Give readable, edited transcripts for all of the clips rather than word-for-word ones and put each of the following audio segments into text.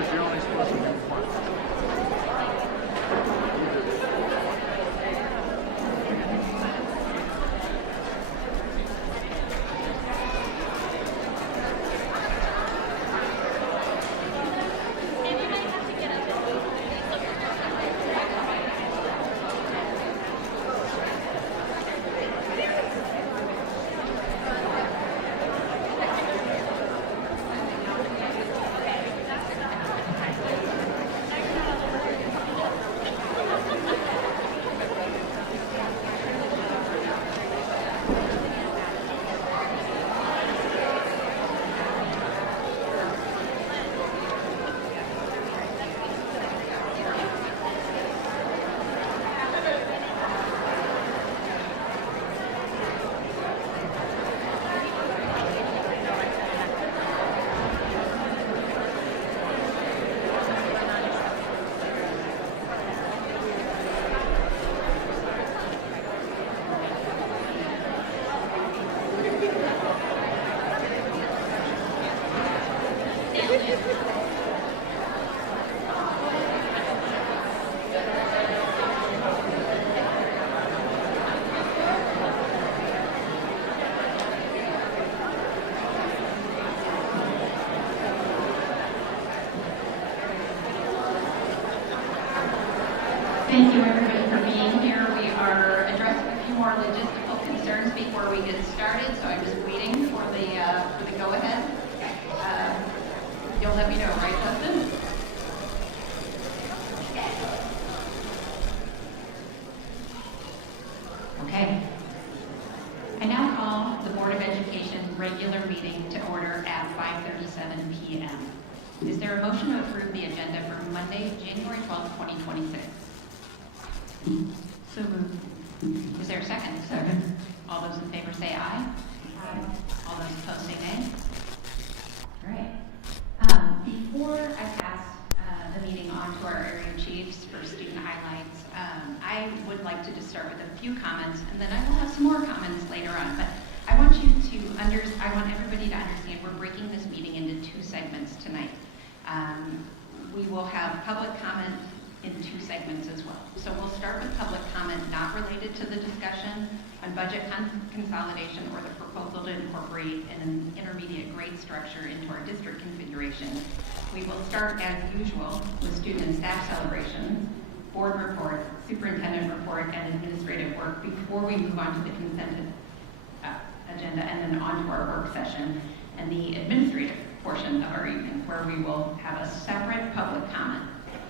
Because you're only supposed to do one. Thank you everybody for being here. We are addressing a few more logistical concerns before we get started, so I'm just waiting for the go-ahead. You'll let me know, right, Justin? Okay. I now call the Board of Education regular meeting to order at 5:37 p.m. Is there a motion to approve the agenda for Monday, January 12th, 2026? So moved. Is there a second? Second. All those in favor say aye. Aye. All those opposed say nay. All right. Before I pass the meeting on to our area chiefs for student highlights, I would like to just start with a few comments, and then I will have some more comments later on. But I want everybody to understand we're breaking this meeting into two segments tonight. We will have public comment in two segments as well. So we'll start with public comment not related to the discussion on budget consolidation or the proposal to incorporate an intermediate grade structure into our district configuration. We will start as usual with student and staff celebrations, board report, superintendent report, and administrative work before we move on to the consent agenda and then on to our work session and the administrative portion of our evening, where we will have a separate public comment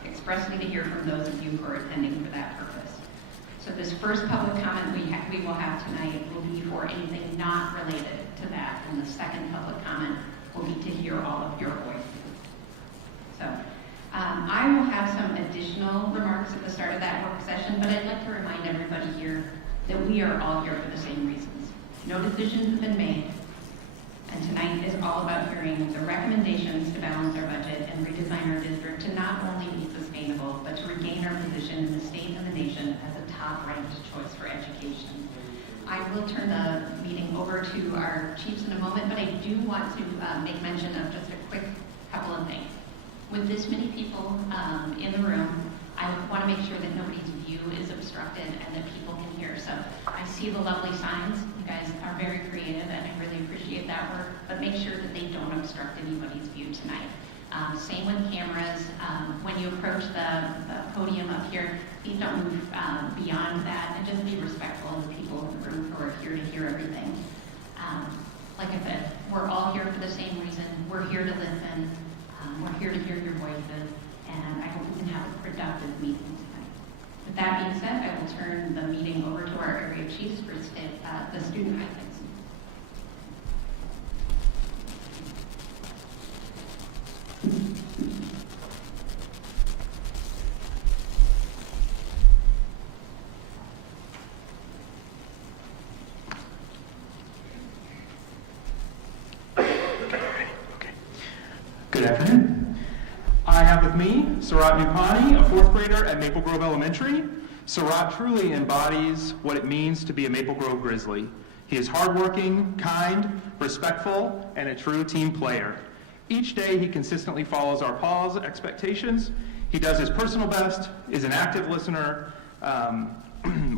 expressly to hear from those of you who are attending for that purpose. So this first public comment we will have tonight will be for anything not related to that, and the second public comment will be to hear all of your voices. So I will have some additional remarks at the start of that work session, but I'd like to remind everybody here that we are all here for the same reasons. No decisions have been made, and tonight is all about hearing the recommendations to balance our budget and redesign our district to not only be sustainable, but to regain our position in the state and the nation as a top-ranked choice for education. I will turn the meeting over to our chiefs in a moment, but I do want to make mention of just a quick couple of things. With this many people in the room, I want to make sure that nobody's view is obstructed and that people can hear. So I see the lovely signs. You guys are very creative, and I really appreciate that work, but make sure that they don't obstruct anybody's view tonight. Same with cameras. When you approach the podium up here, please don't move beyond that, and just be respectful of the people in the room who are here to hear everything. Like I said, we're all here for the same reason. We're here to listen. We're here to hear your voices, and I hope we can have a productive meeting tonight. With that being said, I will turn the meeting over to our area chiefs for the student highlights. Good afternoon. I have with me Sarat Nupani, a fourth grader at Maple Grove Elementary. Sarat truly embodies what it means to be a Maple Grove Grizzly. He is hardworking, kind, respectful, and a true team player. Each day, he consistently follows our pause expectations. He does his personal best, is an active listener,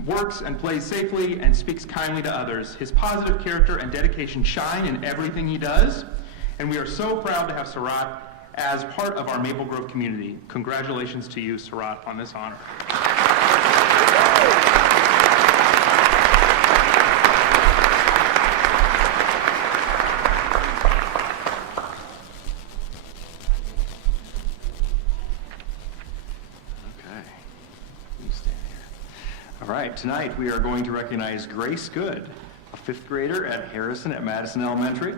works and plays safely, and speaks kindly to others. His positive character and dedication shine in everything he does, and we are so proud to have Sarat as part of our Maple Grove community. Congratulations to you, Sarat, on this honor. All right, tonight we are going to recognize Grace Good, a fifth grader at Harrison at Madison Elementary.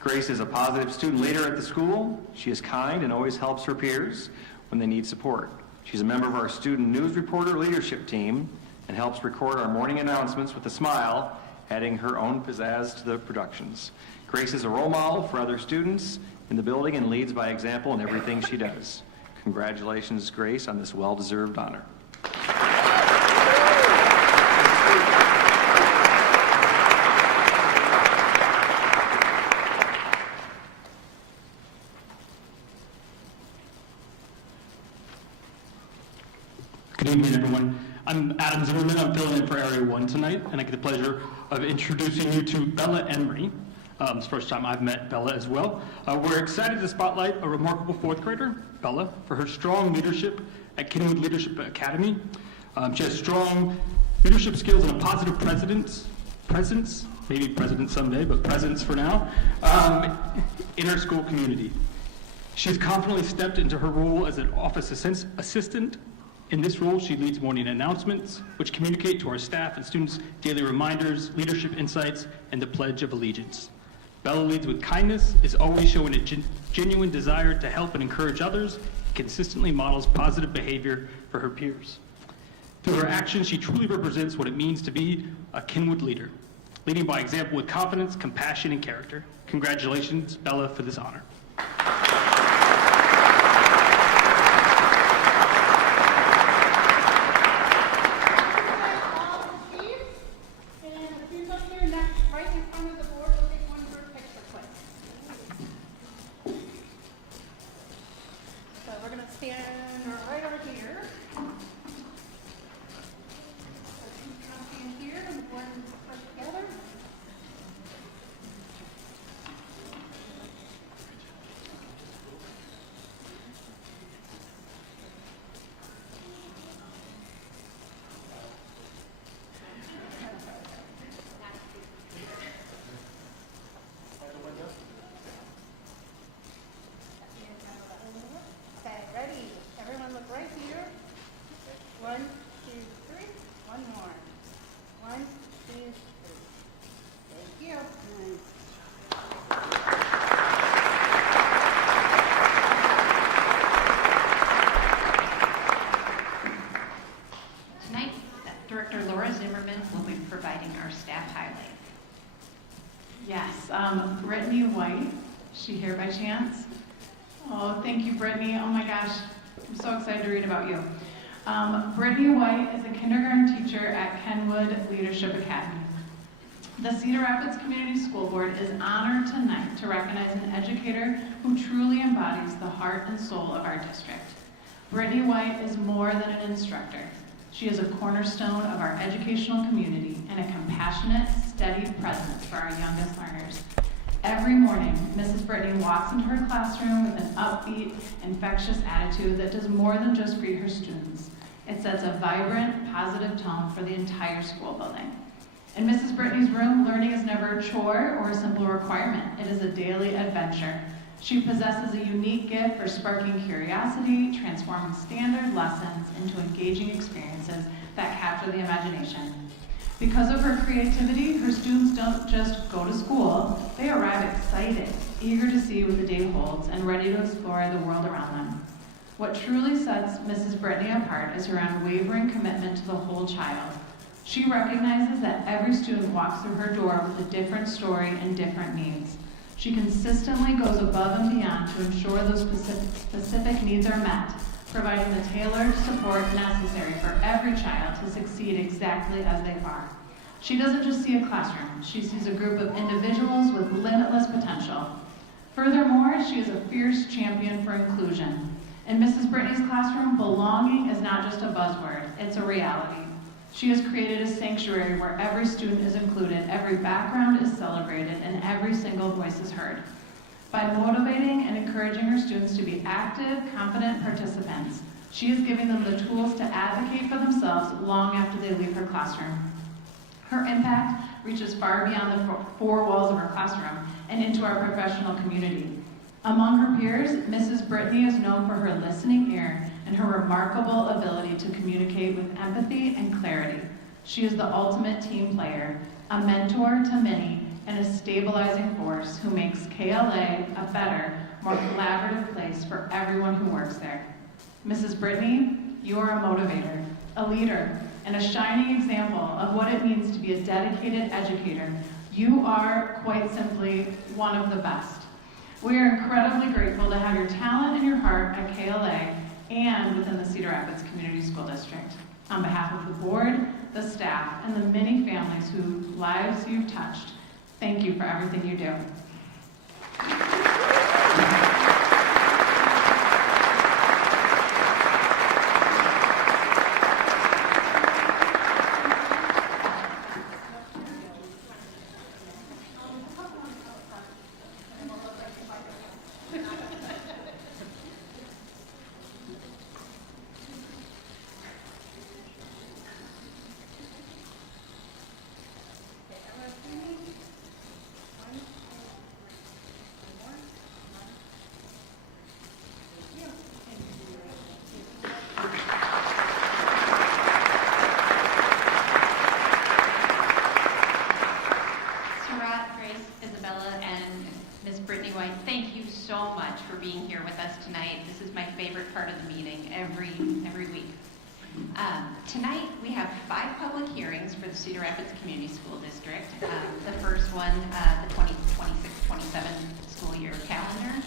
Grace is a positive student leader at the school. She is kind and always helps her peers when they need support. She's a member of our student news reporter leadership team and helps record our morning announcements with a smile, adding her own pizzazz to the productions. Grace is a role model for other students in the building and leads by example in everything she does. Congratulations, Grace, on this well-deserved honor. Good evening, everyone. I'm Adam Zimmerman. I'm filling in for Area 1 tonight, and I get the pleasure of introducing you to Bella Emery. It's the first time I've met Bella as well. We're excited to spotlight a remarkable fourth grader, Bella, for her strong leadership at Kenwood Leadership Academy. She has strong leadership skills and a positive presence, maybe president someday, but presence for now, in our school community. She's confidently stepped into her role as an office assistant. In this role, she leads morning announcements, which communicate to our staff and students daily reminders, leadership insights, and the Pledge of Allegiance. Bella leads with kindness, is always showing a genuine desire to help and encourage others, consistently models positive behavior for her peers. Through her actions, she truly represents what it means to be a Kenwood leader, leading by example with confidence, compassion, and character. Congratulations, Bella, for this honor. Brittany White. Is she here by chance? Oh, thank you, Brittany. Oh my gosh, I'm so excited to read about you. Brittany White is a kindergarten teacher at Kenwood Leadership Academy. The Cedar Rapids Community School Board is honored tonight to recognize an educator who truly embodies the heart and soul of our district. Brittany White is more than an instructor. She is a cornerstone of our educational community and a compassionate, steady presence for our youngest learners. Every morning, Mrs. Brittany walks into her classroom with an upbeat, infectious attitude that does more than just greet her students. It sets a vibrant, positive tone for the entire school building. In Mrs. Brittany's room, learning is never a chore or a simple requirement. It is a daily adventure. She possesses a unique gift for sparking curiosity, transforming standard lessons into engaging experiences that capture the imagination. Because of her creativity, her students don't just go to school, they arrive excited, eager to see what the day holds and ready to explore the world around them. What truly sets Mrs. Brittany apart is her unwavering commitment to the whole child. She recognizes that every student walks through her door with a different story and different needs. She consistently goes above and beyond to ensure those specific needs are met, providing the tailored support necessary for every child to succeed exactly as they are. She doesn't just see a classroom, she sees a group of individuals with limitless potential. Furthermore, she is a fierce champion for inclusion. In Mrs. Brittany's classroom, belonging is not just a buzzword, it's a reality. She has created a sanctuary where every student is included, every background is celebrated, and every single voice is heard. By motivating and encouraging her students to be active, confident participants, she is giving them the tools to advocate for themselves long after they leave her classroom. Her impact reaches far beyond the four walls of her classroom and into our professional community. Among her peers, Mrs. Brittany is known for her listening ear and her remarkable ability to communicate with empathy and clarity. She is the ultimate team player, a mentor to many, and a stabilizing force who makes KLA a better, more collaborative place for everyone who works there. Mrs. Brittany, you are a motivator, a leader, and a shining example of what it means to be a dedicated educator. You are, quite simply, one of the best. We are incredibly grateful to have your talent and your heart at KLA and within the Cedar Rapids Community School District. On behalf of the board, the staff, and the many families whose lives you've touched, thank you for everything you do. Tonight, we have 5 public hearings for the Cedar Rapids Community School District. The first one, the 2026-27 school year calendar.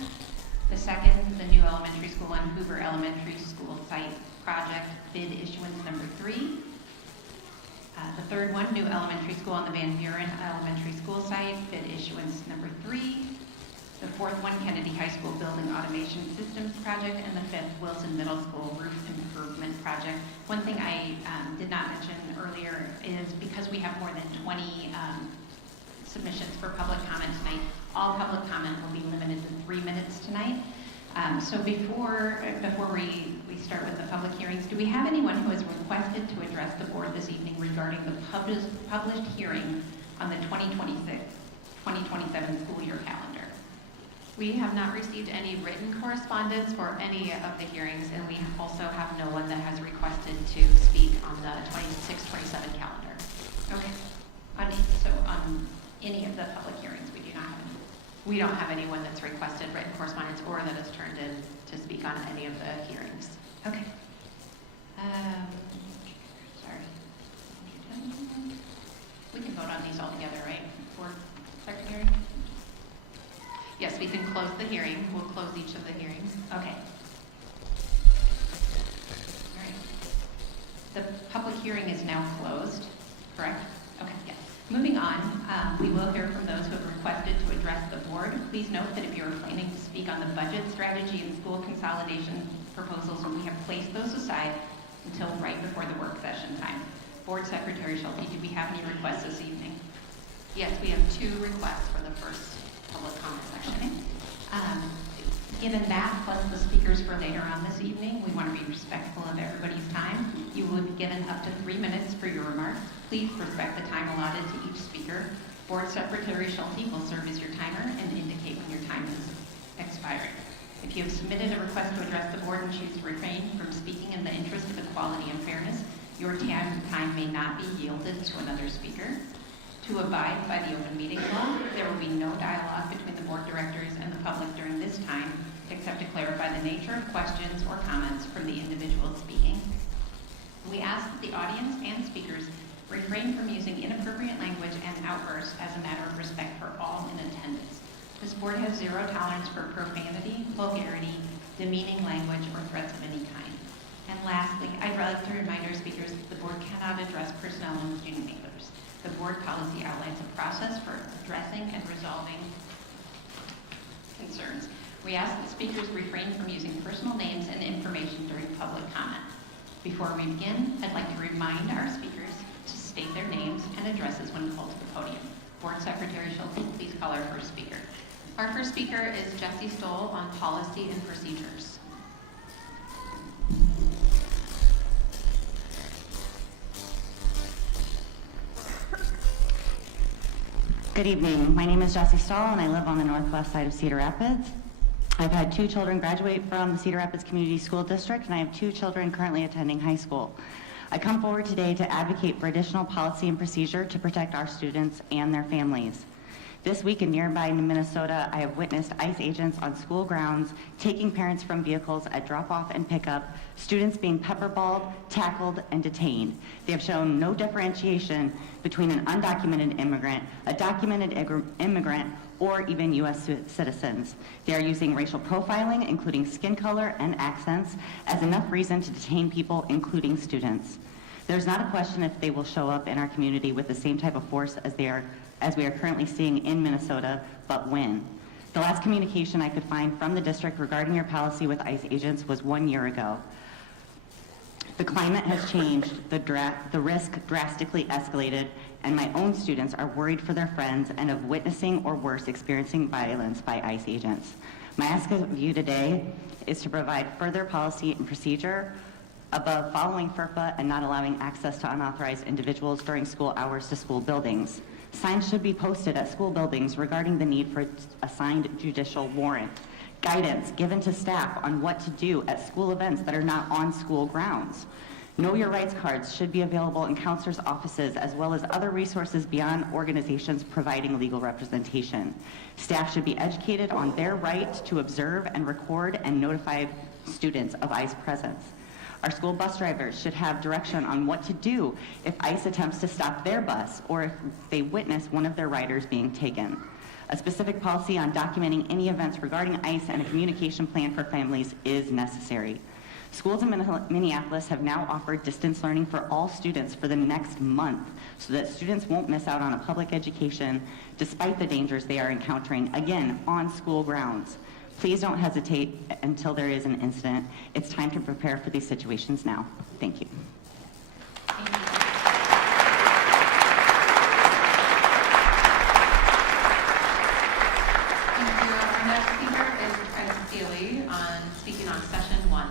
The second, the new elementary school on Hoover Elementary School site project bid issuance number 3. The third one, new elementary school on the Van Buren Elementary School site bid issuance number 3. The fourth one, Kennedy High School Building Automation Systems Project, and the fifth, Wilson Middle School Roof Improvement Project. One thing I did not mention earlier is because we have more than 20 submissions for public comment tonight, all public comment will be limited to 3 minutes tonight. So before we start with the public hearings, do we have anyone who has requested to address the board this evening regarding the published hearing on the 2026-2027 school year calendar? We have not received any written correspondence for any of the hearings, and we also have no one that has requested to speak on the 26-27 calendar. Okay. So on any of the public hearings, we don't have anyone that's requested written correspondence or that has turned in to speak on any of the hearings. Okay. Sorry. We can vote on these all together, right? Board Secretary? Yes, we can close the hearing. We'll close each of the hearings. Okay. All right. The public hearing is now closed, correct? Okay, yes. Moving on, we will hear from those who have requested to address the board. Please note that if you are planning to speak on the budget strategy and school consolidation proposals, we have placed those aside until right before the work session time. Board Secretary Schulte, do we have any requests this evening? Yes, we have 2 requests for the first public comment section. Given that, plus the speakers for later on this evening, we want to be respectful of everybody's time. You will be given up to 3 minutes for your remarks. Please respect the time allotted to each speaker. Board Secretary Schulte will serve as your timer and indicate when your time is expiring. If you have submitted a request to address the board and choose to refrain from speaking in the interest of equality and fairness, your time may not be yielded to another speaker. To abide by the open meeting law, there will be no dialogue between the board directors and the public during this time, except to clarify the nature of questions or comments from the individual speaking. We ask that the audience and speakers refrain from using inappropriate language and outbursts as a matter of respect for all in attendance. This board has 0 tolerance for profanity, vulgarity, demeaning language, or threats of any kind. And lastly, I'd like to remind our speakers that the board cannot address personnel and student matters. The board policy outlines a process for addressing and resolving concerns. We ask that speakers refrain from using personal names and information during public comment. Before we begin, I'd like to remind our speakers to state their names and addresses when called to the podium. Board Secretary Schulte, please call our first speaker. Our first speaker is Jessie Stoll on policy and procedures. Good evening. My name is Jessie Stahl, and I live on the northwest side of Cedar Rapids. I've had 2 children graduate from the Cedar Rapids Community School District, and I have 2 children currently attending high school. I come forward today to advocate for additional policy and procedure to protect our students and their families. This week in nearby Minnesota, I have witnessed ICE agents on school grounds taking parents from vehicles at drop-off and pickup, students being pepperballed, tackled, and detained. They have shown no differentiation between an undocumented immigrant, a documented immigrant, or even U.S. citizens. They are using racial profiling, including skin color and accents, as enough reason to detain people, including students. There's not a question if they will show up in our community with the same type of force as we are currently seeing in Minnesota, but when. The last communication I could find from the district regarding your policy with ICE agents was 1 year ago. The climate has changed, the risk drastically escalated, and my own students are worried for their friends and of witnessing or worse, experiencing violence by ICE agents. My ask of you today is to provide further policy and procedure above following FERPA and not allowing access to unauthorized individuals during school hours to school buildings. Signs should be posted at school buildings regarding the need for a signed judicial warrant. Guidance given to staff on what to do at school events that are not on school grounds. Know Your Rights cards should be available in counselors' offices as well as other resources beyond organizations providing legal representation. Staff should be educated on their right to observe and record and notify students of ICE presence. Our school bus drivers should have direction on what to do if ICE attempts to stop their bus or if they witness one of their riders being taken. A specific policy on documenting any events regarding ICE and a communication plan for families is necessary. Schools in Minneapolis have now offered distance learning for all students for the next month so that students won't miss out on a public education despite the dangers they are encountering, again, on school grounds. Please don't hesitate until there is an incident. It's time to prepare for these situations now. Thank you. Thank you. Our next speaker is Chris Seeley speaking on session 1.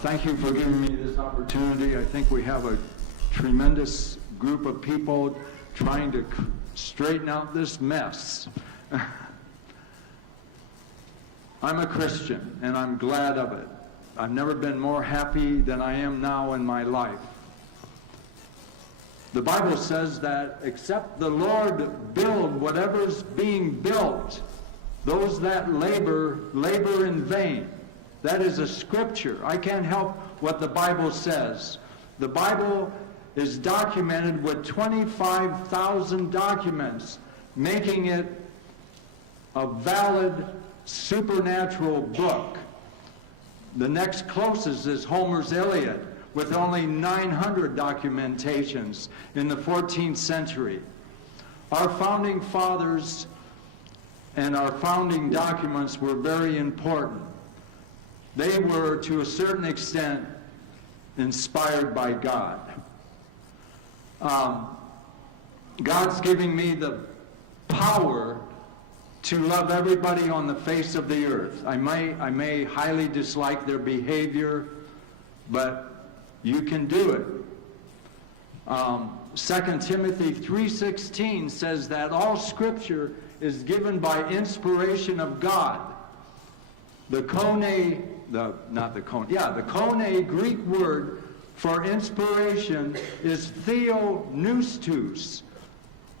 Thank you for giving me this opportunity. I think we have a tremendous group of people trying to straighten out this mess. I'm a Christian, and I'm glad of it. I've never been more happy than I am now in my life. The Bible says that except the Lord build whatever's being built, those that labor in vain. That is a scripture. I can't help what the Bible says. The Bible is documented with 25,000 documents, making it a valid supernatural book. The next closest is Homer's Iliad, with only 900 documentations in the 14th century. Our founding fathers and our founding documents were very important. They were, to a certain extent, inspired by God. God's giving me the power to love everybody on the face of the earth. I may highly dislike their behavior, but you can do it. 2 Timothy 3:16 says that all Scripture is given by inspiration of God. The Koine Greek word for inspiration is theopneustos.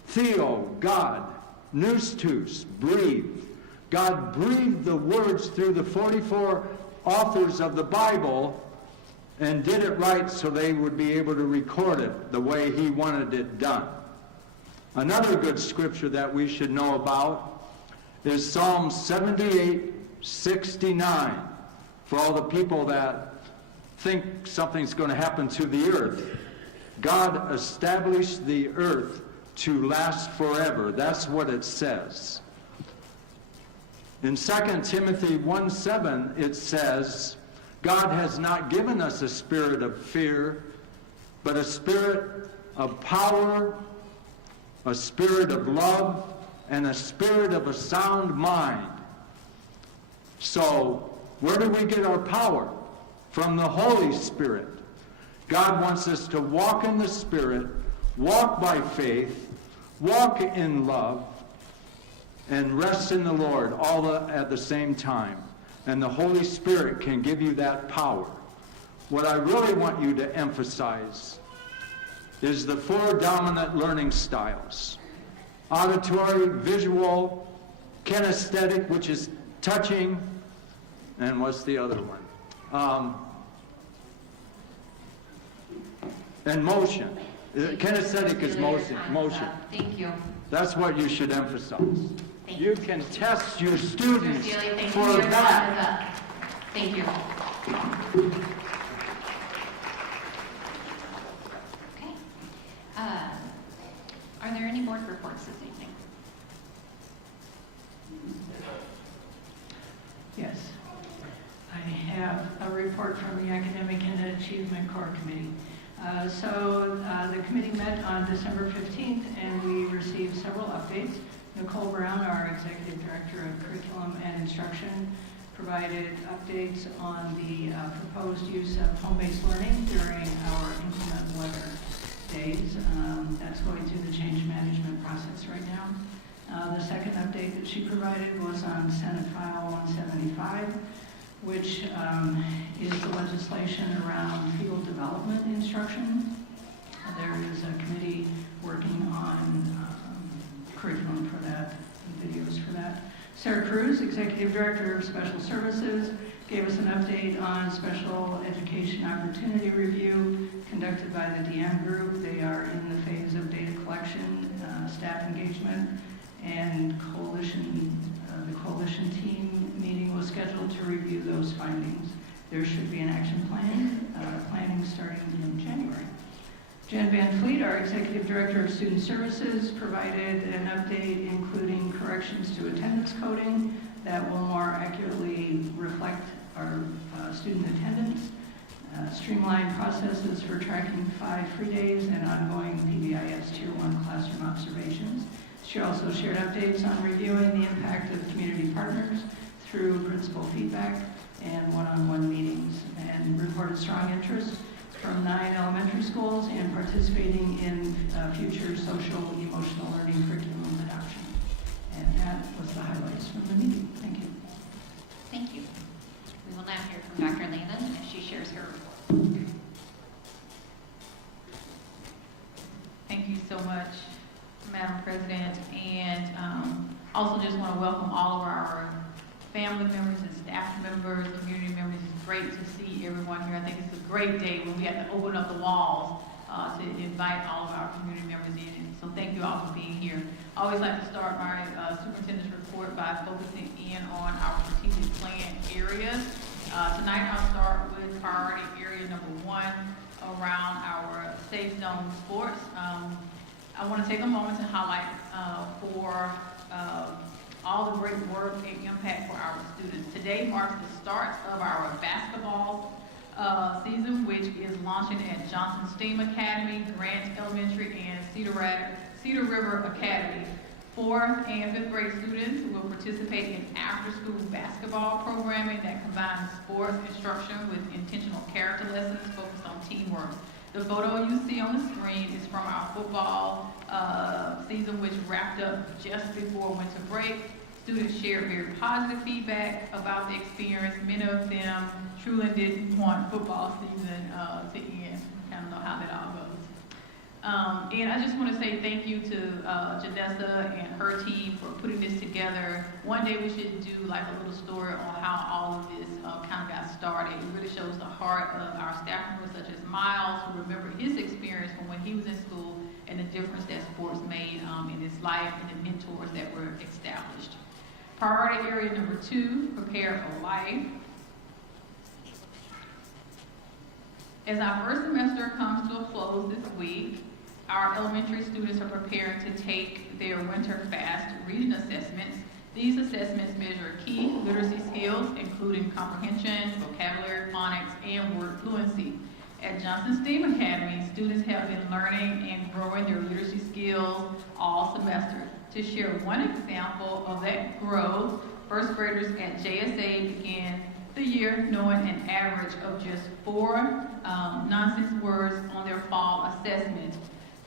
Theo, God. Pneustos, breathe. God breathed the words through the 44 authors of the Bible and did it right so they would be able to record it the way He wanted it done. Another good scripture that we should know about is Psalm 78:69, for all the people that think something's going to happen to the earth. God established the earth to last forever. That's what it says. In 2 Timothy 1:7, it says, God has not given us a spirit of fear, but a spirit of power, a spirit of love, and a spirit of a sound mind. So, where do we get our power? From the Holy Spirit. God wants us to walk in the Spirit, walk by faith, walk in love, and rest in the Lord all at the same time. And the Holy Spirit can give you that power. What I really want you to emphasize is the 4 dominant learning styles. Auditory, visual, kinesthetic, which is touching, and what's the other one? And motion. Kinesthetic is motion. Thank you. That's what you should emphasize. Thank You can test your students Sincerely, thank for you. Your that. time is up. Thank you. Okay. Are there any board reports this evening? Yes. I have a report from the Academic and Achievement Core Committee. The committee met on December 15th and we received several updates. Nicole Brown, our Executive Director of Curriculum and Instruction, provided updates on the proposed use of home-based learning during our inclement weather days. That's going through the change management process right now. The second update that she provided was on Senate File 175, which is the legislation around field development instruction. There is a committee working on curriculum for that, and videos for that. Sarah Cruz, Executive Director of Special Services, gave us an update on Special Education Opportunity Review conducted by the DM Group. They are in the phase of data collection, staff engagement, and the coalition team meeting was scheduled to review those findings. There should be an action plan, planning starting in January. Jen Van Fleet, our Executive Director of Student Services, provided an update including corrections to attendance coding that will more accurately reflect our student attendance, streamlined processes for tracking 5 free days and ongoing PBIS Tier 1 classroom observations. She also shared updates on reviewing the impact of community partners through principal feedback and one-on-one meetings, and reported strong interest from 9 elementary schools and participating in future social emotional learning curriculum adoption. And that was the highlights from the meeting. Thank you. Thank you. We will now hear from Dr. Landon as she shares her report. Thank you so much, Madam President, and also just want to welcome all of our family members and staff members, community members. It's great to see everyone here. I think it's a great day when we have to open up the walls to invite all of our community members in. So thank you all for being here. I always like to start my superintendent's report by focusing in on our strategic plan areas. Tonight I'll start with priority area number 1 around our safe zone sports. I want to take a moment to highlight for all the great work and impact for our students. Today marks the start of our basketball season, which is launching at Johnson STEAM Academy, Grant Elementary, and Cedar River Academy. 4th and 5th grade students will participate in after-school basketball programming that combines sports instruction with intentional character lessons focused on teamwork. The photo you see on the screen is from our football season, which wrapped up just before winter break. Students shared very positive feedback about the experience. Many of them truly didn't want football season to end. Kind of know how that all goes. And I just want to say thank you to Janessa and her team for putting this together. One day we should do like a little story on how all of this kind of got started. It really shows the heart of our staff members such as Miles, who remember his experience from when he was in school and the difference that sports made in his life and the mentors that were established. Priority area number 2, prepare for life. As our first semester comes to a close this week, our elementary students are preparing to take their winter fast reading assessments. These assessments measure key literacy skills, including comprehension, vocabulary, phonics, and word fluency. At Johnson STEAM Academy, students have been learning and growing their literacy skills all semester. To share one example of that growth, first graders at JSA began the year knowing an average of just 4 nonsense words on their fall assessment.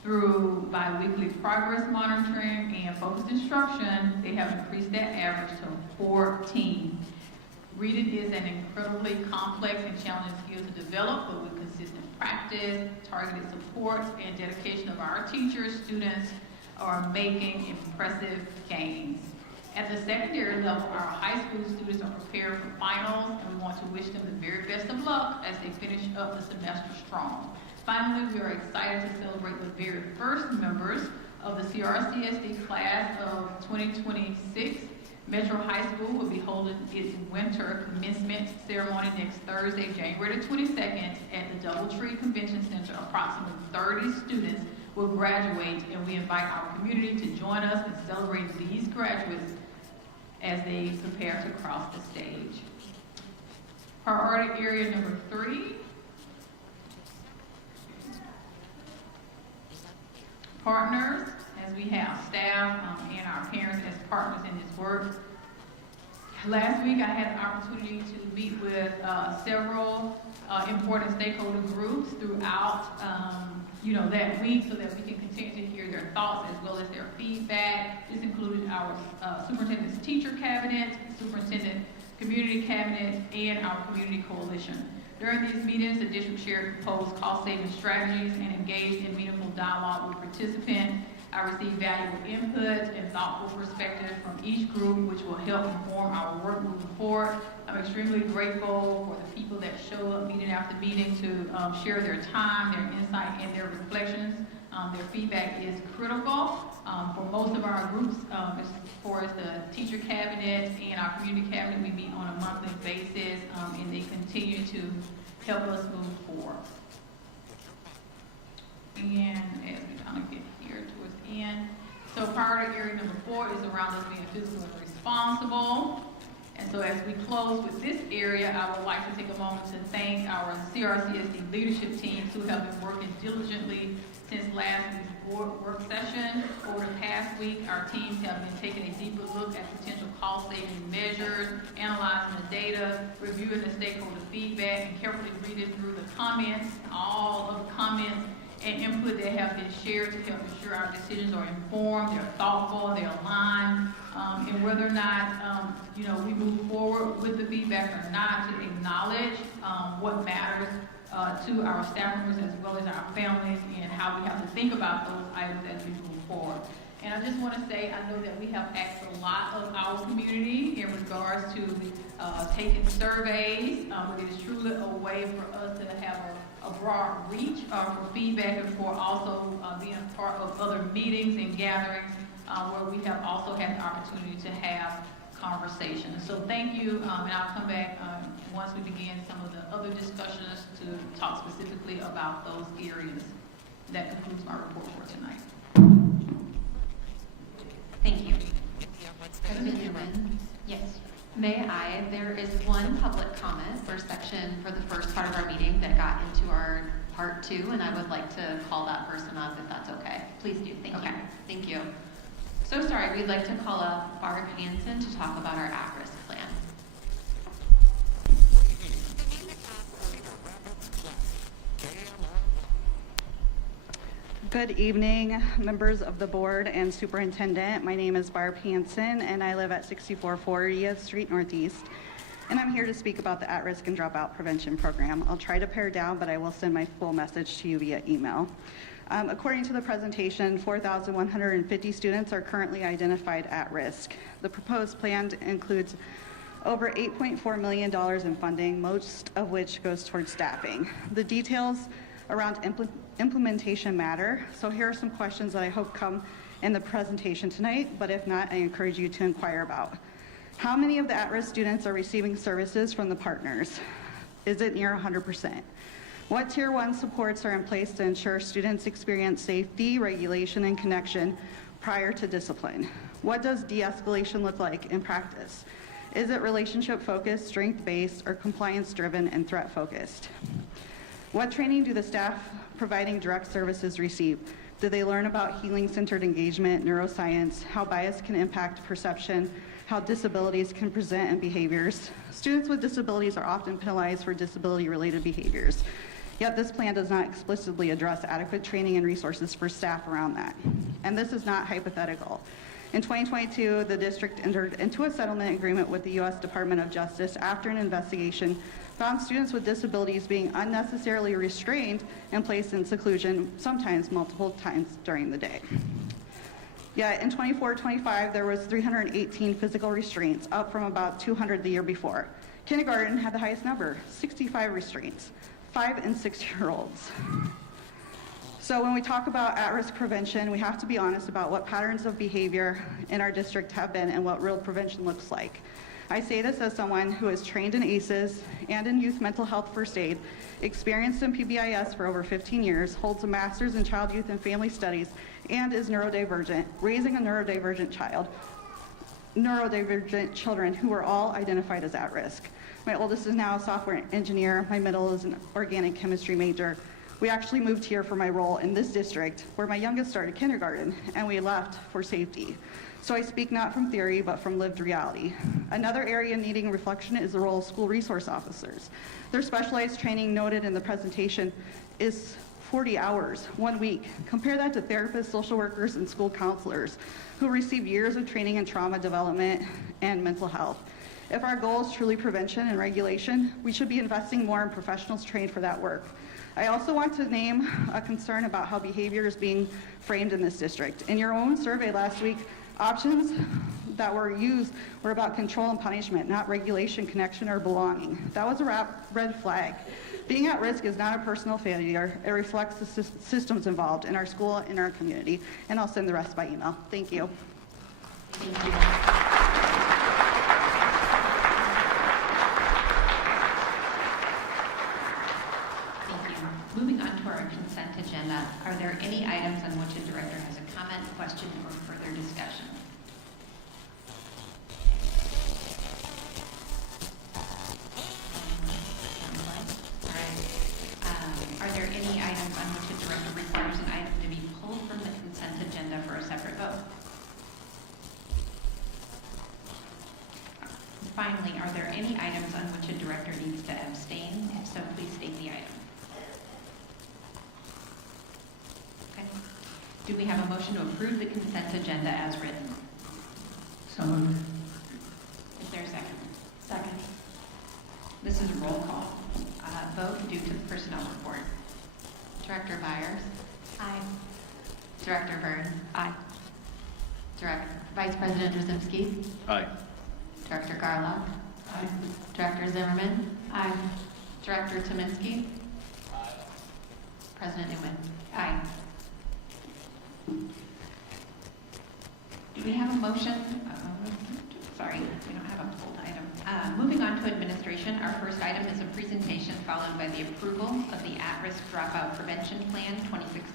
Through bi-weekly progress monitoring and focused instruction, they have increased that average to 14. Reading is an incredibly complex and challenging skill to develop, but with consistent practice, targeted support, and dedication of our teachers, students are making impressive gains. At the secondary level, our high school students are preparing for finals, and we want to wish them the very best of luck as they finish up the semester strong. Finally, we are excited to celebrate the very first members of the CRCSD class of 2026. Metro High School will be holding its winter commencement ceremony next Thursday, January the 22nd at the Doubletree Convention Center. Approximately 30 students will graduate, and we invite our community to join us in celebrating these graduates as they prepare to cross the stage. Priority area number 3, partners, as we have staff and our parents as partners in this work. Last week I had an opportunity to meet with several important stakeholder groups throughout that week so that we can continue to hear their thoughts as well as their feedback. This included our superintendent's teacher cabinet, superintendent community cabinet, and our community coalition. During these meetings, the district shared proposed cost-saving strategies and engaged in meaningful dialogue with participants. I received valuable input and thoughtful perspective from each group, which will help inform our work moving forward. I'm extremely grateful for the people that show up meeting after meeting to share their time, their insight, and their reflections. Their feedback is critical for most of our groups. As far as the teacher cabinet and our community cabinet, we meet on a monthly basis, and they continue to help us move forward. And as we kind of get here towards the end, so priority area number 4 is around us being fiscally responsible. And so as we close with this area, I would like to take a moment to thank our CRCSD leadership teams who have been working diligently since last week's board work session. Over the past week, our teams have been taking a deeper look at potential cost-saving measures, analyzing the data, reviewing the stakeholder feedback, and carefully reading through the comments, all of the comments and input that have been shared to help ensure our decisions are informed, they're thoughtful, they're aligned, and whether or not we move forward with the feedback or not, to acknowledge what matters to our staff members as well as our families and how we have to think about those items as we move forward. And I just want to say, I know that we have asked a lot of our community in regards to taking surveys. It is truly a way for us to have a broad reach for feedback and for also being a part of other meetings and gatherings where we have also had the opportunity to have conversations. So thank you, and I'll come back once we begin some of the other discussions to talk specifically about those areas. That concludes my report for tonight. Thank you. President Newman. Yes. May I? There is one public comment for the first part of our meeting that got into our part 2, and I would like to call that person up if that's okay. Please do. Thank you. Thank you. So sorry, we'd like to call up Barb Hansen to talk about our at-risk plan. Good evening, members of the board and superintendent. My name is Barb Hansen, and I live at 6440 40th Street Northeast. And I'm here to speak about the at-risk and dropout prevention program. I'll try to pare down, but I will send my full message to you via email. According to the presentation, 4,150 students are currently identified at risk. The proposed plan includes over $8.4 million in funding, most of which goes towards staffing. The details around implementation matter, so here are some questions that I hope come in the presentation tonight, but if not, I encourage you to inquire about. How many of the at-risk students are receiving services from the partners? Is it near 100%? What Tier 1 supports are in place to ensure students experience safety, regulation, and connection prior to discipline? What does de-escalation look like in practice? Is it relationship-focused, strength-based, or compliance-driven and threat-focused? What training do the staff providing direct services receive? Do they learn about healing-centered engagement, neuroscience, how bias can impact perception, how disabilities can present in behaviors? Students with disabilities are often penalized for disability-related behaviors, yet this plan does not explicitly address adequate training and resources for staff around that. And this is not hypothetical. In 2022, the district entered into a settlement agreement with the U.S. Department of Justice after an investigation found students with disabilities being unnecessarily restrained and placed in seclusion, sometimes multiple times during the day. Yet in 24-25, there was 318 physical restraints, up from about 200 the year before. Kindergarten had the highest number, 65 restraints, 5 and 6-year-olds. So when we talk about at-risk prevention, we have to be honest about what patterns of behavior in our district have been and what real prevention looks like. I say this as someone who is trained in ACEs and in youth mental health first aid, experienced in PBIS for over 15 years, holds a master's in child, youth, and family studies, and is neurodivergent, raising a neurodivergent children who are all identified as at risk. My oldest is now a software engineer. My middle is an organic chemistry major. We actually moved here for my role in this district where my youngest started kindergarten, and we left for safety. So I speak not from theory, but from lived reality. Another area needing reflection is the role of school resource officers. Their specialized training noted in the presentation is 40 hours, 1 week. Compare that to therapists, social workers, and school counselors who receive years of training in trauma development and mental health. If our goal is truly prevention and regulation, we should be investing more in professionals trained for that work. I also want to name a concern about how behavior is being framed in this district. In your own survey last week, options that were used were about control and punishment, not regulation, connection, or belonging. That was a red flag. Being at risk is not a personal failure. It reflects the systems involved in our school and in our community. And I'll send the rest by email. Thank you. Thank you. Moving on to our consent agenda, are there any items on which a director has a comment, question, or further discussion? All right. Are there any items on which a director requires an item to be pulled from the consent agenda for a separate vote? Finally, are there any items on which a director needs to abstain? If so, please state the item. Do we have a motion to approve the consent agenda as written? So moved. Is there a second? Second. This is a roll call vote due to the personnel report. Director Byers? Aye. Director Burns? Aye. Vice President Drzymski? Aye. Director Garlock? Aye. Director Zimmerman? Aye. Director Tominski? Aye. President Newman? Aye. Do we have a motion? Sorry, we don't have a pulled item. Moving on to administration, our first item is a presentation followed by the approval of the at-risk dropout prevention plan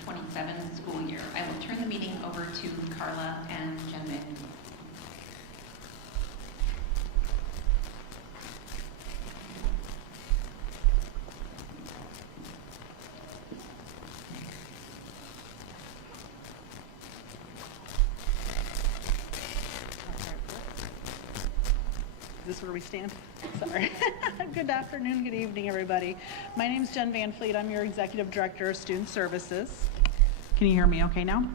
26-27 school year. I will turn the meeting over to Carla and Jen Van. Is this where we stand? Sorry. Good afternoon, good evening, everybody. My name is Jen Van Fleet. I'm your Executive Director of Student Services. Can you hear me okay now?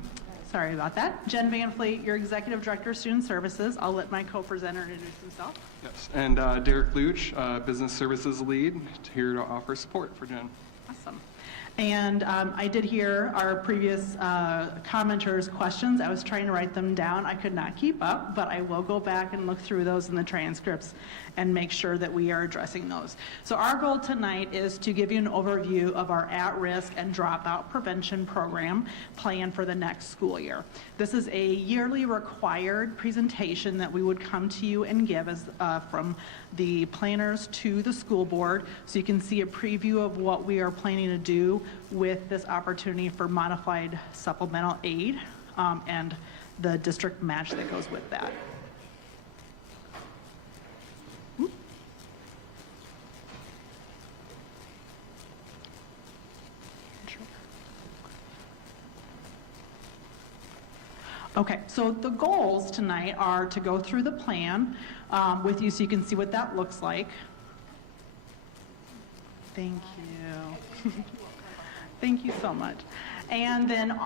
Sorry about that. Jen Van Fleet, your Executive Director of Student Services. I'll let my co-presenter introduce himself. Yes, and Derek Luch, Business Services Lead, here to offer support for Jen. Awesome. And I did hear our previous commenters' questions. I was trying to write them down. I could not keep up, but I will go back and look through those in the transcripts and make sure that we are addressing those. So our goal tonight is to give you an overview of our at-risk and dropout prevention program plan for the next school year. This is a yearly required presentation that we would come to you and give as from the planners to the school board, so you can see a preview of what we are planning to do with this opportunity for modified supplemental aid and the district match that goes with that. Okay, so the goals tonight are to go through the plan with you so you can see what that looks like. Thank you. Thank you so much. And then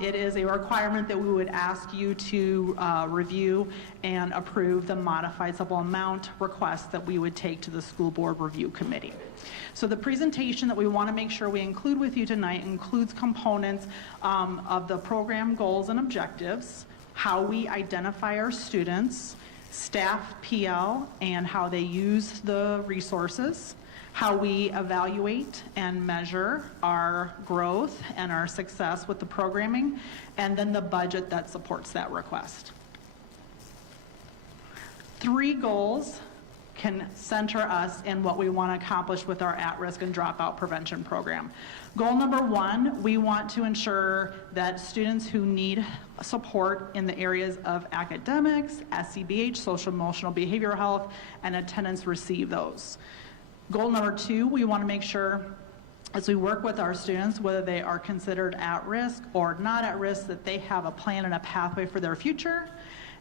it is a requirement that we would ask you to review and approve the modified supplemental amount request that we would take to the school board review committee. So the presentation that we want to make sure we include with you tonight includes components of the program goals and objectives, how we identify our students, staff PL and how they use the resources, how we evaluate and measure our growth and our success with the programming, and then the budget that supports that request. 3 goals can center us in what we want to accomplish with our at-risk and dropout prevention program. Goal number 1, we want to ensure that students who need support in the areas of academics, SEBH, social emotional behavioral health, and attendance receive those. Goal number 2, we want to make sure as we work with our students, whether they are considered at risk or not at risk, that they have a plan and a pathway for their future.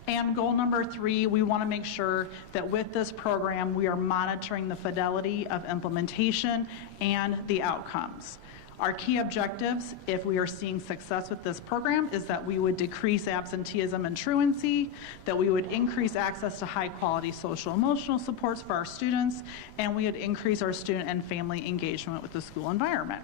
And goal number 3, we want to make sure that with this program, we are monitoring the fidelity of implementation and the outcomes. Our key objectives, if we are seeing success with this program, is that we would decrease absenteeism and truancy, that we would increase access to high-quality social emotional supports for our students, and we would increase our student and family engagement with the school environment.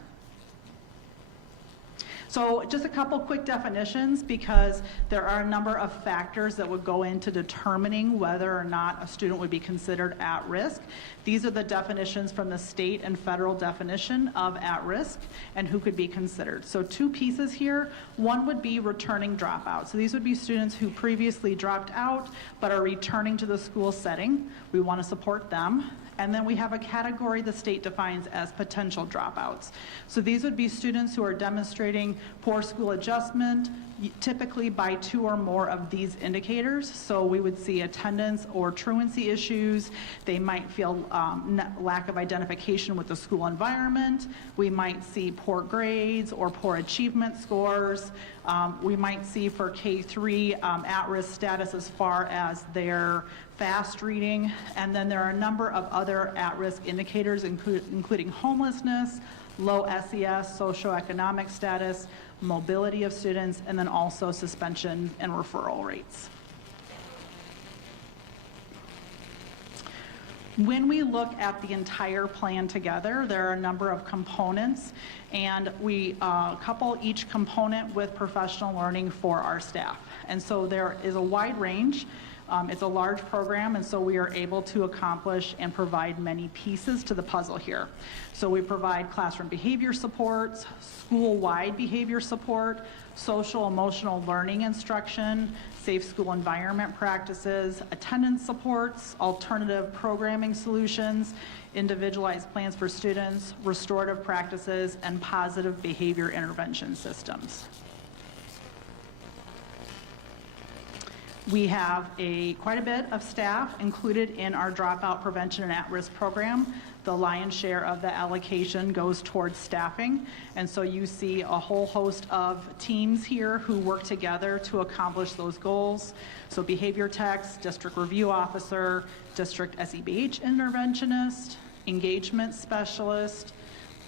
So just a couple quick definitions, because there are a number of factors that would go into determining whether or not a student would be considered at risk. These are the definitions from the state and federal definition of at risk and who could be considered. So 2 pieces here. One would be returning dropouts. So these would be students who previously dropped out but are returning to the school setting. We want to support them. And then we have a category the state defines as potential dropouts. So these would be students who are demonstrating poor school adjustment, typically by 2 or more of these indicators. So we would see attendance or truancy issues. They might feel lack of identification with the school environment. We might see poor grades or poor achievement scores. We might see for K3 at-risk status as far as their fast reading, and then there are a number of other at-risk indicators including homelessness, low SES, socioeconomic status, mobility of students, and then also suspension and referral rates. When we look at the entire plan together, there are a number of components, and we couple each component with professional learning for our staff. And so there is a wide range. It's a large program, and so we are able to accomplish and provide many pieces to the puzzle here. So we provide classroom behavior supports, school-wide behavior support, social emotional learning instruction, safe school environment practices, attendance supports, alternative programming solutions, individualized plans for students, restorative practices, and positive behavior intervention systems. We have quite a bit of staff included in our dropout prevention and at-risk program. The lion's share of the allocation goes towards staffing, and so you see a whole host of teams here who work together to accomplish those goals. So behavior techs, district review officer, district SEBH interventionist, engagement specialist,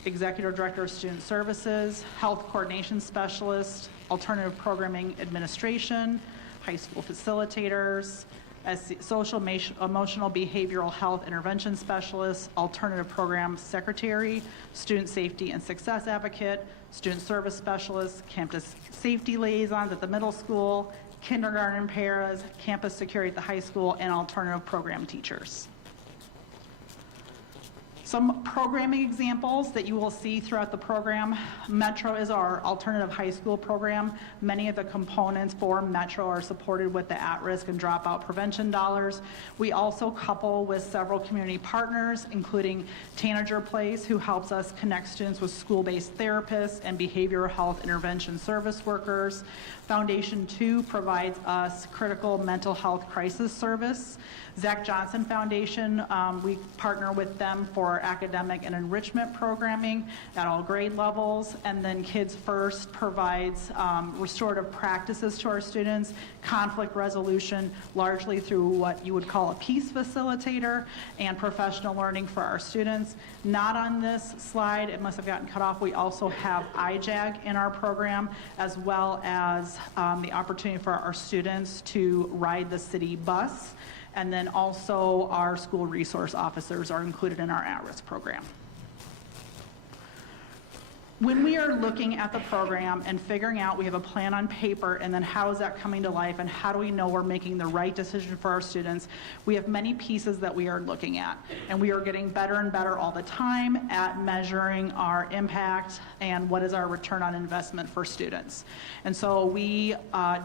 executive director of student services, health coordination specialist, alternative programming administration, high school facilitators, as social emotional behavioral health intervention specialist, alternative program secretary, student safety and success advocate, student service specialist, campus safety liaisons at the middle school, kindergarten paras, campus security at the high school, and alternative program teachers. Some programming examples that you will see throughout the program. Metro is our alternative high school program. Many of the components for Metro are supported with the at-risk and dropout prevention dollars. We also couple with several community partners, including Tanager Place, who helps us connect students with school-based therapists and behavioral health intervention service workers. Foundation 2 provides us critical mental health crisis service. Zach Johnson Foundation, we partner with them for academic and enrichment programming at all grade levels. And then Kids First provides restorative practices to our students, conflict resolution, largely through what you would call a peace facilitator, and professional learning for our students. Not on this slide, it must have gotten cut off, we also have IJAG in our program, as well as the opportunity for our students to ride the city bus. And then also our school resource officers are included in our at-risk program. When we are looking at the program and figuring out we have a plan on paper, and then how is that coming to life, and how do we know we're making the right decision for our students, we have many pieces that we are looking at. And we are getting better and better all the time at measuring our impact and what is our return on investment for students. And so we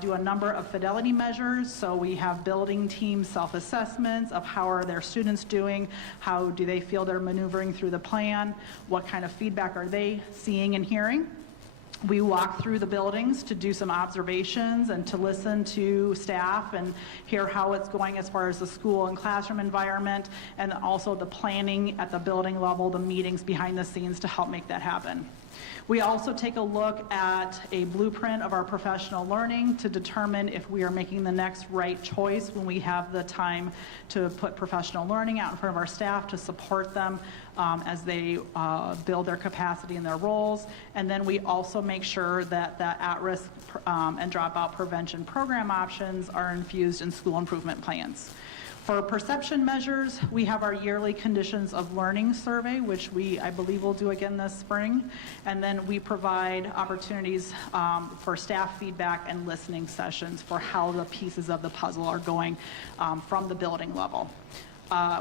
do a number of fidelity measures. So we have building team self-assessments of how are their students doing, how do they feel they're maneuvering through the plan, what kind of feedback are they seeing and hearing. We walk through the buildings to do some observations and to listen to staff and hear how it's going as far as the school and classroom environment, and also the planning at the building level, the meetings behind the scenes to help make that happen. We also take a look at a blueprint of our professional learning to determine if we are making the next right choice when we have the time to put professional learning out in front of our staff to support them as they build their capacity in their roles. And then we also make sure that the at-risk and dropout prevention program options are infused in school improvement plans. For perception measures, we have our yearly conditions of learning survey, which I believe we'll do again this spring. And then we provide opportunities for staff feedback and listening sessions for how the pieces of the puzzle are going from the building level.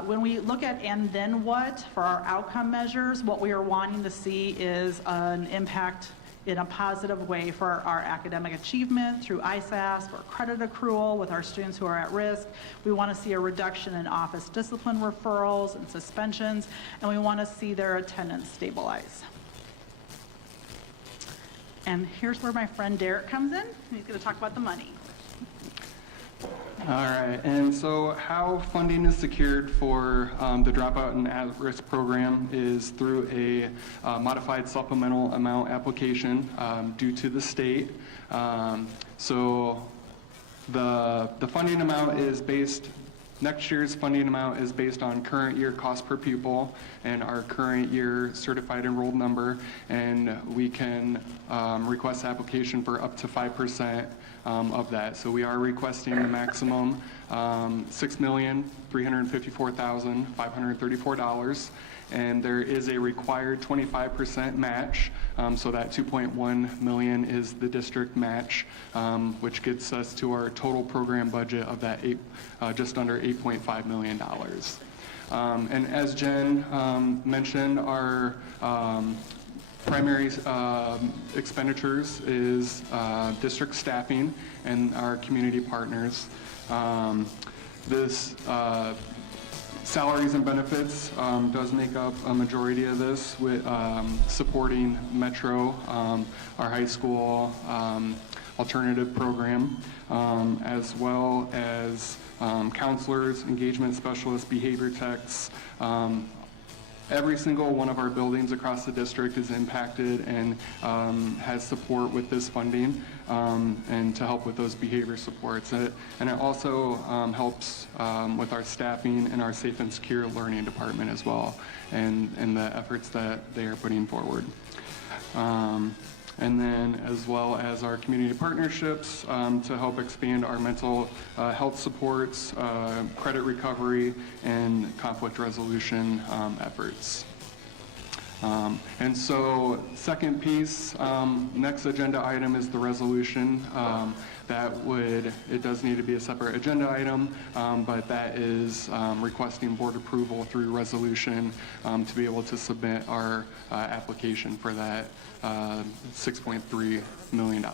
When we look at and then what for our outcome measures, what we are wanting to see is an impact in a positive way for our academic achievement through ISASP or credit accrual with our students who are at risk. We want to see a reduction in office discipline referrals and suspensions, and we want to see their attendance stabilize. And here's where my friend Derek comes in. He's going to talk about the money. All right, and so how funding is secured for the dropout and at-risk program is through a modified supplemental amount application due to the state. So the funding amount is based, next year's funding amount is based on current year cost per pupil and our current year certified enrolled number, and we can request application for up to 5% of that. So we are requesting a maximum $6,354,534, and there is a required 25% match. So that $2.1 million is the district match, which gets us to our total program budget of that just under $8.5 million. And as Jen mentioned, our primary expenditures is district staffing and our community partners. This salaries and benefits does make up a majority of this, with supporting Metro, our high school alternative program, as well as counselors, engagement specialists, behavior techs. Every single one of our buildings across the district is impacted and has support with this funding and to help with those behavior supports. And it also helps with our staffing and our safe and secure learning department as well, and the efforts that they are putting forward. And then as well as our community partnerships to help expand our mental health supports, credit recovery, and conflict resolution efforts. And so second piece, next agenda item is the resolution. It does need to be a separate agenda item, but that is requesting board approval through resolution to be able to submit our application for that $6.3 million.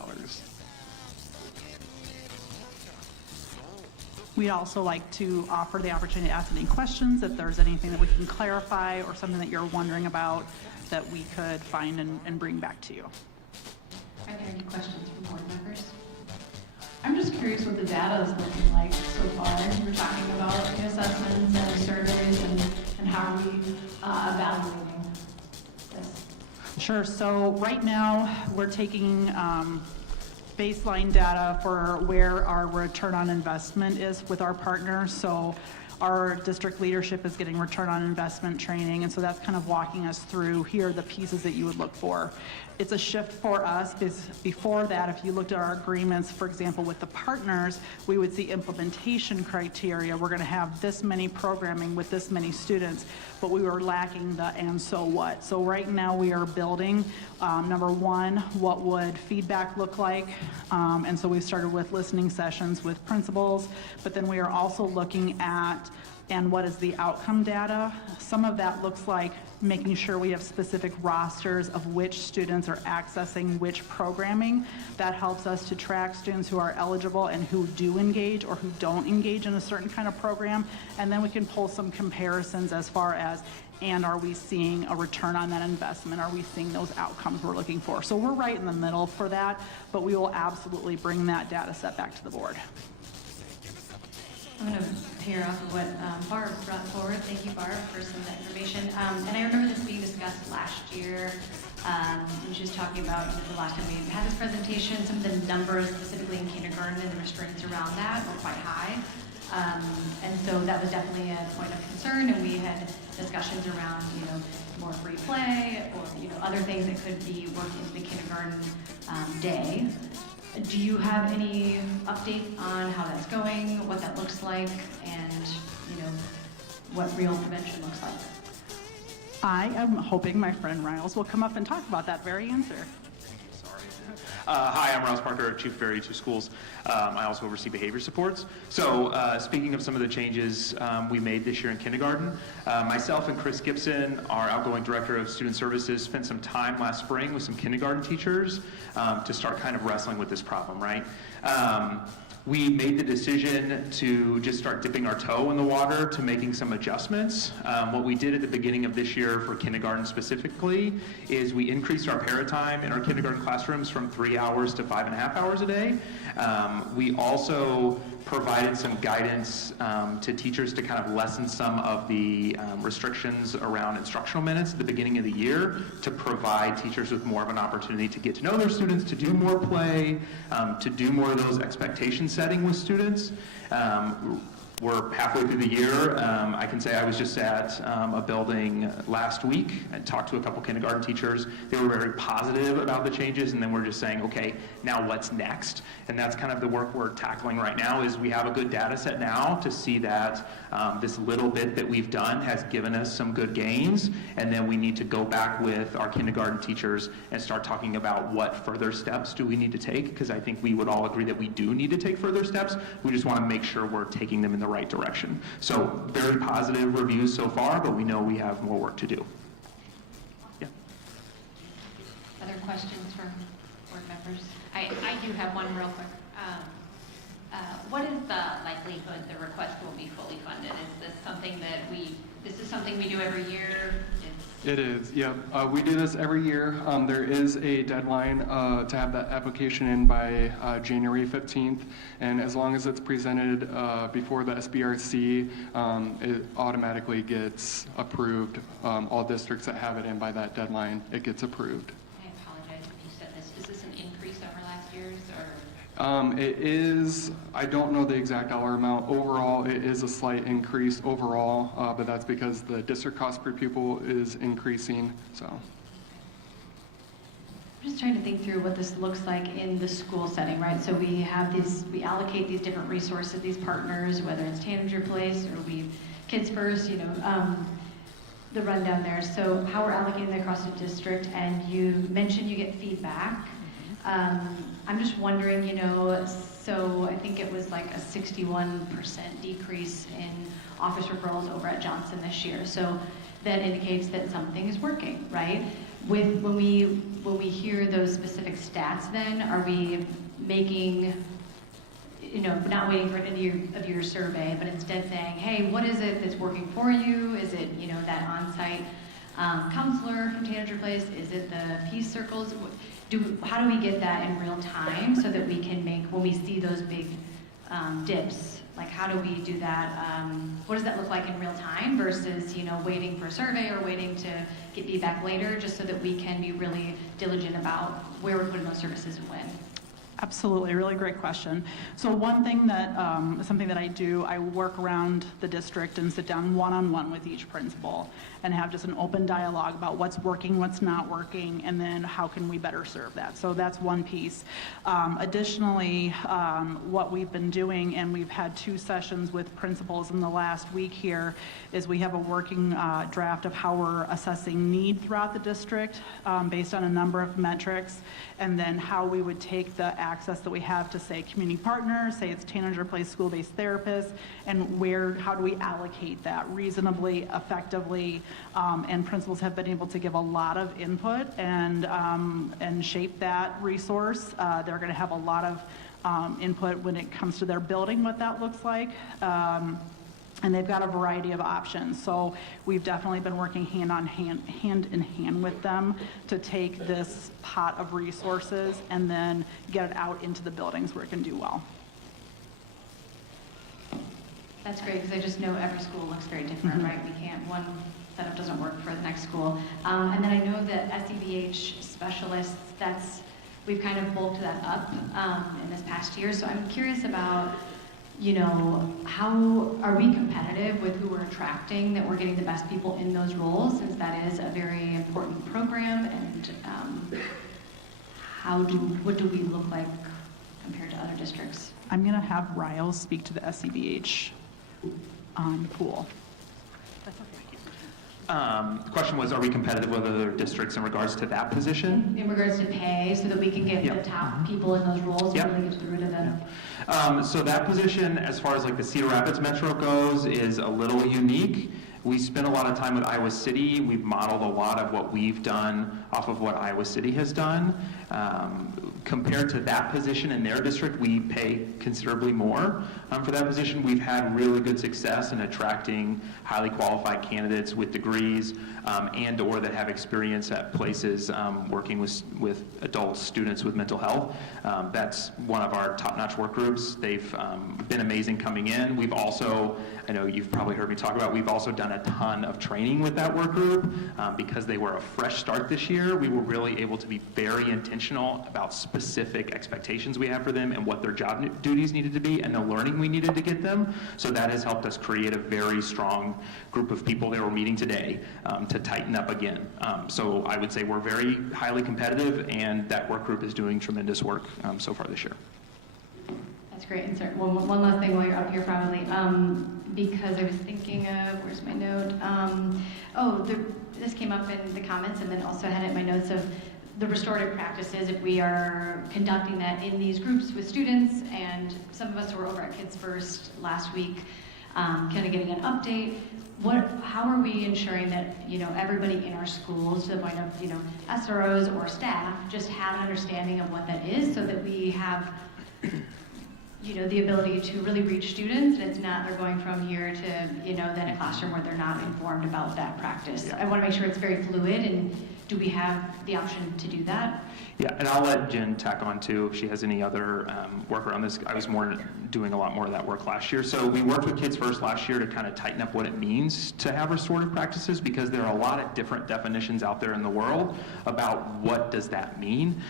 We'd also like to offer the opportunity to ask any questions, if there's anything that we can clarify or something that you're wondering about that we could find and bring back to you. Are there any questions from board members? I'm just curious what the data is looking like so far. We're talking about the assessments and surveys and how are we evaluating this? Sure. So right now, we're taking baseline data for where our return on investment is with our partners. So our district leadership is getting return on investment training, and so that's kind of walking us through here are the pieces that you would look for. It's a shift for us because before that, if you looked at our agreements, for example, with the partners, we would see implementation criteria. We're going to have this many programming with this many students, but we were lacking the and so what. So right now we are building, number one, what would feedback look like? And so we started with listening sessions with principals, but then we are also looking at and what is the outcome data. Some of that looks like making sure we have specific rosters of which students are accessing which programming. That helps us to track students who are eligible and who do engage or who don't engage in a certain kind of program. And then we can pull some comparisons as far as, and are we seeing a return on that investment? Are we seeing those outcomes we're looking for? So we're right in the middle for that, but we will absolutely bring that data set back to the board. I'm going to pair off of what Barb brought forward. Thank you, Barb, for some of that information. And I remember this being discussed last year when she was talking about the last time we had this presentation, some of the numbers specifically in kindergarten and the restraints around that were quite high. And so that was definitely a point of concern, and we had discussions around, more free play or, other things that could be worked into the kindergarten day. Do you have any update on how that's going, what that looks like, and what real prevention looks like? I am hoping my friend Riles will come up and talk about that very answer. Hi, I'm Ross Parker, Chief of 32 Schools. I also oversee behavior supports. So speaking of some of the changes we made this year in kindergarten, myself and Chris Gibson, our outgoing Director of Student Services, spent some time last spring with some kindergarten teachers to start kind of wrestling with this problem, right? We made the decision to just start dipping our toe in the water to making some adjustments. What we did at the beginning of this year for kindergarten specifically is we increased our para time in our kindergarten classrooms from 3 hours to 5.5 hours a day. We also provided some guidance to teachers to kind of lessen some of the restrictions around instructional minutes at the beginning of the year to provide teachers with more of an opportunity to get to know their students, to do more play, to do more of those expectation setting with students. We're halfway through the year. I can say I was just at a building last week and talked to a couple kindergarten teachers. They were very positive about the changes, and then we're just saying, okay, now what's next? And that's kind of the work we're tackling right now. Is we have a good data set now to see that this little bit that we've done has given us some good gains, and then we need to go back with our kindergarten teachers and start talking about what further steps do we need to take, because I think we would all agree that we do need to take further steps. We just want to make sure we're taking them in the right direction. So very positive reviews so far, but we know we have more work to do. Yeah. Other questions from board members? I do have one real quick. What is the likelihood the request will be fully funded? Is this something that we do every year? It is, yeah. We do this every year. There is a deadline to have that application in by January 15th, and as long as it's presented before the SBRC, it automatically gets approved. All districts that have it in by that deadline, it gets approved. I apologize if you said this. Is this an increase over last year's, or? It is, I don't know the exact dollar amount. Overall, it is a slight increase overall, but that's because the district cost per pupil is increasing, so. I'm just just trying to think through what this looks like in the school setting, right? So we allocate these different resources, these partners, whether it's Tanager Place or Kids First, the rundown there. So how we're allocating that across the district, and you mentioned you get feedback. I'm just wondering, so I think it was like a 61% decrease in office referrals over at Johnson this year. So that indicates that something is working, right? When we hear those specific stats, then are we making, not waiting for an end of your survey, but instead saying, hey, what is it that's working for you? Is it, that on-site counselor from Tanager Place? Is it the peace circles? How do we get that in real time so that we can make, when we see those big dips, like how do we do that? What does that look like in real time versus, waiting for a survey or waiting to get feedback later, just so that we can be really diligent about where we're putting those services and when? Absolutely, really great question. So one thing that, something that I do, I work around the district and sit down one-on-one with each principal and have just an open dialogue about what's working, what's not working, and then how can we better serve that. So that's one piece. Additionally, what we've been doing, and we've had 2 sessions with principals in the last week here, is we have a working draft of how we're assessing need throughout the district based on a number of metrics, and then how we would take the access that we have to, say, community partners, say it's Tanager Place school-based therapists, and how do we allocate that reasonably, effectively, and principals have been able to give a lot of input and shape that resource. They're going to have a lot of input when it comes to their building, what that looks like. And they've got a variety of options. So we've definitely been working hand in hand with them to take this pot of resources and then get it out into the buildings where it can do well. That's great, because I just know every school looks very different, right? One setup doesn't work for the next school. And then I know that SEBH specialists, we've kind of bulked that up in this past year. So I'm curious about, how are we competitive with who we're attracting, that we're getting the best people in those roles, since that is a very important program, and what do we look like compared to other districts? I'm going to have Ryle speak to the SEBH pool. The question was, are we competitive with other districts in regards to that position? In regards to pay, so that we can get the top people in those roles and really get to the root of them. So that position, as far as like the Cedar Rapids Metro goes, is a little unique. We spent a lot of time with Iowa City. We've modeled a lot of what we've done off of what Iowa City has done. Compared to that position in their district, we pay considerably more for that position. We've had really good success in attracting highly qualified candidates with degrees and or that have experience at places working with adult students with mental health. That's one of our top-notch work groups. They've been amazing coming in. We've also, I know you've probably heard me talk about, we've also done a ton of training with that work group because they were a fresh start this year. We were really able to be very intentional about specific expectations we have for them and what their job duties needed to be and the learning we needed to get them. So that has helped us create a very strong group of people that we're meeting today to tighten up again. So I would say we're very highly competitive, and that work group is doing tremendous work so far this year. That's great. And sorry, one last thing while you're up here probably, because I was thinking of, where's my note? This came up in the comments, and then also had it in my notes of the restorative practices, if we are conducting that in these groups with students, and some of us were over at Kids First last week, kind of getting an update. How are we ensuring that, everybody in our schools, to the point of, SROs or staff, just have an understanding of what that is, so that we have, the ability to really reach students, and it's not they're going from here to, then a classroom where they're not informed about that practice. Yeah. I want to make sure it's very fluid, and do we have the option to do that? Yeah, and I'll let Jen tack on too if she has any other work around this. I was doing a lot more of that work last year. So we worked with Kids First last year to kind of tighten up what it means to have restorative practices, because there are a lot of different definitions out there in the world about what does that mean.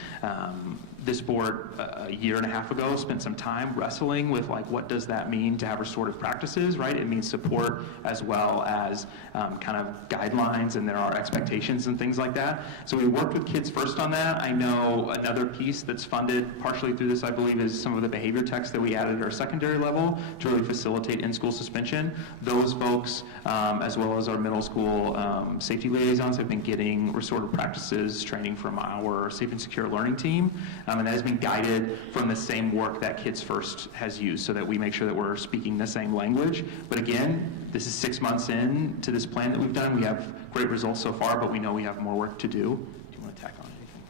this board a year and a half ago spent some time wrestling with like, what does that mean to have restorative practices, right? It means support as well as kind of guidelines, and there are expectations and things like that. So we worked with Kids First on that. I know another piece that's funded partially through this, I believe, is some of the behavior texts that we added at our secondary level to really facilitate in-school suspension. Those folks, as well as our middle school safety liaisons, have been getting restorative practices training from our Safe and Secure Learning team. And that has been guided from the same work that Kids First has used, so that we make sure that we're speaking the same language. But again, this is 6 months in to this plan that we've done. We have great results so far, but we know we have more work to do. Do you want to tack on anything?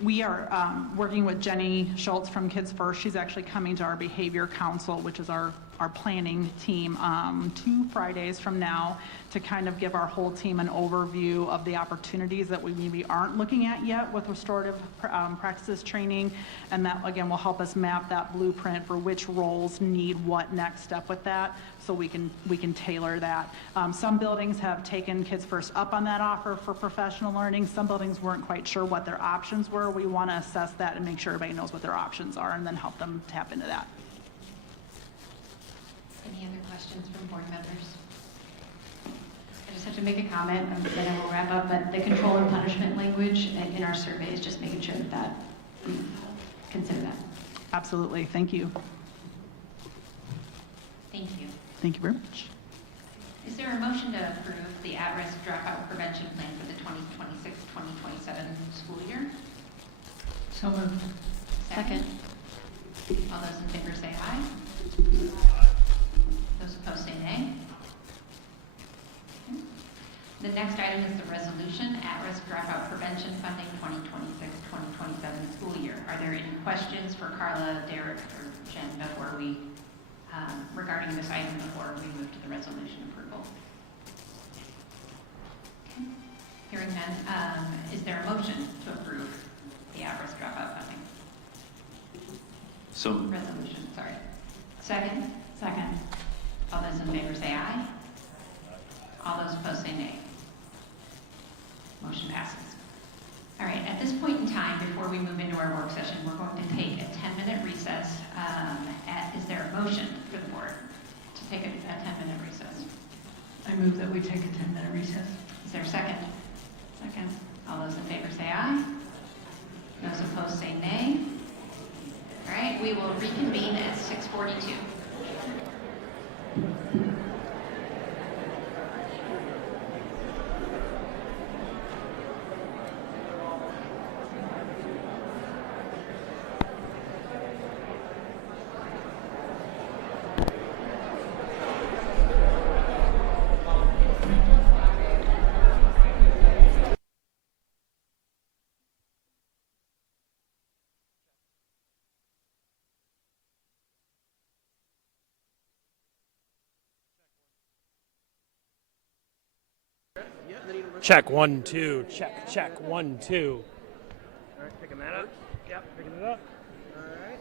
We are working with Jenny Schultz from Kids First. She's actually coming to our Behavior Council, which is our planning team, 2 Fridays from now, to kind of give our whole team an overview of the opportunities that we maybe aren't looking at yet with restorative practices training. And that, again, will help us map that blueprint for which roles need what next step with that, so we can tailor that. Some buildings have taken Kids First up on that offer for professional learning. Some buildings weren't quite sure what their options were. We want to assess that and make sure everybody knows what their options are, and then help them tap into that. Any other questions from board members? I just have to make a comment, and then I will wrap up, but the control and punishment language in our survey is just making sure that we consider that. Absolutely. Thank you. Thank you. Thank you very much. Is there a motion to approve the at-risk dropout prevention plan for the 2026-2027 school year? So moved. Second. All those in favor say aye. Those opposed say nay. Okay. The next item is the resolution, at-risk dropout prevention funding 2026-2027 school year. Are there any questions for Carla, Derek, or Jen before we, regarding this item before we move to the resolution approval? Okay. Hearing none, is there a motion to approve the at-risk dropout funding? So Resolution, sorry. Second? Second. All those in favor say aye. All those opposed say nay. Motion passes. All right, at this point in time, before we move into our work session, we're going to take a 10-minute recess. Is there a motion for the board to take a 10-minute recess? I move that we take a 10-minute recess. Is there a second? Second. All those in favor say aye. Those opposed say nay. All right, we will reconvene at 6:42. Check 1 2. Check 1 2. All right, picking that up. Yep, picking it up. All right.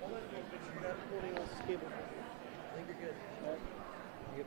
Hold it. Make sure you're not holding this cable. I think you're good. All right. Yep.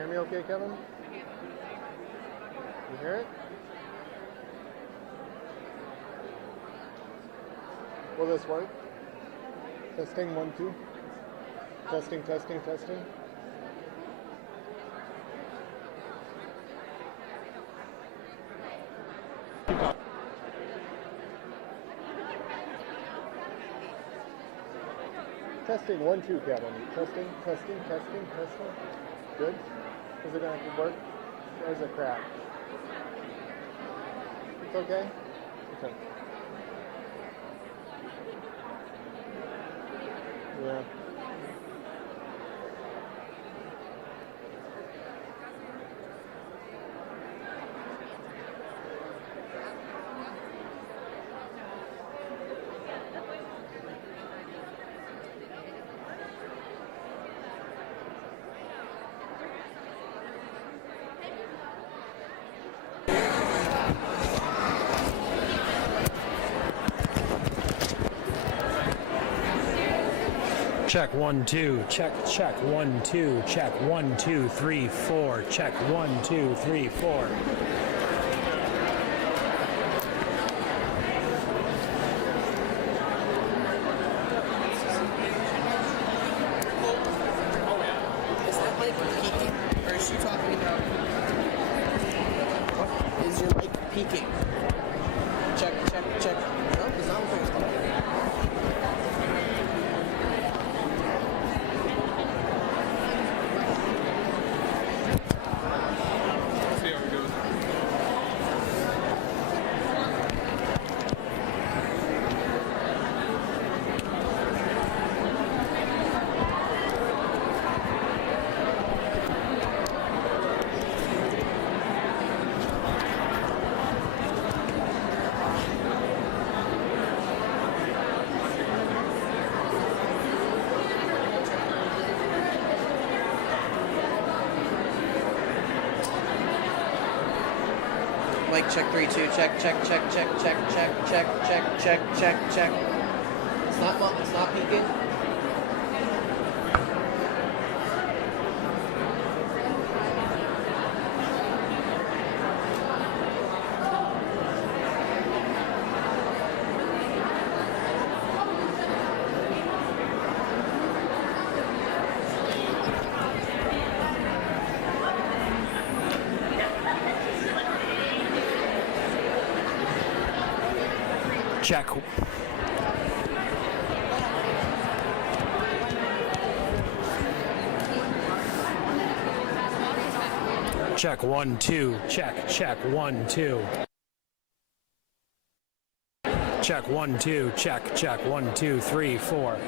hear me okay, Kevin? You hear it? Will this work? Testing, 1, 2. Testing, testing, testing. Testing, 1, 2, Kevin. Testing, testing, testing, testing. Good? Is it going to work? There's a crack. It's okay? Okay. Yeah. Check 1 2. Check 1 2. Check 1 2 3 4. Check 1 2 3 4. Is that mic peaking? Or is she talking about? What? Is your mic peaking? Check, check, check. No, because I don't think it's talking. Mic check 3 2. Check, check, check, check, check, check, check, check, check, check, check. It's not peaking. Check. Check 1 2. Check 1 2. Check 1 2. Check 1 2 3 4.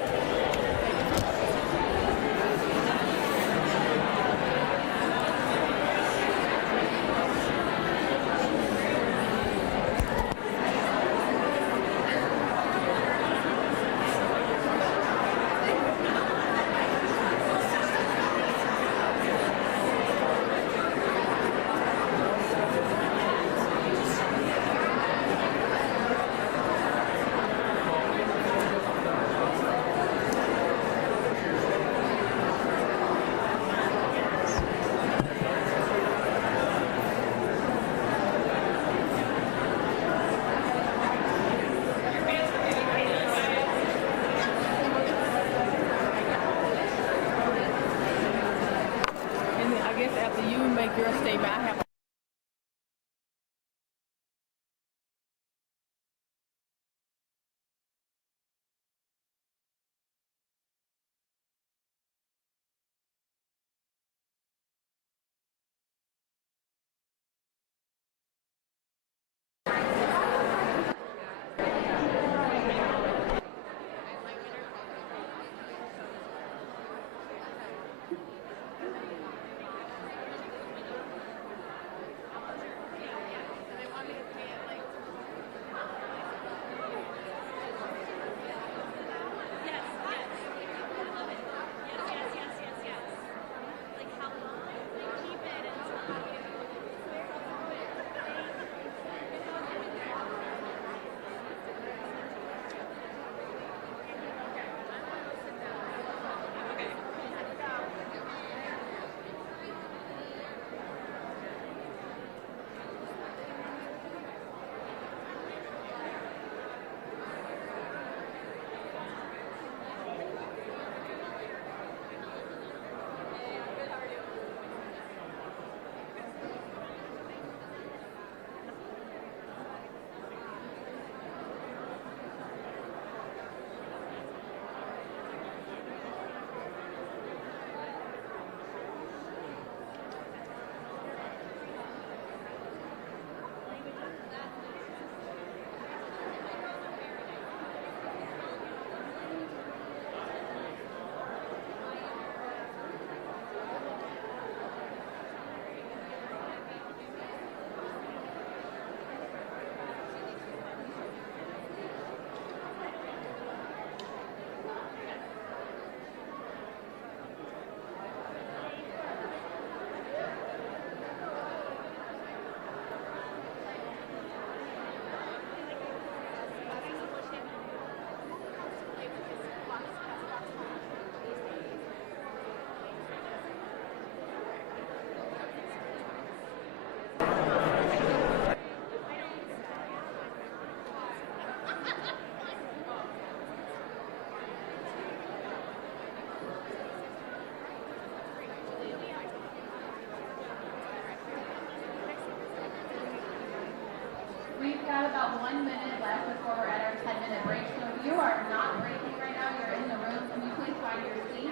have about 1 minute left before we're at our 10-minute break. So if you are not breaking right now, you're in the room, can you please find your seat?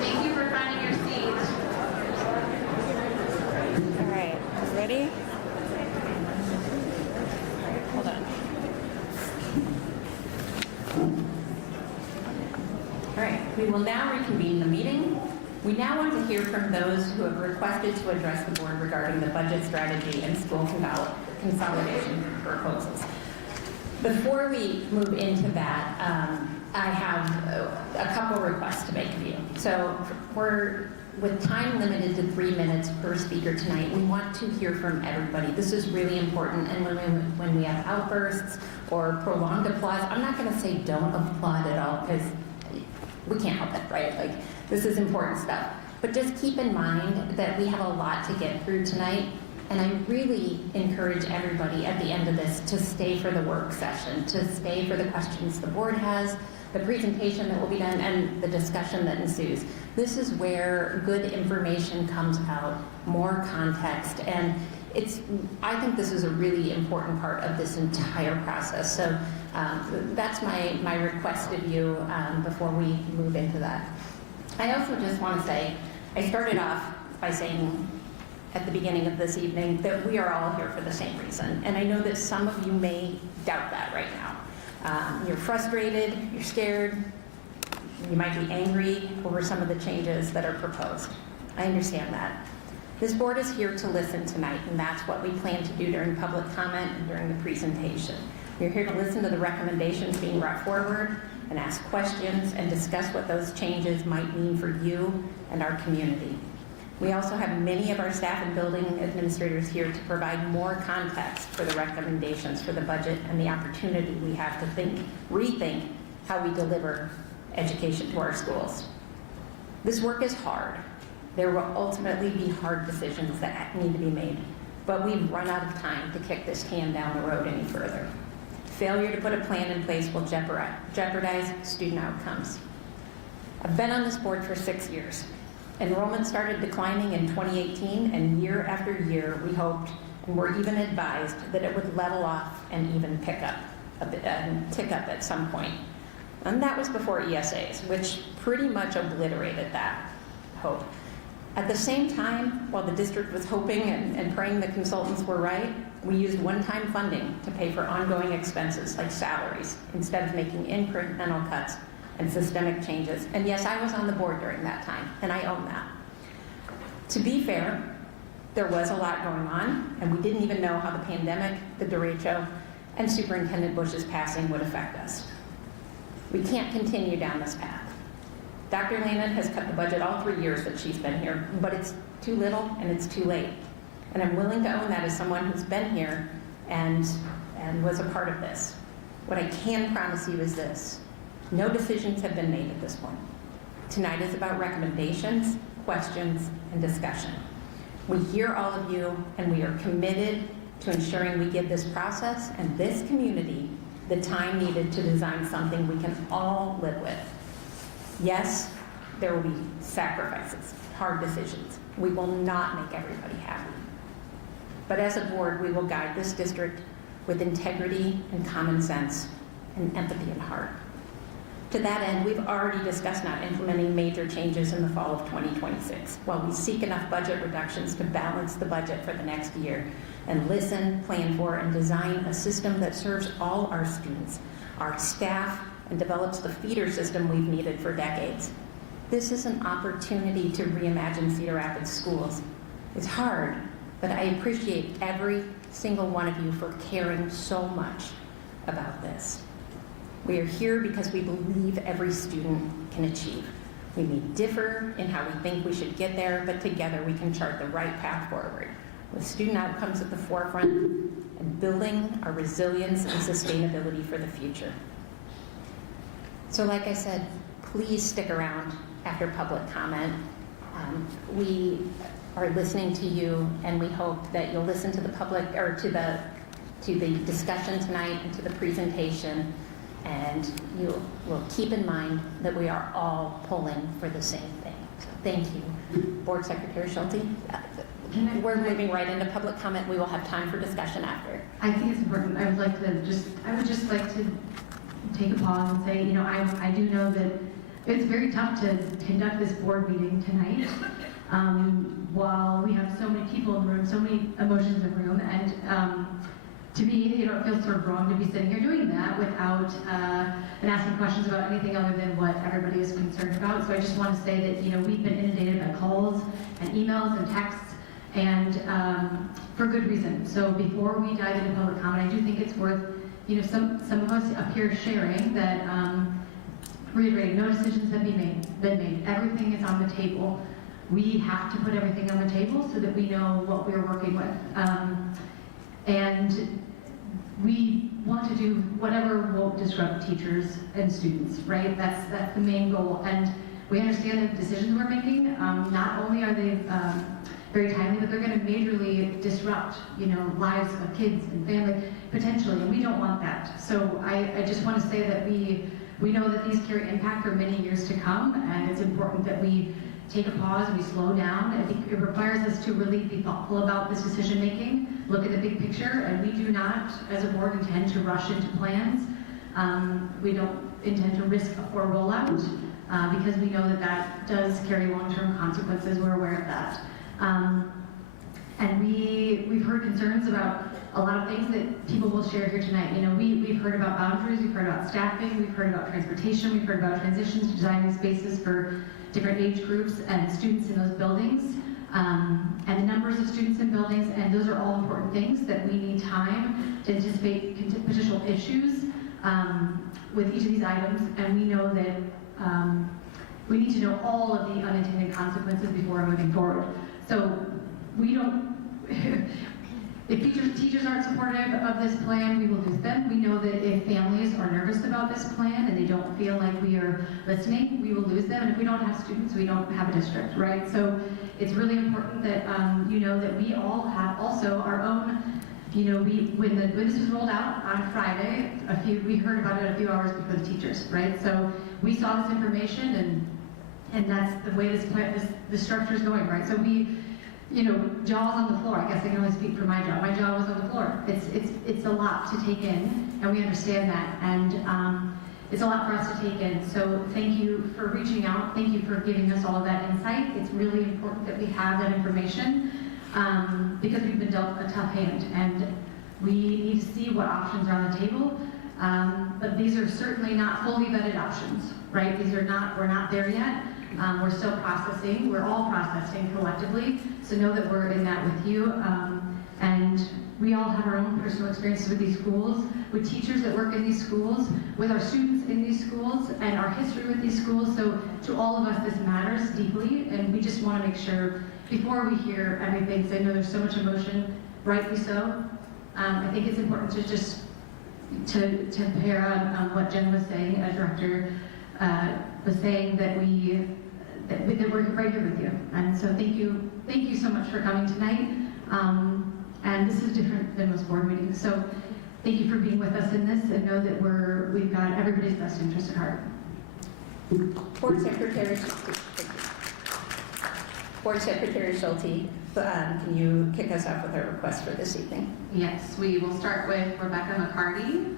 Thank you for finding your seats. All right, ready? Hold on. All right, we will now reconvene the meeting. We now want to hear from those who have requested to address the board regarding the budget strategy and school consolidation proposals. Before we move into that, I have a couple requests to make of you. So with time limited to 3 minutes per speaker tonight, we want to hear from everybody. This is really important, and when we have outbursts or prolonged applause, I'm not going to say don't applaud at all, because we can't help it, right? Like, this is important stuff. But just keep in mind that we have a lot to get through tonight, and I really encourage everybody at the end of this to stay for the work session, to stay for the questions the board has, the presentation that will be done, and the discussion that ensues. This is where good information comes out, more context, and I think this is a really important part of this entire process. So that's my request of you before we move into that. I also just want to say, I started off by saying at the beginning of this evening that we are all here for the same reason. And I know that some of you may doubt that right now. You're frustrated, you're scared, you might be angry over some of the changes that are proposed. I understand that. This board is here to listen tonight, and that's what we plan to do during public comment and during the presentation. We're here to listen to the recommendations being brought forward and ask questions and discuss what those changes might mean for you and our community. We also have many of our staff and building administrators here to provide more context for the recommendations for the budget and the opportunity we have to rethink how we deliver education to our schools. This work is hard. There will ultimately be hard decisions that need to be made, but we've run out of time to kick this can down the road any further. Failure to put a plan in place will jeopardize student outcomes. I've been on this board for 6 years. Enrollment started declining in 2018, and year after year we hoped and were even advised that it would level off and even pick up a bit and tick up at some point. And that was before ESAs, which pretty much obliterated that hope. At the same time, while the district was hoping and praying the consultants were right, we used one-time funding to pay for ongoing expenses like salaries instead of making incremental cuts and systemic changes. And yes, I was on the board during that time, and I own that. To be fair, there was a lot going on, and we didn't even know how the pandemic, the derecho, and Superintendent Bush's passing would affect us. We can't continue down this path. Dr. Lehman has cut the budget all 3 years that she's been here, but it's too little and it's too late. And I'm willing to own that as someone who's been here and was a part of this. What I can promise you is this: no decisions have been made at this point. Tonight is about recommendations, questions, and discussion. We hear all of you, and we are committed to ensuring we give this process and this community the time needed to design something we can all live with. Yes, there will be sacrifices, hard decisions. We will not make everybody happy. But as a board, we will guide this district with integrity and common sense and empathy and heart. To that end, we've already discussed not implementing major changes in the fall of 2026, while we seek enough budget reductions to balance the budget for the next year and listen, plan for, and design a system that serves all our students, our staff, and develops the feeder system we've needed for decades. This is an opportunity to reimagine Cedar Rapids schools. It's hard, but I appreciate every single one of you for caring so much about this. We are here because we believe every student can achieve. We may differ in how we think we should get there, but together we can chart the right path forward, with student outcomes at the forefront and building our resilience and sustainability for the future. So like I said, please stick around after public comment. We are listening to you, and we hope that you'll listen to the public, or to the discussion tonight and to the presentation, and you will keep in mind that we are all pulling for the same thing. So thank you. Board Secretary Schulte, we're moving right into public comment. We will have time for discussion after. I think it's important. I would just like to take a pause and say, I do know that it's very tough to conduct this board meeting tonight while we have so many people in the room, so many emotions in the room, and to me, it feels sort of wrong to be sitting here doing that without and asking questions about anything other than what everybody is concerned about. So I just want to say that we've been inundated by calls and emails and texts, and for good reason. So before we dive into public comment, I do think it's worth some of us up here sharing that, reiterating, no decisions have been made. Everything is on the table. We have to put everything on the table so that we know what we're working with. And we want to do whatever won't disrupt teachers and students, right? That's the main goal. And we understand the decisions we're making. Not only are they very timely, but they're going to majorly disrupt, lives of kids and family potentially, and we don't want that. So I just want to say that we know that these carry impact for many years to come, and it's important that we take a pause, we slow down. I think it requires us to really be thoughtful about this decision making, look at the big picture, and we do not, as a board, intend to rush into plans. We don't intend to risk a poor rollout because we know that does carry long-term consequences. We're aware of that. And we've heard concerns about a lot of things that people will share here tonight. We've heard about boundaries, we've heard about staffing, we've heard about transportation, we've heard about transitions, designing spaces for different age groups and students in those buildings, and the numbers of students in buildings, and those are all important things that we need time to anticipate potential issues with each of these items, and we know that we need to know all of the unintended consequences before moving forward. So we don't, if teachers aren't supportive of this plan, we will lose them. We know that if families are nervous about this plan and they don't feel like we are listening, we will lose them. And if we don't have students, we don't have a district, right? So it's really important that that we all have also our own, when this was rolled out on Friday, we heard about it a few hours before the teachers, right? So we saw this information, and that's the way the structure is going, right? So we, jaws on the floor. I guess I can only speak for my jaw. My jaw was on the floor. It's a lot to take in, and we understand that, and it's a lot for us to take in. So thank you for reaching out. Thank you for giving us all of that insight. It's really important that we have that information because we've been dealt a tough hand, and we need to see what options are on the table. But these are certainly not fully vetted options, right? We're not there yet. We're still processing. We're all processing collectively. So know that we're in that with you. And we all have our own personal experiences with these schools, with teachers that work in these schools, with our students in these schools, and our history with these schools. So to all of us, this matters deeply, and we just want to make sure before we hear everything, because I know there's so much emotion, rightly so. I think it's important to just to pair on what Jen was saying, as Director was saying, that we're right here with you. And so thank you so much for coming tonight. And this is different than most board meetings. So thank you for being with us in this, and know that we've got everybody's best interest at heart. Board Secretary Schulte, can you kick us off with our request for this evening? Yes, we will start with Rebecca McCarty,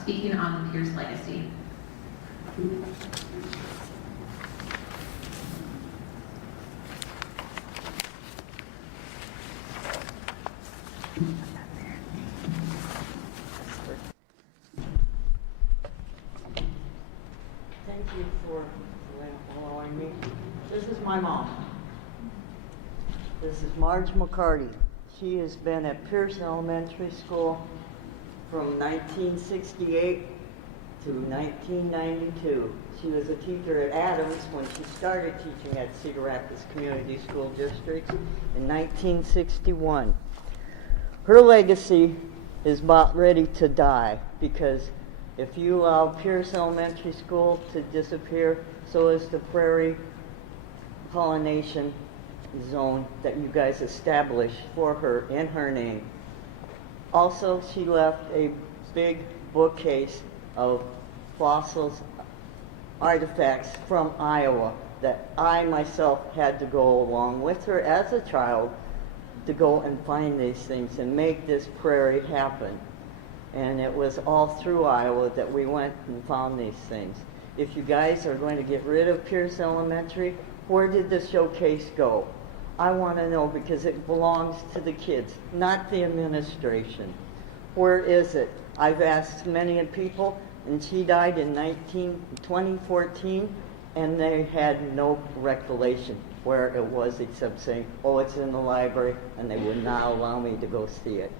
speaking on the Pierce legacy. Thank you for allowing me. This is my mom. This is Marge McCarty. She has been at Pierce Elementary School from 1968 to 1992. She was a teacher at Adams when she started teaching at Cedar Rapids Community School District in 1961. Her legacy is about ready to die, because if you allow Pierce Elementary School to disappear, so is the Prairie Pollination Zone that you guys established for her in her name. Also, she left a big bookcase of fossils, artifacts from Iowa that I myself had to go along with her as a child to go and find these things and make this prairie happen. And it was all through Iowa that we went and found these things. If you guys are going to get rid of Pierce Elementary, where did the showcase go? I want to know, because it belongs to the kids, not the administration. Where is it? I've asked many people, and she died in 2014, and they had no recollection where it was, except saying, oh, it's in the library, and they would not allow me to go see it.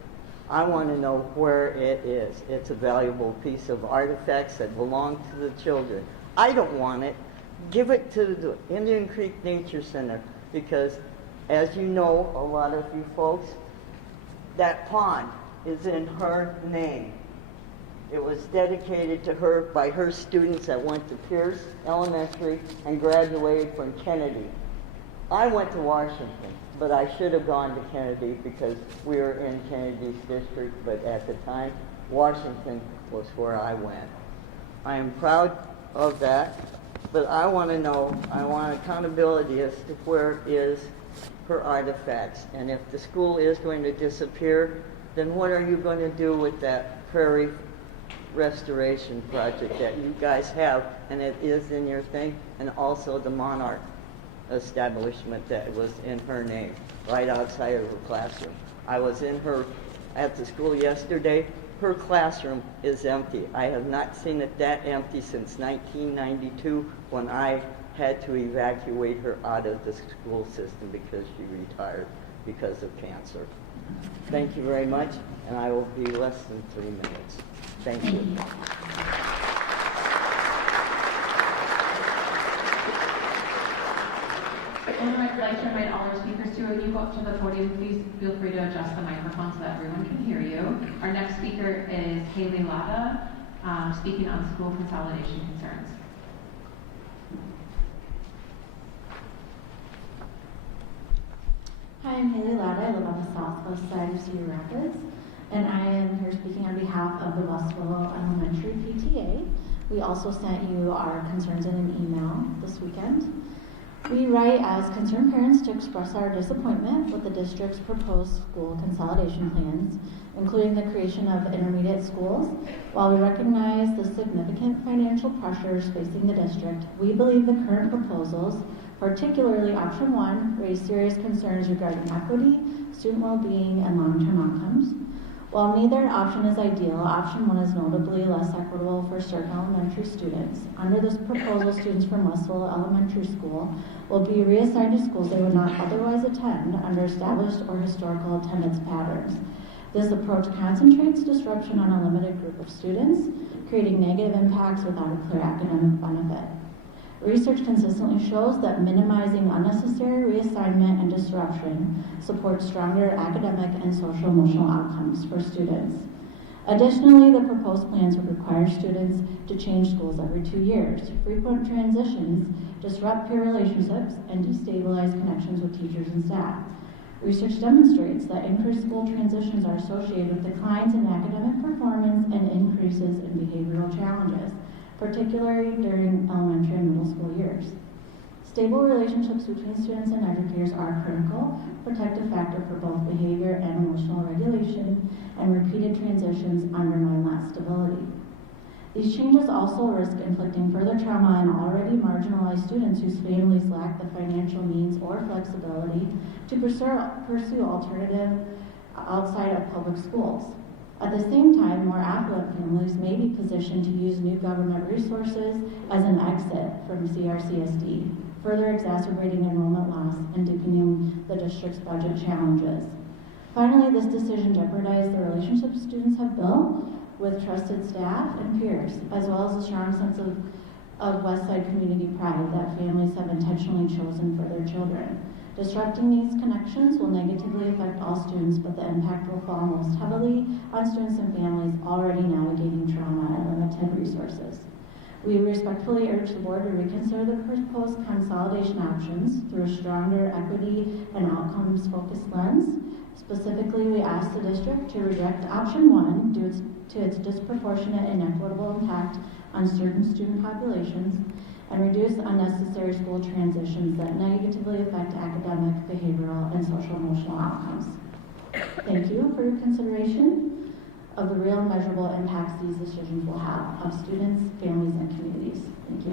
I want to know where it is. It's a valuable piece of artifacts that belong to the children. I don't want it. Give it to the Indian Creek Nature Center, because as you know, a lot of you folks, that pond is in her name. It was dedicated to her by her students that went to Pierce Elementary and graduated from Kennedy. I went to Washington, but I should have gone to Kennedy because we were in Kennedy's district, but at the time, Washington was where I went. I am proud of that, but I want to know, I want accountability as to where is her artifacts. And if the school is going to disappear, then what are you going to do with that prairie restoration project that you guys have, and it is in your thing, and also the Monarch establishment that was in her name, right outside of her classroom. I was in her, at the school yesterday. Her classroom is empty. I have not seen it that empty since 1992, when I had to evacuate her out of the school system because she retired because of cancer. Thank you very much, and I will be less than 3 minutes. Thank you. And I'd like to invite all our speakers to, when you go up to the podium, please feel free to adjust the microphone so that everyone can hear you. Our next speaker is Haley Lada, speaking on school consolidation concerns. Hi, I'm Haley Lada. I live on the southwest side of Cedar Rapids, and I am here speaking on behalf of the Westville Elementary PTA. We also sent you our concerns in an email this weekend. We write as concerned parents to express our disappointment with the district's proposed school consolidation plans, including the creation of intermediate schools. While we recognize the significant financial pressures facing the district, we believe the current proposals, particularly option 1, raise serious concerns regarding equity, student well-being, and long-term outcomes. While neither option is ideal, option 1 is notably less equitable for certain elementary students. Under this proposal, students from Westville Elementary School will be reassigned to schools they would not otherwise attend under established or historical attendance patterns. This approach concentrates disruption on a limited group of students, creating negative impacts without a clear academic benefit. Research consistently shows that minimizing unnecessary reassignment and disruption supports stronger academic and social-emotional outcomes for students. Additionally, the proposed plans would require students to change schools every 2 years. Frequent transitions disrupt peer relationships and destabilize connections with teachers and staff. Research demonstrates that increased school transitions are associated with declines in academic performance and increases in behavioral challenges, particularly during elementary and middle school years. Stable relationships between students and educators are a critical protective factor for both behavior and emotional regulation, and repeated transitions undermine that stability. These changes also risk inflicting further trauma on already marginalized students whose families lack the financial means or flexibility to pursue alternative outside of public schools. At the same time, more affluent families may be positioned to use new government resources as an exit from CRCSD, further exacerbating enrollment loss and deepening the district's budget challenges. Finally, this decision jeopardizes the relationships students have built with trusted staff and peers, as well as a strong sense of Westside community pride that families have intentionally chosen for their children. Disrupting these connections will negatively affect all students, but the impact will fall most heavily on students and families already navigating trauma and limited resources. We respectfully urge the board to reconsider the proposed consolidation options through a stronger equity and outcomes-focused lens. Specifically, we ask the district to reject option 1 due to its disproportionate and inequitable impact on certain student populations, and reduce unnecessary school transitions that negatively affect academic, behavioral, and social emotional outcomes. Thank you for your consideration of the real and measurable impacts these decisions will have on students, families, and communities. Thank you.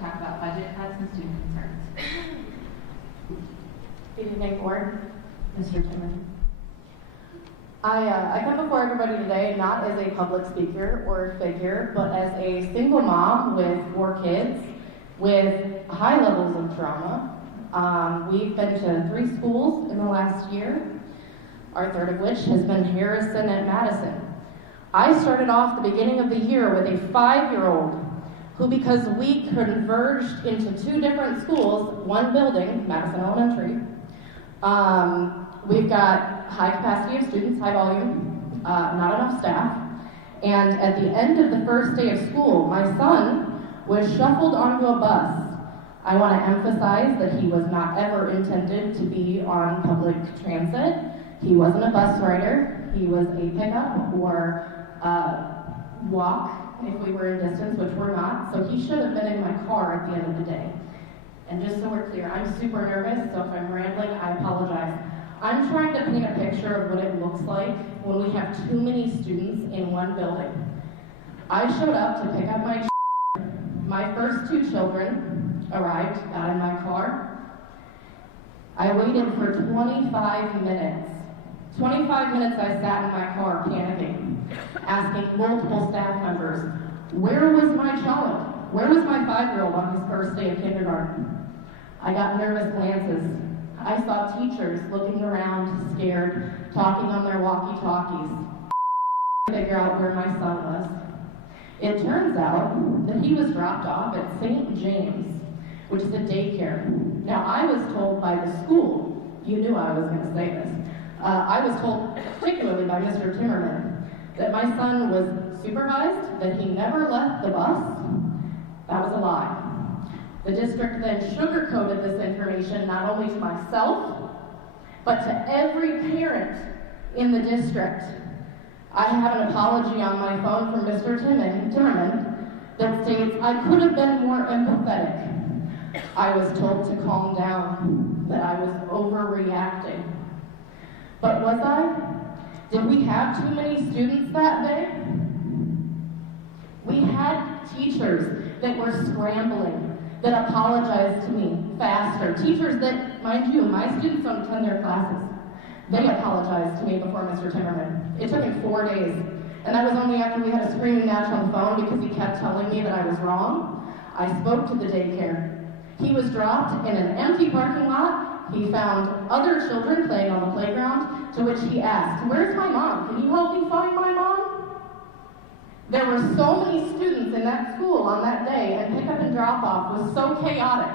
Talk about budget cuts and student concerns. Good evening, board. Mr. Timmerman. I come before everybody today not as a public speaker or figure, but as a single mom with 4 kids with high levels of trauma. We've been to 3 schools in the last year, our third of which has been Harrison and Madison. I started off the beginning of the year with a 5-year-old who, because we converged into 2 different schools, one building, Madison Elementary, we've got high capacity of students, high volume, not enough staff, and at the end of the first day of school, my son was shuffled onto a bus. I want to emphasize that he was not ever intended to be on public transit. He wasn't a bus rider. He was a pickup or walk if we were in distance, which we're not. So he should have been in my car at the end of the day. And just so we're clear, I'm super nervous, so if I'm rambling, I apologize. I'm trying to paint a picture of what it looks like when we have too many students in one building. I showed up to pick up my first 2 children arrived, got in my car. I waited for 25 minutes. 25 minutes I sat in my car panicking, asking multiple staff members, where was my child? Where was my 5-year-old on his first day of kindergarten? I got nervous glances. I saw teachers looking around, scared, talking on their walkie-talkies, to figure out where my son was. It turns out that he was dropped off at St. James, which is a daycare. Now, I was told by the school, you knew I was going to say this, I was told, particularly by Mr. Timmerman, that my son was supervised, that he never left the bus. That was a lie. The district then sugarcoated this information not only to myself, but to every parent in the district. I have an apology on my phone from Mr. Timmerman that states, I could have been more empathetic. I was told to calm down, that I was overreacting. But was I? Did we have too many students that day? We had teachers that were scrambling, that apologized to me faster. Teachers that, mind you, my students don't attend their classes. They apologized to me before Mr. Timmerman. It took him 4 days. And that was only after we had a screaming match on the phone because he kept telling me that I was wrong. I spoke to the daycare. He was dropped in an empty parking lot. He found other children playing on the playground, to which he asked, where's my mom? Can you help me find my mom? There were so many students in that school on that day, and pickup and drop-off was so chaotic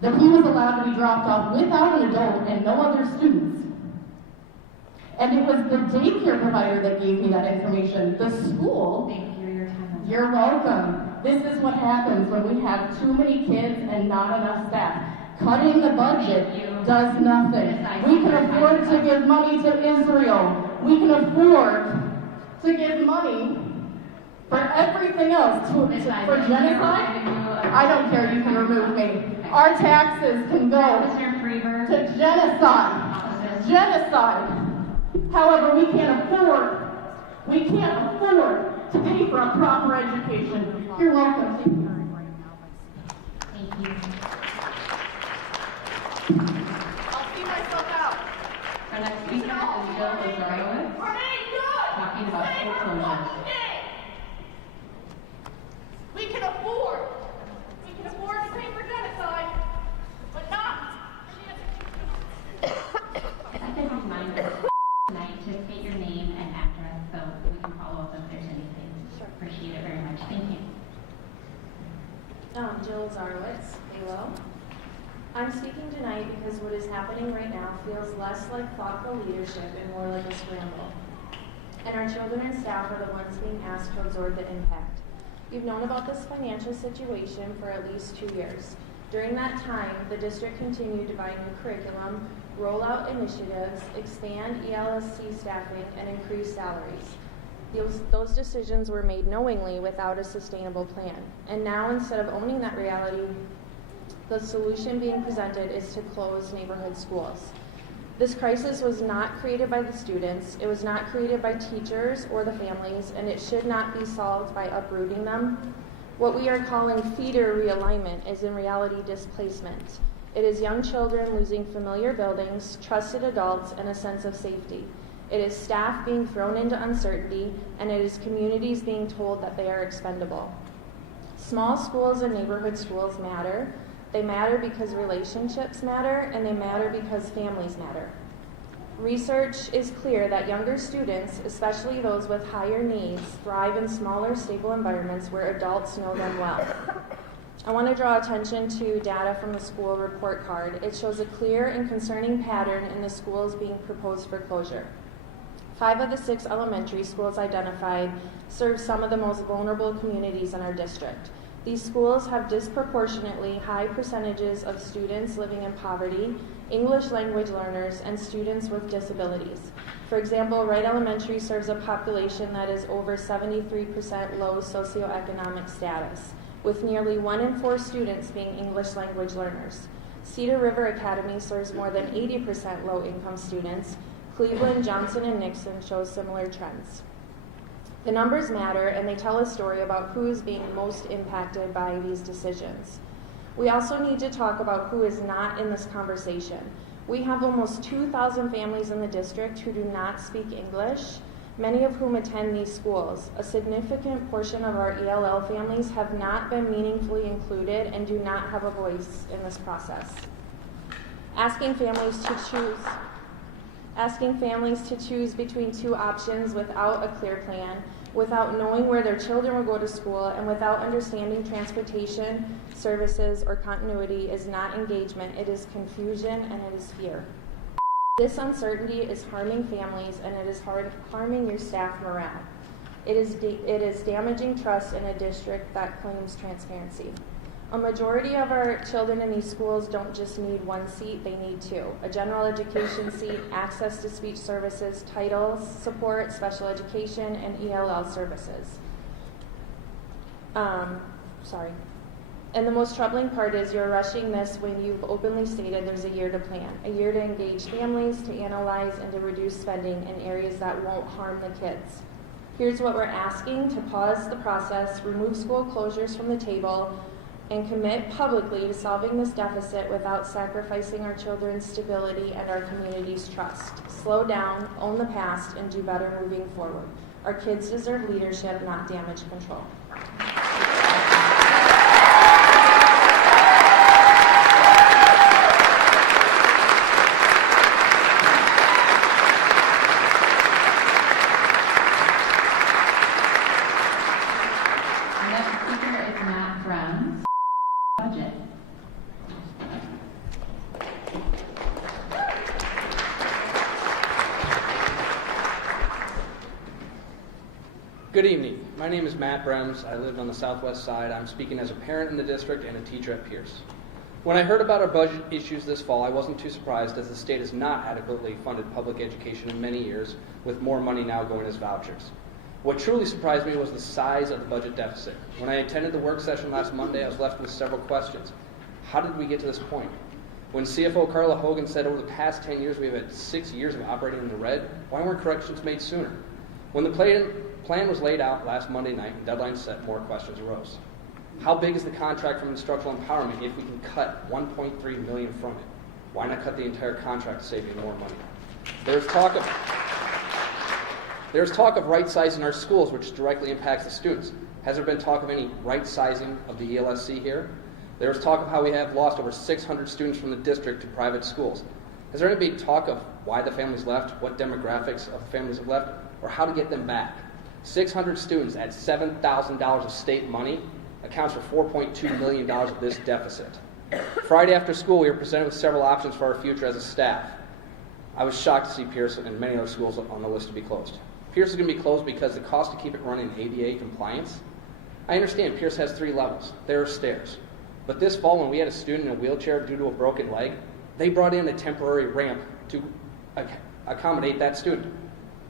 that he was allowed to be dropped off without an adult and no other students. And it was the daycare provider that gave me that information. The school, thank you, your time is you're welcome. This is what happens when we have too many kids and not enough staff. Cutting the budget does nothing. We can afford to give money to Israel. We can afford to give money for everything else. For genocide? I don't care, you can remove me. Our taxes can go to genocide. Genocide. However, we can't afford to pay for a proper education. You're welcome. Thank you. I'll see myself out. Our next speaker is Jill Lazarowitz, talking about foreclosure. We can afford to pay for genocide. Jill Zarwitz, Halo. I'm speaking tonight because what is happening right now feels less like thoughtful leadership and more like a scramble. And our children and staff are the ones being asked to absorb the impact. We've known about this financial situation for at least 2 years. During that time, the district continued to buy new curriculum, roll out initiatives, expand ELSC staffing, and increase salaries. Those decisions were made knowingly without a sustainable plan. And now, instead of owning that reality, the solution being presented is to close neighborhood schools. This crisis was not created by the students, it was not created by teachers or the families, and it should not be solved by uprooting them. What we are calling feeder realignment is in reality displacement. It is young children losing familiar buildings, trusted adults, and a sense of safety. It is staff being thrown into uncertainty, and it is communities being told that they are expendable. Small schools and neighborhood schools matter. They matter because relationships matter, and they matter because families matter. Research is clear that younger students, especially those with higher needs, thrive in smaller, stable environments where adults know them well. I want to draw attention to data from the school report card. It shows a clear and concerning pattern in the schools being proposed for closure. 5 of the 6 elementary schools identified serve some of the most vulnerable communities in our district. These schools have disproportionately high percentages of students living in poverty, English language learners, and students with disabilities. For example, Wright Elementary serves a population that is over 73% low socioeconomic status, with nearly 1 in 4 students being English language learners. Cedar River Academy serves more than 80% low-income students. Cleveland, Johnson, and Nixon show similar trends. The numbers matter, and they tell a story about who is being most impacted by these decisions. We also need to talk about who is not in this conversation. We have almost 2,000 families in the district who do not speak English, many of whom attend these schools. A significant portion of our ELL families have not been meaningfully included and do not have a voice in this process. Asking families to choose between 2 options without a clear plan, without knowing where their children will go to school, and without understanding transportation, services, or continuity is not engagement, it is confusion and it is fear. This uncertainty is harming families and it is harming your staff morale. It is damaging trust in a district that claims transparency. A majority of our children in these schools don't just need 1 seat, they need 2. A general education seat, access to speech services, titles, support, special education, and ELL services. And the most troubling part is you're rushing this when you've openly stated there's a year to plan, a year to engage families, to analyze, and to reduce spending in areas that won't harm the kids. Here's what we're asking: to pause the process, remove school closures from the table, and commit publicly to solving this deficit without sacrificing our children's stability and our community's trust. Slow down, own the past, and do better moving forward. Our kids deserve leadership, not damage control. Good evening. My name is Matt Brems. I live on the southwest side. I'm speaking as a parent in the district and a teacher at Pierce. When I heard about our budget issues this fall, I wasn't too surprised, as the state has not adequately funded public education in many years, with more money now going as vouchers. What truly surprised me was the size of the budget deficit. When I attended the work session last Monday, I was left with several questions. How did we get to this point? When CFO Carla Hogan said over the past 10 years we have had 6 years of operating in the red, why weren't corrections made sooner? When the plan was laid out last Monday night and deadlines set, more questions arose. How big is the contract from instructional empowerment if we can cut $1.3 million from it? Why not cut the entire contract to save you more money? There's talk of right-sizing our schools, which directly impacts the students. Has there been talk of any right-sizing of the ELSC here? There's talk of how we have lost over 600 students from the district to private schools. Has there been talk of why the families left, what demographics of the families have left, or how to get them back? 600 students at $7,000 of state money, accounts for $4.2 million of this deficit. Friday after school, we were presented with several options for our future as a staff. I was shocked to see Pierce and many other schools on the list to be closed. Pierce is going to be closed because the cost to keep it running in ADA compliance. I understand Pierce has 3 levels. There are stairs. But this fall, when we had a student in a wheelchair due to a broken leg, they brought in a temporary ramp to accommodate that student.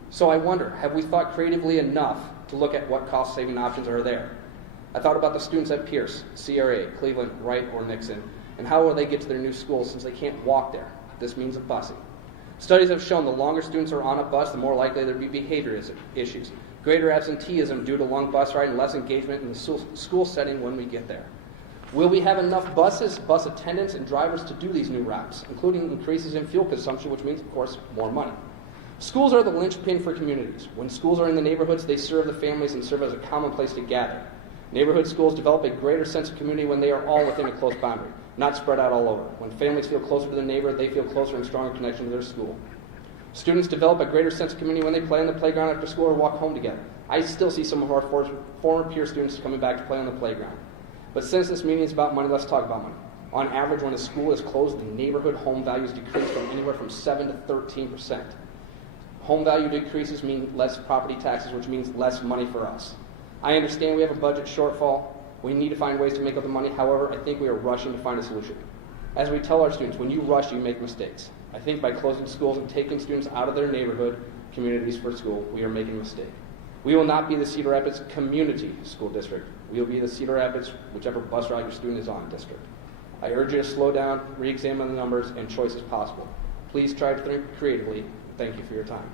So I wonder, have we thought creatively enough to look at what cost-saving options are there? I thought about the students at Pierce, CRA, Cleveland, Wright, or Nixon, and how will they get to their new schools since they can't walk there? This means busing. Studies have shown the longer students are on a bus, the more likely there will be behavior issues, greater absenteeism due to long bus ride, and less engagement in the school setting when we get there. Will we have enough buses, bus attendants, and drivers to do these new routes, including increases in fuel consumption, which means, of course, more money? Schools are the linchpin for communities. When schools are in the neighborhoods, they serve the families and serve as a common place to gather. Neighborhood schools develop a greater sense of community when they are all within a close boundary, not spread out all over. When families feel closer to their neighbor, they feel closer and stronger connection to their school. Students develop a greater sense of community when they play on the playground after school or walk home together. I still see some of our former peer students coming back to play on the playground. But since this meeting is about money, let's talk about money. On average, when a school is closed, the neighborhood home values decrease from anywhere from 7 to 13%. Home value decreases mean less property taxes, which means less money for us. I understand we have a budget shortfall. We need to find ways to make up the money. However, I think we are rushing to find a solution. As we tell our students, when you rush, you make mistakes. I think by closing schools and taking students out of their neighborhood communities for school, we are making a mistake. We will not be the Cedar Rapids Community School District. We will be the Cedar Rapids, whichever bus route your student is on, district. I urge you to slow down, re-examine the numbers, and choices possible. Please try to think creatively. Thank you for your time.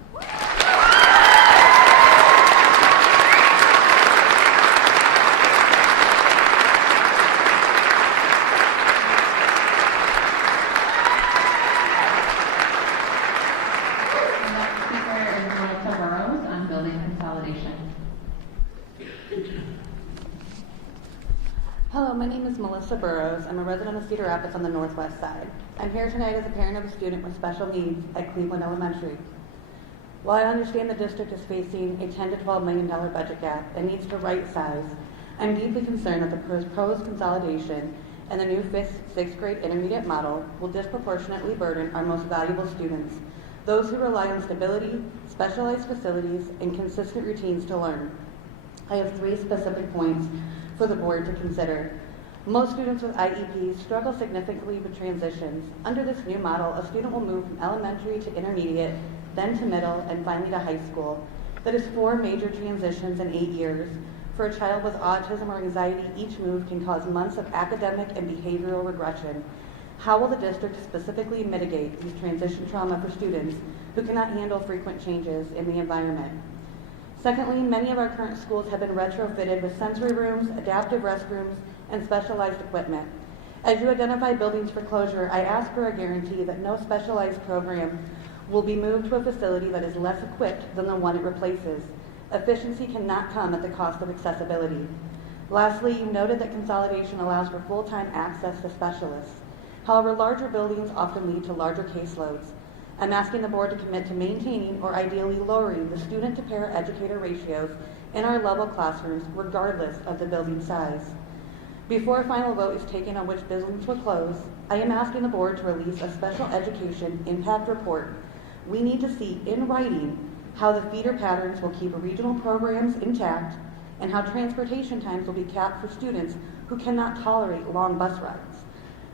Hello, my name is Melissa Burrows. I'm a resident of Cedar Rapids on the northwest side. I'm here tonight as a parent of a student with special needs at Cleveland Elementary. While I understand the district is facing a $10 to $12 million budget gap and needs to right size, I'm deeply concerned that the proposed consolidation and the new 5th, 6th grade intermediate model will disproportionately burden our most valuable students, those who rely on stability, specialized facilities, and consistent routines to learn. I have 3 specific points for the board to consider. Most students with IEPs struggle significantly with transitions. Under this new model, a student will move from elementary to intermediate, then to middle, and finally to high school. That is 4 major transitions in 8 years. For a child with autism or anxiety, each move can cause months of academic and behavioral regression. How will the district specifically mitigate these transition trauma for students who cannot handle frequent changes in the environment? Secondly, many of our current schools have been retrofitted with sensory rooms, adaptive restrooms, and specialized equipment. As you identify buildings for closure, I ask for a guarantee that no specialized program will be moved to a facility that is less equipped than the one it replaces. Efficiency cannot come at the cost of accessibility. Lastly, you noted that consolidation allows for full-time access to specialists. However, larger buildings often lead to larger caseloads. I'm asking the board to commit to maintaining or ideally lowering the student to paraeducator ratios in our level classrooms regardless of the building size. Before a final vote is taken on which buildings will close, I am asking the board to release a special education impact report. We need to see in writing how the feeder patterns will keep regional programs intact and how transportation times will be capped for students who cannot tolerate long bus rides.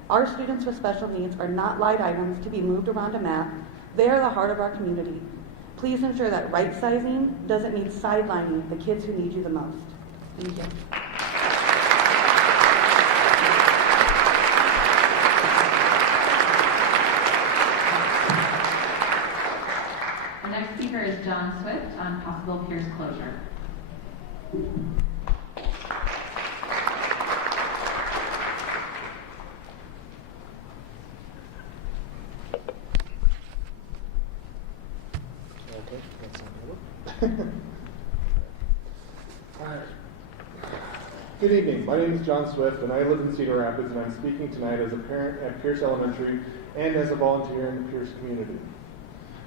Our students with special needs are not light items to be moved around a map. They are the heart of our community. Please ensure that right sizing doesn't mean sidelining the kids who need you the most. Thank you. The next speaker is John Swift on possible Pierce closure. Good evening. My name is John Swift, and I live in Cedar Rapids, and I'm speaking tonight as a parent at Pierce Elementary and as a volunteer in the Pierce community.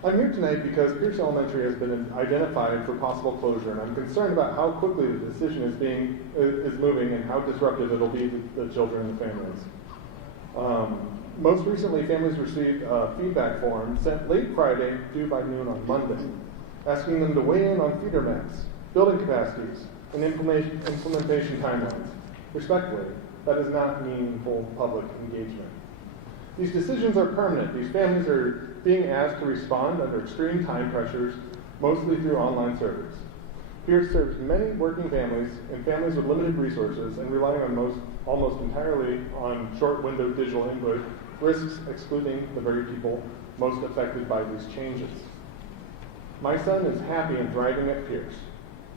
I'm here tonight because Pierce Elementary has been identified for possible closure, and I'm concerned about how quickly the decision is moving and how disruptive it'll be to the children and the families. Most recently, families received a feedback form sent late Friday, due by noon on Monday, asking them to weigh in on feeder max, building capacities, and implementation timelines. Respectfully, that is not meaningful public engagement. These decisions are permanent. These families are being asked to respond under extreme time pressures, mostly through online servers. Pierce serves many working families and families with limited resources and relying on almost entirely on short-window digital input risks excluding the very people most affected by these changes. My son is happy and thriving at Pierce,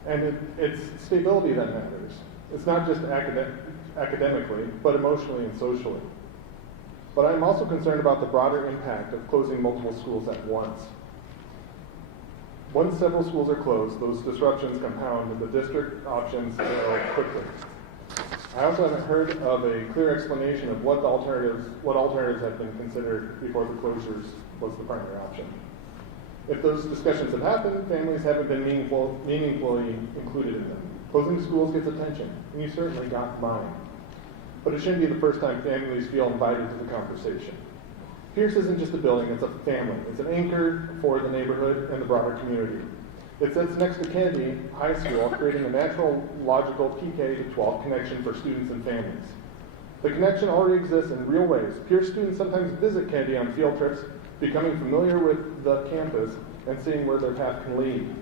and it's stability that matters. It's not just academically, but emotionally and socially. But I'm also concerned about the broader impact of closing multiple schools at once. Once several schools are closed, those disruptions compound and the district options fail quickly. I also haven't heard of a clear explanation of what alternatives have been considered before the closures was the primary option. If those discussions have happened, families haven't been meaningfully included in them. Closing schools gets attention, and you certainly got mine. But it shouldn't be the first time families feel invited to the conversation. Pierce isn't just a building, it's a family. It's an anchor for the neighborhood and the broader community. It sits next to Kennedy High School, creating a natural, logical PK-12 connection for students and families. The connection already exists in real ways. Pierce students sometimes visit Kennedy on field trips, becoming familiar with the campus and seeing where their path can lead.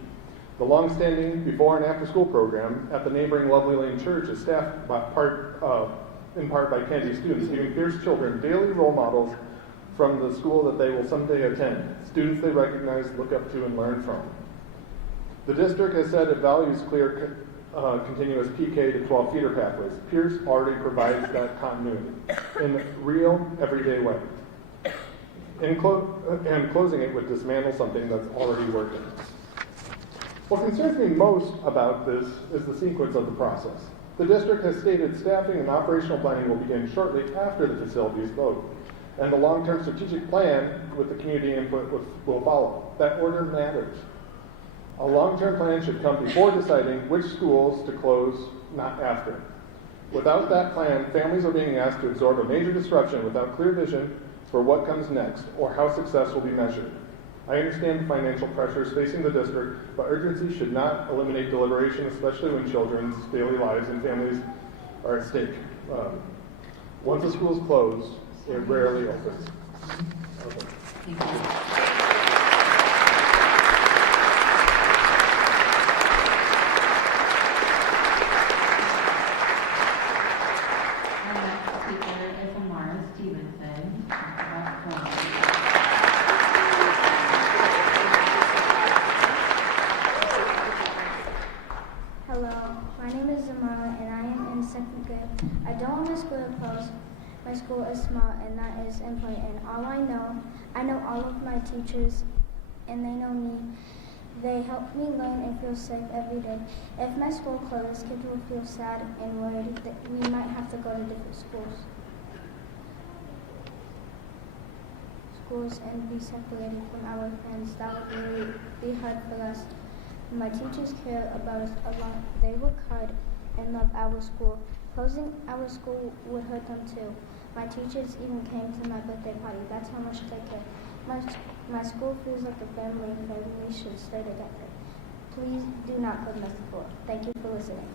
The long-standing before and after school program at the neighboring Lovely Lane Church is staffed in part by Kennedy students, giving Pierce children daily role models from the school that they will someday attend, students they recognize, look up to, and learn from. The district has said it values clear, continuous PK-12 feeder pathways. Pierce already provides that continuity in a real, everyday way. And closing it would dismantle something that's already working. What concerns me most about this is the sequence of the process. The district has stated staffing and operational planning will begin shortly after the facilities vote, and the long-term strategic plan with the community input will follow. That order matters. A long-term plan should come before deciding which schools to close, not after. Without that plan, families are being asked to absorb a major disruption without clear vision for what comes next or how success will be measured. I understand the financial pressures facing the district, but urgency should not eliminate deliberation, especially when children's daily lives and families are at stake. Once a school is closed, it rarely opens. Okay. My school is small, and that is important. I know all of my teachers, and they know me. They help me learn and feel safe every day. If my school closed, kids will feel sad and worried that we might have to go to different schools and be separated from our friends. That would really be hard for us. My teachers care about us a lot. They work hard and love our school. Closing our school would hurt them too. My teachers even came to my birthday party. That's how much they care. My school feels like a family, and families should stay together. Please do not close my school. Thank you for listening.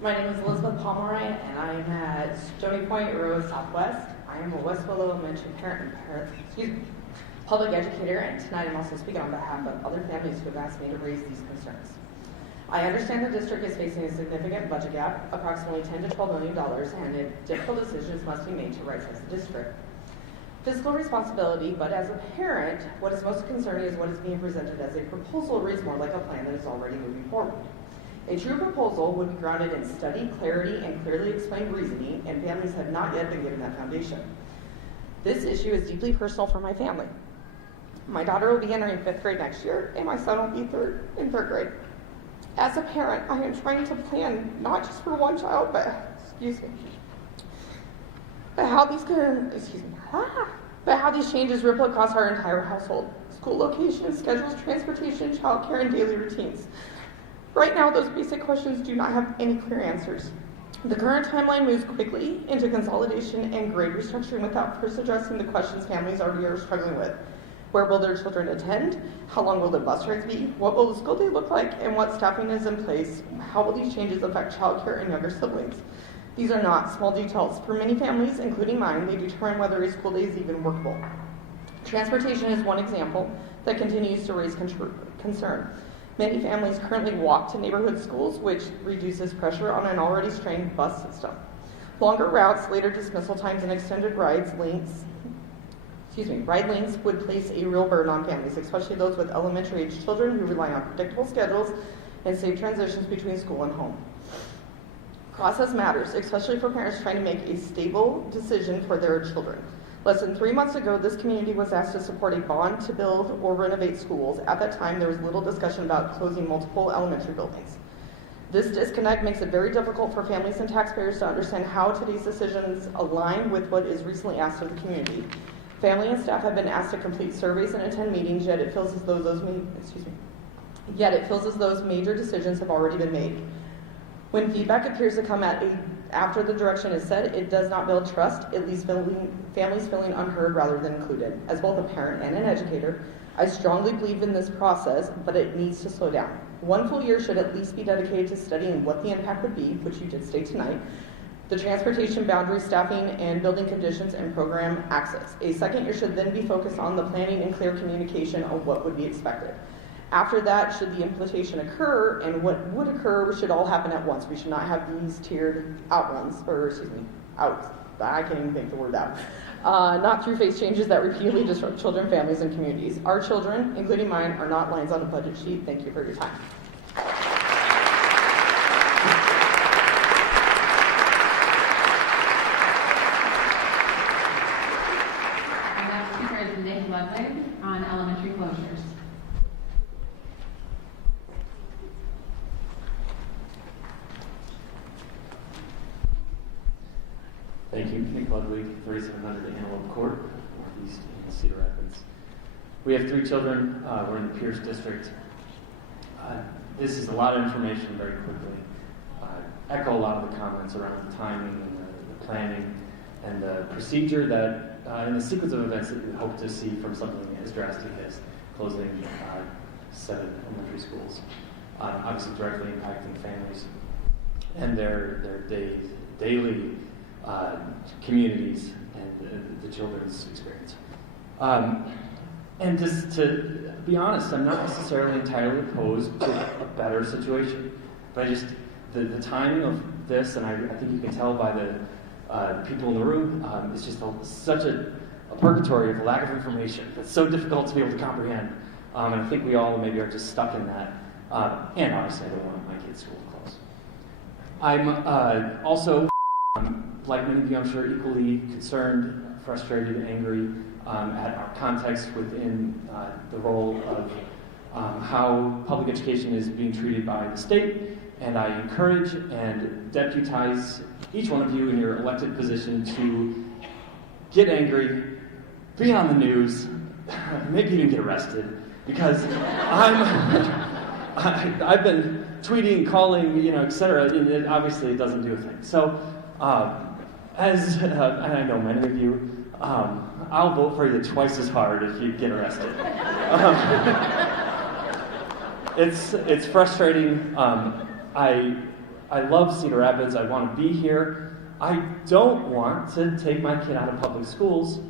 My name is Elizabeth Pomeroy, and I am at Stony Point Road Southwest. I am a West Willow Elementary public educator, and tonight I'm also speaking on behalf of other families who have asked me to raise these concerns. I understand the district is facing a significant budget gap, approximately $10 to $12 million, and difficult decisions must be made to right-size the district. Fiscal responsibility, but as a parent, what is most concerning is what is being presented as a proposal reads more like a plan that is already moving forward. A true proposal would be grounded in study, clarity, and clearly explained reasoning, and families have not yet been given that foundation. This issue is deeply personal for my family. My daughter will be entering 5th grade next year, and my son will be in 3rd grade. As a parent, I am trying to plan not just for one child, but how these changes ripple across our entire household. School locations, schedules, transportation, childcare, and daily routines. Right now, those basic questions do not have any clear answers. The current timeline moves quickly into consolidation and grade restructuring without first addressing the questions families already are struggling with. Where will their children attend? How long will the bus rides be? What will the school day look like? And what staffing is in place? How will these changes affect childcare and younger siblings? These are not small details. For many families, including mine, they determine whether a school day is even workable. Transportation is one example that continues to raise concern. Many families currently walk to neighborhood schools, which reduces pressure on an already strained bus system. Longer routes, later dismissal times, and extended ride lengths would place a real burden on families, especially those with elementary-age children who rely on predictable schedules and safe transitions between school and home. Process matters, especially for parents trying to make a stable decision for their children. Less than 3 months ago, this community was asked to support a bond to build or renovate schools. At that time, there was little discussion about closing multiple elementary buildings. This disconnect makes it very difficult for families and taxpayers to understand how today's decisions align with what is recently asked of the community. Family and staff have been asked to complete surveys and attend meetings, yet it feels as though those major decisions have already been made. When feedback appears to come after the direction is set, it does not build trust. It leaves families feeling unheard rather than included. As both a parent and an educator, I strongly believe in this process, but it needs to slow down. 1 full year should at least be dedicated to studying what the impact would be, which you did state tonight, the transportation boundary, staffing, and building conditions and program access. A 2nd year should then be focused on the planning and clear communication on what would be expected. After that, should the implementation occur, and what would occur should all happen at once. We should not have these tiered I can't even think the word out. Not through phase changes that repeatedly disrupt children, families, and communities. Our children, including mine, are not lines on a budget sheet. Thank you for your time. Our next speaker is Nick Ludwig on elementary closures. Thank you. Nick Ludwig, 3700 Antelope Court, Northeast in Cedar Rapids. We have 3 children. We're in the Pierce District. This is a lot of information very quickly. Echo a lot of the comments around the timing and the planning and the procedure that, in the sequence of events that we hope to see from something as drastic as closing 7 elementary schools. Obviously directly impacting families and their daily communities and the children's experience. And just to be honest, I'm not necessarily entirely opposed to a better situation, but the timing of this, and I think you can tell by the people in the room, it's just such a purgatory of a lack of information that's so difficult to be able to comprehend. And I think we all maybe are just stuck in that. And obviously I don't want my kids' school to close. I'm also, like many of you, I'm sure, equally concerned, frustrated, angry at our context within the role of how public education is being treated by the state. And I encourage and deputize each one of you in your elected position to get angry, be on the news, maybe even get arrested, because I've been tweeting, calling, etc., and obviously it doesn't do a thing. So, and I know many of you, I'll vote for you twice as hard if you get arrested. It's frustrating. I love Cedar Rapids. I want to be here. I don't want to take my kid out of public schools.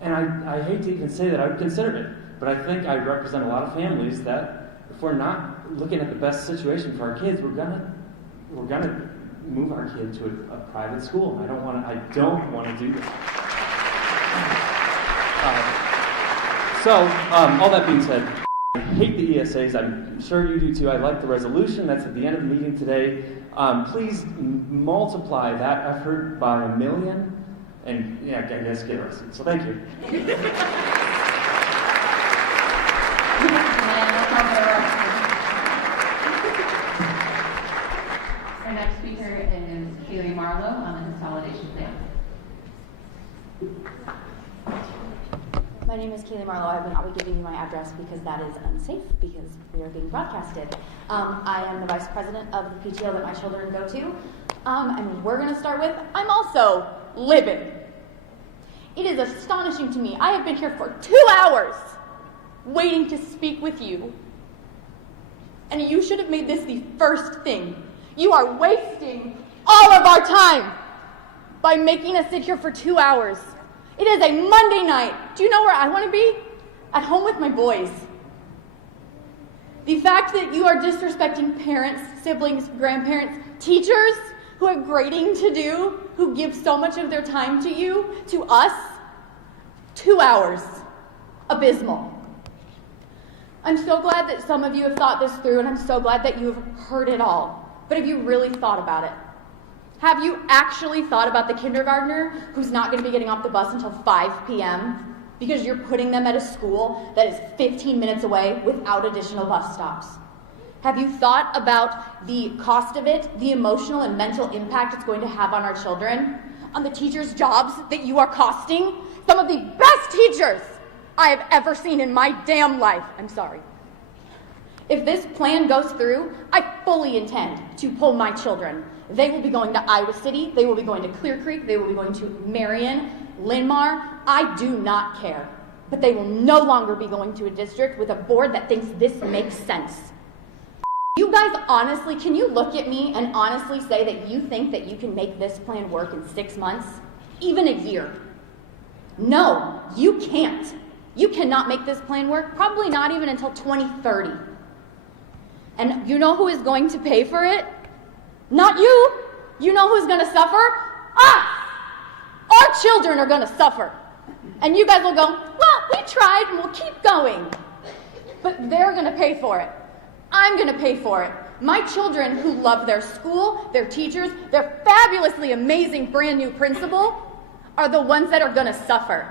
And I hate to even say that I would consider it, but I think I represent a lot of families that if we're not looking at the best situation for our kids, we're gonna move our kid to a private school. I don't want to do that. All that being said, I hate the ESAs. I'm sure you do too. I like the resolution that's at the end of the meeting today. Please multiply that effort by 1 million, and yeah, I guess get us. So thank you. Our next speaker is Keely Marlowe on the consolidation plan. My name is Keely Marlowe. I will not be giving you my address because that is unsafe because we are being broadcasted. I am the vice president of the PTO that my children go to. And we're going to start with, I'm also livid. It is astonishing to me. I have been here for 2 hours waiting to speak with you. And you should have made this the first thing. You are wasting all of our time by making us sit here for 2 hours. It is a Monday night. Do you know where I want to be? At home with my boys. The fact that you are disrespecting parents, siblings, grandparents, teachers who have grading to do, who give so much of their time to you, to us, 2 hours. Abysmal. I'm so glad that some of you have thought this through, and I'm so glad that you have heard it all. But have you really thought about it? Have you actually thought about the kindergartner who's not going to be getting off the bus until 5 p.m. because you're putting them at a school that is 15 minutes away without additional bus stops? Have you thought about the cost of it, the emotional and mental impact it's going to have on our children, on the teachers' jobs that you are costing? Some of the best teachers I have ever seen in my damn life. I'm sorry. If this plan goes through, I fully intend to pull my children. They will be going to Iowa City, they will be going to Clear Creek, they will be going to Marion, Linmar. I do not care. But they will no longer be going to a district with a board that thinks this makes sense. You guys honestly, can you look at me and honestly say that you think that you can make this plan work in 6 months? Even a year? No, you can't. You cannot make this plan work, probably not even until 2030. And you know who is going to pay for it? Not you. You know who's going to suffer? Us. Our children are going to suffer. And you guys will go, well, we tried and we'll keep going. But they're going to pay for it. I'm going to pay for it. My children who love their school, their teachers, their fabulously amazing brand new principal are the ones that are going to suffer.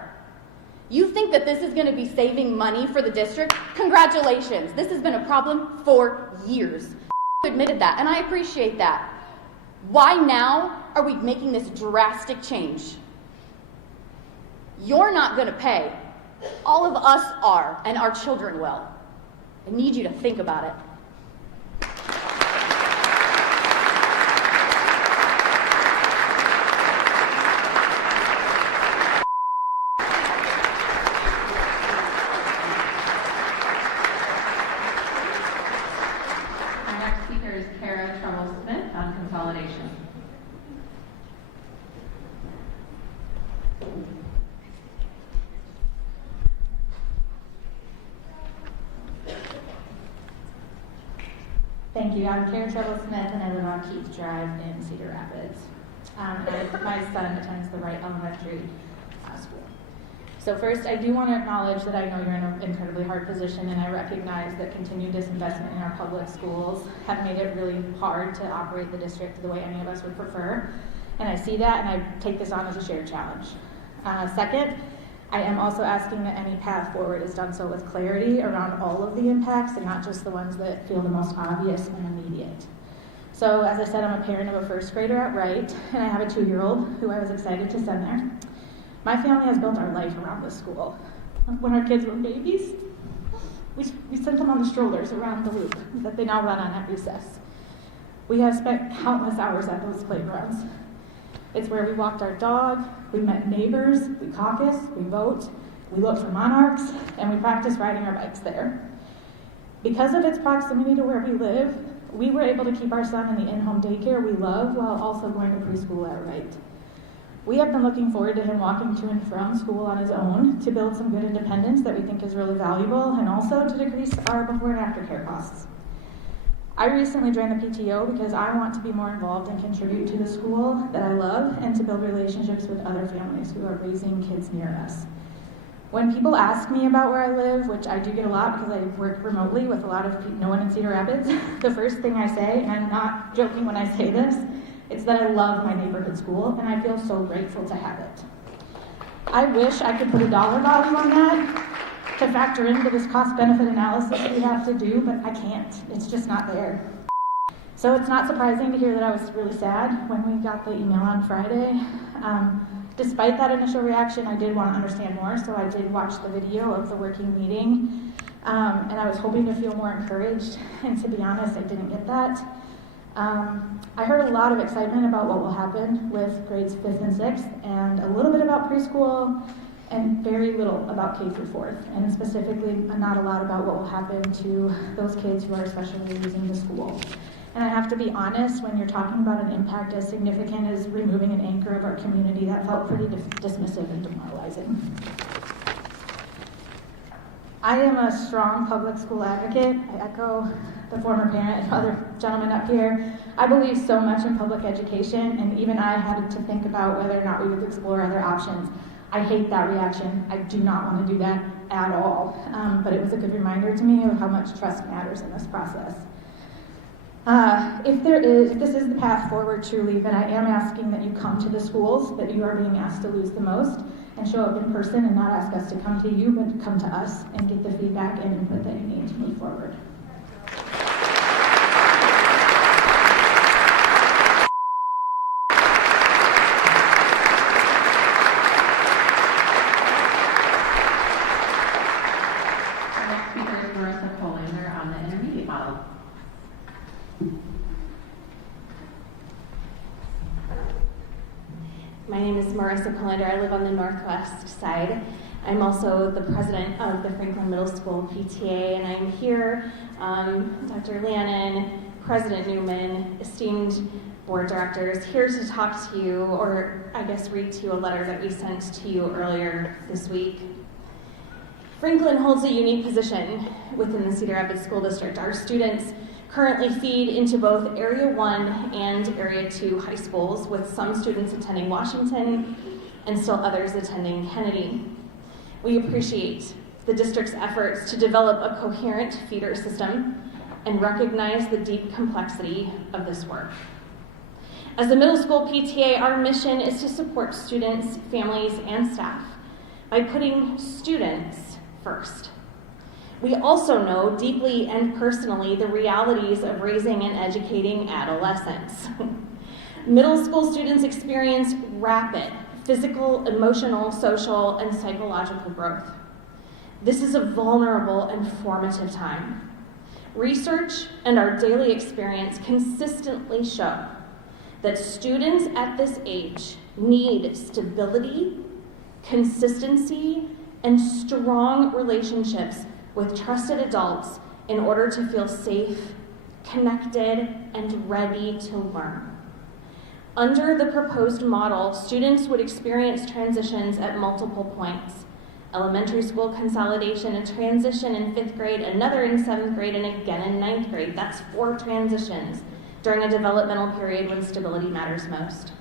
You think that this is going to be saving money for the district? Congratulations. This has been a problem for years. You admitted that, and I appreciate that. Why now are we making this drastic change? You're not going to pay. All of us are, and our children will. I need you to think about it. Consolidation. Thank you. I'm Kara Treble-Smith, and I live on Keith Drive in Cedar Rapids. My son attends the Wright Elementary School. So first, I do want to acknowledge that I know you're in an incredibly hard position, and I recognize that continued disinvestment in our public schools have made it really hard to operate the district the way any of us would prefer. And I see that, and I take this on as a shared challenge. Second, I am also asking that any path forward is done so with clarity around all of the impacts and not just the ones that feel the most obvious and immediate. So as I said, I'm a parent of a first grader at Wright, and I have a 2-year-old who I was excited to send there. My family has built our life around this school. When our kids were babies, we sent them on the strollers around the loop that they now run on at recess. We have spent countless hours at those playgrounds. It's where we walked our dog, we met neighbors, we caucused, we vote, we looked for monarchs, and we practiced riding our bikes there. Because of its proximity to where we live, we were able to keep our son in the in-home daycare we love while also going to preschool at Wright. We have been looking forward to him walking to and from school on his own to build some good independence that we think is really valuable and also to decrease our before and after care costs. I recently joined the PTO because I want to be more involved and contribute to the school that I love and to build relationships with other families who are raising kids near us. When people ask me about where I live, which I do get a lot because I work remotely with a lot of no one in Cedar Rapids, the first thing I say, and I'm not joking when I say this, it's that I love my neighborhood school and I feel so grateful to have it. I wish I could put a dollar value on that to factor into this cost-benefit analysis we have to do, but I can't. It's just not there. So it's not surprising to hear that I was really sad when we got the email on Friday. Despite that initial reaction, I did want to understand more, so I did watch the video of the working meeting, and I was hoping to feel more encouraged, and to be honest, I didn't get that. I heard a lot of excitement about what will happen with grades 5th and 6th, and a little bit about preschool, and very little about K through 4th, and specifically not a lot about what will happen to those kids who are especially losing the school. And I have to be honest, when you're talking about an impact as significant as removing an anchor of our community, that felt pretty dismissive and demoralizing. I am a strong public school advocate. I echo the former parent and other gentlemen up here. I believe so much in public education, and even I had to think about whether or not we would explore other options. I hate that reaction. I do not want to do that at all. But it was a good reminder to me of how much trust matters in this process. If this is the path forward truly, then I am asking that you come to the schools that you are being asked to lose the most and show up in person and not ask us to come to you, but come to us and get the feedback and input that you need to move forward. My name is Marissa Colander. I live on the northwest side. I'm also the president of the Franklin Middle School PTA, and I'm here, Dr. Lannon, President Newman, esteemed board directors, here to talk to you, or I guess read to you a letter that we sent to you earlier this week. Franklin holds a unique position within the Cedar Rapids School District. Our students currently feed into both Area 1 and Area 2 high schools, with some students attending Washington and still others attending Kennedy. We appreciate the district's efforts to develop a coherent feeder system and recognize the deep complexity of this work. As a middle school PTA, our mission is to support students, families, and staff by putting students first. We also know deeply and personally the realities of raising and educating adolescents. Middle school students experience rapid physical, emotional, social, and psychological growth. This is a vulnerable and formative time. Research and our daily experience consistently show that students at this age need stability, consistency, and strong relationships with trusted adults in order to feel safe, connected, and ready to learn. Under the proposed model, students would experience transitions at multiple points. Elementary school consolidation, a transition in 5th grade, another in 7th grade, and again in 9th grade. That's 4 transitions during a developmental period when stability matters most.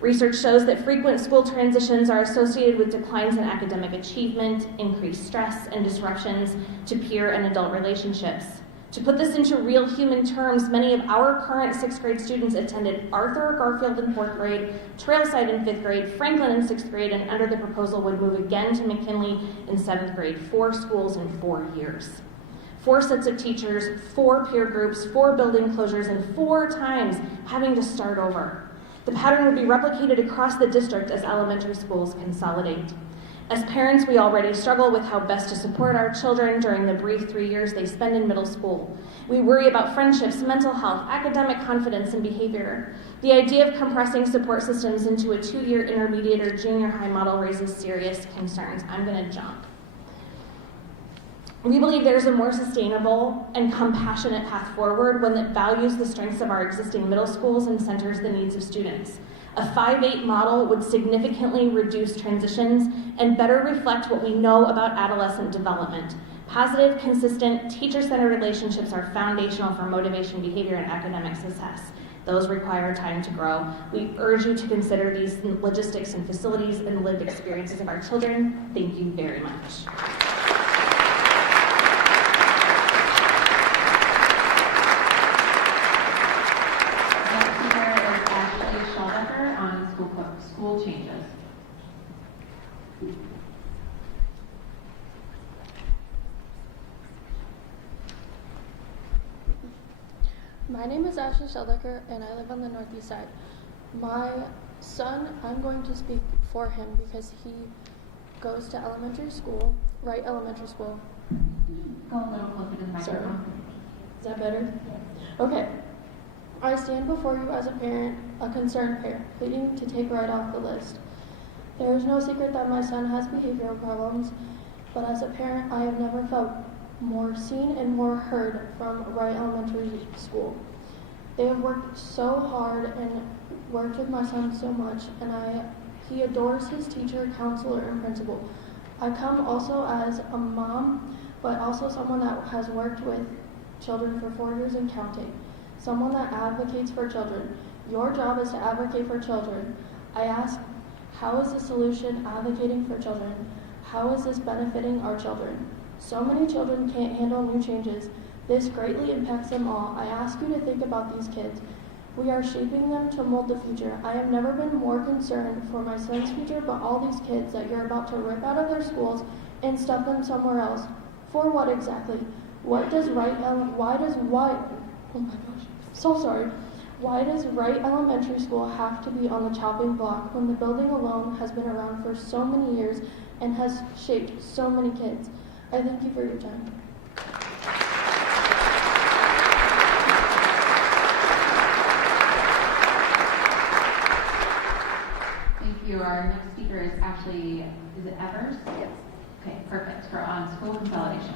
Research shows that frequent school transitions are associated with declines in academic achievement, increased stress, and disruptions to peer and adult relationships. To put this into real human terms, many of our current 6th grade students attended Arthur Garfield in 4th grade, Trailside in 5th grade, Franklin in 6th grade, and under the proposal would move again to McKinley in 7th grade, 4 schools in 4 years. 4 sets of teachers, 4 peer groups, 4 building closures, and 4 times having to start over. The pattern would be replicated across the district as elementary schools consolidate. As parents, we already struggle with how best to support our children during the brief 3 years they spend in middle school. We worry about friendships, mental health, academic confidence, and behavior. The idea of compressing support systems into a 2-year intermediate or junior high model raises serious concerns. I'm going to jump. We believe there's a more sustainable and compassionate path forward, one that values the strengths of our existing middle schools and centers the needs of students. A 5-8 model would significantly reduce transitions and better reflect what we know about adolescent development. Positive, consistent, teacher-centered relationships are foundational for motivation, behavior, and academic success. Those require time to grow. We urge you to consider these logistics and facilities and the lived experiences of our children. Thank you very much. School changes. My name is Ashley Sheldecker, and I live on the northeast side. My son, I'm going to speak for him because he goes to elementary school, Wright Elementary School. Go a little closer to the microphone. Sorry. Is that better? Okay. I stand before you as a parent, a concerned parent, pleading to take Wright off the list. There is no secret that my son has behavioral problems, but as a parent, I have never felt more seen and more heard from Wright Elementary School. They have worked so hard and worked with my son so much, and he adores his teacher, counselor, and principal. I come also as a mom, but also someone that has worked with children for 4 years and counting. Someone that advocates for children. Your job is to advocate for children. I ask, how is the solution advocating for children? How is this benefiting our children? So many children can't handle new changes. This greatly impacts them all. I ask you to think about these kids. We are shaping them to mold the future. I have never been more concerned for my son's future, but all these kids that you're about to rip out of their schools and stuff them somewhere else. For what exactly? Why does Wright Elementary School have to be on the chopping block when the building alone has been around for so many years and has shaped so many kids? I thank you for your time. Thank you. Our next speaker is Ashley, is it Evers? Yes. Okay, perfect. For on school consolidation.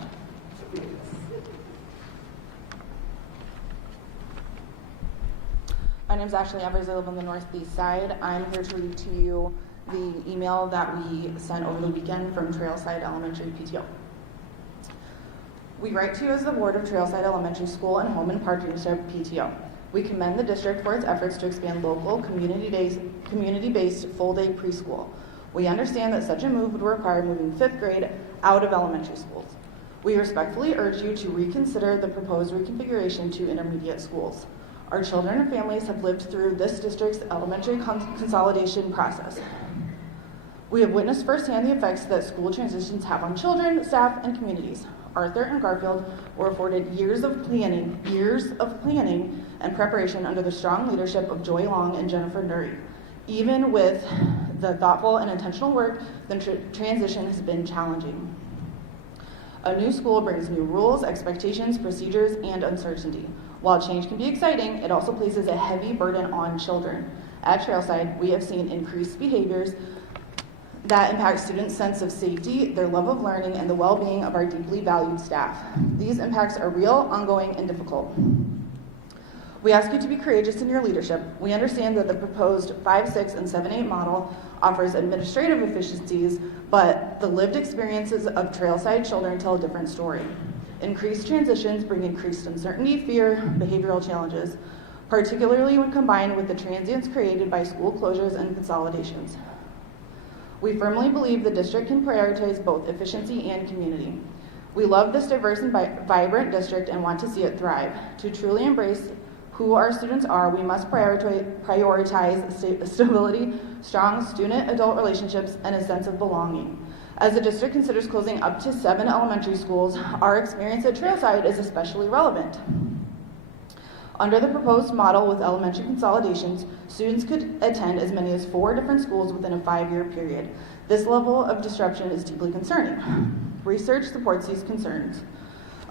My name is Ashley Evers. I live on the northeast side. I'm here to read to you the email that we sent over the weekend from Trailside Elementary PTO. We write to you as the board of Trailside Elementary School and Home and Partnership PTO. We commend the district for its efforts to expand local, community-based full-day preschool. We understand that such a move would require moving 5th grade out of elementary schools. We respectfully urge you to reconsider the proposed reconfiguration to intermediate schools. Our children and families have lived through this district's elementary consolidation process. We have witnessed firsthand the effects that school transitions have on children, staff, and communities. Arthur and Garfield were afforded years of planning and preparation under the strong leadership of Joy Long and Jennifer Nuri. Even with the thoughtful and intentional work, the transition has been challenging. A new school brings new rules, expectations, procedures, and uncertainty. While change can be exciting, it also places a heavy burden on children. At Trailside, we have seen increased behaviors that impact students' sense of safety, their love of learning, and the well-being of our deeply valued staff. These impacts are real, ongoing, and difficult. We ask you to be courageous in your leadership. We understand that the proposed 5, 6, and 7, 8 model offers administrative efficiencies, but the lived experiences of Trailside children tell a different story. Increased transitions bring increased uncertainty, fear, behavioral challenges, particularly when combined with the transients created by school closures and consolidations. We firmly believe the district can prioritize both efficiency and community. We love this diverse and vibrant district and want to see it thrive. To truly embrace who our students are, we must prioritize stability, strong student-adult relationships, and a sense of belonging. As the district considers closing up to 7 elementary schools, our experience at Trailside is especially relevant. Under the proposed model with elementary consolidations, students could attend as many as 4 different schools within a 5-year period. This level of disruption is deeply concerning. Research supports these concerns.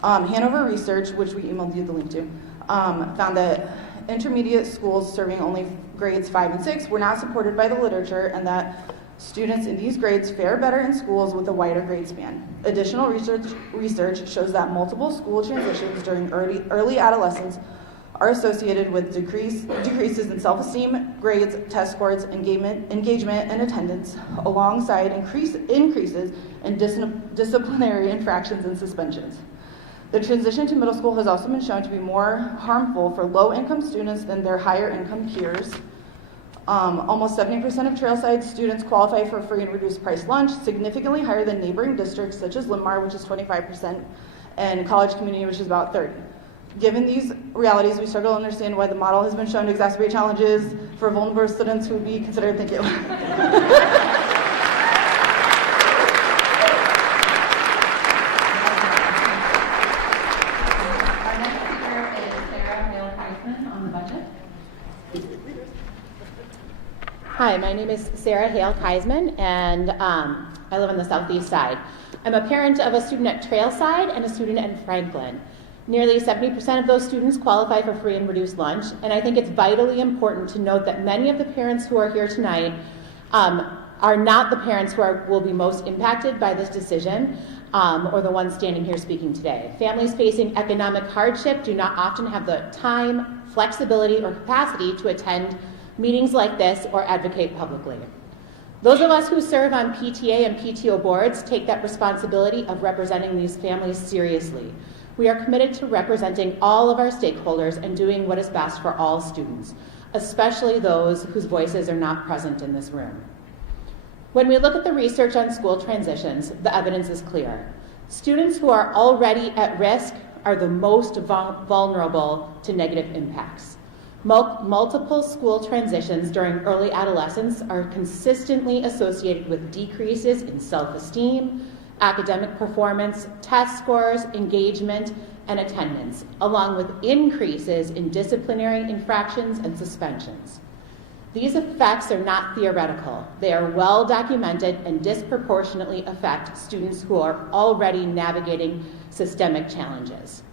Hanover Research, which we emailed you the link to, found that intermediate schools serving only grades 5 and 6 were not supported by the literature, and that students in these grades fare better in schools with a wider grade span. Additional research shows that multiple school transitions during early adolescence are associated with decreases in self-esteem, grades, test scores, engagement, and attendance, alongside increases in disciplinary infractions and suspensions. The transition to middle school has also been shown to be more harmful for low-income students than their higher-income peers. Almost 70% of Trailside students qualify for free and reduced price lunch, significantly higher than neighboring districts such as Limar, which is 25%, and College Community, which is about 30%. Given these realities, we struggle to understand why the model has been shown to exacerbate challenges for vulnerable students who would be considered. Thank you. Hi, my name is Sarah Hale-Keisman, and I live on the southeast side. I'm a parent of a student at Trailside and a student at Franklin. Nearly 70% of those students qualify for free and reduced lunch, and I think it's vitally important to note that many of the parents who are here tonight are not the parents who will be most impacted by this decision, or the ones standing here speaking today. Families facing economic hardship do not often have the time, flexibility, or capacity to attend meetings like this or advocate publicly. Those of us who serve on PTA and PTO boards take that responsibility of representing these families seriously. We are committed to representing all of our stakeholders and doing what is best for all students, especially those whose voices are not present in this room. When we look at the research on school transitions, the evidence is clear. Students who are already at risk are the most vulnerable to negative impacts. Multiple school transitions during early adolescence are consistently associated with decreases in self-esteem, academic performance, test scores, engagement, and attendance, along with increases in disciplinary infractions and suspensions. These effects are not theoretical. They are well documented and disproportionately affect students who are already navigating systemic challenges.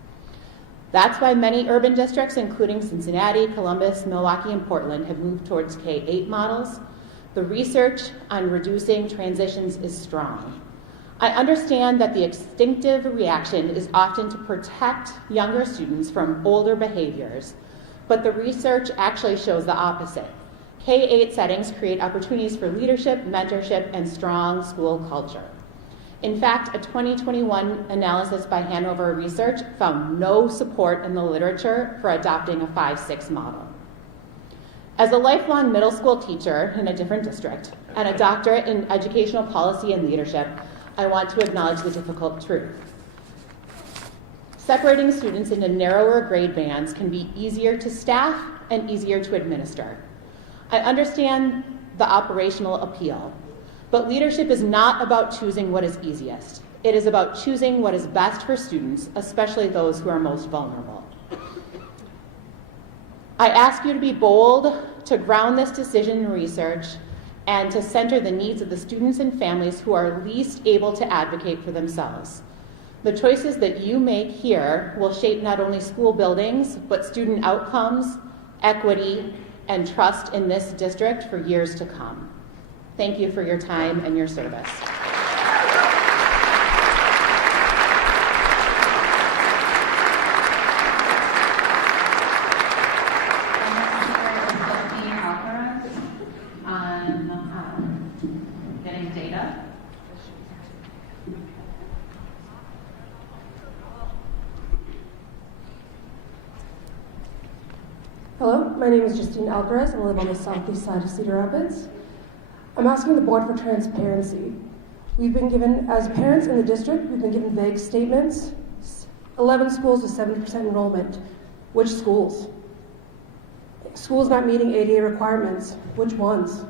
That's why many urban districts, including Cincinnati, Columbus, Milwaukee, and Portland, have moved towards K-8 models. The research on reducing transitions is strong. I understand that the instinctive reaction is often to protect younger students from older behaviors, but the research actually shows the opposite. K-8 settings create opportunities for leadership, mentorship, and strong school culture. In fact, a 2021 analysis by Hanover Research found no support in the literature for adopting a 5-6 model. As a lifelong middle school teacher in a different district and a doctorate in educational policy and leadership, I want to acknowledge the difficult truth. Separating students into narrower grade bands can be easier to staff and easier to administer. I understand the operational appeal, but leadership is not about choosing what is easiest. It is about choosing what is best for students, especially those who are most vulnerable. I ask you to be bold, to ground this decision in research, and to center the needs of the students and families who are least able to advocate for themselves. The choices that you make here will shape not only school buildings, but student outcomes, equity, and trust in this district for years to come. Thank you for your time and your service. Getting data. Hello, my name is Justine Alvarez and I live on the southeast side of Cedar Rapids. I'm asking the board for transparency. We've been given, as parents in the district, we've been given vague statements. 11 schools with 70% enrollment. Which schools? Schools not meeting ADA requirements. Which ones?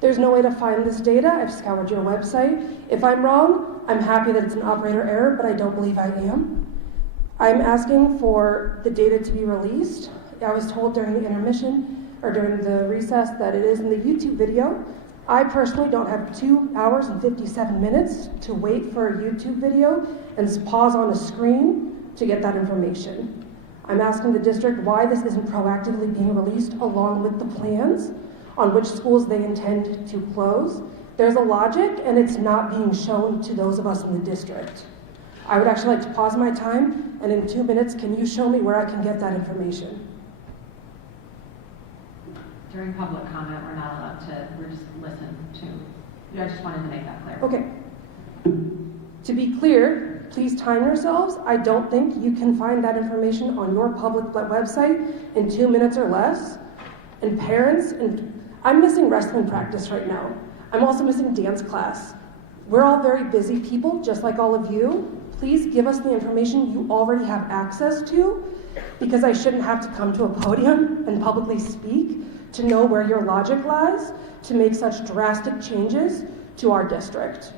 There's no way to find this data. I've scoured your website. If I'm wrong, I'm happy that it's an operator error, but I don't believe I am. I'm asking for the data to be released. I was told during the intermission or during the recess that it is in the YouTube video. I personally don't have 2 hours and 57 minutes to wait for a YouTube video and pause on a screen to get that information. I'm asking the district why this isn't proactively being released along with the plans on which schools they intend to close. There's a logic and it's not being shown to those of us in the district. I would actually like to pause my time and in 2 minutes, can you show me where I can get that information? during public comment, we're not allowed to, we're just listen to. I just wanted to make that clear. Okay. To be clear, please time yourselves. I don't think you can find that information on your public website in 2 minutes or less. And parents, and I'm missing wrestling practice right now. I'm also missing dance class. We're all very busy people, just like all of you. Please give us the information you already have access to, because I shouldn't have to come to a podium and publicly speak to know where your logic lies to make such drastic changes to our district.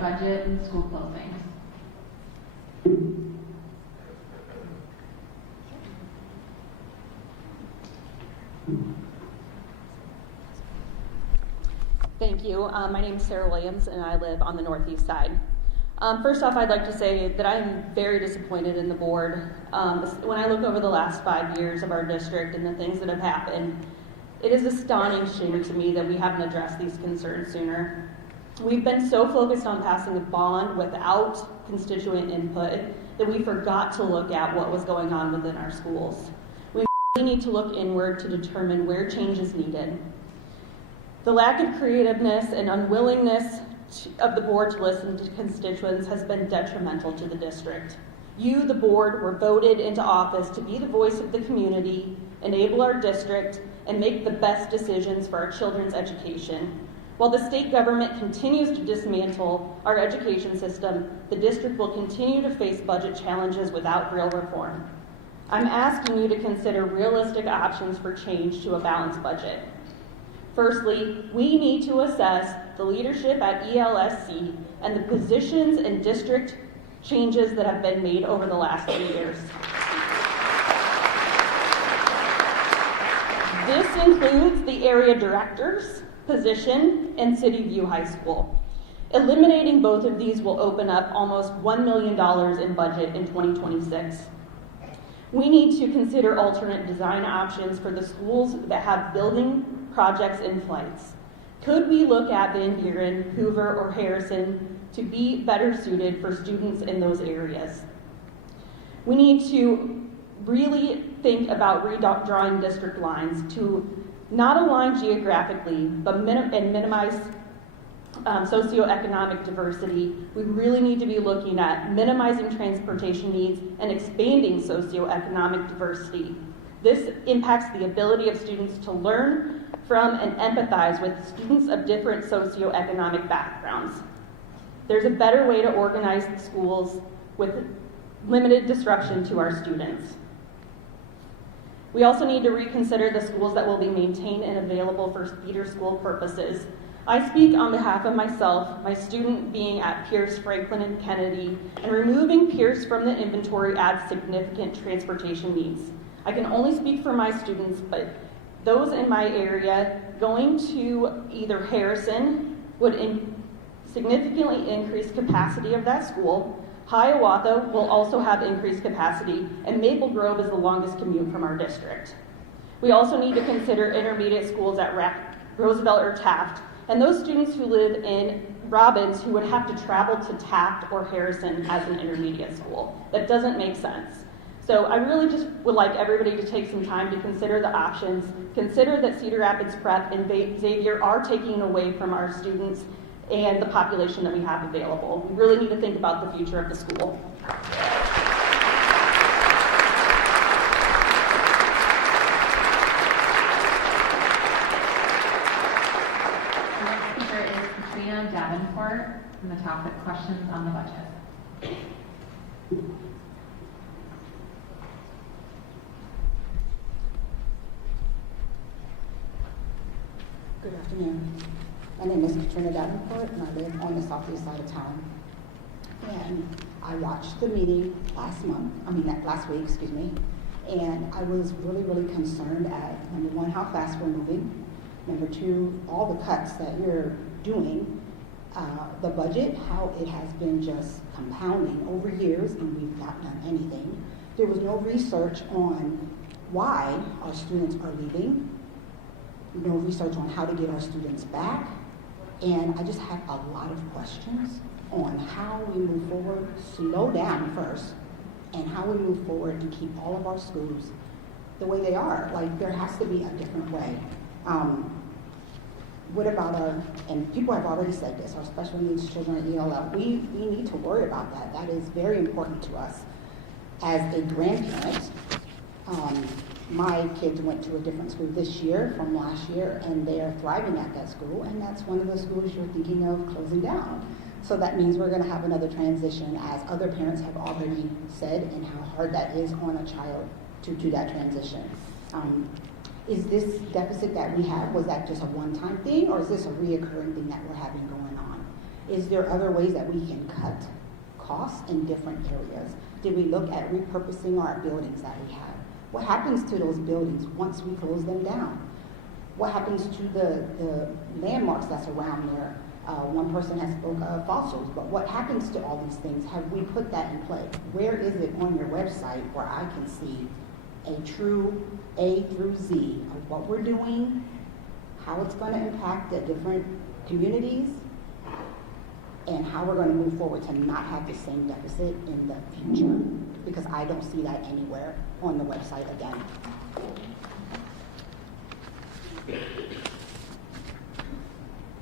Budget and school closings. Thank you. My name is Sarah Williams, and I live on the northeast side. First off, I'd like to say that I'm very disappointed in the board. When I look over the last 5 years of our district and the things that have happened, it is astonishing to me that we haven't addressed these concerns sooner. We've been so focused on passing a bond without constituent input that we forgot to look at what was going on within our schools. We really need to look inward to determine where change is needed. The lack of creativeness and unwillingness of the board to listen to constituents has been detrimental to the district. You, the board, were voted into office to be the voice of the community, enable our district, and make the best decisions for our children's education. While the state government continues to dismantle our education system, the district will continue to face budget challenges without real reform. I'm asking you to consider realistic options for change to a balanced budget. Firstly, we need to assess the leadership at ELSC and the positions and district changes that have been made over the last 3 years. This includes the area director's position in City View High School. Eliminating both of these will open up almost $1 million in budget in 2026. We need to consider alternate design options for the schools that have building projects in flights. Could we look at Van Buren, Hoover, or Harrison to be better suited for students in those areas? We need to really think about redrawing district lines to not align geographically, but minimize socioeconomic diversity. We really need to be looking at minimizing transportation needs and expanding socioeconomic diversity. This impacts the ability of students to learn from and empathize with students of different socioeconomic backgrounds. There's a better way to organize the schools with limited disruption to our students. We also need to reconsider the schools that will be maintained and available for feeder school purposes. I speak on behalf of myself, my student being at Pierce, Franklin, and Kennedy, and removing Pierce from the inventory adds significant transportation needs. I can only speak for my students, but those in my area going to either Harrison would significantly increase capacity of that school. Hiawatha will also have increased capacity, and Maple Grove is the longest commute from our district. We also need to consider intermediate schools at Roosevelt or Taft, and those students who live in Robbins who would have to travel to Taft or Harrison as an intermediate school. That doesn't make sense. So I really just would like everybody to take some time to consider the options, consider that Cedar Rapids Prep and Xavier are taking away from our students and the population that we have available. We really need to think about the future of the school. The next speaker is Katrina Davenport from the topic questions on the budget. Good afternoon. My name is Katrina Davenport, and I live on the southeast side of town. And I watched the meeting last week, and I was really, really concerned at, number one, how fast we're moving. Number two, all the cuts that you're doing. The budget, how it has been just compounding over years, and we've not done anything. There was no research on why our students are leaving. No research on how to get our students back. And I just have a lot of questions on how we move forward, slow down first, and how we move forward and keep all of our schools the way they are. Like, there has to be a different way. What about and people have already said this, our special needs children at ELL, we need to worry about that. That is very important to us. As a grandparent, my kids went to a different school this year from last year, and they are thriving at that school, and that's one of the schools you're thinking of closing down. So that means we're gonna have another transition, as other parents have already said, and how hard that is on a child to do that transition. Is this deficit that we have, was that just a one-time thing, or is this a reoccurring thing that we're having going on? Is there other ways that we can cut costs in different areas? Did we look at repurposing our buildings that we have? What happens to those buildings once we close them down? What happens to the landmarks that's around there? One person has spoke of fossils, but what happens to all these things? Have we put that in play? Where is it on your website where I can see a true A through Z of what we're doing, how it's going to impact the different communities, and how we're going to move forward to not have the same deficit in the future? Because I don't see that anywhere on the website again.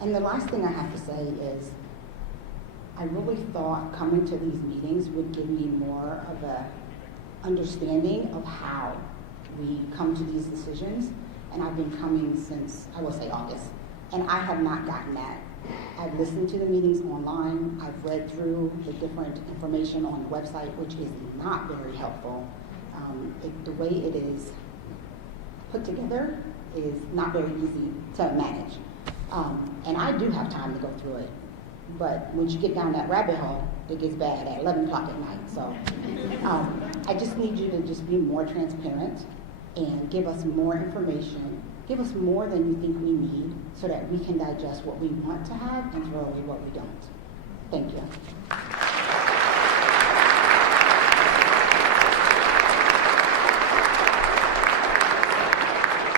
And the last thing I have to say is, I really thought coming to these meetings would give me more of a understanding of how we come to these decisions, and I've been coming since, I will say, August, and I have not gotten that. I've listened to the meetings online, I've read through the different information on the website, which is not very helpful. The way it is put together is not very easy to manage. And I do have time to go through it, but once you get down that rabbit hole, it gets bad at 11 o'clock at night. So I just need you to just be more transparent and give us more information, give us more than you think we need, so that we can digest what we want to have and throw away what we don't. Thank you.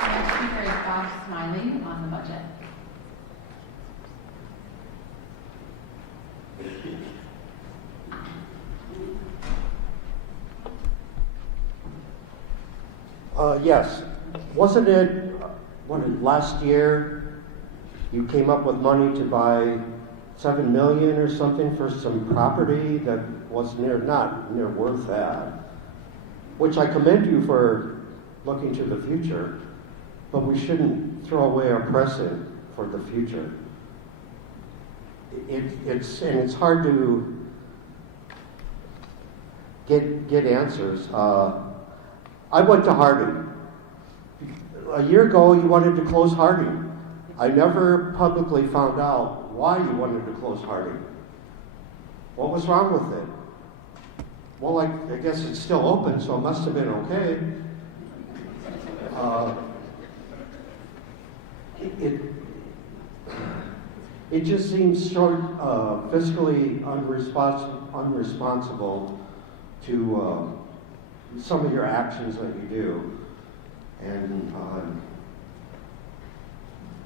Next speaker is Bob Smiley on the budget. Yes. Wasn't it last year you came up with money to buy $7 million or something for some property that was not near worth that? Which I commend you for looking to the future, but we shouldn't throw away our present for the future. It's hard to get answers. I went to Harding. A year ago, you wanted to close Harding. I never publicly found out why you wanted to close Harding. What was wrong with it? Well, I guess it's still open, so it must have been okay. It just seems short, fiscally unresponsible to some of your actions that you do. And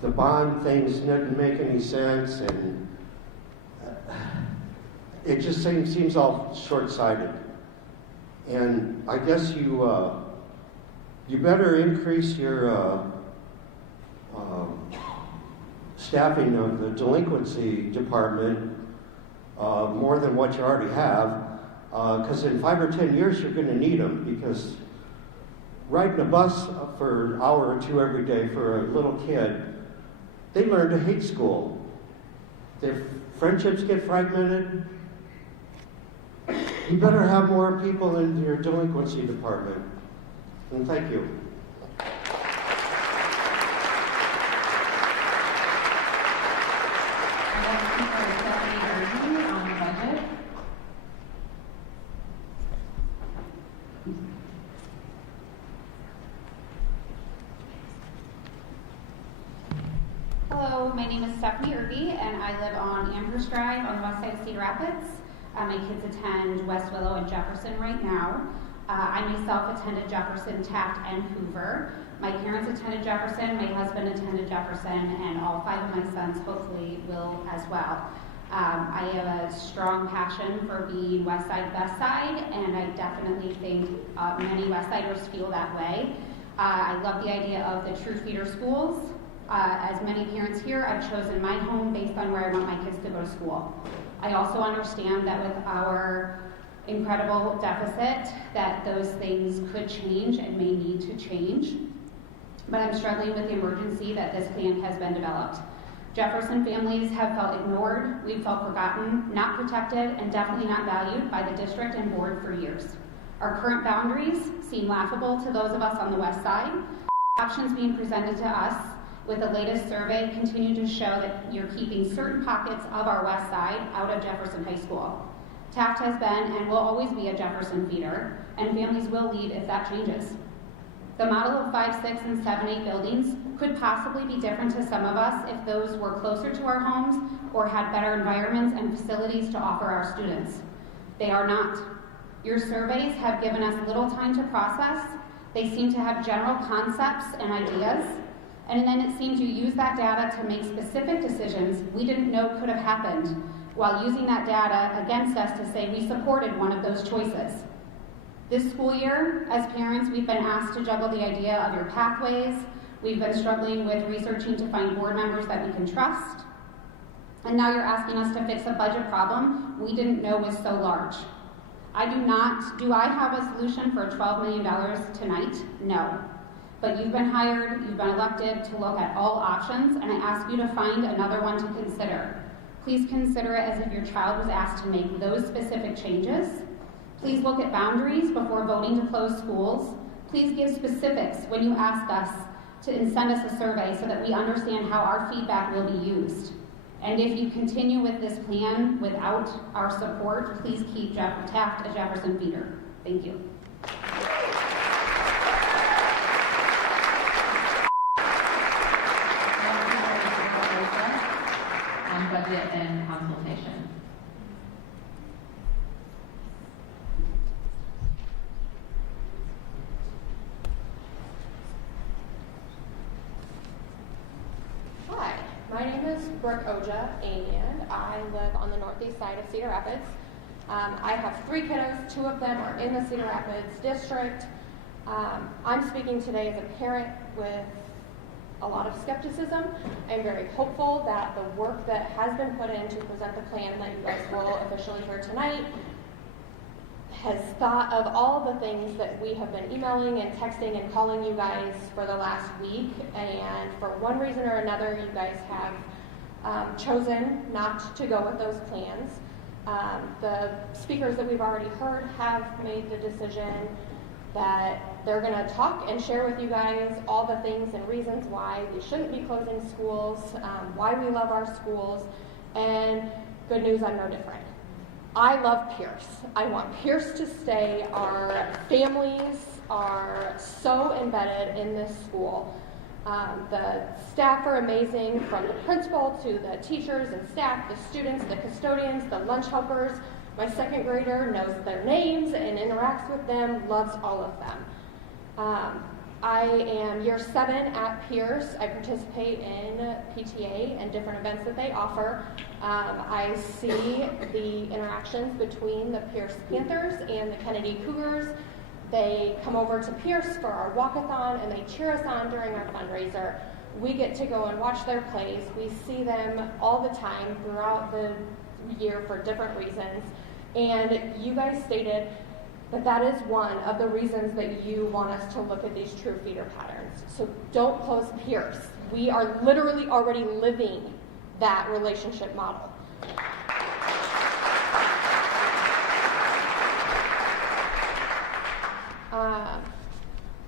the bond things didn't make any sense, and it just seems all short-sighted. And I guess you better increase your staffing of the delinquency department more than what you already have, because in 5 or 10 years you're going to need them, because riding a bus for an hour or two every day for a little kid, they learn to hate school. Their friendships get fragmented. You better have more people in your delinquency department. And thank you. Hello, my name is Stephanie Irby, and I live on Amherst Drive on the west side of Cedar Rapids. My kids attend West Willow and Jefferson right now. I myself attended Jefferson, Taft, and Hoover. My parents attended Jefferson, my husband attended Jefferson, and all 5 of my sons hopefully will as well. I have a strong passion for being West Side, Best Side, and I definitely think many West Siders feel that way. I love the idea of the true feeder schools. As many parents here, I've chosen my home based on where I want my kids to go to school. I also understand that with our incredible deficit, that those things could change and may need to change. But I'm struggling with the emergency that this plan has been developed. Jefferson families have felt ignored, we've felt forgotten, not protected, and definitely not valued by the district and board for years. Our current boundaries seem laughable to those of us on the west side. Options being presented to us with the latest survey continue to show that you're keeping certain pockets of our west side out of Jefferson High School. Taft has been and will always be a Jefferson feeder, and families will leave if that changes. The model of 5, 6, and 7, 8 buildings could possibly be different to some of us if those were closer to our homes or had better environments and facilities to offer our students. They are not. Your surveys have given us little time to process. They seem to have general concepts and ideas, and then it seems you use that data to make specific decisions we didn't know could have happened, while using that data against us to say we supported one of those choices. This school year, as parents, we've been asked to juggle the idea of your pathways. We've been struggling with researching to find board members that we can trust. And now you're asking us to fix a budget problem we didn't know was so large. Do I have a solution for $12 million tonight? No. But you've been hired, you've been elected to look at all options, and I ask you to find another one to consider. Please consider it as if your child was asked to make those specific changes. Please look at boundaries before voting to close schools. Please give specifics when you ask us to send us a survey so that we understand how our feedback will be used. And if you continue with this plan without our support, please keep Taft a Jefferson feeder. Thank you. On budget and consultation. Hi, my name is Brooke Oja, and I live on the northeast side of Cedar Rapids. I have 3 kiddos. 2 of them are in the Cedar Rapids district. I'm speaking today as a parent with a lot of skepticism. I'm very hopeful that the work that has been put in to present the plan that you guys will officially hear tonight has thought of all the things that we have been emailing and texting and calling you guys for the last week, and for one reason or another you guys have chosen not to go with those plans. The speakers that we've already heard have made the decision that they're going to talk and share with you guys all the things and reasons why we shouldn't be closing schools, why we love our schools, and good news, I'm no different. I love Pierce. I want Pierce to stay. Our families are so embedded in this school. The staff are amazing, from the principal to the teachers and staff, the students, the custodians, the lunch helpers. My 2nd grader knows their names and interacts with them, loves all of them. I am year 7 at Pierce. I participate in PTA and different events that they offer. I see the interactions between the Pierce Panthers and the Kennedy Cougars. They come over to Pierce for our walkathon and they cheer us on during our fundraiser. We get to go and watch their plays. We see them all the time throughout the year for different reasons. And you guys stated that that is one of the reasons that you want us to look at these true feeder patterns. So don't close Pierce. We are literally already living that relationship model.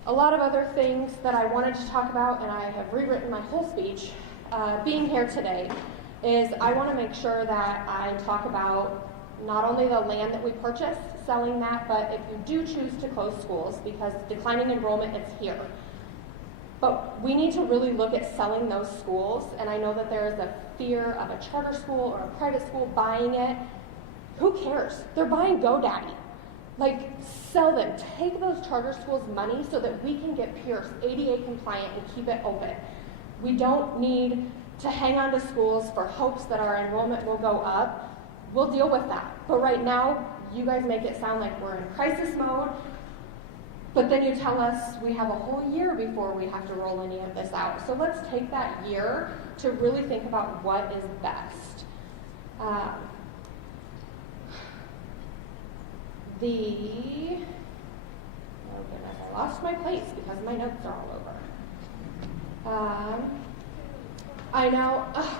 A lot of other things that I wanted to talk about, and I have rewritten my whole speech, being here today, is I want to make sure that I talk about not only the land that we purchased, selling that, but if you do choose to close schools, because declining enrollment is here. But we need to really look at selling those schools, and I know that there is a fear of a charter school or a private school buying it. Who cares? They're buying GoDaddy. Like, sell them. Take those charter schools' money so that we can get Pierce ADA compliant and keep it open. We don't need to hang on to schools for hopes that our enrollment will go up. We'll deal with that. But right now, you guys make it sound like we're in crisis mode, but then you tell us we have a whole year before we have to roll any of this out. So let's take that year to really think about what is best. Oh goodness, I lost my place because my notes are all over. I know, oh.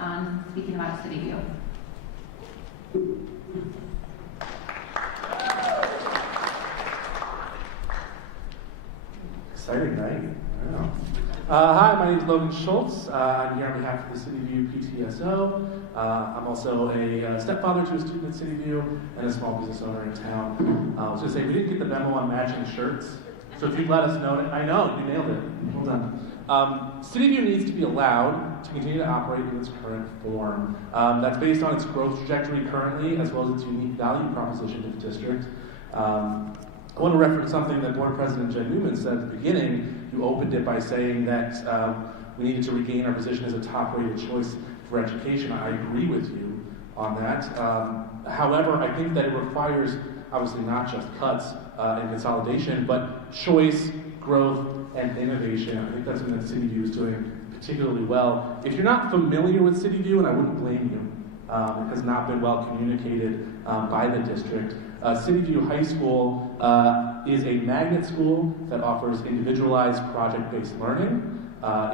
On speaking about City View. Exciting night. I know. Hi, my name is Logan Schultz. I'm here on behalf of the City View PTSO. I'm also a stepfather to a student at City View and a small business owner in town. I was going to say, we didn't get the memo on matching shirts, so if you'd let us know, I know, you nailed it. Well done. City View needs to be allowed to continue to operate in its current form. That's based on its growth trajectory currently, as well as its unique value proposition to the district. I want to reference something that Board President Jen Newman said at the beginning. You opened it by saying that we needed to regain our position as a top-rated choice for education. I agree with you on that. However, I think that it requires, obviously, not just cuts and consolidation, but choice, growth, and innovation. I think that's something that City View is doing particularly well. If you're not familiar with City View, and I wouldn't blame you, it has not been well communicated by the district. City View High School is a magnet school that offers individualized project-based learning.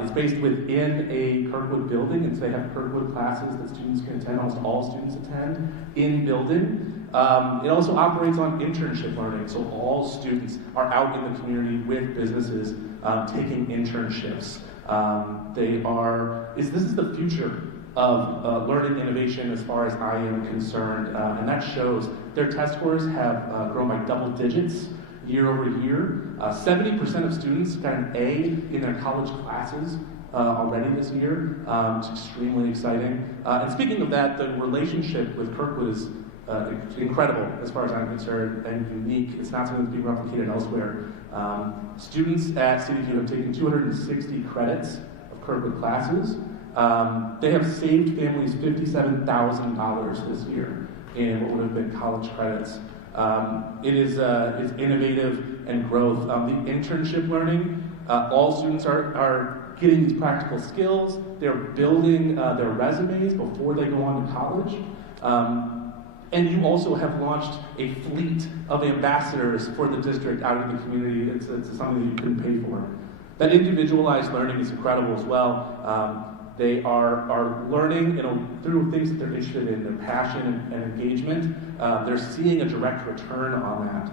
It's based within a Kirkwood building, and so they have Kirkwood classes that students can attend, almost all students attend, in building. It also operates on internship learning, so all students are out in the community with businesses taking internships. This is the future of learning innovation as far as I am concerned, and that shows. Their test scores have grown by double digits year over year. 70% of students got an A in their college classes already this year. It's extremely exciting. And speaking of that, the relationship with Kirkwood is incredible as far as I'm concerned, and unique. It's not something that's being replicated elsewhere. Students at City View have taken 260 credits of Kirkwood classes. They have saved families $57,000 this year in what would have been college credits. It's innovative and growth. The internship learning, all students are getting these practical skills. They're building their resumes before they go on to college. And you also have launched a fleet of ambassadors for the district out in the community. It's something that you couldn't pay for. That individualized learning is incredible as well. They are learning through things that they're interested in, their passion and engagement. They're seeing a direct return on that.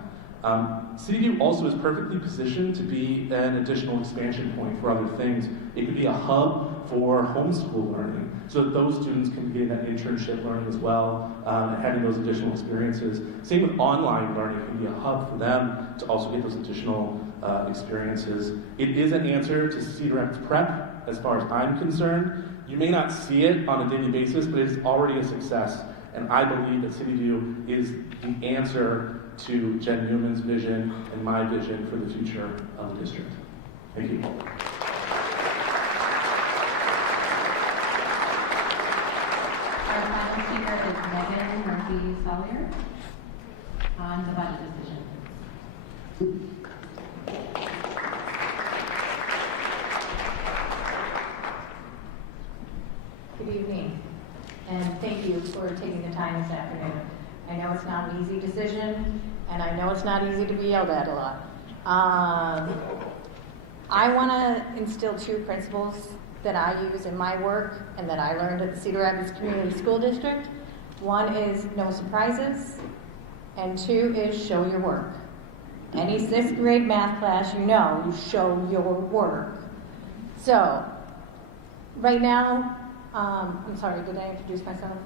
City View also is perfectly positioned to be an additional expansion point for other things. It could be a hub for homeschool learning, so that those students can be getting that internship learning as well, and having those additional experiences. Same with online learning. It can be a hub for them to also get those additional experiences. It is an answer to Cedar Rapids Prep, as far as I'm concerned. You may not see it on a daily basis, but it's already a success. And I believe that City View is the answer to Jen Newman's vision and my vision for the future of the district. Thank you. Our final speaker is Megan Murphy-Sawyer on the budget decision. Good evening, and thank you for taking the time this afternoon. I know it's not an easy decision, and I know it's not easy to be yelled at a lot. I want to instill two principles that I use in my work and that I learned at the Cedar Rapids Community School District. One is no surprises, and two is show your work. Any 6th grade math class, you show your work. So, right now, I'm sorry, did I introduce myself?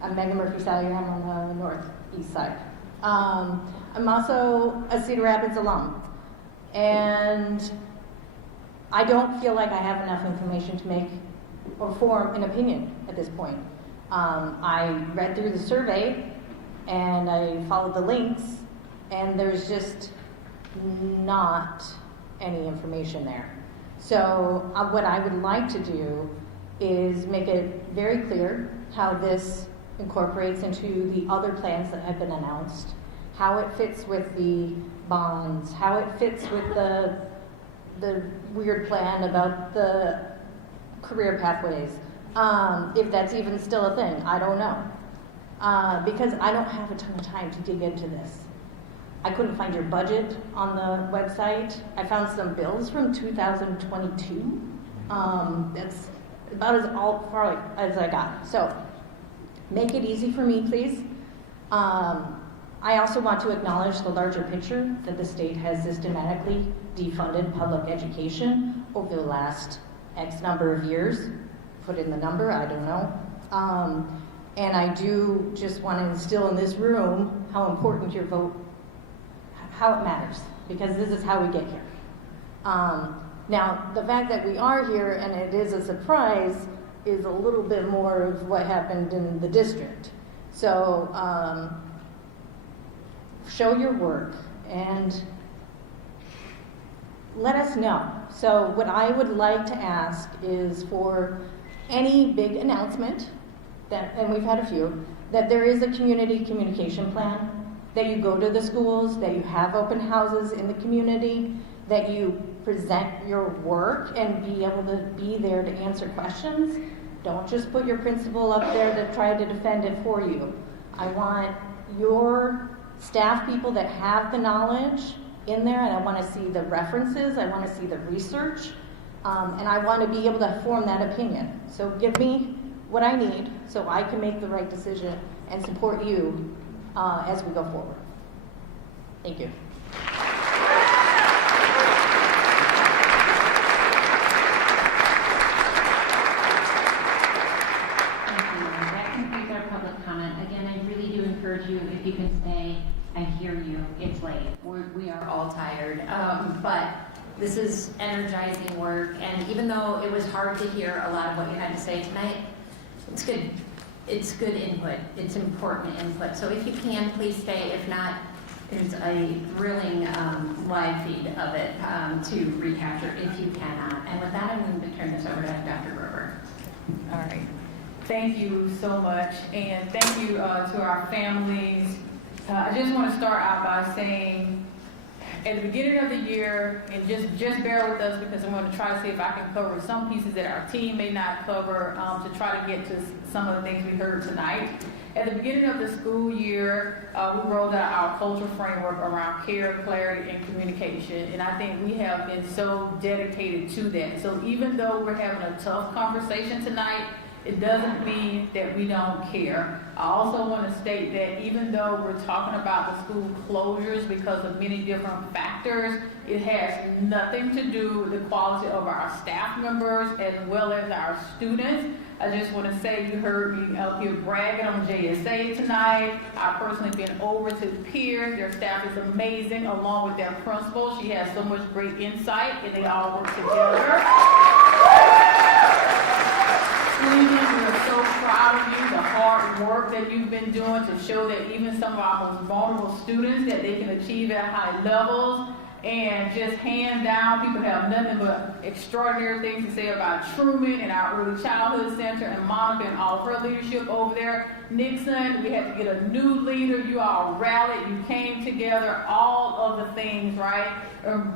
I'm Megan Murphy-Sawyer. I'm on the northeast side. I'm also a Cedar Rapids alum. And I don't feel like I have enough information to make or form an opinion at this point. I read through the survey and I followed the links, and there's just not any information there. So what I would like to do is make it very clear how this incorporates into the other plans that have been announced, how it fits with the bonds, how it fits with the weird plan about the career pathways. If that's even still a thing, I don't know. Because I don't have a ton of time to dig into this. I couldn't find your budget on the website. I found some bills from 2022. That's about as far as I got. So make it easy for me, please. I also want to acknowledge the larger picture that the state has systematically defunded public education over the last X number of years. Put in the number, I don't know. And I do just want to instill in this room how important your vote, how it matters, because this is how we get here. Now, the fact that we are here and it is a surprise is a little bit more of what happened in the district. So, show your work and let us know. So what I would like to ask is for any big announcement, and we've had a few, that there is a community communication plan, that you go to the schools, that you have open houses in the community, that you present your work and be able to be there to answer questions. Don't just put your principal up there to try to defend it for you. I want your staff people that have the knowledge in there, and I want to see the references, I want to see the research, and I want to be able to form that opinion. So give me what I need so I can make the right decision and support you as we go forward. Thank you. You, if you can stay, I hear you. It's late. We are all tired. But this is energizing work, and even though it was hard to hear a lot of what you had to say tonight, it's good. It's good input. It's important input. So if you can, please stay. If not, there's a thrilling live feed of it to recapture if you cannot. And with that, I'm going to turn this over to Dr. Grover. All right. Thank you so much, and thank you to our families. I just want to start out by saying, at the beginning of the year, and just bear with us because I'm going to try to see if I can cover some pieces that our team may not cover to try to get to some of the things we heard tonight. At the beginning of the school year, we rolled out our culture framework around care, clarity, and communication, and I think we have been so dedicated to that. So even though we're having a tough conversation tonight, it doesn't mean that we don't care. I also want to state that even though we're talking about the school closures because of many different factors, it has nothing to do with the quality of our staff members as well as our students. I just want to say you heard me up here bragging on JSA tonight. I've personally been over to Pierce. Their staff is amazing, along with their principal. She has so much great insight, and they all work together. Cleveland, we are so proud of you, the hard work that you've been doing to show that even some of our most vulnerable students, that they can achieve at high levels. And just hand down, people have nothing but extraordinary things to say about Truman and our Early Childhood Center and Monica and all of her leadership over there. Nixon, we had to get a new leader. You all rallied, you came together, all of the things, right?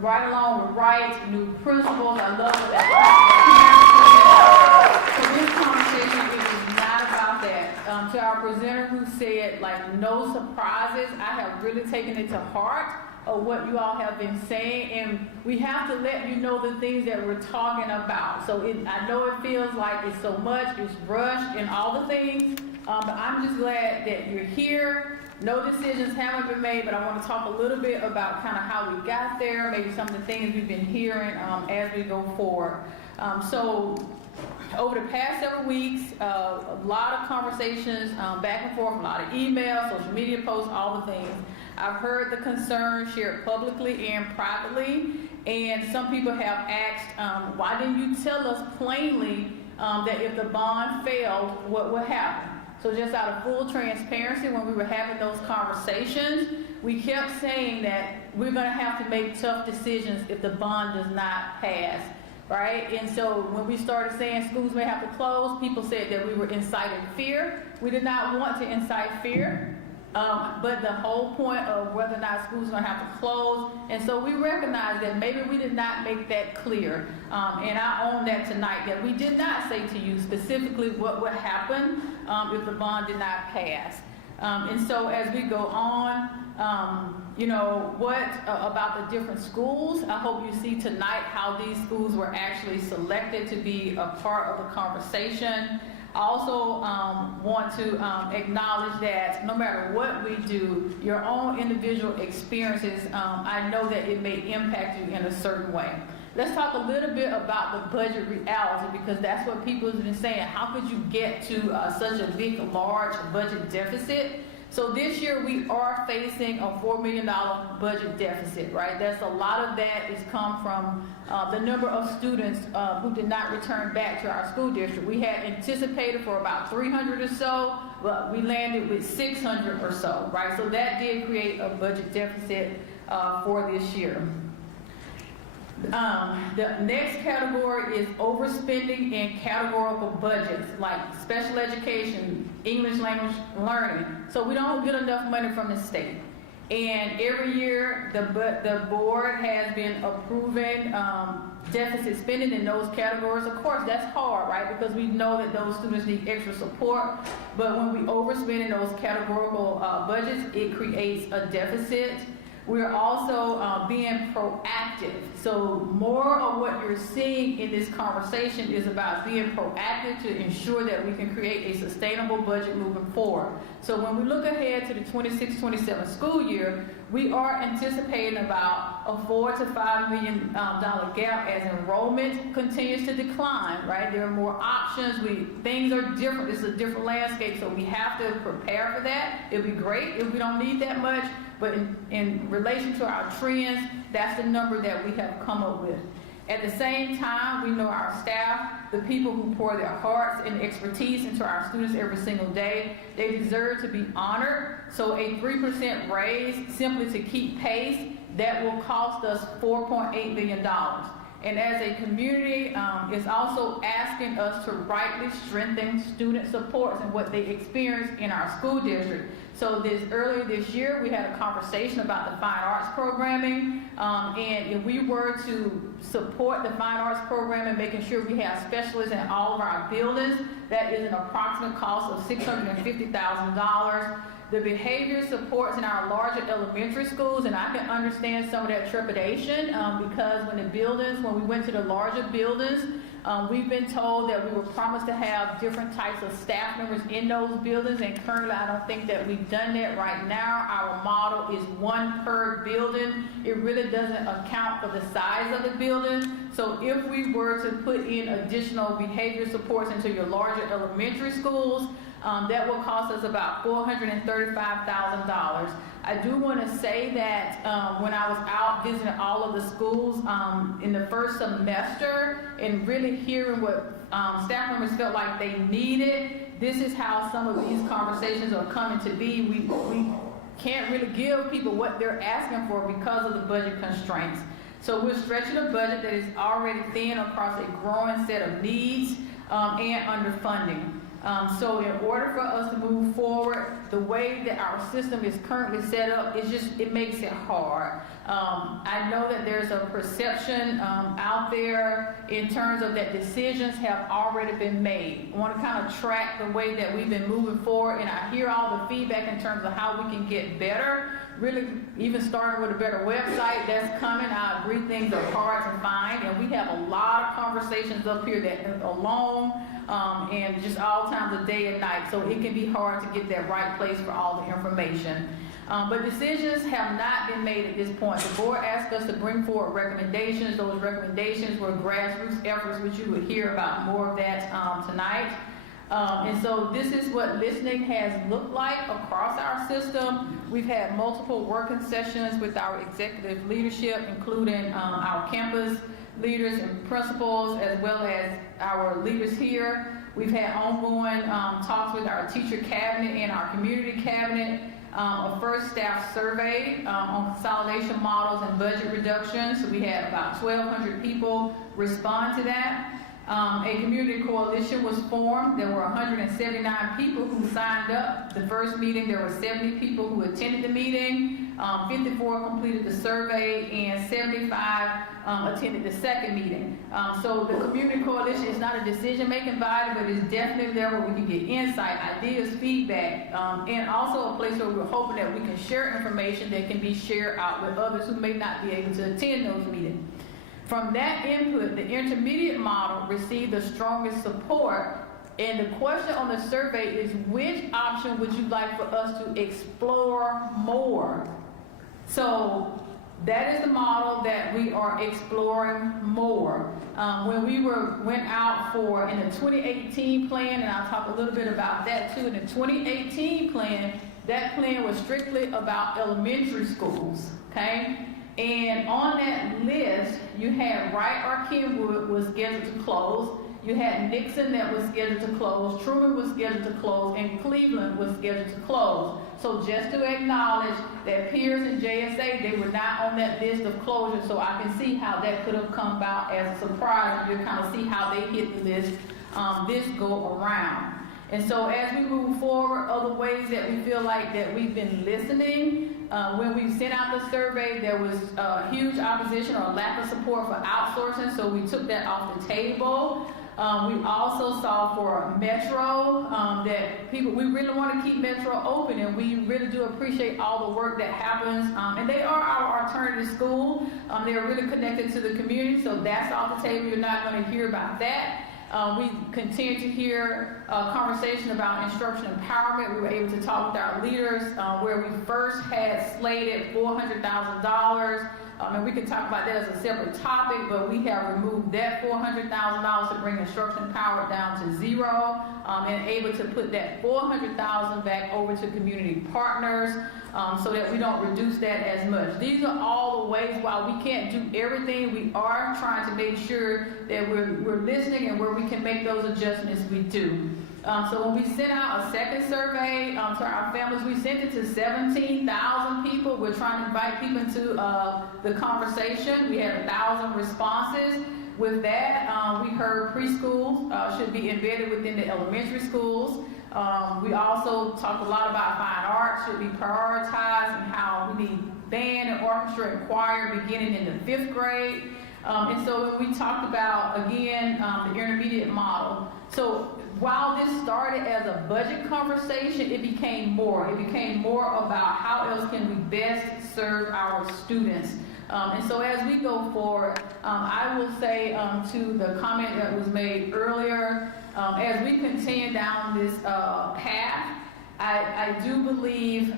Right along with rights, new principals. I love that. So this conversation is not about that. To our presenter who said, like, no surprises, I have really taken it to heart of what you all have been saying, and we have to let you know the things that we're talking about. So I know it feels like it's so much, it's rushed and all the things, but I'm just glad that you're here. No decisions haven't been made, but I want to talk a little bit about kind of how we got there, maybe some of the things we've been hearing as we go forward. So over the past several weeks, a lot of conversations back and forth, a lot of emails, social media posts, all the things. I've heard the concerns shared publicly and privately, And some people have asked, why didn't you tell us plainly that if the bond failed, what would happen? So just out of full transparency, when we were having those conversations, we kept saying that we're going to have to make tough decisions if the bond does not pass, right? And so when we started saying schools may have to close, people said that we were inciting fear. We did not want to incite fear, but the whole point of whether or not schools are going to have to close. And so we recognized that maybe we did not make that clear. And I own that tonight, that we did not say to you specifically what would happen if the bond did not pass. And so as we go on, what about the different schools? I hope you see tonight how these schools were actually selected to be a part of the conversation. I also want to acknowledge that no matter what we do, your own individual experiences, I know that it may impact you in a certain way. Let's talk a little bit about the budget reality, because that's what people have been saying. How could you get to such a big, large budget deficit? So this year we are facing a $4 million budget deficit, right? That's a lot of that has come from the number of students who did not return back to our school district. We had anticipated for about 300 or so, but we landed with 600 or so, right? So that did create a budget deficit for this year. The next category is overspending in categorical budgets like special education, English language learning. So we don't get enough money from the state. And every year the board has been approving deficit spending in those categories. Of course, that's hard, right? Because we know that those students need extra support. But when we overspend in those categorical budgets, it creates a deficit. We're also being proactive. So more of what you're seeing in this conversation is about being proactive to ensure that we can create a sustainable budget moving forward. So when we look ahead to the 26-27 school year, we are anticipating about a $4 to $5 million gap as enrollment continues to decline, right? There are more options. Things are different. It's a different landscape, so we have to prepare for that. It'd be great if we don't need that much, but in relation to our trends, that's the number that we have come up with. At the same time, we know our staff, the people who pour their hearts and expertise into our students every single day, they deserve to be honored. So a 3% raise simply to keep pace, that will cost us $4.8 million. And as a community, it's also asking us to rightly strengthen student supports and what they experience in our school district. So earlier this year, we had a conversation about the fine arts programming, and if we were to support the fine arts program and making sure we have specialists in all of our buildings, that is an approximate cost of $650,000. The behavior supports in our larger elementary schools, and I can understand some of that trepidation because when we went to the larger buildings, we've been told that we were promised to have different types of staff members in those buildings, and currently I don't think that we've done that right now. Our model is one per building. It really doesn't account for the size of the building. So if we were to put in additional behavior supports into your larger elementary schools, that will cost us about $435,000. I do want to say that when I was out visiting all of the schools in the first semester and really hearing what staff members felt like they needed, this is how some of these conversations are coming to be. We can't really give people what they're asking for because of the budget constraints. So we're stretching a budget that is already thin across a growing set of needs and underfunding. So in order for us to move forward, the way that our system is currently set up, it makes it hard. I know that there's a perception out there in terms of that decisions have already been made. I want to kind of track the way that we've been moving forward, and I hear all the feedback in terms of how we can get better. Really, even starting with a better website that's coming. I agree things are hard to find, and we have a lot of conversations up here that are long and just all times of day and night, so it can be hard to get that right place for all the information. But decisions have not been made at this point. The board asked us to bring forward recommendations. Those recommendations were grassroots efforts, which you would hear about more of that tonight. And so this is what listening has looked like across our system. We've had multiple working sessions with our executive leadership, including our campus leaders and principals, as well as our leaders here. We've had ongoing talks with our teacher cabinet and our community cabinet. A first staff survey on consolidation models and budget reductions. So we had about 1,200 people respond to that. A community coalition was formed. There were 179 people who signed up. The first meeting, there were 70 people who attended the meeting. 54 completed the survey, and 75 attended the second meeting. So the community coalition is not a decision-making body, but it's definitely there where we can get insight, ideas, feedback, and also a place where we're hoping that we can share information that can be shared out with others who may not be able to attend those meetings. From that input, the intermediate model received the strongest support, and the question on the survey is, which option would you like for us to explore more? So that is the model that we are exploring more. When we went out for, in the 2018 plan, and I'll talk a little bit about that too, in the 2018 plan, that plan was strictly about elementary schools, okay? And on that list, you had Wright or Kenwood was scheduled to close. You had Nixon that was scheduled to close. Truman was scheduled to close, and Cleveland was scheduled to close. So just to acknowledge that Pierce and JSA, they were not on that list of closures. So I can see how that could have come about as a surprise. You kind of see how they hit the list this go around. And so as we move forward, other ways that we feel like that we've been listening, when we sent out the survey, there was huge opposition or lack of support for outsourcing, so we took that off the table. We also saw for Metro that we really want to keep Metro open, and we really do appreciate all the work that happens. And they are our alternative school. They are really connected to the community, so that's off the table. You're not going to hear about that. We continue to hear conversation about instruction empowerment. We were able to talk with our leaders where we first had slated $400,000. And we can talk about that as a separate topic, but we have removed that $400,000 to bring instruction empowerment down to zero, and able to put that $400,000 back over to community partners so that we don't reduce that as much. These are all the ways, while we can't do everything, we are trying to make sure that we're listening, and where we can make those adjustments, we do. So when we sent out a second survey to our families, we sent it to 17,000 people. We're trying to invite people into the conversation. We had 1,000 responses. With that, we heard preschools should be embedded within the elementary schools. We also talked a lot about fine arts should be prioritized, and how we need band and orchestra and choir beginning in the 5th grade. And so when we talked about, again, the intermediate model. So while this started as a budget conversation, it became more. It became more about how else can we best serve our students. And so as we go forward, I will say to the comment that was made earlier, as we continue down this path, I do believe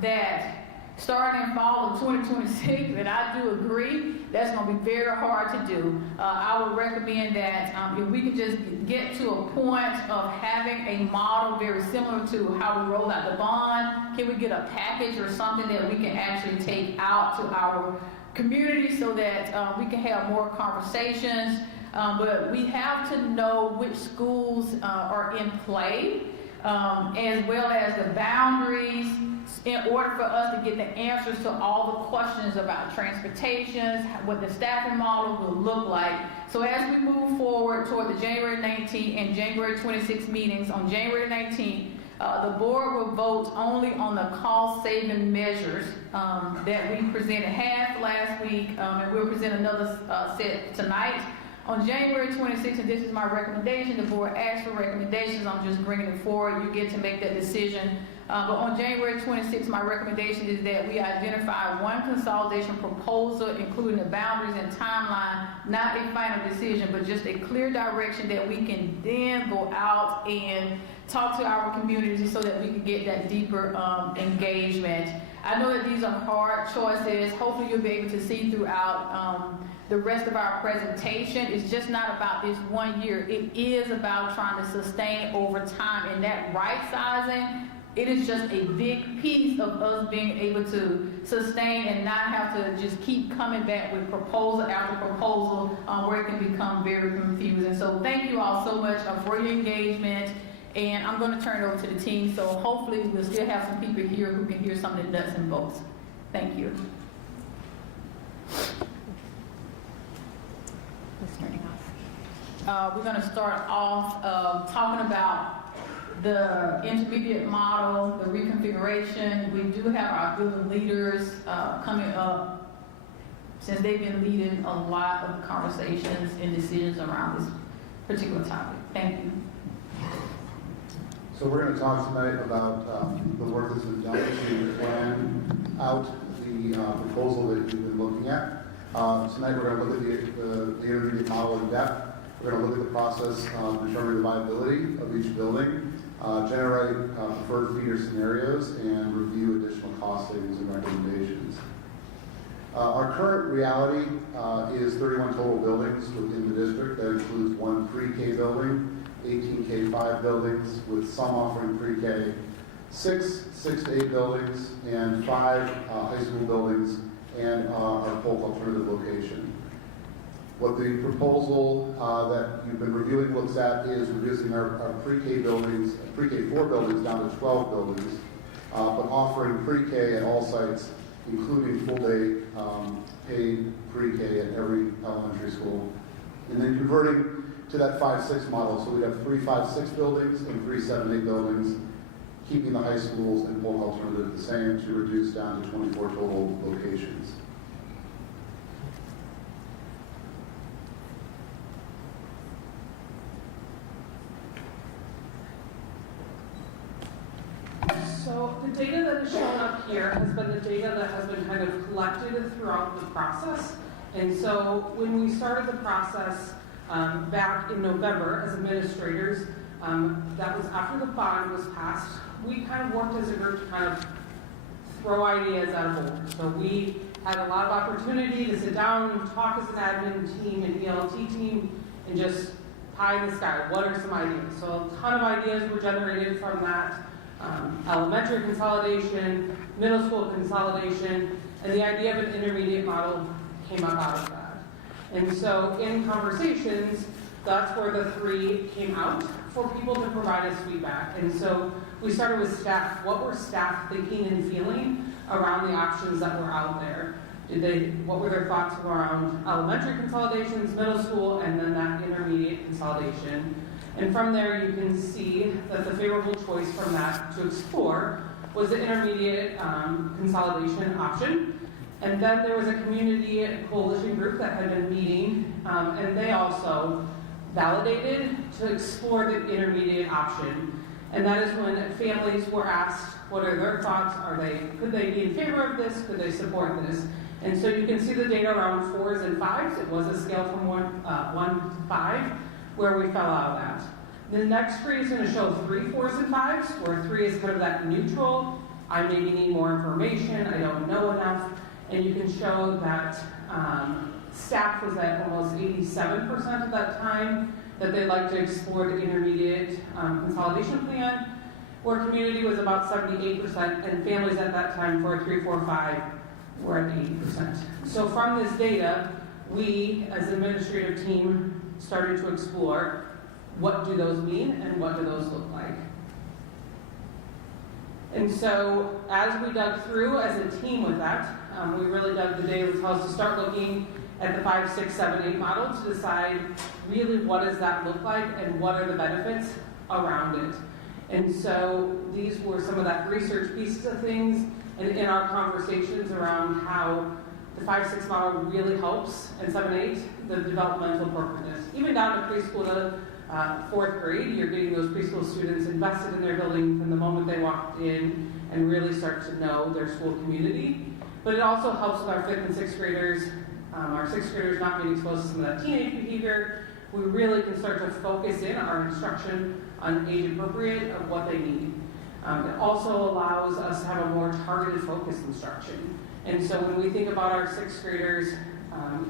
that starting in fall of 2026, and I do agree, that's going to be very hard to do. I would recommend that if we could just get to a point of having a model very similar to how we roll out the bond, can we get a package or something that we can actually take out to our community so that we can have more conversations. But we have to know which schools are in play, as well as the boundaries, in order for us to get the answers to all the questions about transportations, what the staffing model will look like. So as we move forward toward the January 19th and January 26th meetings, on January 19th, the board will vote only on the cost-saving measures that we presented half last week, and we'll present another set tonight. On January 26th, and this is my recommendation, the board asked for recommendations. I'm just bringing it forward. You get to make that decision But on January 26th, my recommendation is that we identify one consolidation proposal, including the boundaries and timeline, not a final decision, but just a clear direction that we can then go out and talk to our communities so that we can get that deeper engagement. I know that these are hard choices. Hopefully you'll be able to see throughout the rest of our presentation. It's just not about this 1 year. It is about trying to sustain over time, and that right sizing, it is just a big piece of us being able to sustain and not have to just keep coming back with proposal after proposal where it can become very confusing. So thank you all so much for your engagement. And I'm going to turn it over to the team, so hopefully we'll still have some people here who can hear some of the nuts and bolts. Thank you. Who's starting off? We're going to start off talking about the intermediate model, the reconfiguration. We do have our building leaders coming up, since they've been leading a lot of conversations and decisions around this particular topic. Thank you. So we're going to talk tonight about the work that's been done to plan out the proposal that you've been looking at. Tonight we're going to look at the intermediate model in depth. We're going to look at the process of determining the viability of each building, generate preferred feeder scenarios, and review additional cost savings and recommendations. Our current reality is 31 total buildings within the district. That includes one pre-K building, 18 K-5 buildings with some offering pre-K, 6 to 8 buildings, and 5 high school buildings, and our Polk alternative location. What the proposal that you've been reviewing looks at is reducing our pre-K buildings, pre-K4 buildings down to 12 buildings, but offering pre-K at all sites, including full-day paid pre-K at every elementary school, and then converting to that 5-6 model. So we have 3 5-6 buildings and 3 7-8 buildings, keeping the high schools and Polk alternative the same to reduce down to 24 total locations. So the data that is shown up here has been the data that has been kind of collected throughout the process. And so when we started the process back in November as administrators, that was after the bond was passed, we kind of worked as a group to kind of throw ideas at a board. So we had a lot of opportunity to sit down and talk as an admin team and ELT team and just pie in the sky. What are some ideas? So a ton of ideas were generated from that. Elementary consolidation, middle school consolidation, and the idea of an intermediate model came up out of that. And so in conversations, that's where the 3 came out for people to provide us feedback. And so we started with staff. What were staff thinking and feeling around the options that were out there? What were their thoughts around elementary consolidations, middle school, and then that intermediate consolidation? And from there, you can see that the favorable choice from that to explore was the intermediate consolidation option. And then there was a community coalition group that had been meeting, and they also validated to explore the intermediate option. And that is when families were asked, what are their thoughts? Could they be in favor of this? Could they support this? And so you can see the data around 4s and 5s. It was a scale from 1 to 5, where we fell out at. The next screen is going to show 3 4s and 5s, where 3 is kind of that neutral. I maybe need more information. I don't know enough. And you can show that staff was at almost 87% of that time that they'd like to explore the intermediate consolidation plan, where community was about 78%, and families at that time for a 3, 4, 5 were at 80%. So from this data, we as an administrative team started to explore what do those mean and what do those look like. And so as we dug through as a team with that, we really dug the data to us to start looking at the 5, 6, 7, 8 model to decide really what does that look like and what are the benefits around it. And so these were some of that research pieces of things and in our conversations around how the 5, 6 model really helps, and 7, 8, the developmental appropriateness, even down to preschool to fourth grade, you're getting those preschool students invested in their building from the moment they walked in and really start to know their school community. But it also helps with our 5th and 6th graders. Our 6th graders not being exposed to some of that teenage behavior. We really can start to focus in our instruction on age appropriate of what they need. It also allows us to have a more targeted focused instruction. And so when we think about our 6th graders,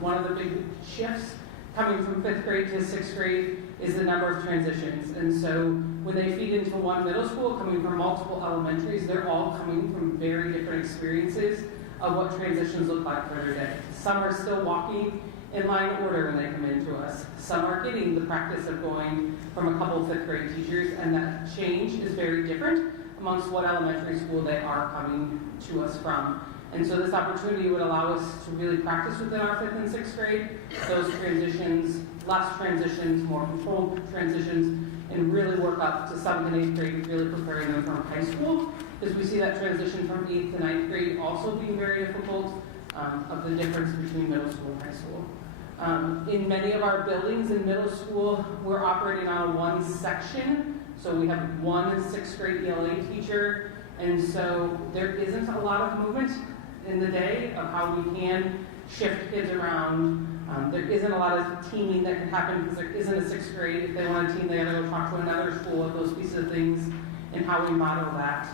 one of the big shifts coming from 5th grade to 6th grade is the number of transitions. And so when they feed into one middle school coming from multiple elementaries, they're all coming from very different experiences of what transitions look like for their day. Some are still walking in line order when they come into us. Some are getting the practice of going from a couple of 5th grade teachers, and that change is very different amongst what elementary school they are coming to us from. And so this opportunity would allow us to really practice within our 5th and 6th grade, those transitions, less transitions, more controlled transitions, and really work up to 7th and 8th grade, really preparing them for high school, because we see that transition from 8th to 9th grade also being very difficult, of the difference between middle school and high school. In many of our buildings in middle school, we're operating on one section, so we have one 6th grade ELA teacher, and so there isn't a lot of movement in the day of how we can shift kids around. There isn't a lot of teaming that can happen because there isn't a 6th grade. If they want to team, they got to go talk to another school with those pieces of things and how we model that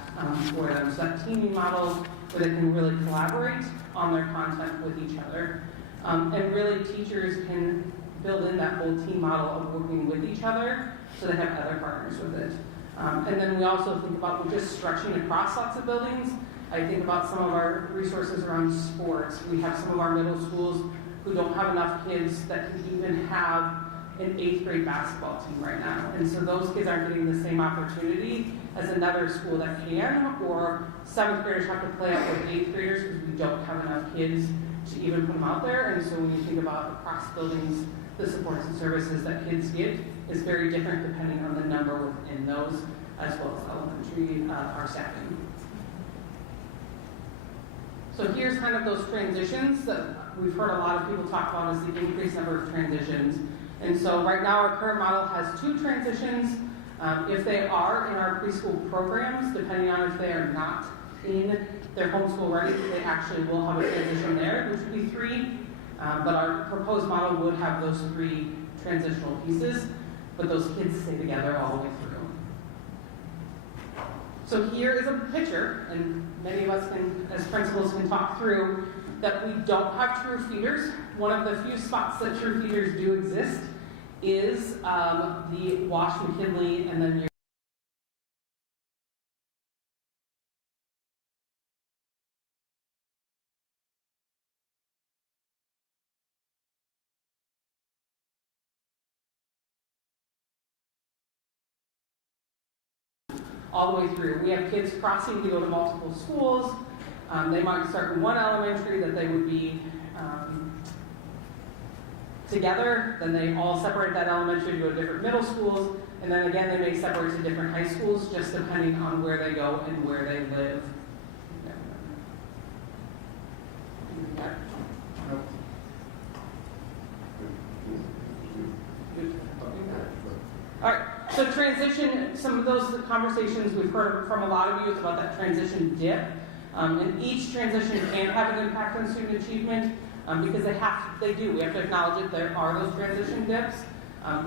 for them. So that teaming model where they can really collaborate on their content with each other. And really teachers can build in that whole team model of working with each other so they have other partners with it. And then we also think about just stretching across lots of buildings. I think about some of our resources around sports. We have some of our middle schools who don't have enough kids that can even have an 8th grade basketball team right now. And so those kids aren't getting the same opportunity as another school that can, or 7th graders have to play up with 8th graders because we don't have enough kids to even put them out there. And so when you think about across buildings, the supports and services that kids get is very different depending on the number within those, as well as elementary, our staffing. So here's kind of those transitions that we've heard a lot of people talk about as the increased number of transitions. And so right now our current model has 2 transitions. If they are in our preschool programs, depending on if they are not in their homeschool ready, they actually will have a transition there, which would be 3. But our proposed model would have those 3 transitional pieces, but those kids stay together all the way through. So here is a picture, and many of us can, as principals, can talk through that we don't have true feeders. One of the few spots that true feeders do exist is the Wash McKinley and then your all the way through. We have kids crossing to go to multiple schools. They might start in one elementary that they would be together, then they all separate that elementary to go to different middle schools, and then again they may separate to different high schools just depending on where they go and where they live. All right, so transition, some of those conversations we've heard from a lot of you is about that transition dip. And each transition can have an impact on student achievement because they do. We have to acknowledge that there are those transition dips.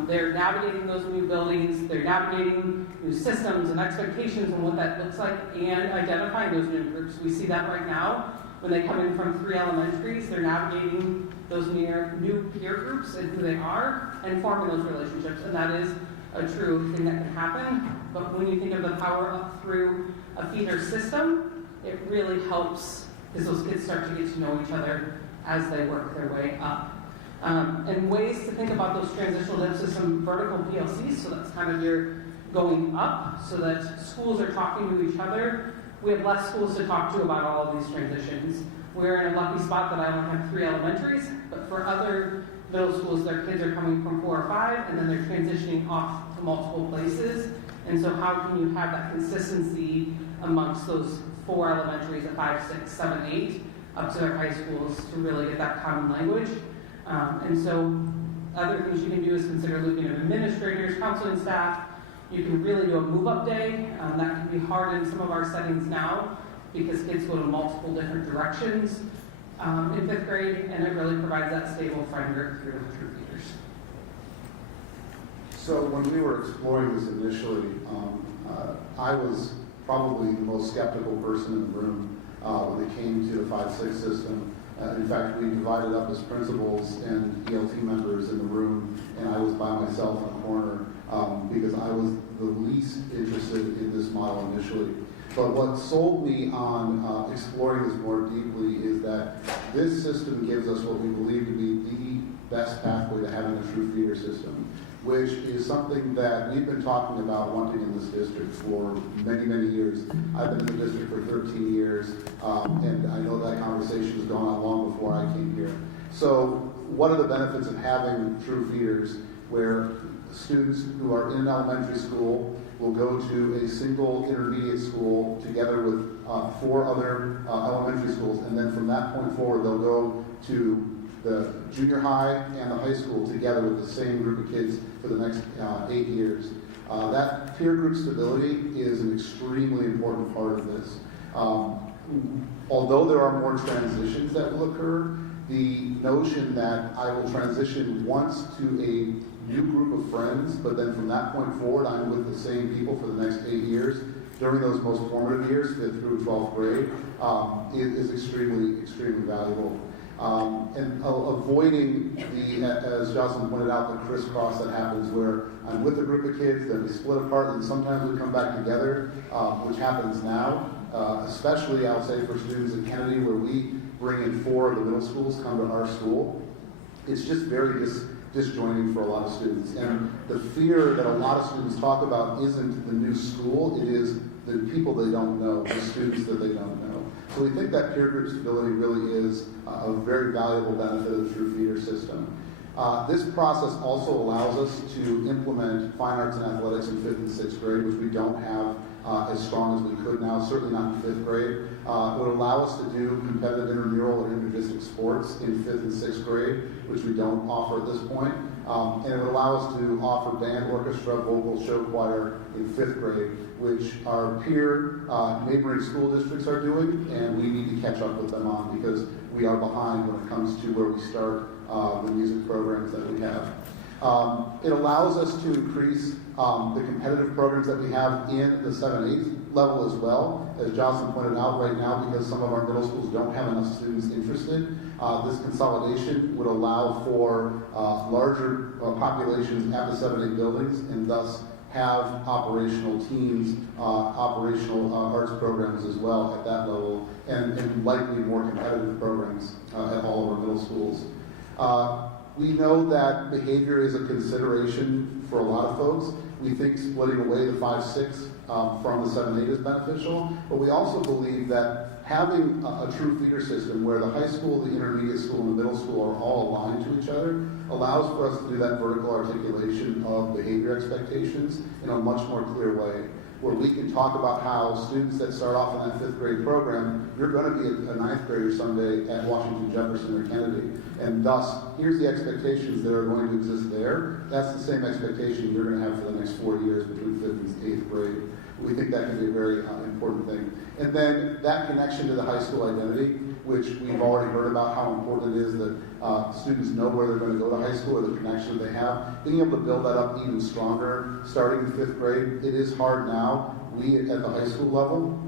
They're navigating those new buildings, they're navigating new systems and expectations and what that looks like, and identifying those new groups. We see that right now. When they come in from 3 elementaries, they're navigating those new peer groups and who they are and forming those relationships, and that is a true thing that can happen. But when you think of the power up through a feeder system, it really helps because those kids start to get to know each other as they work their way up. And ways to think about those transitional dips is some vertical PLCs, so that's kind of your going up, so that schools are talking to each other. We have less schools to talk to about all of these transitions. We're in a lucky spot that I only have 3 elementaries, but for other middle schools, their kids are coming from 4 or 5, and then they're transitioning off to multiple places. And so how can you have that consistency amongst those 4 elementaries at 5, 6, 7, 8, up to their high schools to really get that common language? And so Other things you can do is consider looping of administrators, counseling staff. You can really do a move-up day. That can be hard in some of our settings now because kids go to multiple different directions in 5th grade, and it really provides that stable friend group through True Feeders. So when we were exploring this initially, I was probably the most skeptical person in the room when it came to the 5-6 system. In fact, we divided up as principals and ELT members in the room, and I was by myself in a corner because I was the least interested in this model initially. But what sold me on exploring this more deeply is that this system gives us what we believe to be the best pathway to having a true feeder system, which is something that we've been talking about wanting in this district for many, many years. I've been in the district for 13 years, and I know that conversation has gone on long before I came here. So what are the benefits of having true feeders where students who are in an elementary school will go to a single intermediate school together with 4 other elementary schools, and then from that point forward they'll go to the junior high and the high school together with the same group of kids for the next 8 years. That peer group stability is an extremely important part of this. Although there are more transitions that will occur, the notion that I will transition once to a new group of friends, but then from that point forward I'm with the same people for the next 8 years during those most formative years, 5th through 12th grade, is extremely, extremely valuable. And avoiding the, as Jocelyn pointed out, the crisscross that happens where I'm with a group of kids, then we split apart, and sometimes we come back together, which happens now, especially I'll say for students at Kennedy where we bring in 4 of the middle schools come to our school. It's just very disjointing for a lot of students. And the fear that a lot of students talk about isn't the new school, it is the people they don't know, the students that they don't know. So we think that peer group stability really is a very valuable benefit of the True Feeder system. This process also allows us to implement fine arts and athletics in 5th and 6th grade, which we don't have as strong as we could now, certainly not in 5th grade. It would allow us to do competitive intramural or interdisciplinary sports in 5th and 6th grade, which we don't offer at this point. And it would allow us to offer band, orchestra, vocal, show choir in 5th grade, which our peer neighboring school districts are doing, and we need to catch up with them on because we are behind when it comes to where we start the music programs that we have. It allows us to increase the competitive programs that we have in the 7-8 level as well. As Jocelyn pointed out right now, because some of our middle schools don't have enough students interested, this consolidation would allow for larger populations at the 7-8 buildings and thus have operational teams, operational arts programs as well at that level, and likely more competitive programs at all of our middle schools. We know that behavior is a consideration for a lot of folks. We think splitting away the 5-6 from the 7-8 is beneficial, but we also believe that having a true feeder system where the high school, the intermediate school, and the middle school are all aligned to each other allows for us to do that vertical articulation of behavior expectations in a much more clear way, where we can talk about how students that start off in that 5th grade program, you're going to be a 9th grader someday at Washington, Jefferson, or Kennedy. And thus, here's the expectations that are going to exist there. That's the same expectation you're going to have for the next 4 years between 5th and 8th grade. We think that can be a very important thing. And then that connection to the high school identity, which we've already heard about how important it is that students know where they're going to go to high school or the connection that they have. Being able to build that up even stronger, starting in 5th grade, it is hard now. We at the high school level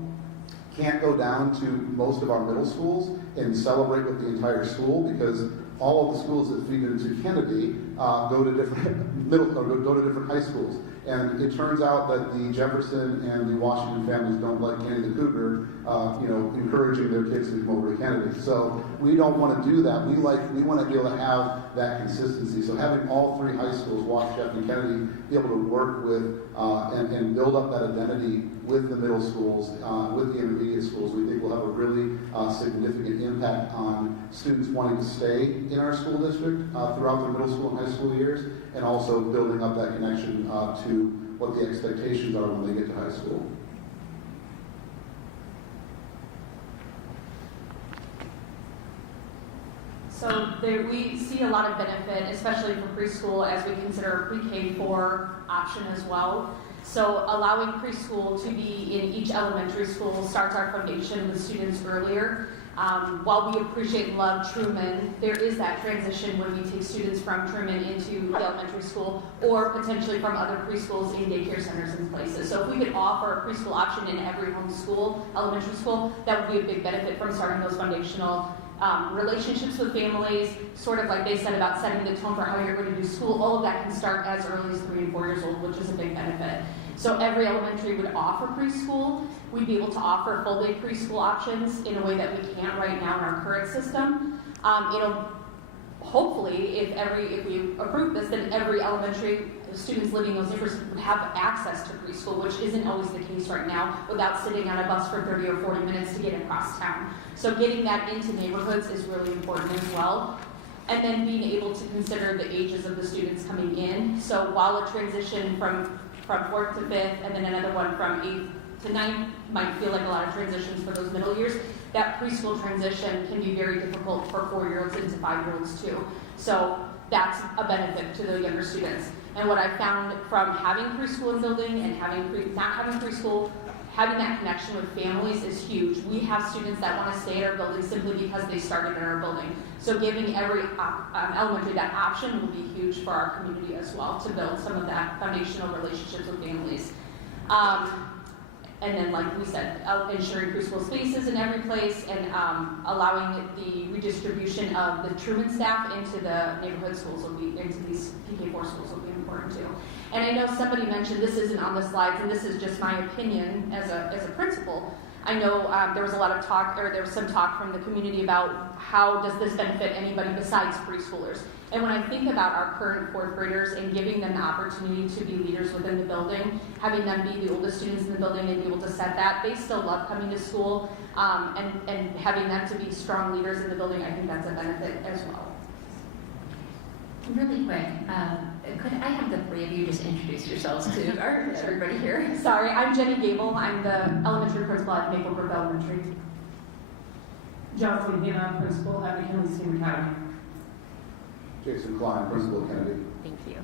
can't go down to most of our middle schools and celebrate with the entire school because all of the schools that feed into Kennedy go to different high schools. And it turns out that the Jefferson and the Washington families don't like Kenny the Cougar, encouraging their kids to come over to Kennedy. So we don't want to do that. We want to be able to have that consistency. So having all 3 high schools, Wash, Jeff, and Kennedy, be able to work with and build up that identity with the middle schools, with the intermediate schools, we think will have a really significant impact on students wanting to stay in our school district throughout their middle school and high school years, and also building up that connection to what the expectations are when they get to high school. So we see a lot of benefit, especially for preschool, as we consider a pre-K-4 option as well. So allowing preschool to be in each elementary school starts our foundation with students earlier. While we appreciate and love Truman, there is that transition when we take students from Truman into the elementary school or potentially from other preschools in daycare centers and places. So if we could offer a preschool option in every home school, elementary school, that would be a big benefit from starting those foundational relationships with families, sort of like they said about setting the tone for how you're going to do school. All of that can start as early as 3 and 4 years old, which is a big benefit. So every elementary would offer preschool. We'd be able to offer full-day preschool options in a way that we can't right now in our current system. Hopefully, if we approve this, then every elementary students living in those neighborhoods would have access to preschool, which isn't always the case right now, without sitting on a bus for 30 or 40 minutes to get across town. So getting that into neighborhoods is really important as well. And then being able to consider the ages of the students coming in. So while a transition from 4th to 5th, and then another one from 8th to 9th might feel like a lot of transitions for those middle years, that preschool transition can be very difficult for 4-year-olds into 5-year-olds too. So that's a benefit to the younger students. And what I found from having preschool in building and not having preschool, having that connection with families is huge. We have students that want to stay at our building simply because they started in our building. So giving every elementary that option will be huge for our community as well, to build some of that foundational relationships with families. And then, like we said, ensuring preschool spaces in every place and allowing the redistribution of the Truman staff into the neighborhood schools into these PK4 schools will be important too. And I know somebody mentioned, this isn't on the slides, and this is just my opinion as a principal. I know there was a lot of talk, or there was some talk from the community about how does this benefit anybody besides preschoolers. And when I think about our current 4th graders and giving them the opportunity to be leaders within the building, having them be the oldest students in the building and be able to set that, they still love coming to school, and having them to be strong leaders in the building, I think that's a benefit as well. Really quick, could I have the 3 of you just introduce yourselves to everybody here? Sorry, I'm Jenny Gable. I'm the elementary principal at Maple Grove Elementary. Jocelyn Hanna, principal at McKinley Senior Academy. Jason Klein, principal at Kennedy. Thank you.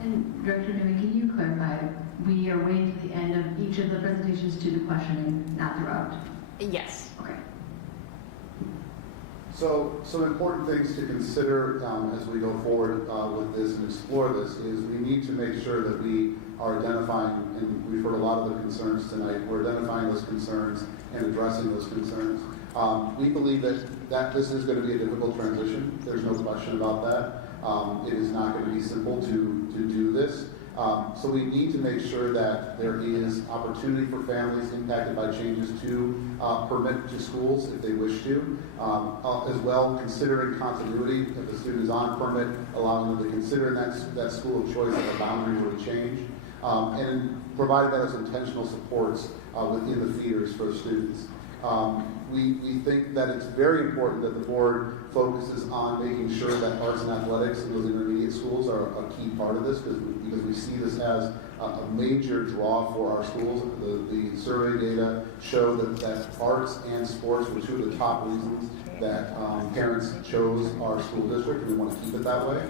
And Director Newman, can you clarify, we are waiting to the end of each of the presentations to do questioning, not throughout? Yes. Okay. So some important things to consider as we go forward with this and explore this is we need to make sure that we are identifying, and we've heard a lot of the concerns tonight, we're identifying those concerns and addressing those concerns. We believe that this is going to be a difficult transition. There's no question about that. It is not going to be simple to do this. So we need to make sure that there is opportunity for families impacted by changes to permit to schools if they wish to, as well considering continuity. If the student is on permit, allowing them to consider that school of choice if a boundary were to change, and provide that as intentional supports within the feeders for students. We think that it's very important that the board focuses on making sure that arts and athletics in those intermediate schools are a key part of this because we see this as a major draw for our schools. The survey data show that arts and sports were 2 of the top reasons that parents chose our school district, and we want to keep it that way.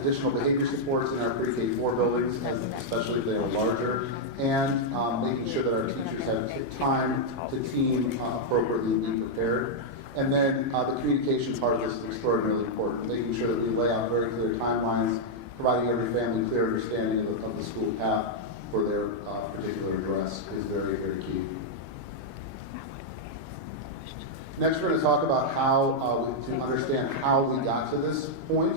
Additional behavior supports in our pre-K4 buildings, especially if they are larger, and making sure that our teachers have time to team appropriately and be prepared. And then the communication part of this is extraordinarily important, making sure that we lay out very clear timelines, providing every family clear understanding of the school path for their particular address is very, very key. Next, we're going to talk about how to understand how we got to this point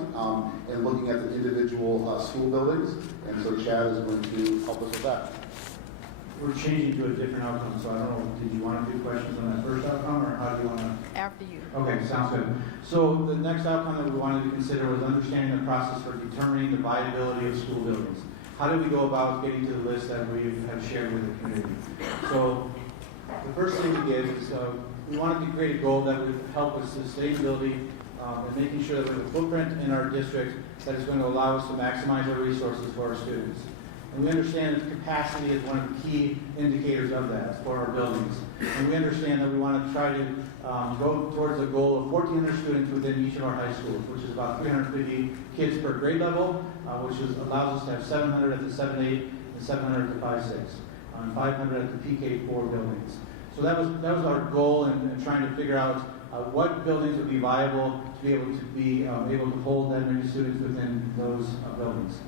and looking at the individual school buildings. And so Chad is going to help us with that. We're changing to a different outcome, so I don't know, did you want to do questions on that first outcome, or how do you want to? After you. Okay, sounds good. So the next outcome that we wanted to consider was understanding the process for determining the viability of school buildings. How do we go about getting to the list that we have shared with the community? So the first thing we did is we wanted to create a goal that would help with sustainability and making sure that we have a footprint in our district that is going to allow us to maximize our resources for our students. And we understand that capacity is one of the key indicators of that for our buildings. And we understand that we want to try to go towards a goal of 1,400 students within each of our high schools, which is about 350 kids per grade level, which allows us to have 700 at the 7-8 and 700 at the 5-6, and 500 at the PK4 buildings. So that was our goal in trying to figure out what buildings would be viable to be able to hold that many students within those buildings.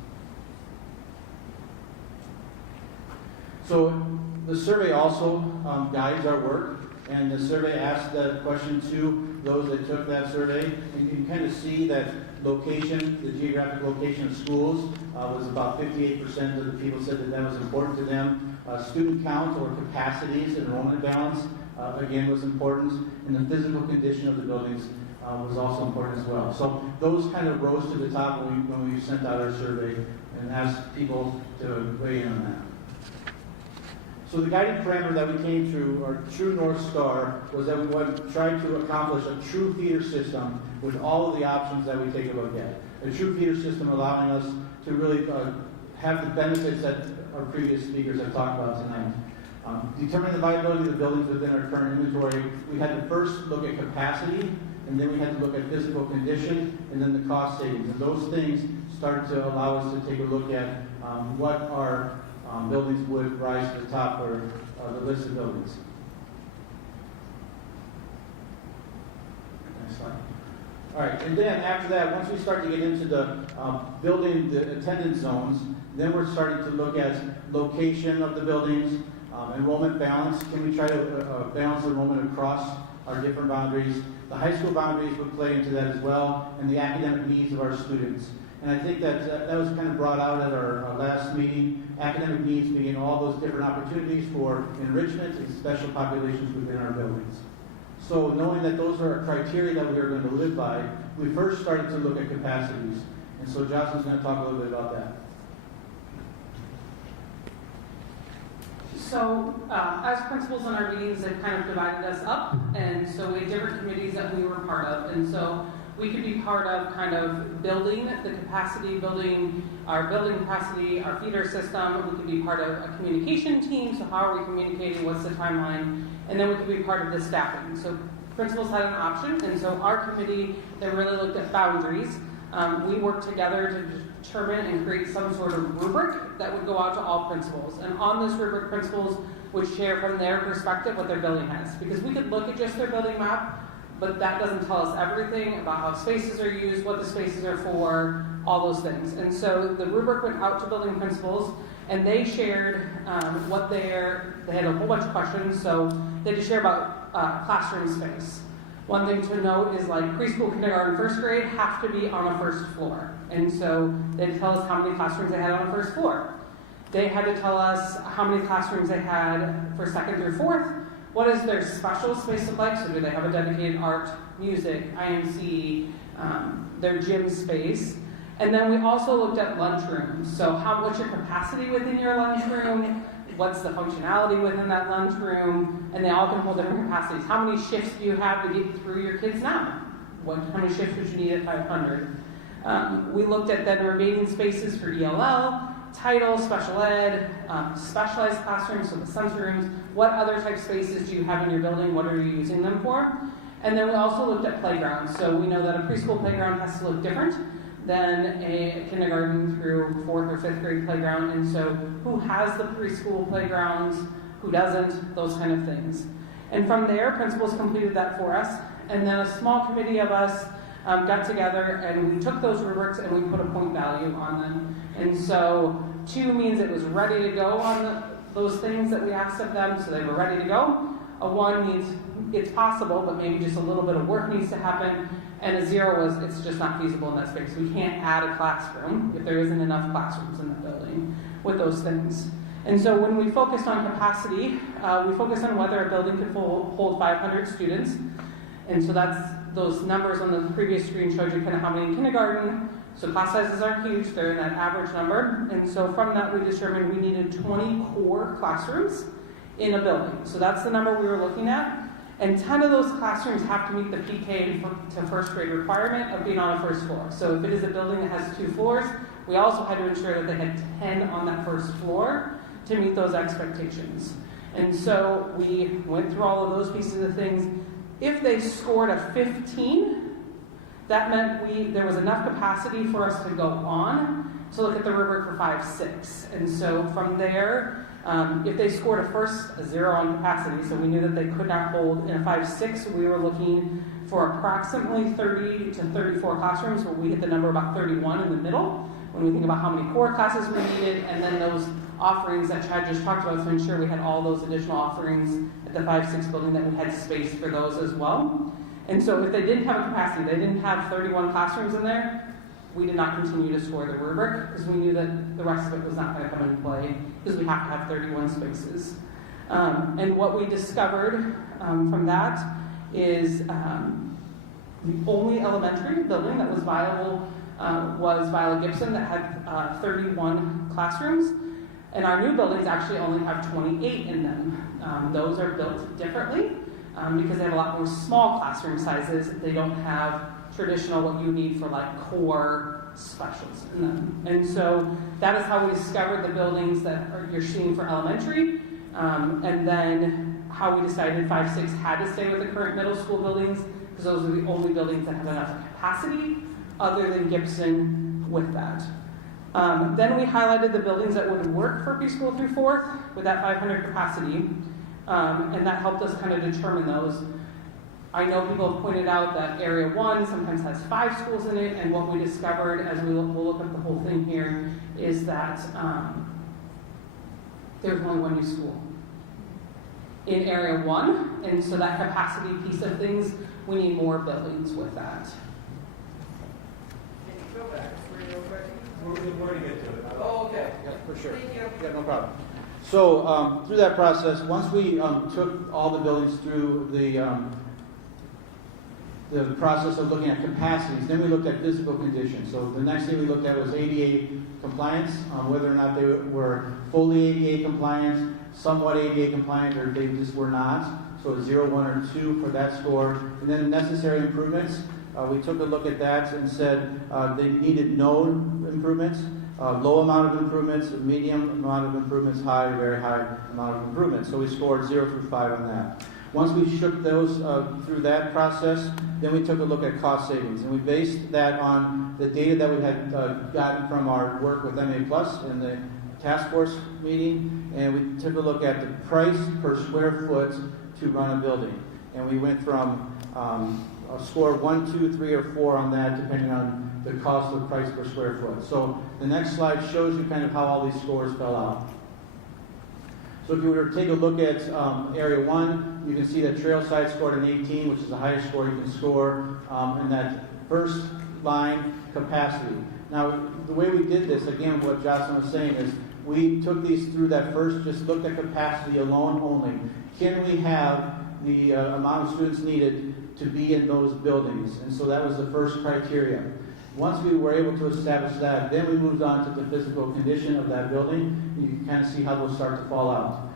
So the survey also guides our work, and the survey asked that question to those that took that survey. And you can kind of see that location, the geographic location of schools, was about 58% of the people said that was important to them. Student count or capacities, enrollment balance, again, was important, and the physical condition of the buildings was also important as well. So those kind of rose to the top when we sent out our survey and asked people to weigh in on that. So the guiding parameter that we came to, our true North Star, was that we tried to accomplish a true feeder system with all of the options that we take a look at. A true feeder system allowing us to really have the benefits that our previous speakers have talked about tonight. Determining the viability of the buildings within our current inventory, we had to first look at capacity, and then we had to look at physical condition, and then the cost savings. And those things started to allow us to take a look at what our buildings would rise to the top or the list of buildings. Next slide. All right, and then after that, once we start to get into the building the attendance zones, then we're starting to look at location of the buildings, enrollment balance. Can we try to balance enrollment across our different boundaries? The high school boundaries would play into that as well, and the academic needs of our students. And I think that was kind of brought out at our last meeting, academic needs being all those different opportunities for enrichment and special populations within our buildings. So knowing that those are criteria that we are going to live by, we first started to look at capacities. And so Jocelyn's going to talk a little bit about that. So as principals in our meetings, they've kind of divided us up, and so we had different committees that we were part of. And so we could be part of kind of building the capacity, building capacity, our feeder system. We could be part of a communication team, so how are we communicating, what's the timeline? And then we could be part of the staffing. So principals had an option, and so our committee that really looked at boundaries, we worked together to determine and create some sort of rubric that would go out to all principals. And on this rubric, principals would share from their perspective what their building has. Because we could look at just their building map, but that doesn't tell us everything about how spaces are used, what the spaces are for, all those things. And so the rubric went out to building principals, and they shared they had a whole bunch of questions, so they just share about classroom space. One thing to note is like preschool, kindergarten, first grade have to be on a first floor. And so they had to tell us how many classrooms they had on a first floor. They had to tell us how many classrooms they had for second through fourth. What is their special space look like? So do they have a dedicated art, music, IMC, their gym space? And then we also looked at lunchrooms. So what's your capacity within your lunchroom? What's the functionality within that lunchroom? And they all can hold different capacities. How many shifts do you have to get through your kids now? How many shifts would you need at 500? We looked at then remaining spaces for ELL, title, special ed, specialized classrooms, so the sensory rooms. What other type of spaces do you have in your building? What are you using them for? And then we also looked at playgrounds. So we know that a preschool playground has to look different than a kindergarten through fourth or fifth grade playground. And so who has the preschool playgrounds, who doesn't, those kind of things. And from there, principals completed that for us. And then a small committee of us got together and we took those rubrics and we put a point value on them. And so 2 means it was ready to go on those things that we asked of them, so they were ready to go. A 1 means it's possible, but maybe just a little bit of work needs to happen. And a 0 was it's just not feasible in that space. We can't add a classroom if there isn't enough classrooms in the building with those things. And so when we focused on capacity, we focused on whether a building could hold 500 students. And so those numbers on the previous screen showed you kind of how many in kindergarten. So class sizes aren't huge, they're in that average number. And so from that we determined we needed 20 core classrooms in a building. So that's the number we were looking at. and 10 of those classrooms have to meet the PK to first grade requirement of being on a first floor. So if it is a building that has 2 floors, we also had to ensure that they had 10 on that first floor to meet those expectations. And so we went through all of those pieces of things. If they scored a 15, that meant there was enough capacity for us to go on to look at the rubric for 5-6. And so from there, if they scored a 0 on capacity, so we knew that they could not hold in a 5-6, we were looking for approximately 30 to 34 classrooms, where we hit the number about 31 in the middle, when we think about how many core classes we needed, and then those offerings that Chad just talked about to ensure we had all those additional offerings at the 5-6 building, that we had space for those as well. And so if they didn't have a capacity, they didn't have 31 classrooms in there, we did not continue to score the rubric, because we knew that the rest of it was not going to come into play, because we have to have 31 spaces. And what we discovered from that is the only elementary building that was viable was Viola Gibson, that had 31 classrooms. And our new buildings actually only have 28 in them. Those are built differently because they have a lot more small classroom sizes. They don't have traditional what you need for like core specials in them. And so that is how we discovered the buildings that you're seeing for elementary. And then how we decided 5-6 had to stay with the current middle school buildings, because those are the only buildings that have enough capacity other than Gibson with that. Then we highlighted the buildings that would work for preschool through 4th with that 500 capacity, and that helped us kind of determine those. I know people have pointed out that Area 1 sometimes has 5 schools in it, and what we discovered as we'll look at the whole thing here is that there's only one new school in Area 1, and so that capacity piece of things, we need more buildings with that. We're going to get to it. Oh, okay. Yeah, for sure. Thank you. Yeah, no problem. So through that process, once we took all the buildings through the process of looking at capacities, then we looked at physical conditions. So the next thing we looked at was ADA compliance, whether or not they were fully ADA compliant, somewhat ADA compliant, or they just were not. So 0, 1, or 2 for that score. And then necessary improvements. We took a look at that and said they needed no improvements, low amount of improvements, medium amount of improvements, high, very high amount of improvements. So we scored 0 through 5 on that. Once we shook those through that process, then we took a look at cost savings. And we based that on the data that we had gotten from our work with MA Plus in the task force meeting. And we took a look at the price per square foot to run a building. And we went from a score 1, 2, 3, or 4 on that, depending on the cost of price per square foot. So the next slide shows you kind of how all these scores fell out. So if you were to take a look at Area 1, you can see that Trailside scored an 18, which is the highest score you can score, and that first line, capacity. Now, the way we did this, again, what Jocelyn was saying is, we took these through that first, just looked at capacity alone only. Can we have the amount of students needed to be in those buildings? And so that was the first criteria. Once we were able to establish that, then we moved on to the physical condition of that building. You can kind of see how those start to fall out.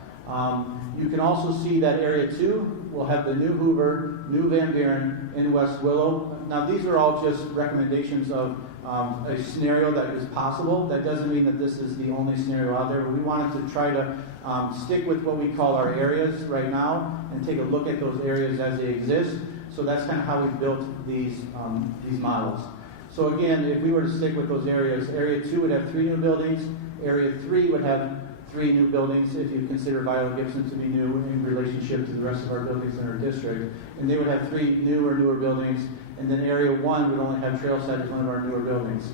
You can also see that Area 2 will have the new Hoover, new Van Buren, in West Willow. Now these are all just recommendations of a scenario that is possible. That doesn't mean that this is the only scenario out there, but we wanted to try to stick with what we call our areas right now and take a look at those areas as they exist. So that's kind of how we built these models. So again, if we were to stick with those areas, Area 2 would have 3 new buildings, Area 3 would have 3 new buildings if you consider Viola Gibson to be new in relationship to the rest of our buildings in our district. And they would have 3 new or newer buildings, and then Area 1 would only have Trailside as one of our newer buildings.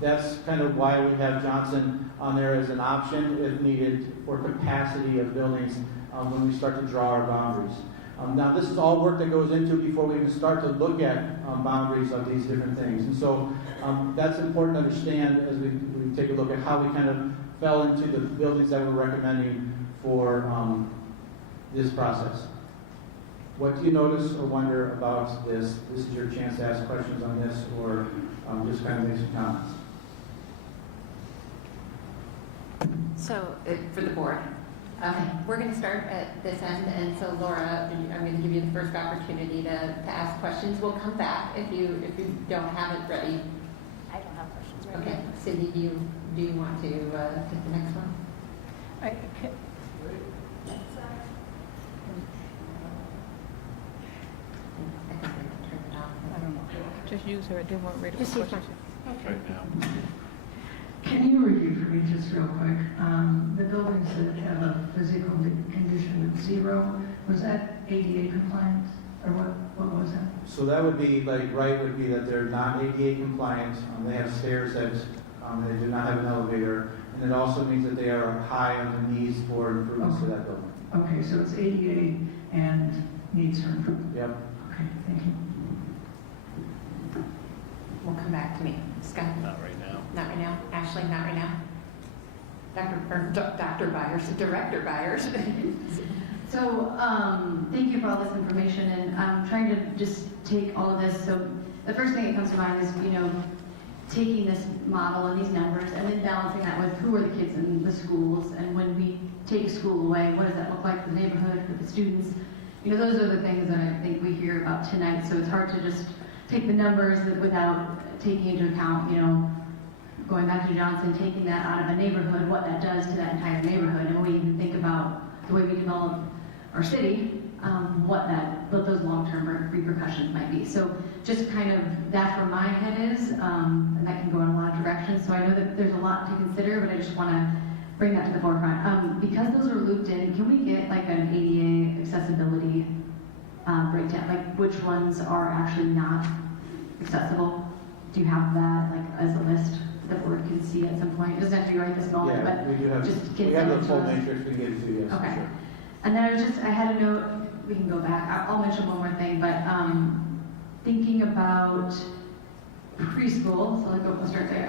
That's kind of why we have Johnson on there as an option if needed for capacity of buildings when we start to draw our boundaries. Now, this is all work that goes into before we even start to look at boundaries of these different things. And so that's important to understand as we take a look at how we kind of fell into the buildings that we're recommending for this process. What do you notice or wonder about this? This is your chance to ask questions on this or just kind of make some comments. So, for the board, Okay, we're going to start at this end, and so Laura, I'm going to give you the first opportunity to ask questions. We'll come back if you don't have it ready. I don't have questions right Okay, Cindy, do you want to take the next one? Just use her. It didn't want ready Just for use her. questions. Right now. Can you review for me just real quick, the buildings that have a physical condition of 0, was that ADA compliant, or what was that? So that would be, like, right would be that they're not ADA compliant, they have stairs that, they do not have an elevator, and it also means that they are high on the needs for improvements to that building. Okay, so it's ADA and needs for improvement. Yep. Okay, thank you. We'll come back to me. Scott? Not right now. Not right now. Ashley, not right now. Dr. Byers, Director Byers. So, thank you for all this information, and I'm trying to just take all of this. So, the first thing that comes to mind is, taking this model and these numbers, and then balancing that with who are the kids in the schools, and when we take school away, what does that look like for the neighborhood, for the students? Those are the things that I think we hear about tonight. So it's hard to just take the numbers without taking into account, going back to Johnson, taking that out of a neighborhood, what that does to that entire neighborhood, and when we even think about the way we develop our city, what those long-term repercussions might be. So just kind of that's where my head is, and that can go in a lot of directions. So I know that there's a lot to consider, but I just want to bring that to the forefront. Because those are looped in, can we get like an ADA accessibility breakdown, like which ones are actually not accessible? Do you have that like as a list that the board can see at some point? It doesn't have to be right this moment, Yeah, but we do have, just get we have the full to us. matrix we can get it to you, yes, Okay. for sure. And then I had a note, we can go back, I'll mention one more thing, but thinking about preschool, so let's start there.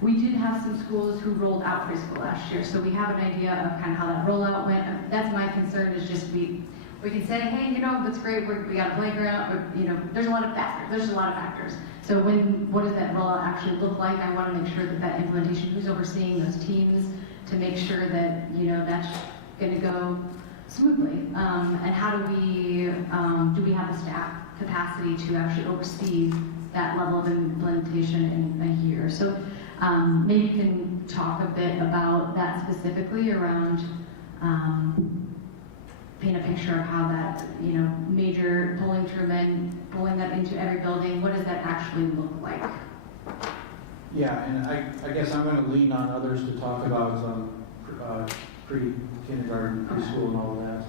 We did have some schools who rolled out preschool last year, so we have an idea of kind of how that rollout went. That's my concern, is just we can say, hey, that's great, we got a playground, but there's a lot of factors. So what does that rollout actually look like? I want to make sure that implementation, who's overseeing those teams, to make sure that that's going to go smoothly. And how do we have the staff capacity to actually oversee that level of implementation in a year? So maybe you can talk a bit about that specifically around paint a picture of how that, major pulling pulling that into every building, what does that actually look like? Yeah, and I guess I'm going to lean on others to talk about pre-kindergarten, preschool, and all of that.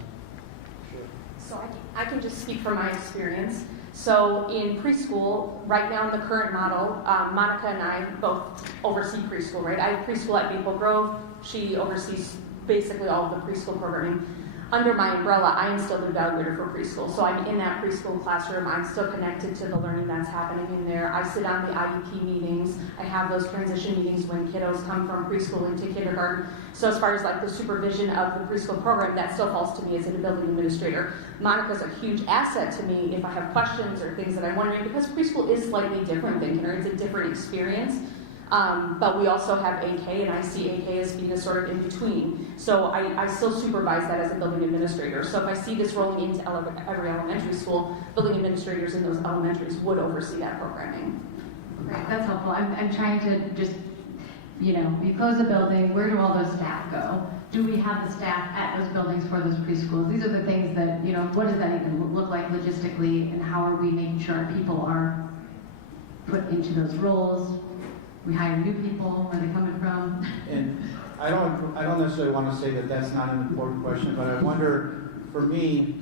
So I can just speak from my experience. So in preschool, right now in the current model, Monica and I both oversee preschool, right? I have preschool at Maple Grove. She oversees basically all of the preschool programming. Under my umbrella, I am still the evaluator for preschool. So I'm in that preschool classroom. I'm still connected to the learning that's happening in there. I sit on the IEP meetings. I have those transition meetings when kiddos come from preschool into kindergarten. So as far as like the supervision of the preschool program, that still falls to me as an building administrator. Monica's a huge asset to me if I have questions or things that I'm wondering, because preschool is slightly different than kindergarten. It's a different experience. But we also have AK, and I see AK as being a sort of in between. So I still supervise that as a building administrator. So if I see this rolling into every elementary school, building administrators in those elementaries would oversee that programming. Great, that's helpful. I'm trying to just, we close a building, where do all those staff go? Do we have the staff at those buildings for those preschools? These are the things that, what does that even look like logistically, and how are we making sure our people are put into those roles? We hire new people, where are they coming from? And I don't necessarily want to say that that's not an important question, but I wonder, for me,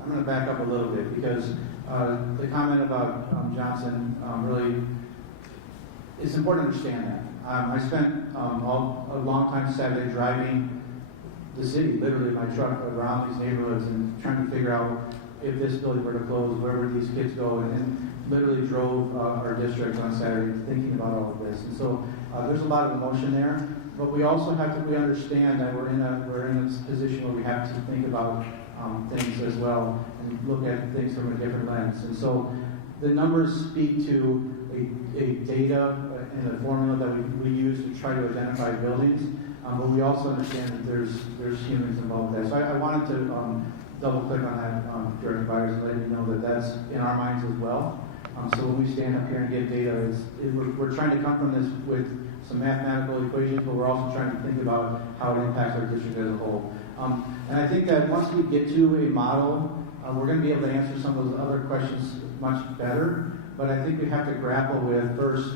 I'm going to back up a little bit, because the comment about Johnson really, it's important to understand that. I spent a long time Saturday driving the city, literally in my truck, around these neighborhoods and trying to figure out if this building were to close, where would these kids go, and literally drove our district on Saturday thinking about all of this. And so there's a lot of emotion there, but we also have to understand that we're in a position where we have to think about things as well and look at things from a different lens. And so the numbers speak to a data and a formula that we use to try to identify buildings. but we also understand that there's humans involved with that. So I wanted to double click on that, Director Byers, and let you know that that's in our minds as well. So when we stand up here and get data, we're trying to come from this with some mathematical equations, but we're also trying to think about how it impacts our district as a whole. And I think that once we get to a model, we're going to be able to answer some of those other questions much better. But I think we have to grapple with first,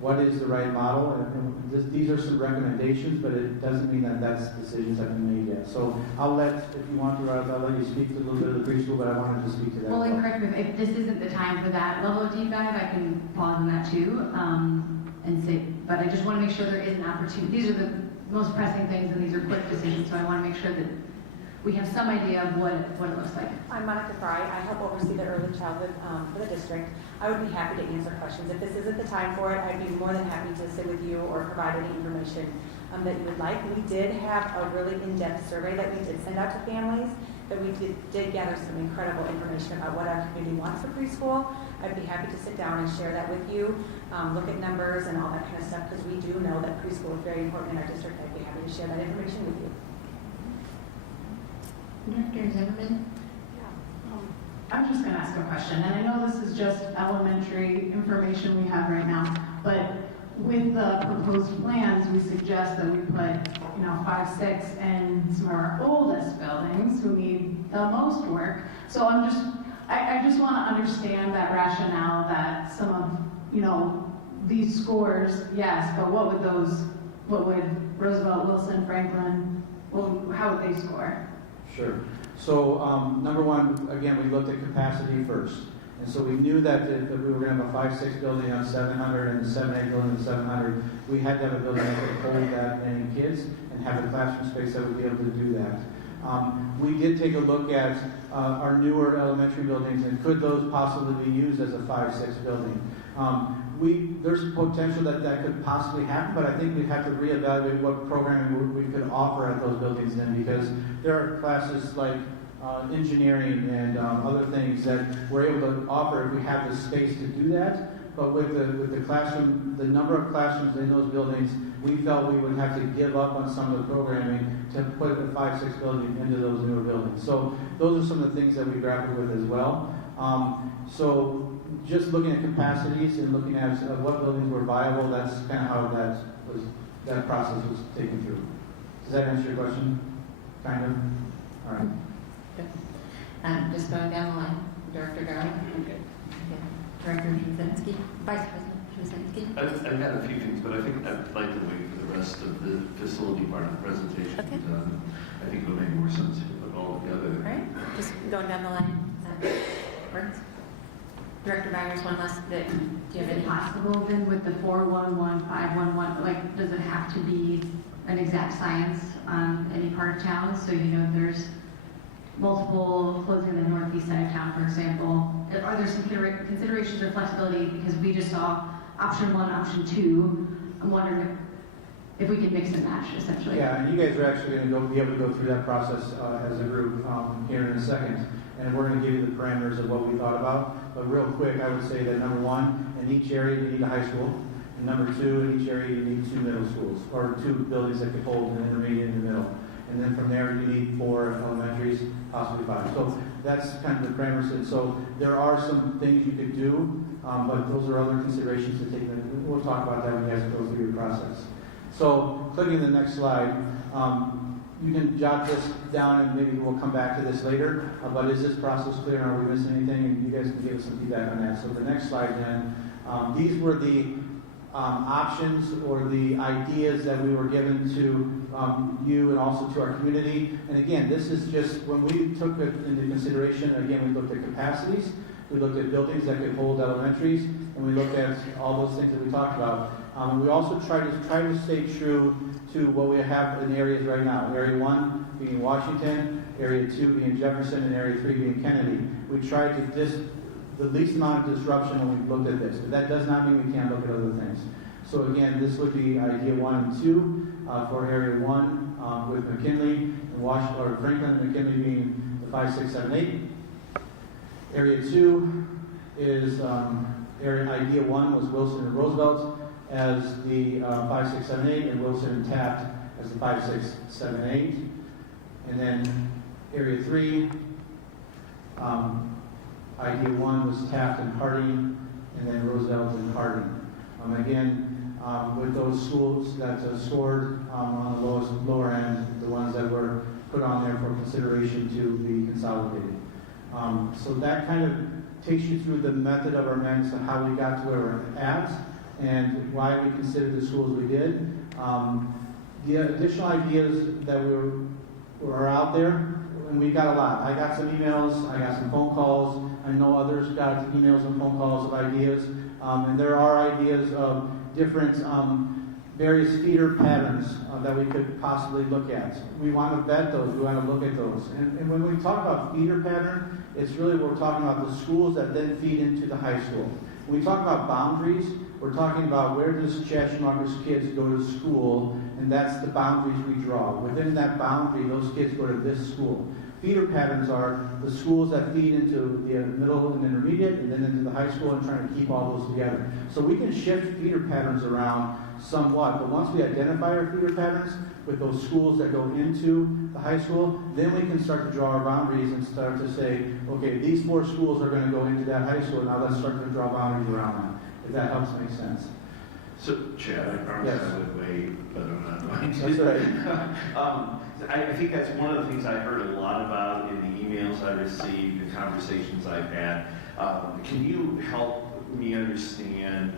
what is the right model? And these are some recommendations, but it doesn't mean that that's decisions have been made yet. So I'll let, if you want to, I'll let you speak to a little bit of the preschool, but I wanted to speak to that. Well, and correct me if this isn't the time for that level of deep dive, I can pause on that too, and say, but I just want to make sure there is an opportunity. These are the most pressing things, and these are quick decisions, so I want to make sure that we have some idea of what it looks like. I'm Monica Fry. I help oversee the early childhood for the district. I would be happy to answer questions. If this isn't the time for it, I'd be more than happy to sit with you or provide any information that you would like. We did have a really in-depth survey that we did send out to families, but we did gather some incredible information about what our community wants for preschool. I'd be happy to sit down and share that with you, look at numbers and all that kind of stuff, because we do know that preschool is very important in our district. I'd be happy to share that information with you. Director Zimmerman? I'm just going to ask a question, and I know this is just elementary information we have right now, but with the proposed plans, we suggest that we put, 5, 6 in some of our oldest buildings who need the most work. So I just want to understand that rationale that some of, these scores, yes, but what would Roosevelt, Wilson, Franklin, how would they score? Sure. So number one, again, we looked at capacity first. And so we knew that if we were going to have a 5-6 building on 700 and a 7-8 building on 700, we had to have a building that could hold that many kids and have the classroom space that would be able to do that. We did take a look at our newer elementary buildings, and could those possibly be used as a 5-6 building? There's potential that could possibly happen, but I think we'd have to reevaluate what programming we could offer at those buildings then, because there are classes like engineering and other things that we're able to offer if we have the space to do that. But with the classroom, the number of classrooms in those buildings, we felt we would have to give up on some of the programming to put a 5-6 building into those newer buildings. So those are some of the things that we grappled with as well. So just looking at capacities and looking at what buildings were viable, that's kind of how that process was taken through. Does that answer your question? Kind of? All right. Just going down the line. Director Garland? Okay. Director Krasinski? Vice President Krasinski? I've got a few things, but I think I'd like to wait for the rest of the facility part of the presentation. Okay. I think it'll make more sense to put all together. All right. Just going down the line. Works. Director Byers, one last bit. Do you have Is any? it possible then with the 411, 511, like, does it have to be an exact science on any part of town? So, there's multiple closing in the northeast side of town, for example. Are there some considerations or flexibility? Because we just saw option 1, option 2. I'm wondering if we could mix and match, essentially. Yeah, and you guys are actually going to be able to go through that process as a group here in a second. And we're going to give you the parameters of what we thought about. But real quick, I would say that number 1, in each area you need a high school. And number 2, in each area you need 2 middle schools, or 2 buildings that could hold an intermediate in the middle. And then from there you need 4 elementaries, possibly 5. So that's kind of the parameters. And so there are some things you could do, but those are other considerations to take. We'll talk about that when you guys go through your process. So clicking the next slide, you can jot this down and maybe we'll come back to this later. But is this process clear? Are we missing anything? And you guys can give us some feedback on that. So the next slide then, these were the options or the ideas that we were given to you and also to our community. And again, this is just, when we took it into consideration, again, we looked at capacities, we looked at buildings that could hold elementaries, and we looked at all those things that we talked about. And we also tried to stay true to what we have in areas right now. Area 1 being Washington, Area 2 being Jefferson, and Area 3 being Kennedy. We tried to the least amount of disruption when we looked at this. But that does not mean we can't look at other things. So again, this would be idea 1 and 2 for Area 1 with McKinley and Washington, or Franklin and McKinley being the 5, 6, 7, 8. Area 2 is Area idea 1 was Wilson and Roosevelt as the 5, 6, 7, 8, and Wilson and Taft as the 5, 6, 7, 8. And then area 3, idea 1 was Taft and Harding, and then Roosevelt and Harding. With those schools that scored on the lower end, the ones that were put on there for consideration to be consolidated. So that kind of takes you through the method of our amendments and how we got to where we're at and why we considered the schools we did. The additional ideas that were out there, and we got a lot. I got some emails, I got some phone calls, I know others got emails and phone calls of ideas, and there are ideas of different various feeder patterns that we could possibly look at. We want to vet those, we want to look at those. And when we talk about feeder pattern, it's really we're talking about the schools that then feed into the high school. When we talk about boundaries, we're talking about where does Chad Schumacher's kids go to school, and that's the boundaries we draw. Within that boundary, those kids go to this school. Feeder patterns are the schools that feed into the middle and intermediate, and then into the high school, and trying to keep all those together. So we can shift feeder patterns around somewhat, but once we identify our feeder patterns with those schools that go into the high school, then we can start to draw our boundaries and start to say, okay, these 4 schools are going to go into that high school, now let's start to draw boundaries around them, if that helps make sense. So, Chad, I promise Yes. I would wait, but I'm not going to. That's right. I think that's one of the things I heard a lot about in the emails I received, the conversations I've had. Can you help me understand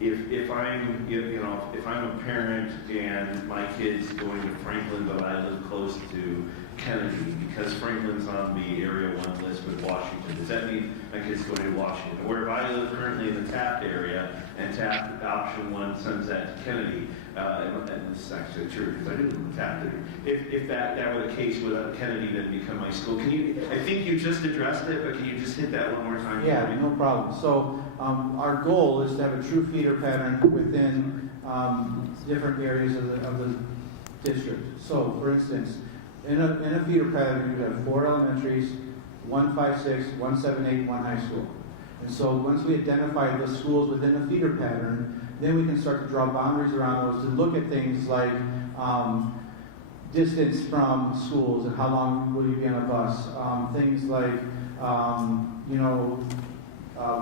if I'm a parent and my kid's going to Franklin, but I live close to Kennedy, because Franklin's on the Area 1 list with Washington, does that mean my kid's going to Washington? Or if I live currently in the Taft area, and Taft option 1 sends that to Kennedy, and this is actually true, because I didn't live in Taft area. If that were the case, would Kennedy then become my school? I think you just addressed it, but can you just hit that one more time? Yeah, no problem. So our goal is to have a true feeder pattern within different areas of the district. So, for instance, in a feeder pattern, you have 4 elementaries, 1, 5, 6, 1, 7, 8, 1 high school. And so once we identify the schools within the feeder pattern, then we can start to draw boundaries around those to look at things like distance from schools and how long will you be on a bus. Things like,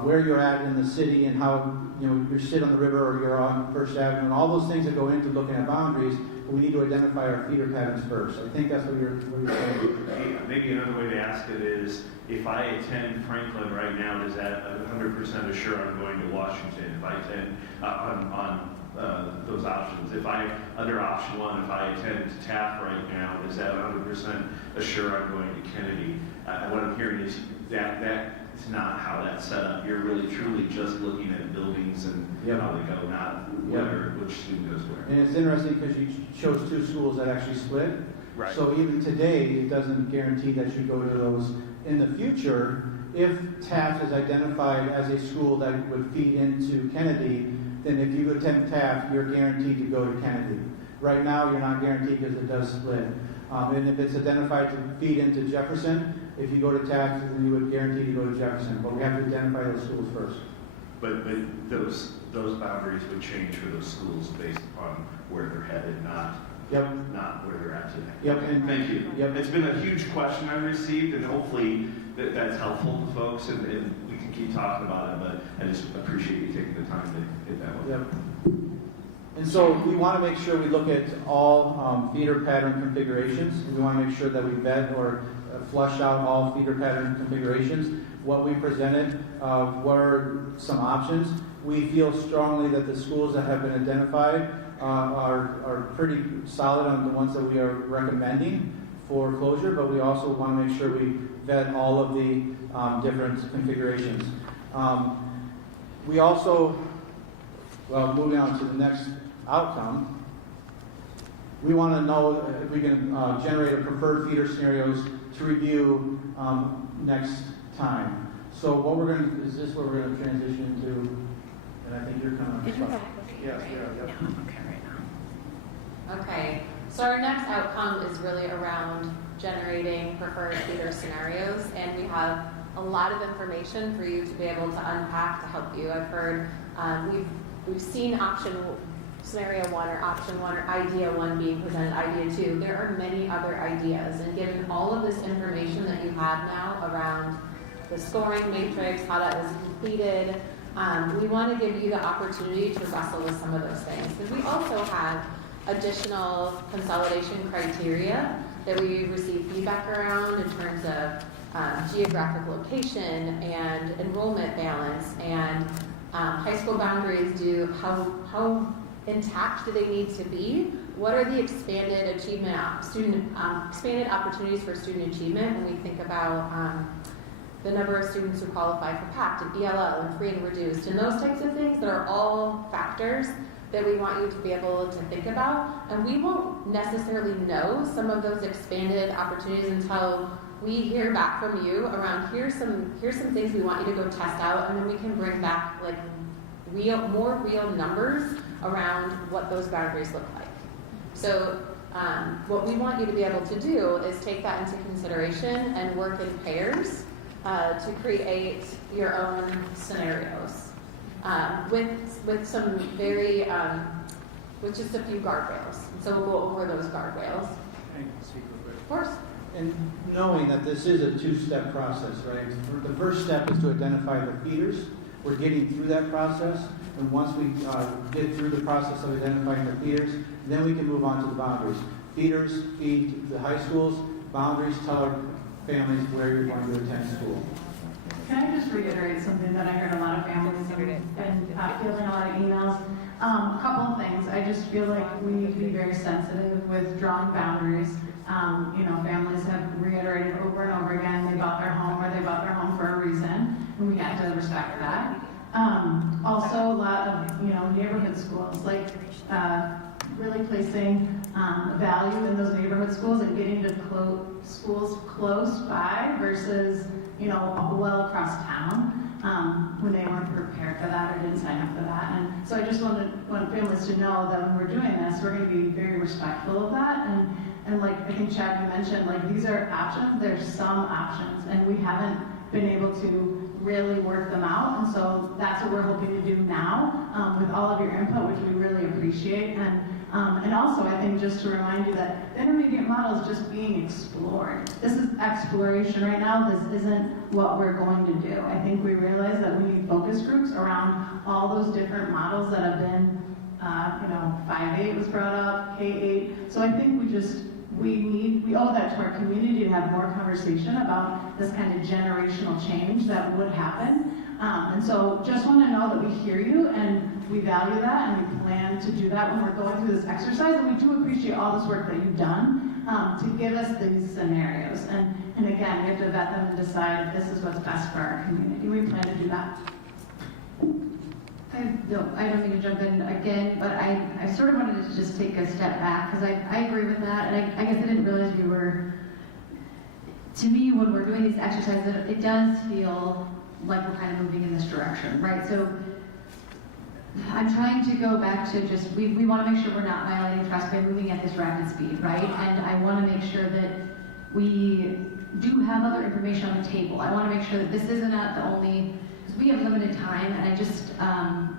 where you're at in the city and how, you're sitting on the river or you're on First Avenue, and all those things that go into looking at boundaries. We need to identify our feeder patterns first. I think that's what you're saying. Maybe another way to ask it is, if I attend Franklin right now, does that 100% assure I'm going to Washington? If I attend on those options, under option 1, if I attend Taft right now, does that 100% assure I'm going to Kennedy? What I'm hearing is that it's not how that's set up. You're really truly just looking at buildings and how they go, not which student goes where. And it's interesting because you chose 2 schools that actually split. Right. So even today, it doesn't guarantee that you go to those in the future. If Taft is identified as a school that would feed into Kennedy, then if you attend Taft, you're guaranteed to go to Kennedy. Right now, you're not guaranteed because it does split. And if it's identified to feed into Jefferson, if you go to Taft, then you would guarantee to go to Jefferson. But we have to identify those schools first. But those boundaries would change for those schools based upon where they're headed, not where they're at today. Yep. And thank you. Yep. It's been a huge question I received, and hopefully that's helpful to folks, and we can keep talking about it. But I just appreciate you taking the time to hit that one. Yep. And so we want to make sure we look at all feeder pattern configurations. We want to make sure that we vet or flush out all feeder pattern configurations. What we presented were some options. We feel strongly that the schools that have been identified are pretty solid on the ones that we are recommending for closure, but we also want to make sure we vet all of the different configurations. We also, moving on to the next outcome, we want to know if we can generate a preferred feeder scenarios to review next time. So what we're going to, is this where we're going to transition to? And I think you're coming. Did you have a question? Yes, yeah. Yeah, okay, right now. Okay, so our next outcome is really around generating preferred feeder scenarios, and we have a lot of information for you to be able to unpack to help you. I've heard, we've seen scenario 1 or option 1 or idea 1 being presented, idea 2. There are many other ideas, and given all of this information that you have now around the scoring matrix, how that was completed, we want to give you the opportunity to wrestle with some of those things. Because we also have additional consolidation criteria that we receive feedback around in terms of geographic location and enrollment balance and high school boundaries. How intact do they need to be? What are the expanded expanded opportunities for student achievement when we think about the number of students who qualify for PACT and ELL and free and reduced and those types of things that are all factors that we want you to be able to think about. And we won't necessarily know some of those expanded opportunities until we hear back from you around here's some things we want you to go test out, and then we can bring back like more real numbers around what those boundaries look like. So what we want you to be able to do is take that into consideration and work in pairs to create your own scenarios with some very, with just a few guardrails. So we'll go over those guardrails. I can speak real quick. Of course. And knowing that this is a two-step process, right? The first step is to identify the feeders. We're getting through that process, and once we get through the process of identifying the feeders, then we can move on to the boundaries. Feeders feed the high schools. Boundaries tell our families where you're going to attend school. Can I just reiterate something that I heard a lot of families and fielding a lot of emails? A couple of things. I just feel like we need to be very sensitive with drawing boundaries. Families have reiterated over and over again they bought their home or they bought their home for a reason, and we have to respect that. Also, a lot of neighborhood schools, like really placing value in those neighborhood schools and getting to schools close by versus well across town. When they weren't prepared for that or didn't sign up for that. And so I just want families to know that when we're doing this, we're going to be very respectful of that. And like I think Chad, you mentioned, like these are options. There's some options, and we haven't been able to really work them out. And so that's what we're hoping to do now with all of your input, which we really appreciate. And also, I think just to remind you that the intermediate model is just being explored. This is exploration right now. This isn't what we're going to do. I think we realize that we need focus groups around all those different models that have been, 5-8 was brought up, K-8. So I think we owe that to our community to have more conversation about this kind of generational change that would happen. And so just want to know that we hear you and we value that and we plan to do that when we're going through this exercise. And we do appreciate all this work that you've done to give us these scenarios. And again, we have to vet them and decide if this is what's best for our community. We plan to do that. I don't mean to jump in again, but I sort of wanted to just take a step back because I agree with that, and I guess I didn't realize we were, to me, when we're doing these exercises, it does feel like we're kind of moving in this direction, right? So I'm trying to go back to just, we want to make sure we're not violating trust by moving at this rapid speed, right? And I want to make sure that we do have other information on the table. I want to make sure that this isn't the only, because we have limited time, and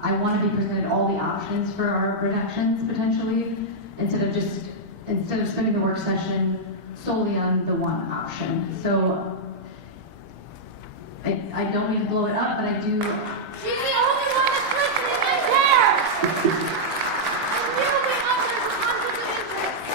I want to be presented all the options for our reductions potentially, instead of spending the work session solely on the one option. So I don't mean to blow it up, but I do. She's the only one that's listening and cares. Moving others with conflict of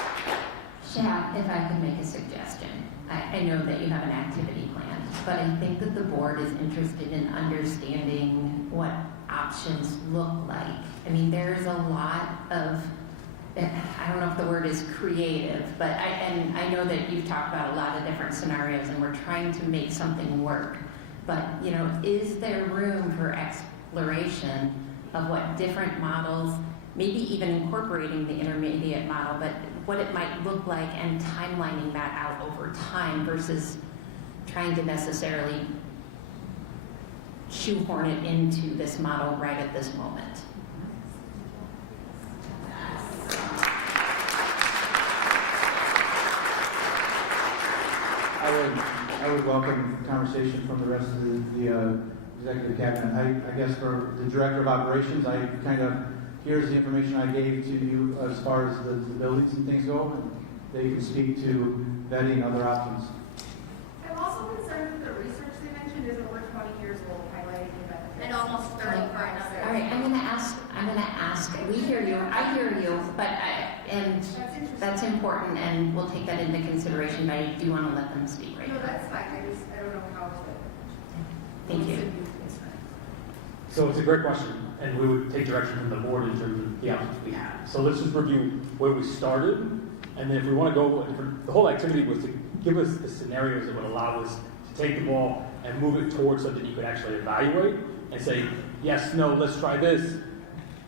interest. Chad, if I could make a suggestion. I know that you have an activity plan, but I think that the board is interested in understanding what options look like. I mean, there's a lot of, I don't know if the word is creative, but I know that you've talked about a lot of different scenarios and we're trying to make something work. But, is there room for exploration of what different models, maybe even incorporating the intermediate model, but what it might look like and timelining that out over time versus trying to necessarily shoehorn it into this model right at this moment? I I would welcome conversation from the rest of the executive cabinet. I guess for the director of operations, I kind of, here's the information I gave to you as far as the buildings and things go, and they can speak to vetting other options. I'm also concerned that the research they mentioned is over 20 years old, highlighting the benefits. And almost 30 for another. All right, I'm gonna ask, we hear you, I hear you, but and that's important, and we'll take that into consideration, but I do want to let them speak right No, now. that's fine, I don't know how to. Thank you. So it's a great question, and we would take direction from the board in terms of the options we have. So let's just review where we started, and then if we want to go, the whole activity was to give us the scenarios that would allow us to take the ball and move it towards something you could actually evaluate and say, yes, no, let's try this.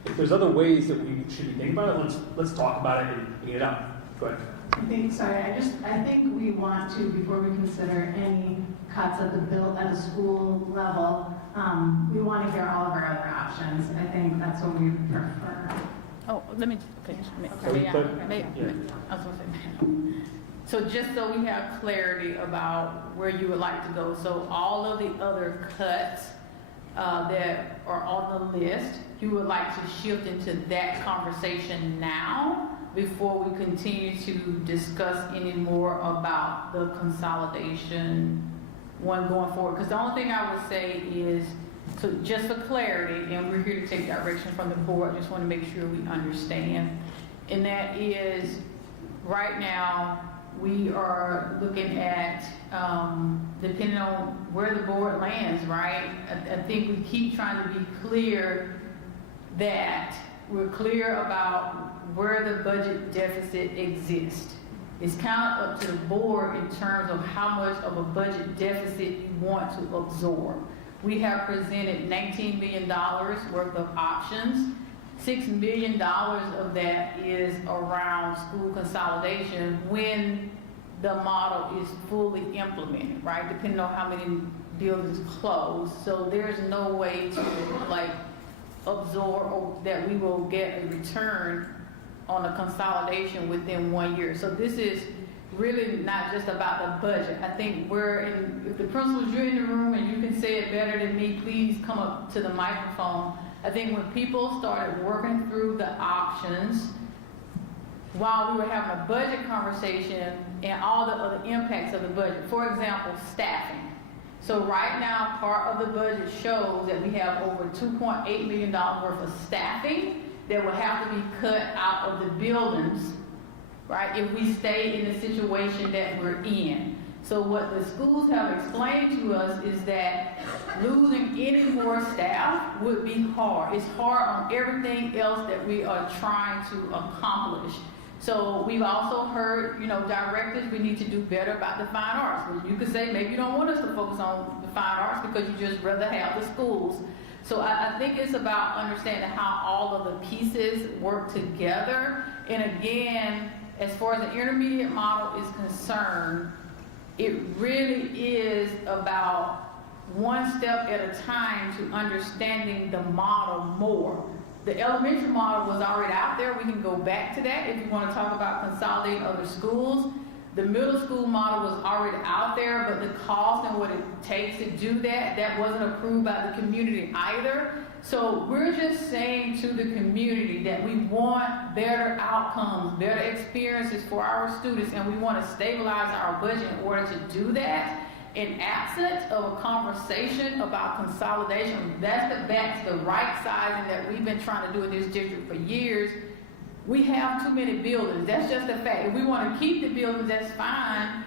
If there's other ways that we should be thinking about it, let's talk about it and get it out. Go ahead. I think we want to, before we consider any cuts at the school level, we want to hear all of our other options. I think that's what we prefer. Oh, let me, okay. I was gonna say, so just so we have clarity about where you would like to go, so all of the other cuts that are on the list, you would like to shift into that conversation now before we continue to discuss any more about the consolidation one going forward. Because the only thing I would say is, so just for clarity, and we're here to take direction from the board, just want to make sure we understand, and that is, right now, we are looking at, depending on where the board lands, right? I think we keep trying to be clear that we're clear about where the budget deficit exists. It's kind of up to the board in terms of how much of a budget deficit you want to absorb. We have presented $19 million worth of options. $6 million of that is around school consolidation when the model is fully implemented, right? Depending on how many buildings close. So there's no way to absorb or that we will get a return on a consolidation within 1 year. So this is really not just about the budget. I think if the principals, you're in the room and you can say it better than me, please come up to the microphone. I think when people started working through the options, while we were having a budget conversation and all the other impacts of the budget, for example, staffing. So right now, part of the budget shows that we have over $2.8 million worth of staffing that will have to be cut out of the buildings, right, if we stay in the situation that we're in. So what the schools have explained to us is that losing any more staff would be hard. It's hard on everything else that we are trying to accomplish. So we've also heard, directives, we need to do better about the fine arts. You could say maybe you don't want us to focus on the fine arts because you just rather have the schools. So I think it's about understanding how all of the pieces work together. And again, as far as the intermediate model is concerned, it really is about one step at a time to understanding the model more. The elementary model was already out there. We can go back to that if you want to talk about consolidating other schools. The middle school model was already out there, but the cost and what it takes to do that wasn't approved by the community either. So we're just saying to the community that we want better outcomes, better experiences for our students, and we want to stabilize our budget in order to do that. In absence of a conversation about consolidation, that's the right sizing that we've been trying to do in this district for years. We have too many buildings. That's just a fact. If we want to keep the buildings, that's fine.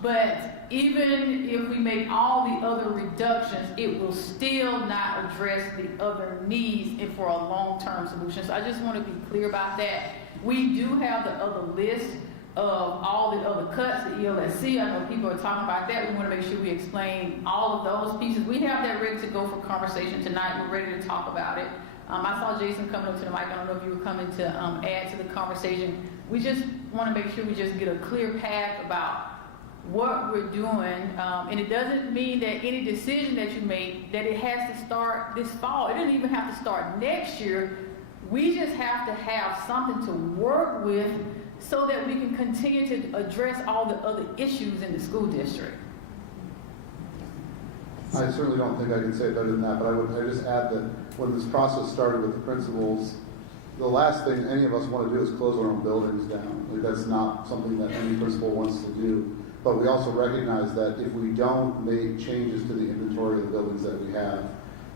But even if we make all the other reductions, it will still not address the other needs and for a long-term solution. So I just want to be clear about that. We do have the other list of all the other cuts, the ELSC. I know people are talking about that. We want to make sure we explain all of those pieces. We have that ready to go for conversation tonight. We're ready to talk about it. I saw Jason coming up to the mic. I don't know if you were coming to add to the conversation. We just want to make sure we just get a clear path about what we're doing. And it doesn't mean that any decision that you make, that it has to start this fall. It doesn't even have to start next year. We just have to have something to work with so that we can continue to address all the other issues in the school district. I certainly don't think I can say it better than that, but I just add that when this process started with the principals, the last thing any of us want to do is close our own buildings down. Like, that's not something that any principal wants to do. But we also recognize that if we don't make changes to the inventory of the buildings that we have,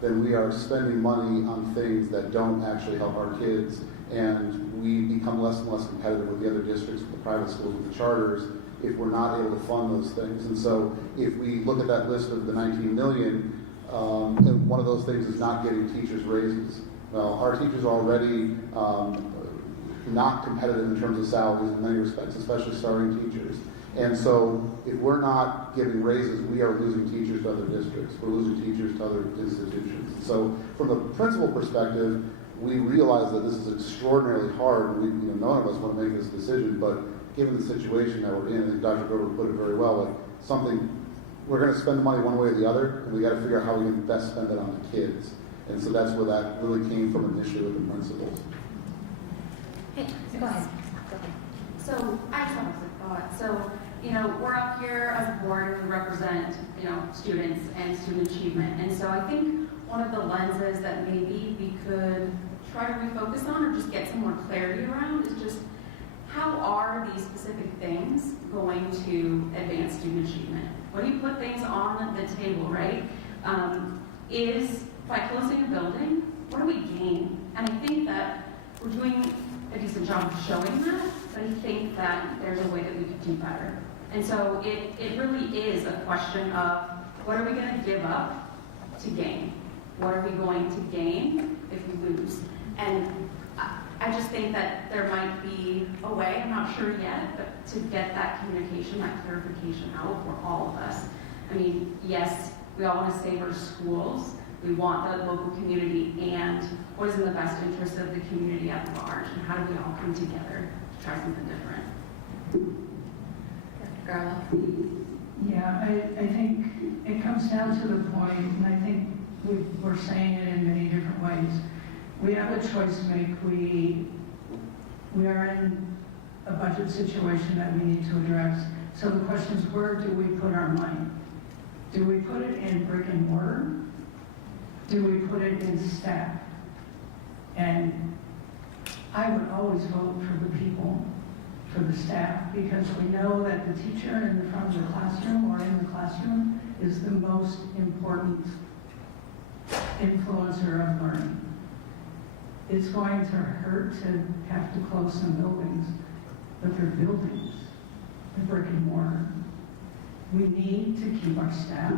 then we are spending money on things that don't actually help our kids, and we become less and less competitive with the other districts, with the private schools, with the charters, if we're not able to fund those things. And so if we look at that list of the 19 million, and one of those things is not getting teachers raises. Well, our teachers are already not competitive in terms of salaries in many respects, especially starting teachers. And so if we're not giving raises, we are losing teachers to other districts. We're losing teachers to other institutions. So from the principal perspective, we realize that this is extraordinarily hard. None of us want to make this decision, but given the situation that we're in, I think Dr. Grover put it very well, like we're going to spend the money one way or the other, and we got to figure out how we can best spend it on the kids. And so that's where that really came from initially with the principals. Hey, go ahead. So I just have a thought. So, we're up here as a board and we represent, students and student achievement. And so I think one of the lenses that maybe we could try to refocus on or just get some more clarity around is just how are these specific things going to advance student achievement? When you put things on the table, right, is by closing a building, what do we gain? And I think that we're doing a decent job of showing that, but I think that there's a way that we could do better. And so it really is a question of what are we going to give up to gain? What are we going to gain if we lose? And I just think that there might be a way, I'm not sure yet, but to get that communication, that clarification out for all of us. I mean, yes, we all want to save our schools. We want the local community, and what is in the best interest of the community at large, and how do we all come together to try something different? Garla? Yeah, I think it comes down to the point, and I think we're saying it in many different ways. We have a choice to make. We are in a budget situation that we need to address. So the question is, where do we put our money? Do we put it in brick and mortar? Do we put it in staff? And I would always vote for the people, for the staff, because we know that the teacher in the front of the classroom or in the classroom is the most important influencer of learning. It's going to hurt to have to close some buildings, but they're buildings, they're brick and mortar. We need to keep our staff.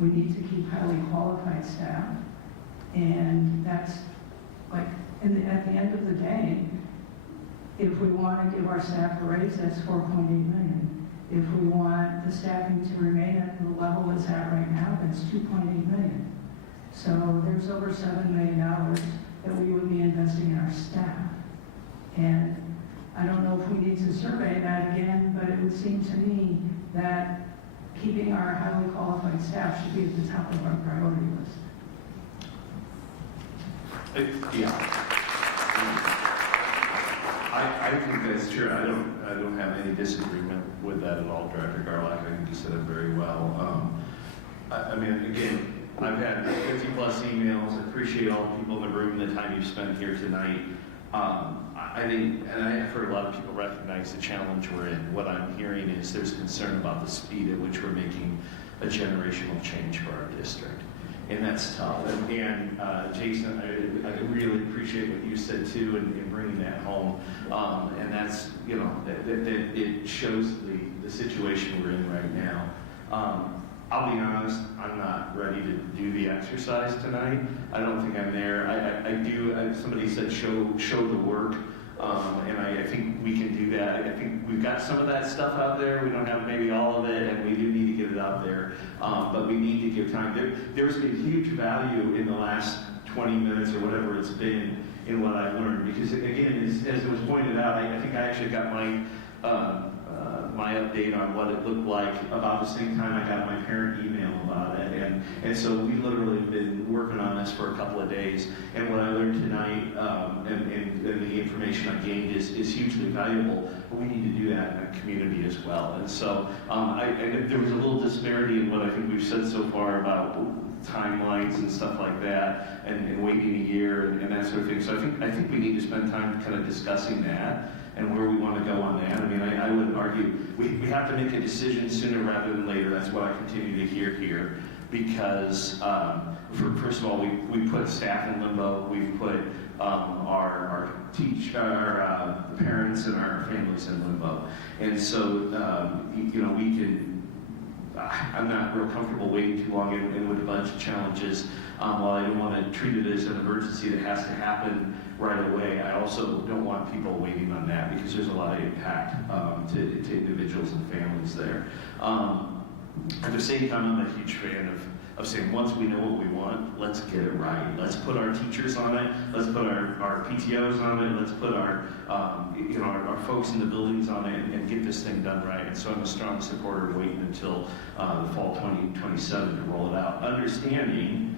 We need to keep highly qualified staff. And that's like, at the end of the day, if we want to give our staff a raise, that's $4.8 million. If we want the staffing to remain at the level it's at right now, that's $2.8 million. So there's over $7 million that we would be investing in our staff. And I don't know if we need to survey that again, but it would seem to me that keeping our highly qualified staff should be at the top of our priority list. I think that's true. I don't have any disagreement with that at all, Director Garlock. I think you said it very well. I mean, again, I've had 50 plus emails. I appreciate all the people in the room, the time you've spent here tonight. I think, and I've heard a lot of people recognize the challenge we're in. What I'm hearing is there's concern about the speed at which we're making a generational change for our district. And that's tough. And Jason, I really appreciate what you said too in bringing that home. And that's, it shows the situation we're in right now. I'll be honest, I'm not ready to do the exercise tonight. I don't think I'm there. Somebody said show the work. And I think we can do that. I think we've got some of that stuff out there. We don't have maybe all of it, and we do need to get it out there. But we need to give time. There's been huge value in the last 20 minutes or whatever it's been in what I've learned. Because again, as it was pointed out, I think I actually got my update on what it looked like about the same time I got my parent email about it. And so we literally have been working on this for a couple of days. And what I learned tonight and the information information I gained is hugely valuable, but we need to do that in the community as well. And so there was a little disparity in what I think we've said so far about timelines and stuff like that, and waiting a year and that sort of thing. So I think we need to spend time kind of discussing that and where we want to go on that. I mean, I would argue we have to make a decision sooner rather than later. That's what I continue to hear here, because first of all, we put staff in limbo. We've put our parents and our families in limbo, and so we can. I'm not real comfortable waiting too long and with a bunch of challenges. While I don't want to treat it as an emergency that has to happen right away, I also don't want people waiting on that, because there's a lot of impact to individuals and families there. At the same time, I'm a huge fan of saying, once we know what we want, let's get it right. Let's put our teachers on it. Let's put our PTOs on it. Let's put our folks in the buildings on it and get this thing done right. And so I'm a strong supporter of waiting until the fall 2027 to roll it out, understanding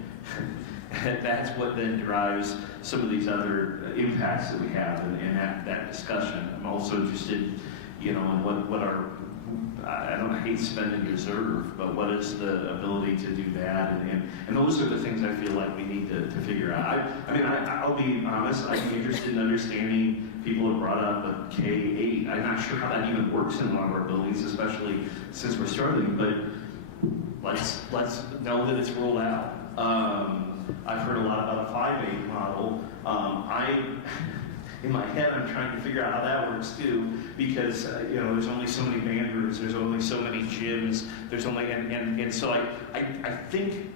that's what then drives some of these other impacts that we have in that discussion. I'm also interested, in what our, I hate spend and reserve, but what is the ability to do that? And those are the things I feel like we need to figure out. I'll be honest, I'm interested in understanding. People have brought up a K-8. I'm not sure how that even works in a lot of our buildings, especially since we're struggling, but let's know that it's rolled out. I've heard a lot about a 5-8 model. In my head, I'm trying to figure out how that works too, because there's only so many band rooms, there's only so many gyms, there's only and so I think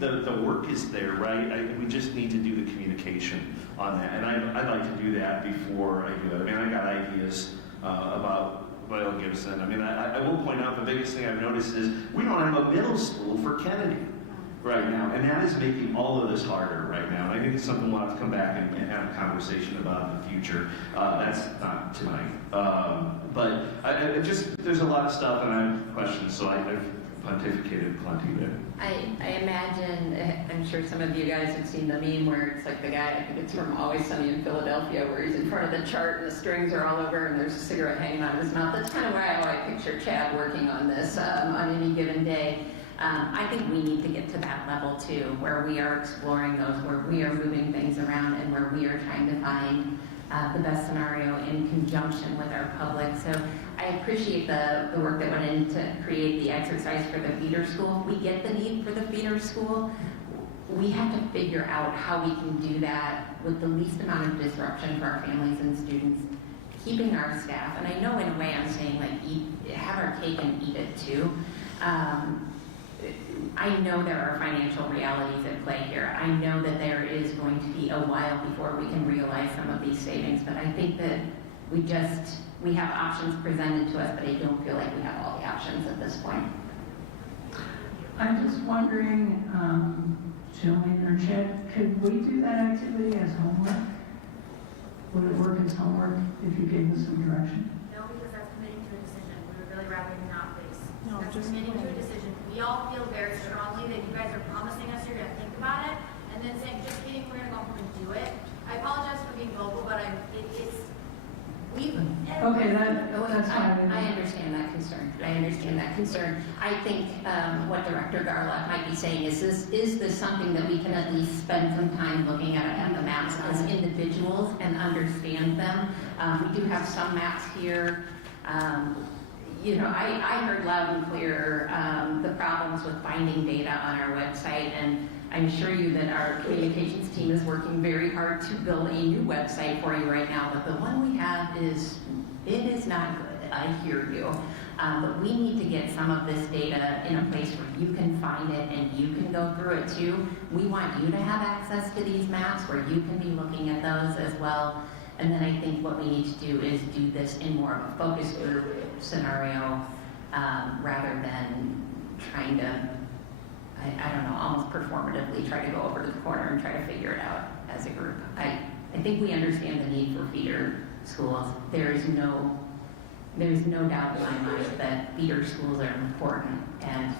the work is there, right? We just need to do the communication on that, and I'd like to do that before I do it. I mean, I got ideas about Viola Gibson. I mean, I will point out the biggest thing I've noticed is we don't have a middle school for Kennedy right now, and that is making all of this harder right now. And I think it's something we'll have to come back and have a conversation about in the future. That's not tonight. But there's a lot of stuff, and I have questions, so I've pontificated plenty there. I imagine, I'm sure some of you guys have seen the meme where it's like the guy, I think it's from Always Sunny in Philadelphia, where he's in front of the chart and the strings are all over and there's a cigarette hanging out of his mouth. That's kind of where I picture Chad working on this on any given day. I think we need to get to that level too, where we are exploring those, where we are moving things around, and where we are trying to find the best scenario in conjunction with our public. So I appreciate the work that went in to create the exercise for the feeder school. We get the need for the feeder school. We have to figure out how we can do that with the least amount of disruption for our families and students, keeping our staff. And I know in a way I'm saying have our cake and eat it too. I know there are financial realities at play here. I know that there is going to be a while before we can realize some of these savings, but I think that we have options presented to us, but I don't feel like we have all the options at this point. I'm just wondering, Jillian or Chad, could we do that activity as homework? Would it work as homework if you gave us some direction? No, because that's committing to a decision. We would really rather not, please. No, that's just committing to a decision. We all feel very strongly that you guys are promising us you're going to think about it, and then saying, just kidding, we're going to go home and do it. I apologize for being vocal, but Okay, that's fine. I understand that concern. I think what Director Garlock might be saying is this something that we can at least spend some time looking at the maps as individuals and understand them. We do have some maps here. I heard loud and clear the problems with finding data on our website, and I'm sure that our communications team is working very hard to build a new website for you right now, but the one we have is not good. I hear you. But we need to get some of this data in a place where you can find it and you can go through it too. We want you to have access to these maps where you can be looking at those as well. And then I think what we need to do is do this in more of a focus group scenario rather than trying to, I don't know, almost performatively try to go over to the corner and try to figure it out as a group. I think we understand the need for feeder schools. There's no doubt in my mind that feeder schools are important, and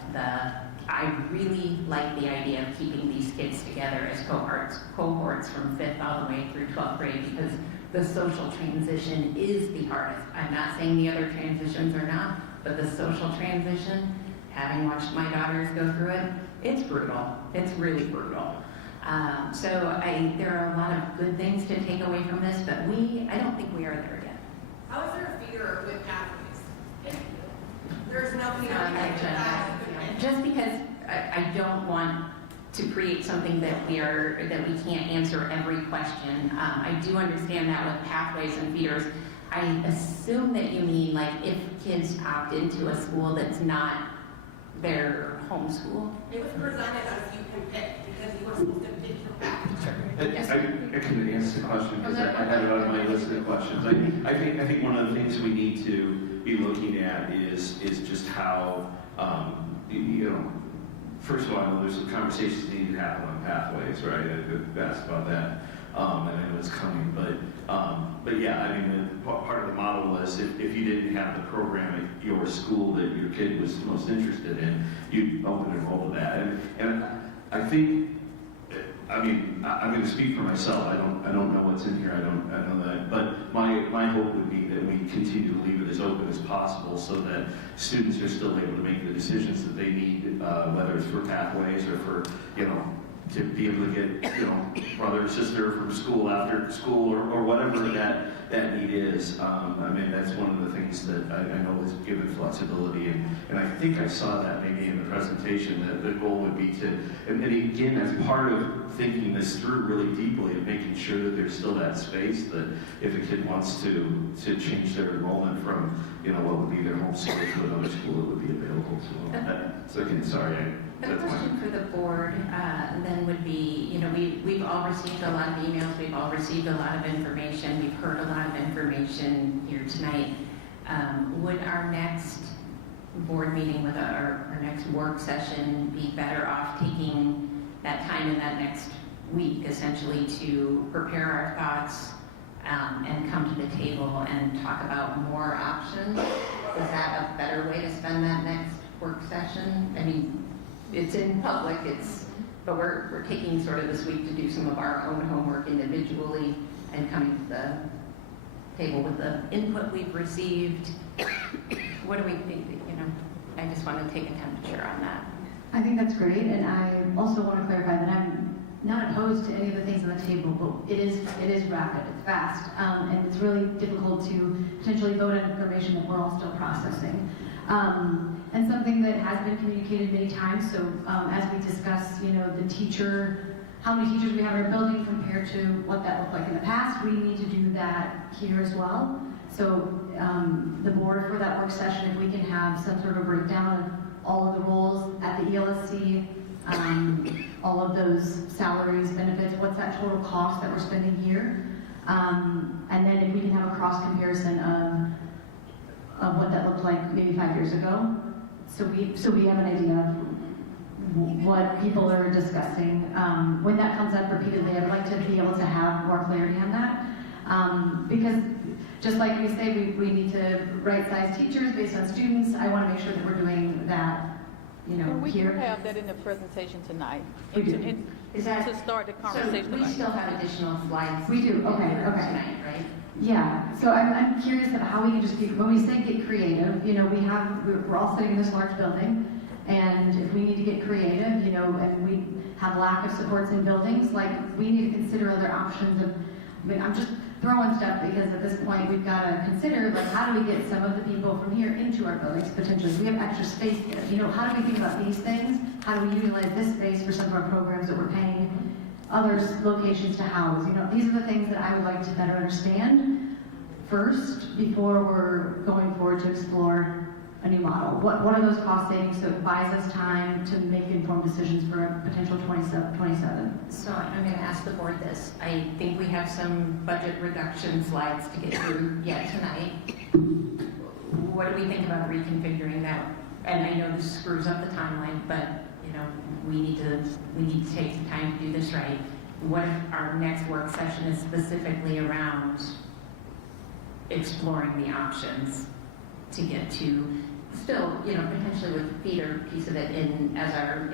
I really like the idea of keeping these kids together as cohorts from 5th all the way through 12th grade, because the social transition is the hardest. I'm not saying the other transitions are not, but the social transition, having watched my daughters go through it, it's brutal. It's really brutal. There are a lot of good things to take away from this, but I don't think we are there yet. How is there a feeder with pathways? There's nothing Just because I don't want to create something that we can't answer every question. I do understand that with pathways and feeders. I assume that you mean like if kids opt into a school that's not their home school. It was presented as you can pick because you were supposed to pick your path. I can answer the question because I had it on my list of questions. I think one of the things we need to be looking at is just how, first of all, there's some conversations that need to happen on pathways, right? I asked about that, and I know it's coming, but yeah, I mean, part of the model was if you didn't have the program at your school that your kid was most interested in, you'd open enroll to that. And I think, I mean, I'm going to speak for myself. I don't know what's in here. I know that. But my hope would be that we continue to leave it as open as possible so that students are still able to make the decisions that they need, whether it's for pathways or for, to be able to get, brother or sister from school after school or whatever that need is. I mean, that's one of the things that I know is given flexibility, and I think I saw that maybe in the presentation that the goal would be to, and again, as part of thinking this through really deeply and making sure that there's still that space that if a kid wants to change their enrollment from, what would be their home school to another school, it would be available to them. So again, sorry. The question for the board then would be, we've all received a lot of emails, we've all received a lot of information, we've heard a lot of information here tonight. Would our next board meeting with our next work session be better off taking that time in that next week essentially to prepare our thoughts and come to the table and talk about more options? Is that a better way to spend that next work session? I mean, it's in public, but we're taking sort of this week to do some of our own homework individually and coming to the table with the input we've received. What do we think? I just want to take a temperature on that. I think that's great, and I also want to clarify that I'm not opposed to any of the things on the table, but it is rapid, it's fast, and it's really difficult to potentially vote on information that we're all still processing. And something that has been communicated many times, so as we discuss, how many teachers we have in our building compared to what that looked like in the past, we need to do that here as well. So the board for that work session, if we can have some sort of a breakdown of all of the roles at the ELSC, all of those salaries, benefits, what's that total cost that we're spending here? And then if we can have a cross comparison of what that looked like maybe 5 years ago. So we have an idea of what people are discussing. When that comes up repeatedly, I'd like to be able to have more clarity on that. Because just like we say, we need to right-size teachers based on students, I want to make sure that we're doing that, we here. do have that in the presentation tonight. We do. To start the conversation. So we still have additional slides. We do, okay. Tonight, right? Yeah, so I'm curious about how we can just when we say get creative, we're all sitting in this large building, and if we need to get creative, and we have lack of supports in buildings, we need to consider other options I'm just throwing stuff because at this point we've got to consider, how do we get some of the people from here into our buildings potentially? We have extra space there. How do we think about these things? How do we utilize this space for some of our programs that we're paying other locations to house? These are the things that I would like to better understand first before we're going forward to explore a new model. What are those cost savings so it buys us time to make informed decisions for a potential 27? So I'm going to ask the board this. I think we have some budget reduction slides to get through yet tonight. What do we think about reconfiguring that? And I know this screws up the timeline, but we need to take some time to do this right. What if our next work session is specifically around exploring the options to get to still, potentially with the feeder piece of it in as our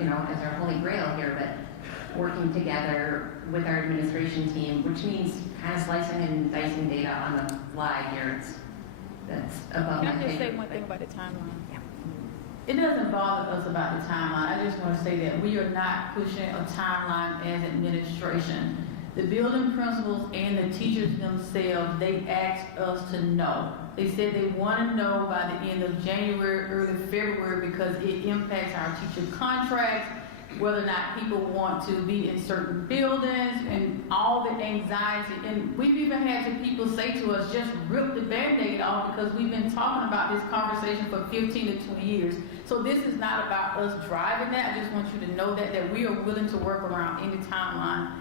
holy grail here, but working together with our administration team, which means kind of slicing and dicing data on the fly here. That's above my Can I just say pay one grade. thing about the timeline? It doesn't bother us about the timeline. I just want to say that we are not pushing a timeline as administration. The building principals and the teachers themselves, they asked us to know. They said they want to know by the end of January, early February, because it impacts our teacher contracts, whether or not people want to be in certain buildings, and all the anxiety. And we've even had some people say to us, just rip the Band-Aid off, because we've been talking about this conversation for 15 to 20 years. So this is not about us driving that. I just want you to know that we are willing to work around any timeline.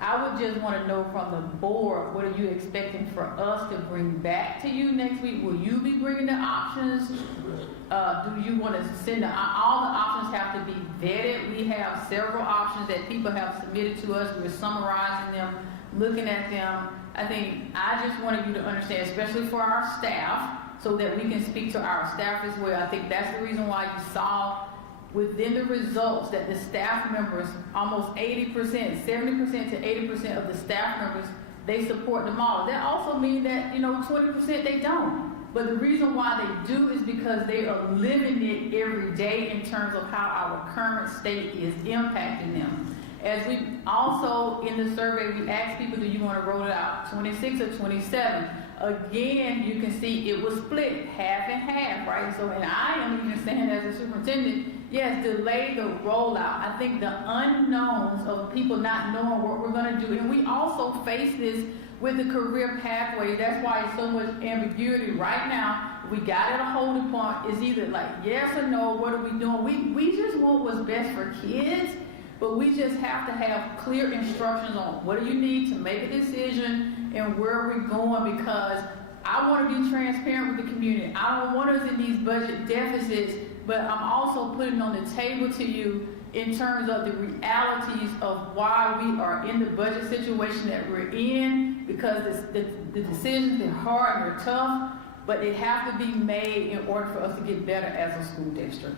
I would just want to know from the board, what are you expecting for us to bring back to you next week? Will you be bringing the options? Do you want to send all the options have to be vetted? We have several options that people have submitted to us. We're summarizing them, looking at them. I just wanted you to understand, especially for our staff, so that we can speak to our staff as well. I think that's the reason why you saw within the results that the staff members, almost 80%, 70% to 80% of the staff members, they support the model. That also means that, 20% they don't. But the reason why they do is because they are living it every day in terms of how our current state is impacting them. As we also, in the survey, we asked people, do you want to roll it out 26 or 27? Again, you can see it was split half and half, right? So, and I am even saying as a superintendent, yes, delay the rollout. I think the unknowns of people not knowing what we're going to do, and we also face this with the career pathway. That's why it's so much ambiguity right now. We got at a holding point. It's either like yes or no. What are we doing? We just want what's best for kids, but we just have to have clear instructions on what do you need to make a decision and where we're going, because I want to be transparent with the community. I don't want us in these budget deficits, but I'm also putting on the table to you in terms of the realities of why we are in the budget situation that we're in, because the decisions are hard and they're tough, but they have to be made in order for us to get better as a school district.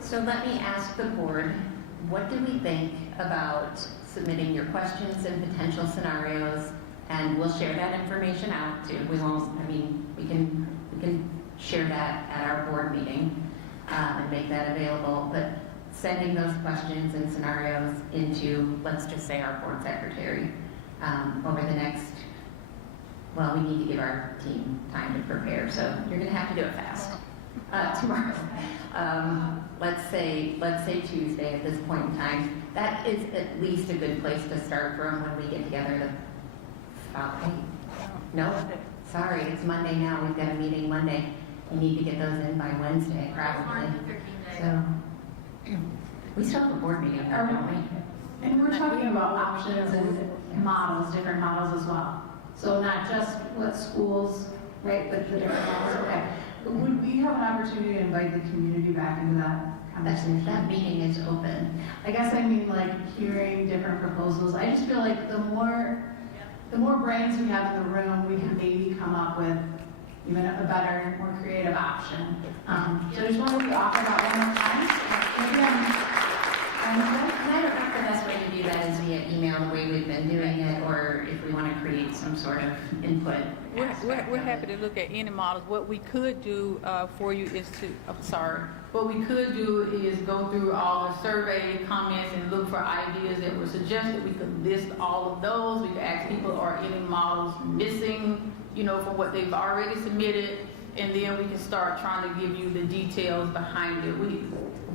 So let me ask the board, what do we think about submitting your questions and potential scenarios, and we'll share that information out too. We can share that at our board meeting and make that available, but sending those questions and scenarios into, let's just say, our board secretary over the next, we need to give our team time to prepare, so you're going to have to do it fast. Tomorrow. Let's say Tuesday at this point in time. That is at least a good place to start from when we get together No? Sorry, it's Monday now. We've got a meeting Monday. We need to get those in by Wednesday, probably. So, we still have a board meeting, don't we? And we're talking about options and models, different models as well. So not just what schools, right, but the different models. Okay. Would we have an opportunity to invite the community back into that conversation? That meeting is open. I guess I mean like hearing different proposals. I just feel like the more brains we have in the room, we can maybe come up with even a better, more creative option. So I just wanted to offer that one more time. And I don't know if the best way to do that is via email, the way we've been doing it, or if we want to create some sort of input. We're happy to look at any models. What we could do for you is What we could do is go through all the survey comments and look for ideas that were suggested. We could list all of those. We could ask people, are any models missing, from what they've already submitted? And then we can start trying to give you the details behind it.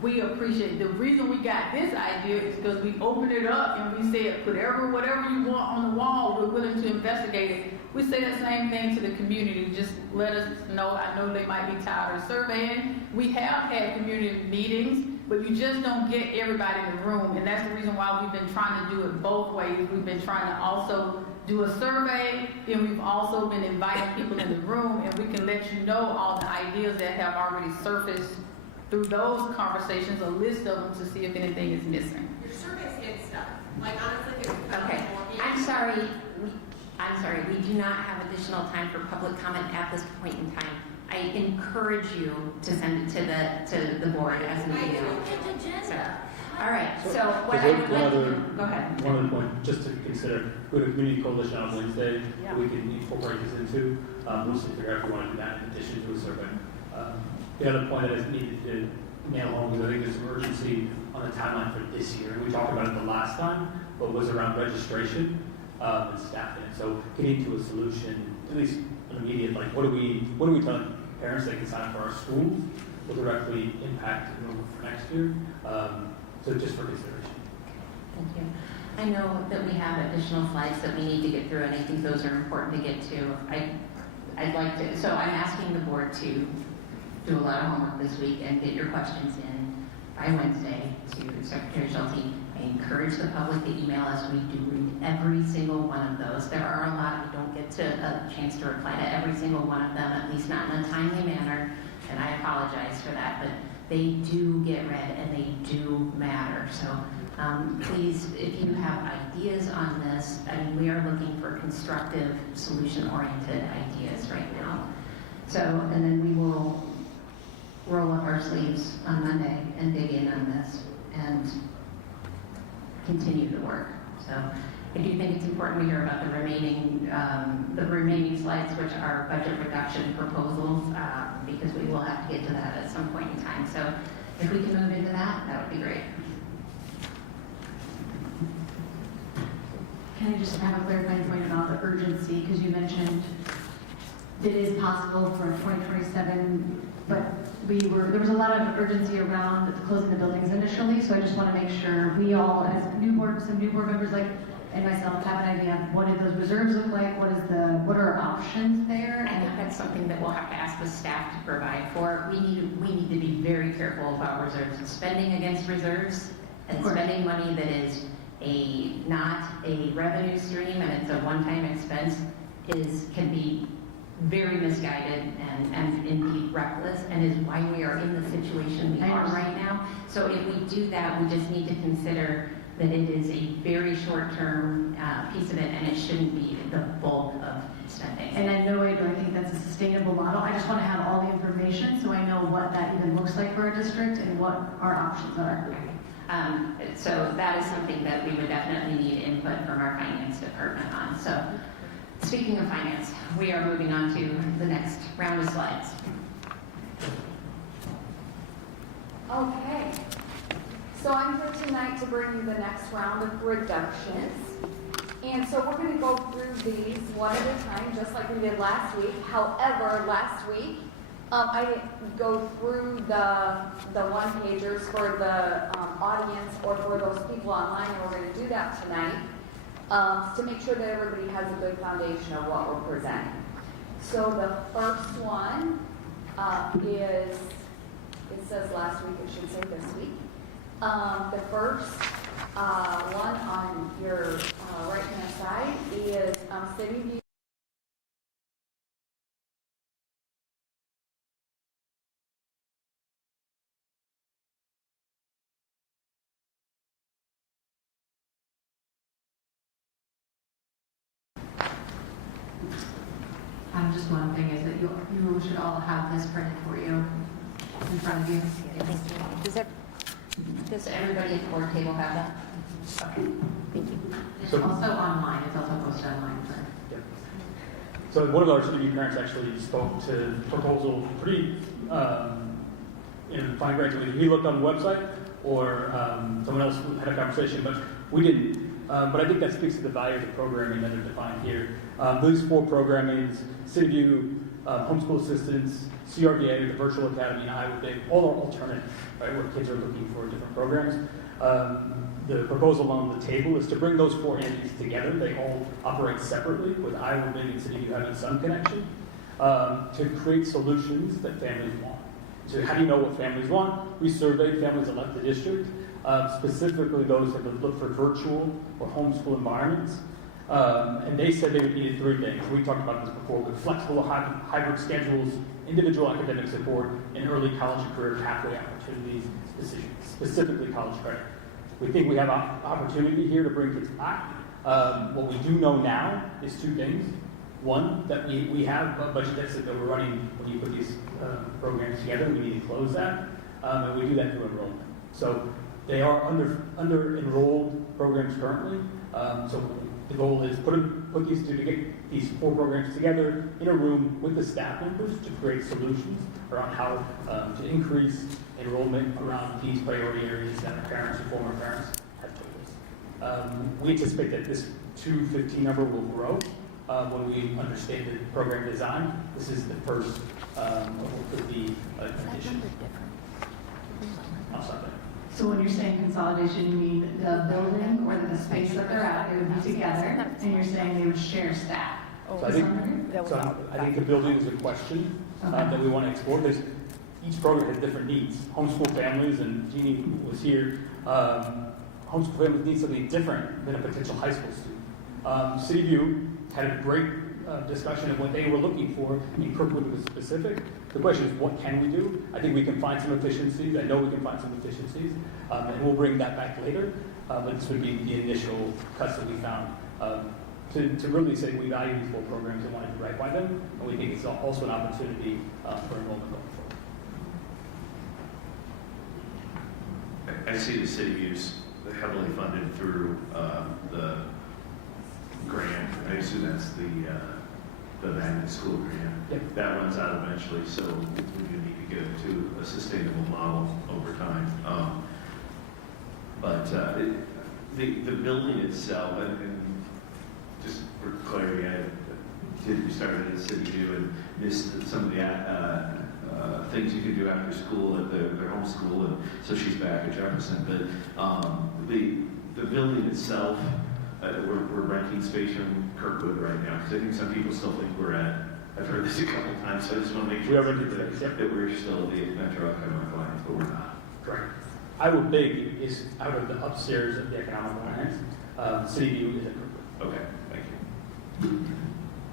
We appreciate the reason we got this idea is because we opened it up and we said, whatever you want on the wall, we're willing to investigate it. We say the same thing to the community. Just let us know. I know they might be tired of surveying. We have had community meetings, but you just don't get everybody in the room. And that's the reason why we've been trying to do it both ways. We've been trying to also do a survey, and we've also been inviting people in the room, and we can let you know all the ideas that have already surfaced through those conversations, a list of them to see if anything is missing. Your surveys get stuff. Honestly, okay. I'm sorry. We do not have additional time for public comment at this point in time. I encourage you to send it to the board as an email. Agenda. All right, so So what I would like to do, go ahead. One other point, just to consider, we have a community coalition on Wednesday, Yeah. we can incorporate this into, we'll see figure out if we want to do that in addition to a survey. The other point that I needed to nail home, because I think there's some urgency on the timeline for this year, we talked about it the last time, but was around registration and staffing. So getting to a solution, at least an immediate, like what do we telling parents they can sign up for our schools will directly impact enrollment for next year. So just for consideration. Thank you. I know that we have additional slides that we need to get through, and I think those are important to get to. I'd like to, so I'm asking the board to do a lot of homework this week and get your questions in by Wednesday to Secretary Schulte. I encourage the public to email us. We do read every single one of those. There are a lot we don't get to a chance to reply to every single one of them, at least not in a timely manner, and I apologize for that, but they do get read and they do matter. So please, if you have ideas on this, I mean, we are looking for constructive, solution-oriented ideas right now. So, and then we will roll up our sleeves on Monday and dig in on this and continue the work. So I do think it's important we hear about the remaining slides, which are budget reduction proposals, because we will have to get to that at some point in time. So if we can move into that, that would be great. Can I just have a clarifying point about the urgency, because you mentioned it is possible for 2027, but there was a lot of urgency around closing the buildings initially, so I just want to make sure we all, as some new board members and myself, have an idea of what do those reserves look like, what are our options there? I think that's something that we'll have to ask the staff to provide for. We need to be very careful about reserves. Spending against reserves and spending money that is not a revenue stream and it's a one-time expense can be very misguided and indeed reckless, and is why we are in the situation we are right now. So if we do that, we just need to consider that it is a very short-term piece of it, and it shouldn't be the bulk of spending. And in no way do I think that's a sustainable model. I just want to have all the information so I know what that even looks like for our district and what our options are. So that is something that we would definitely need input from our finance department on. So speaking of finance, we are moving on to the next round of slides. Okay. So I'm here tonight to bring you the next round of reductions. And so we're going to go through these one at a time, just like we did last week. However, last week, I didn't go through the one-pagers for the audience or for those people online, and we're going to do that tonight to make sure that everybody has a good foundation of what we're presenting. So the first one is, it says last week, it should say this week. The first one on your right-hand side is City View. Just one thing is that you should all have this printed for you in front of you. Does everybody at the board table have that? Okay, thank you. It's also online. It's also posted online. So one of our student parents actually spoke to the proposal pretty fine grained. He looked on the website, or someone else had a conversation, but we didn't. But I think that speaks to the value of the programming that are defined here. These 4 programmings, CityView, Homeschool Assistance, CRDA, the Virtual Academy, and Iowa Big, all are alternative, right, where kids are looking for different programs. The proposal on the table is to bring those 4 entities together. They all operate separately, with Iowa Big and CityView having some connection, to create solutions that families want. So how do you know what families want? We surveyed families that left the district, specifically those that would look for virtual or homeschool environments. And they said they would need 3 things. We talked about this before, with flexible hybrid schedules, individual academic support, and early college and career pathway opportunities, specifically college credit. We think we have an opportunity here to bring kids back. What we do know now is 2 things. One, that we have a budget deficit that we're running when you put these programs together. We need to close that, and we do that through enrollment. So They are under enrolled programs currently. So the goal is put these 4 programs together in a room with the staff members to create solutions around how to increase enrollment around these priority areas that our parents and former parents have told us. We anticipate that this 215 number will grow when we understand the program design. This is the first of what could be an addition. I'll stop there. So when you're saying consolidation, you mean the building or the space that they're at, they would be together, and you're saying they would share staff? So I think the building is a question that we want to explore. Each program has different needs. Homeschool families, and Jeannie was here, homeschool families need something different than a potential high school student. City View had a great discussion of what they were looking for, and Kirkwood was specific. The question is, what can we do? I think we can find some efficiencies. I know we can find some efficiencies, and we'll bring that back later. But this would be the initial cuts that we found to really say we value these 4 programs and want to do right by them, and we think it's also an opportunity for enrollment going forward. I see the city views heavily funded through the grant. I assume that's the magnet school grant. Yep. That runs out eventually, so we do need to get to a sustainable model over time. But the building itself, and just for clarity, we started at City View and missed some of the things you could do after school at their home school, and so she's back at Jefferson. But the building itself, we're renting space from Kirkwood right now, because I think some people still think we're at, I've heard this a couple times, so I just want to make sure that we're still the Metro Economic Alliance, but we're not. Correct. Iowa Big is out of the upstairs of the Economic Alliance. City View is at Kirkwood. Okay, thank you.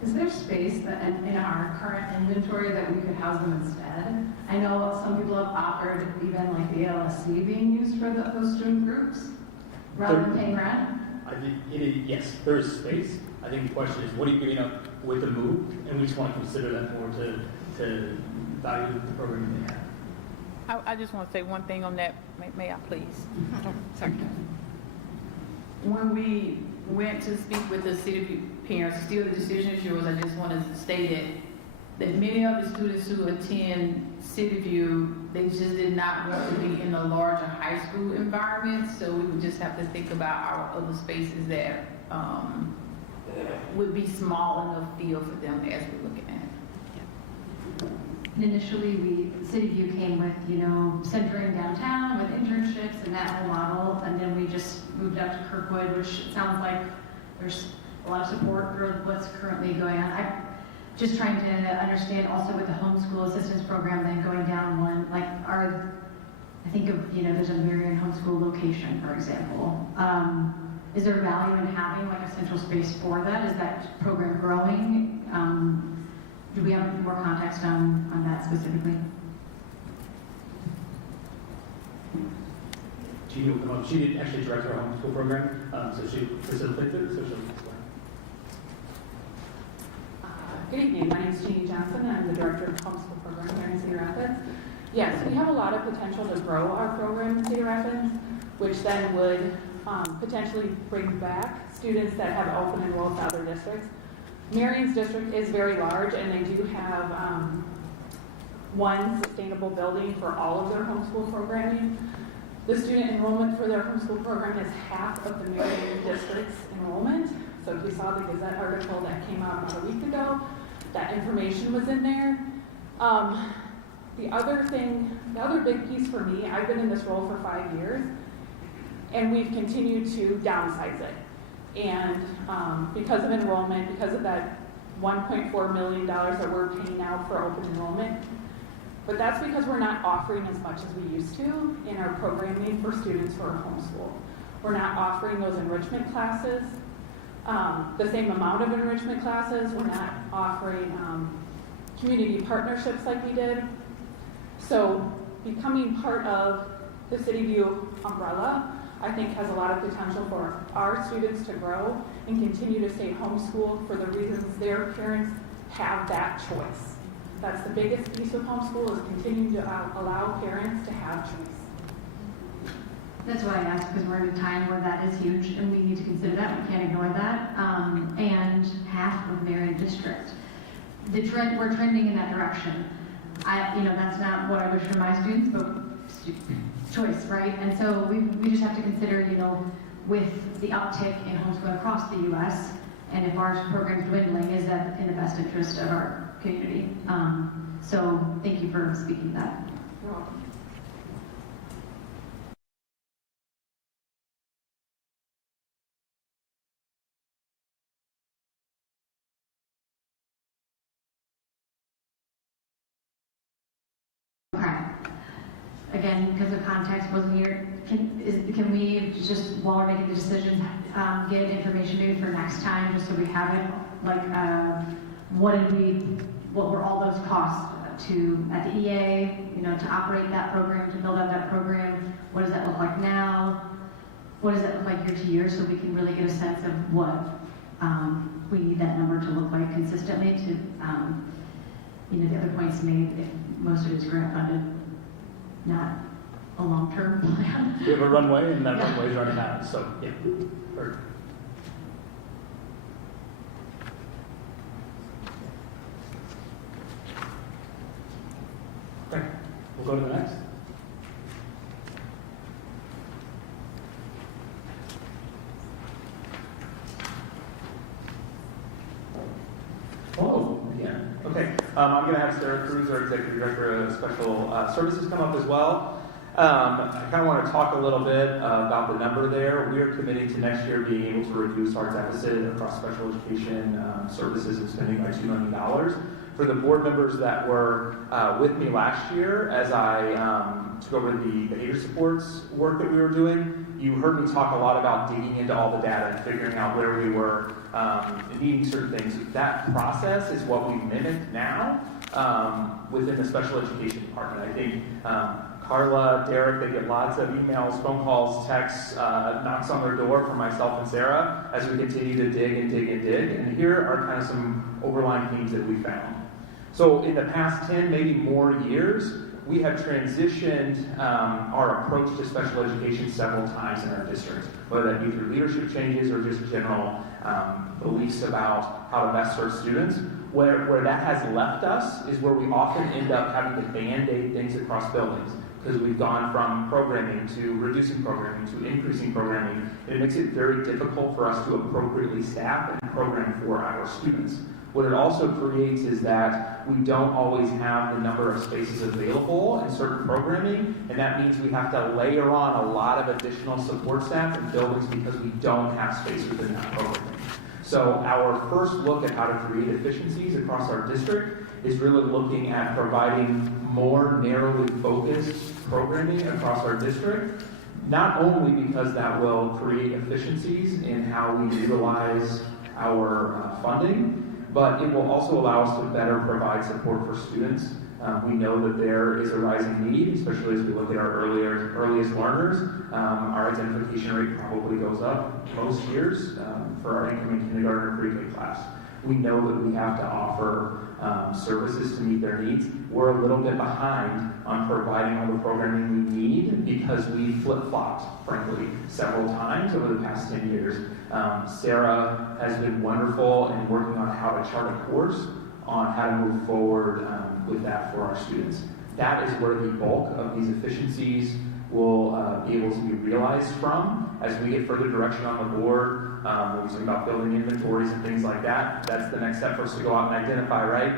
Is there space that in our current inventory that we could house them instead? I know some people have offered even like the LSC being used for those student groups rather than paying rent. Yes, there is space. I think the question is, what are you giving up with the move? And we just want to consider that more to value the program they have. I just want to say one thing on that. May I please? Sorry. When we went to speak with the city parents, still the decision is yours. I just want to state it, that many of the students who attend City View, they just did not want to be in a larger high school environment, so we would just have to think about our other spaces that would be small enough feel for them as we're looking at it. And initially, City View came with, centering downtown with internships and that whole model, and then we just moved out to Kirkwood, which sounds like there's a lot of support for what's currently going on. I'm just trying to understand also with the homeschool assistance program then going down one, I think of, there's a Marion homeschool location, for example. Is there value in having like a central space for that? Is that program growing? Do we have more context on that specifically? Jeannie will come up. She did actually direct our homeschool program, so she facilitated it, so she'll explain. Good evening, my name is Jeannie Johnson, and I'm the Director of the Homeschool Program here in Cedar Rapids. Yes, we have a lot of potential to grow our program in Cedar Rapids, which then would potentially bring back students that have open enrolled to other districts. Marion's district is very large, and they do have one sustainable building for all of their homeschool programming. The student enrollment for their homeschool program is half of the Marion district's enrollment. So if you saw the Gazette article that came out about a week ago, that information was in there. The other big piece for me, I've been in this role for 5 years, and we've continued to downsize it. And because of enrollment, because of that $1.4 million that we're paying out for open enrollment, but that's because we're not offering as much as we used to in our programming for students who are homeschooled. We're not offering those enrichment classes, the same amount of enrichment classes. We're not offering community partnerships like we did. So becoming part of the City View umbrella, I think, has a lot of potential for our students to grow and continue to stay homeschooled for the reasons their parents have that choice. That's the biggest piece of homeschool, is continuing to allow parents to have choice. That's why I asked, because we're in a time where that is huge, and we need to consider that. We can't ignore that. And half of Marion District. We're trending in that direction. That's not what I wish for my students, but choice, right? And so we just have to consider, with the uptick in homeschooling across the U.S., and if our program's dwindling, is that in the best interest of our community? So thank you for speaking to that. You're welcome. Okay. Again, because of context wasn't here, can we just, while we're making the decisions, get information maybe for next time, just so we have it? Like, what were all those costs at the EA, to operate that program, to build out that program? What does that look like now? What does that look like year to year, so we can really get a sense of what we need that number to look like consistently to, the other points made, if most of it is grant funded, not a long-term plan. We have a runway, and that runway is running out, so, yeah. Perfect. Okay, we'll go to the next. Oh, yeah. Okay. I'm going to have Sarah Cruz, our Executive Director of Special Services, come up as well. I kind of want to talk a little bit about the number there. We are committing to next year being able to reduce our deficit across special education services and spending by $2 million. For the board members that were with me last year as I took over the behavior supports work that we were doing, you heard me talk a lot about digging into all the data and figuring out where we were needing certain things. That process is what we mimic now within the special education department. I think Carla, Derek, they get lots of emails, phone calls, texts, knocks on their door from myself and Sarah as we continue to dig and dig and dig. And here are kind of some overlying themes that we found. So in the past 10, maybe more years, we have transitioned our approach to special education several times in our district, whether that be through leadership changes or just general beliefs about how to best serve students. Where that has left us is where we often end up having to band-aid things across buildings, because we've gone from programming to reducing programming to increasing programming, and it makes it very difficult for us to appropriately staff and program for our students. What it also creates is that we don't always have the number of spaces available in certain programming, and that means we have to layer on a lot of additional support staff in buildings because we don't have space within that programming. So our first look at how to create efficiencies across our district is really looking at providing more narrowly focused programming across our district, not only because that will create efficiencies in how we utilize our funding, but it will also allow us to better provide support for students. We know that there is a rising need, especially as we look at our earliest learners. Our identification rate probably goes up most years for our incoming kindergarten or pre-K class. We know that we have to offer services to meet their needs. We're a little bit behind on providing all the programming we need because we flip-flopped, frankly, several times over the past 10 years. Sarah has been wonderful in working on how to chart a course on how to move forward with that for our students. That is where the bulk of these efficiencies will be able to be realized from as we get further direction on the board. When we talk about building inventories and things like that, that's the next step for us to go out and identify, right?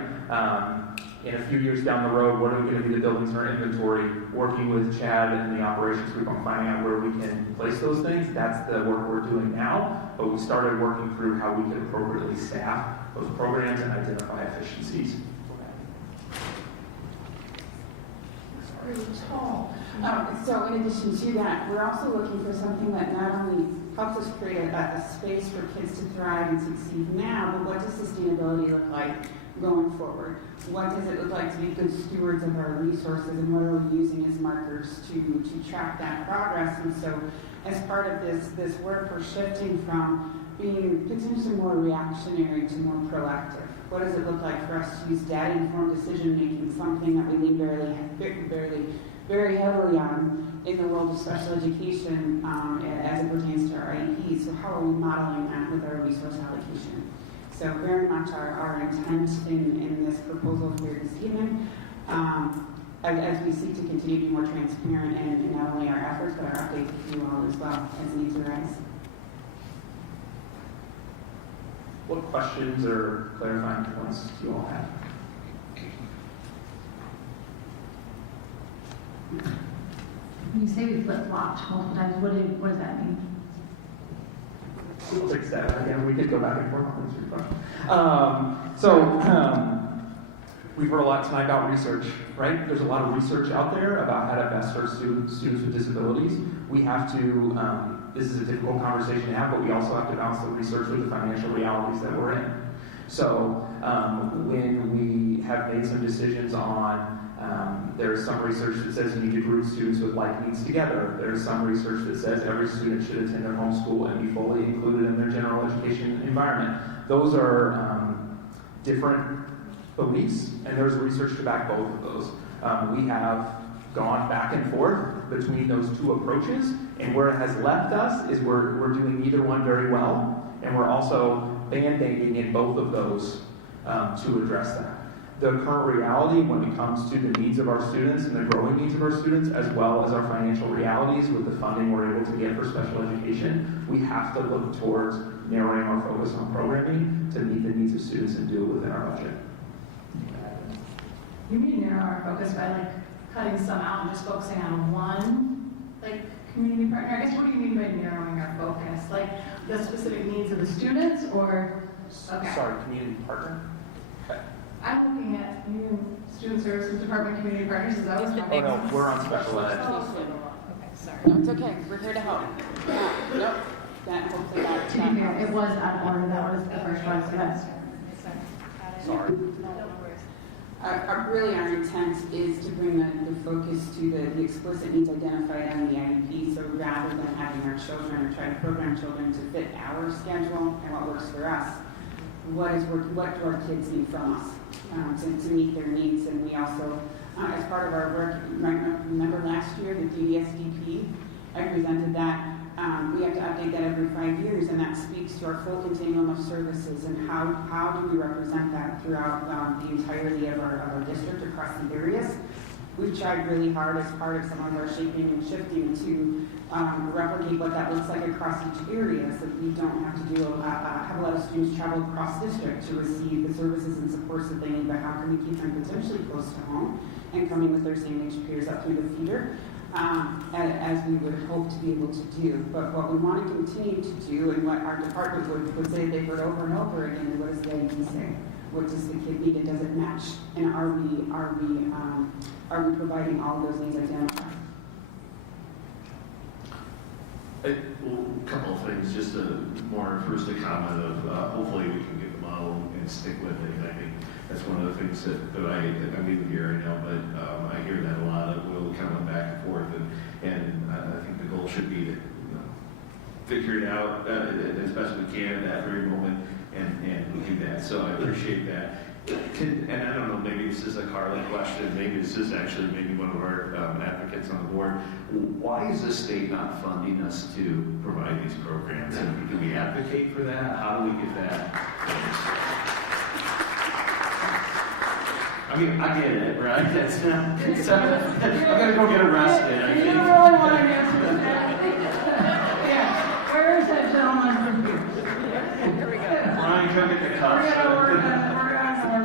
In a few years down the road, what are going to be the buildings in our inventory? Working with Chad and the operations group on finding out where we can place those things. That's the work we're doing now, but we started working through how we can appropriately staff those programs and identify efficiencies. So in addition to that, we're also looking for something that not only helps us create a space for kids to thrive and succeed now, but what does sustainability look like going forward? What does it look like to be good stewards of our resources, and what are we using as markers to track that progress? And so as part of this work, we're shifting from being potentially more reactionary to more proactive. What does it look like for us to use data-informed decision-making, something that we barely very heavily on in the world of special education as it pertains to our IEP. So how are we modeling that with our resource allocation? So very much our intent in this proposal here this evening, as we seek to continue to be more transparent in not only our efforts, but our updates to you all as well as needs arise. What questions or clarifying points do you all have? When you say we flip-flopped multiple times, what does that mean? We'll fix that again. We could go back and forth on this question. We've heard a lot tonight about research, right? There's a lot of research out there about how to best serve students with disabilities. We have to, this is a difficult conversation to have, but we also have to balance the research with the financial realities that we're in. So when we have made some decisions on, there's some research that says you need to group students with like needs together. There's some research that says every student should attend their home school and be fully included in their general education environment. Those are different beliefs, and there's research to back both of those. We have gone back and forth between those two approaches, and where it has left us is we're doing either one very well, and we're also band-aiding in both of those to address that. The current reality when it comes to the needs of our students and the growing needs of our students, as well as our financial realities with the funding we're able to get for special education, we have to look towards narrowing our focus on programming to meet the needs of students and do it within our budget. You mean narrow our focus by like cutting some out and just focusing on one like community partner? I guess what do you mean by narrowing our focus? Like the specific needs of the students or? Okay. Sorry, community partner? I'm looking at Student Services Department Community Partners. Is that what's Oh no, we're on special ed. Okay, sorry. No, it's okay. We're here to help. Nope. That hopefully that. To be fair, it was out of order. That was the first one, so that's. Sorry. Really, our intent is to bring the focus to the explicit needs identified on the IEP. So rather than having our children or try to program children to fit our schedule and what works for us, what do our kids need from us to meet their needs? And we also, as part of our work, remember last year the DDSDP, I presented that. We have to update that every 5 years, and that speaks to our full continuum of services and how do we represent that throughout the entirety of our district across the areas. We've tried really hard as part of some of our shaping and shifting to replicate what that looks like across each area so that we don't have to have a lot of students travel across district to receive the services and supports that they need, but how can we keep them potentially close to home and coming with their same age peers up through the feeder as we would hope to be able to do. But what we want to continue to do and what our department would say they've heard over and over again, what does the IEP say? What does the kid need and does it match? And are we providing all of those needs identified? A couple of things, just first a comment of hopefully we can get the model and stick with it. And I think that's one of the things that I mean here right now, but I hear that a lot. We'll kind of back and forth, and I think the goal should be to figure it out as best we can at that very moment, and we do that. So I appreciate that. And I don't know, maybe this is a Carla question, maybe this is actually maybe one of our advocates on the board. Why is the state not funding us to provide these programs? And do we advocate for that? How do we get that? I mean, I get it, right? That's not, I'm gonna go get arrested. I You don't really want to answer that. Yeah, where is that gentleman from here? Here we go. Brian, come get the cups. We're gonna work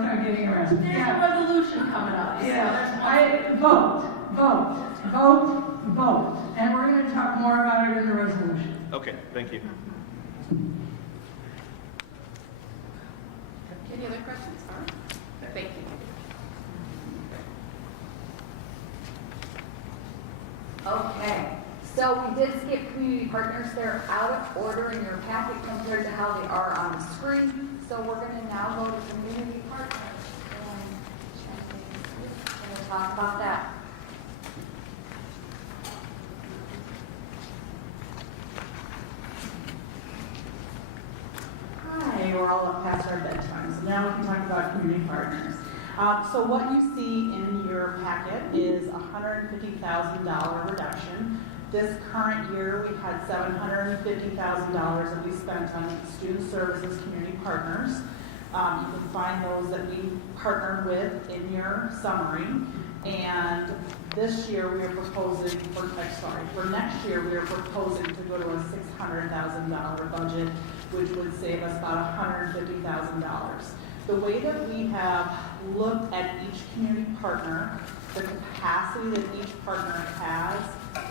on getting arrested. There's a resolution coming up. Yeah, vote. And we're going to talk more about it in the resolution. Okay, thank you. Any other questions? All right. Thank you. Okay, so we did skip community partners. They're out of order in your packet compared to how they are on the screen. So we're going to now go to community partners and we'll talk about that. Hi, we're all up past our bedtime, so now we can talk about community partners. So what you see in your packet is a $150,000 reduction. This current year, we had $750,000 that we spent on student services community partners. You can find those that we partnered with in your summary. And this year, we are proposing, for next year, we are proposing to go to a $600,000 budget, which would save us about $150,000. The way that we have looked at each community partner, the capacity that each partner has,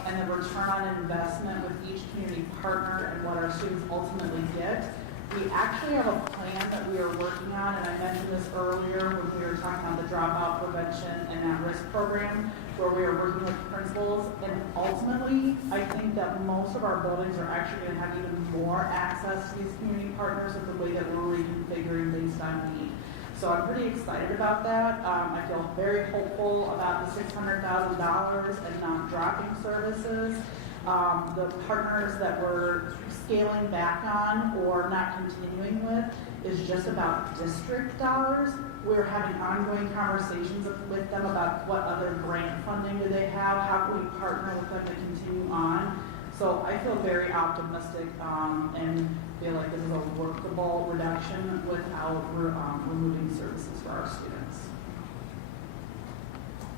and the return on investment with each community partner and what our students ultimately get, we actually have a plan that we are working on, and I mentioned this earlier when we were talking about the dropout prevention and at-risk program, where we are working with principals, and ultimately, I think that most of our buildings are actually going to have even more access to these community partners with the way that we're reconfiguring based on need. So I'm pretty excited about that. I feel very hopeful about the $600,000 and not dropping services. The partners that we're scaling back on or not continuing with is just about district dollars. We're having ongoing conversations with them about what other grant funding do they have, how can we partner with them to continue on. So I feel very optimistic and feel like this is a workable reduction without removing services for our students.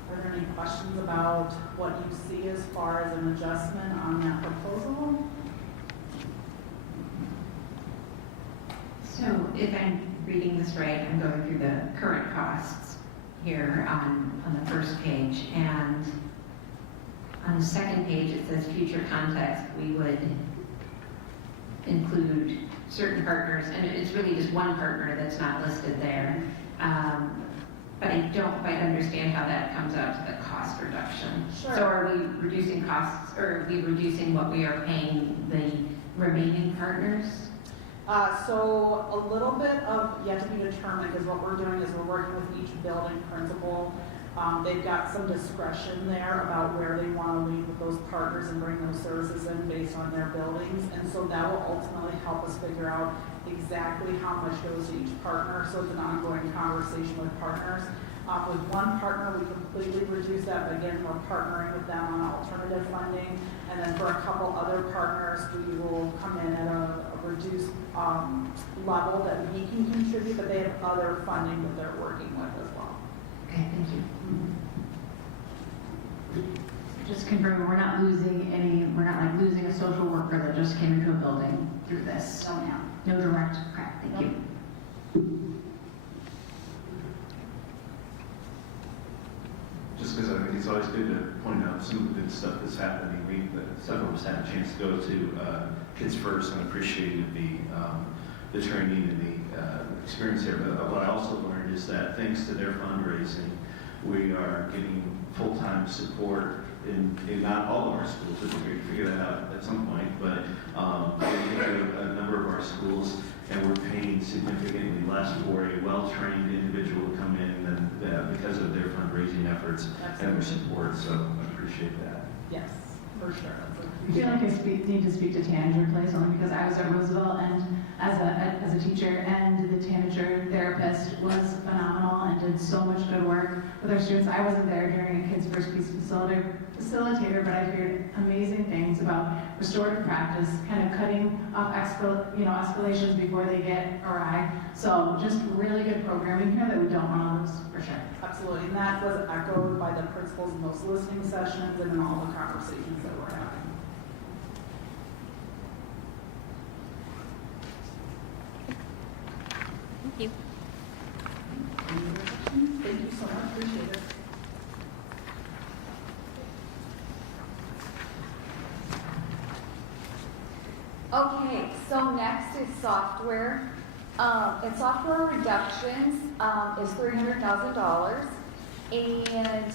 Are there any questions about what you see as far as an adjustment on that proposal? So if I'm reading this right, I'm going through the current costs here on the first page, and on the second page it says future context. We would include certain partners, and it's really just one partner that's not listed there. But I don't quite understand how that comes out to the cost reduction. Sure. So are we reducing costs, or are we reducing what we are paying the remaining partners? So a little bit of yet to be determined, because what we're doing is we're working with each building principal. They've got some discretion there about where they want to lead with those partners and bring those services in based on their buildings. And so that will ultimately help us figure out exactly how much goes to each partner. So it's an ongoing conversation with partners. With one partner, we completely reduce that, but again, we're partnering with them on alternative funding. And then for a couple other partners, we will come in at a reduced level that we can contribute, but they have other funding that they're working with as well. Okay, thank you. Just confirming, we're not like losing a social worker that just came into a building through this. So now. No direct, correct, thank you. Just because I think it's always good to point out some of the good stuff that's happening. Several of us had a chance to go to Kids First and appreciated the training and the experience there. But what I also learned is that thanks to their fundraising, we are getting full-time support in not all of our schools. It's great to figure that out at some point, but a number of our schools, and we're paying significantly less for a well-trained individual to come in because of their fundraising efforts and their support. So I appreciate that. Yes, for sure. I feel like I need to speak to Tanager Place only because I was at Roosevelt and as a teacher, and the Tanager therapist was phenomenal and did so much good work with our students. I wasn't there during a Kids First Peace facilitator, but I heard amazing things about restorative practice, kind of cutting off escalations before they get awry. So just really good programming here that we don't want to lose for sure. Absolutely, and that was echoed by the principals in those listening sessions and in all the conversations that we're having. Thank you. Thank you so much, appreciate it. Okay, so next is software. And software reductions is $300,000. And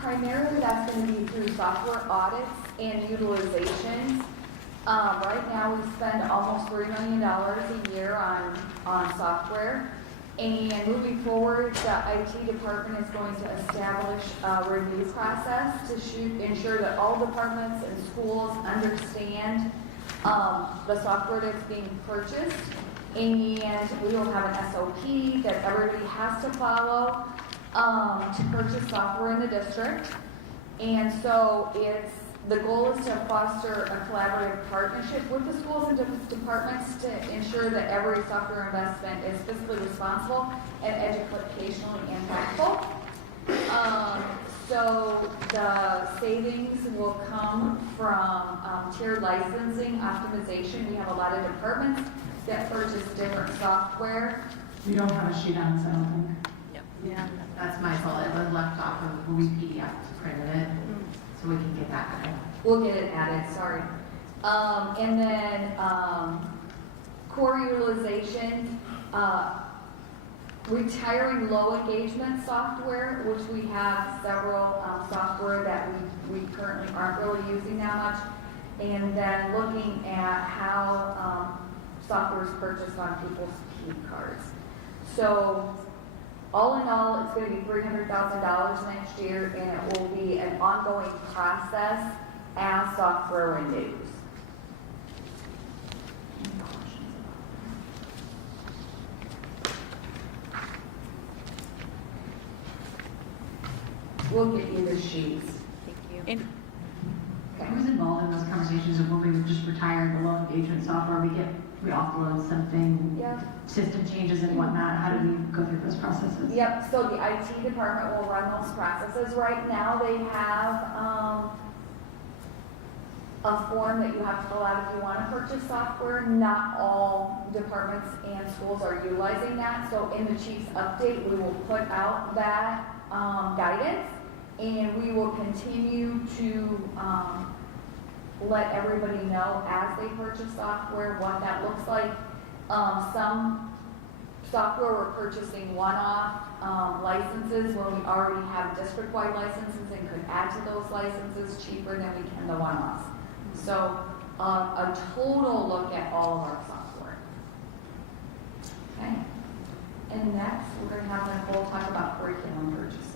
primarily that's going to be through software audits and utilizations. Right now we spend almost $3 million a year on software. And moving forward, the IT department is going to establish a review process to ensure that all departments and schools understand the software that's being purchased. And we will have an SOP that everybody has to follow to purchase software in the district. And so the goal is to foster a collaborative partnership with the schools and departments to ensure that every software investment is fiscally responsible and educationally impactful. So the savings will come from tiered licensing optimization. We have a lot of departments that purchase different software. You don't have a sheet on this, I don't think. Yeah, that's my fault. It was left off of when we PDF printed it, so we can get that added. We'll get it added, sorry. And then core utilization, retiring low engagement software, which we have several software that we currently aren't really using that much. And then looking at how software is purchased on people's P cards. So all in all, it's going to be $300,000 next year, and it will be an ongoing process as software renews. We'll get you the sheets. Thank you. I was involved in those conversations of when we were just retiring the low engagement software. We offload something, Yeah. system changes and whatnot. How do we go through those processes? Yep, so the IT department will run those processes. Right now, they have a form that you have to fill out if you want to purchase software. Not all departments and schools are utilizing that. So in the chief's update, we will put out that guidance, and we will continue to let everybody know as they purchase software what that looks like. Some software we're purchasing one-off licenses when we already have district-wide licenses and could add to those licenses cheaper than we can the one-offs. So a total look at all of our software. Okay. And next, we're going to have Nicole talk about curriculum purchases.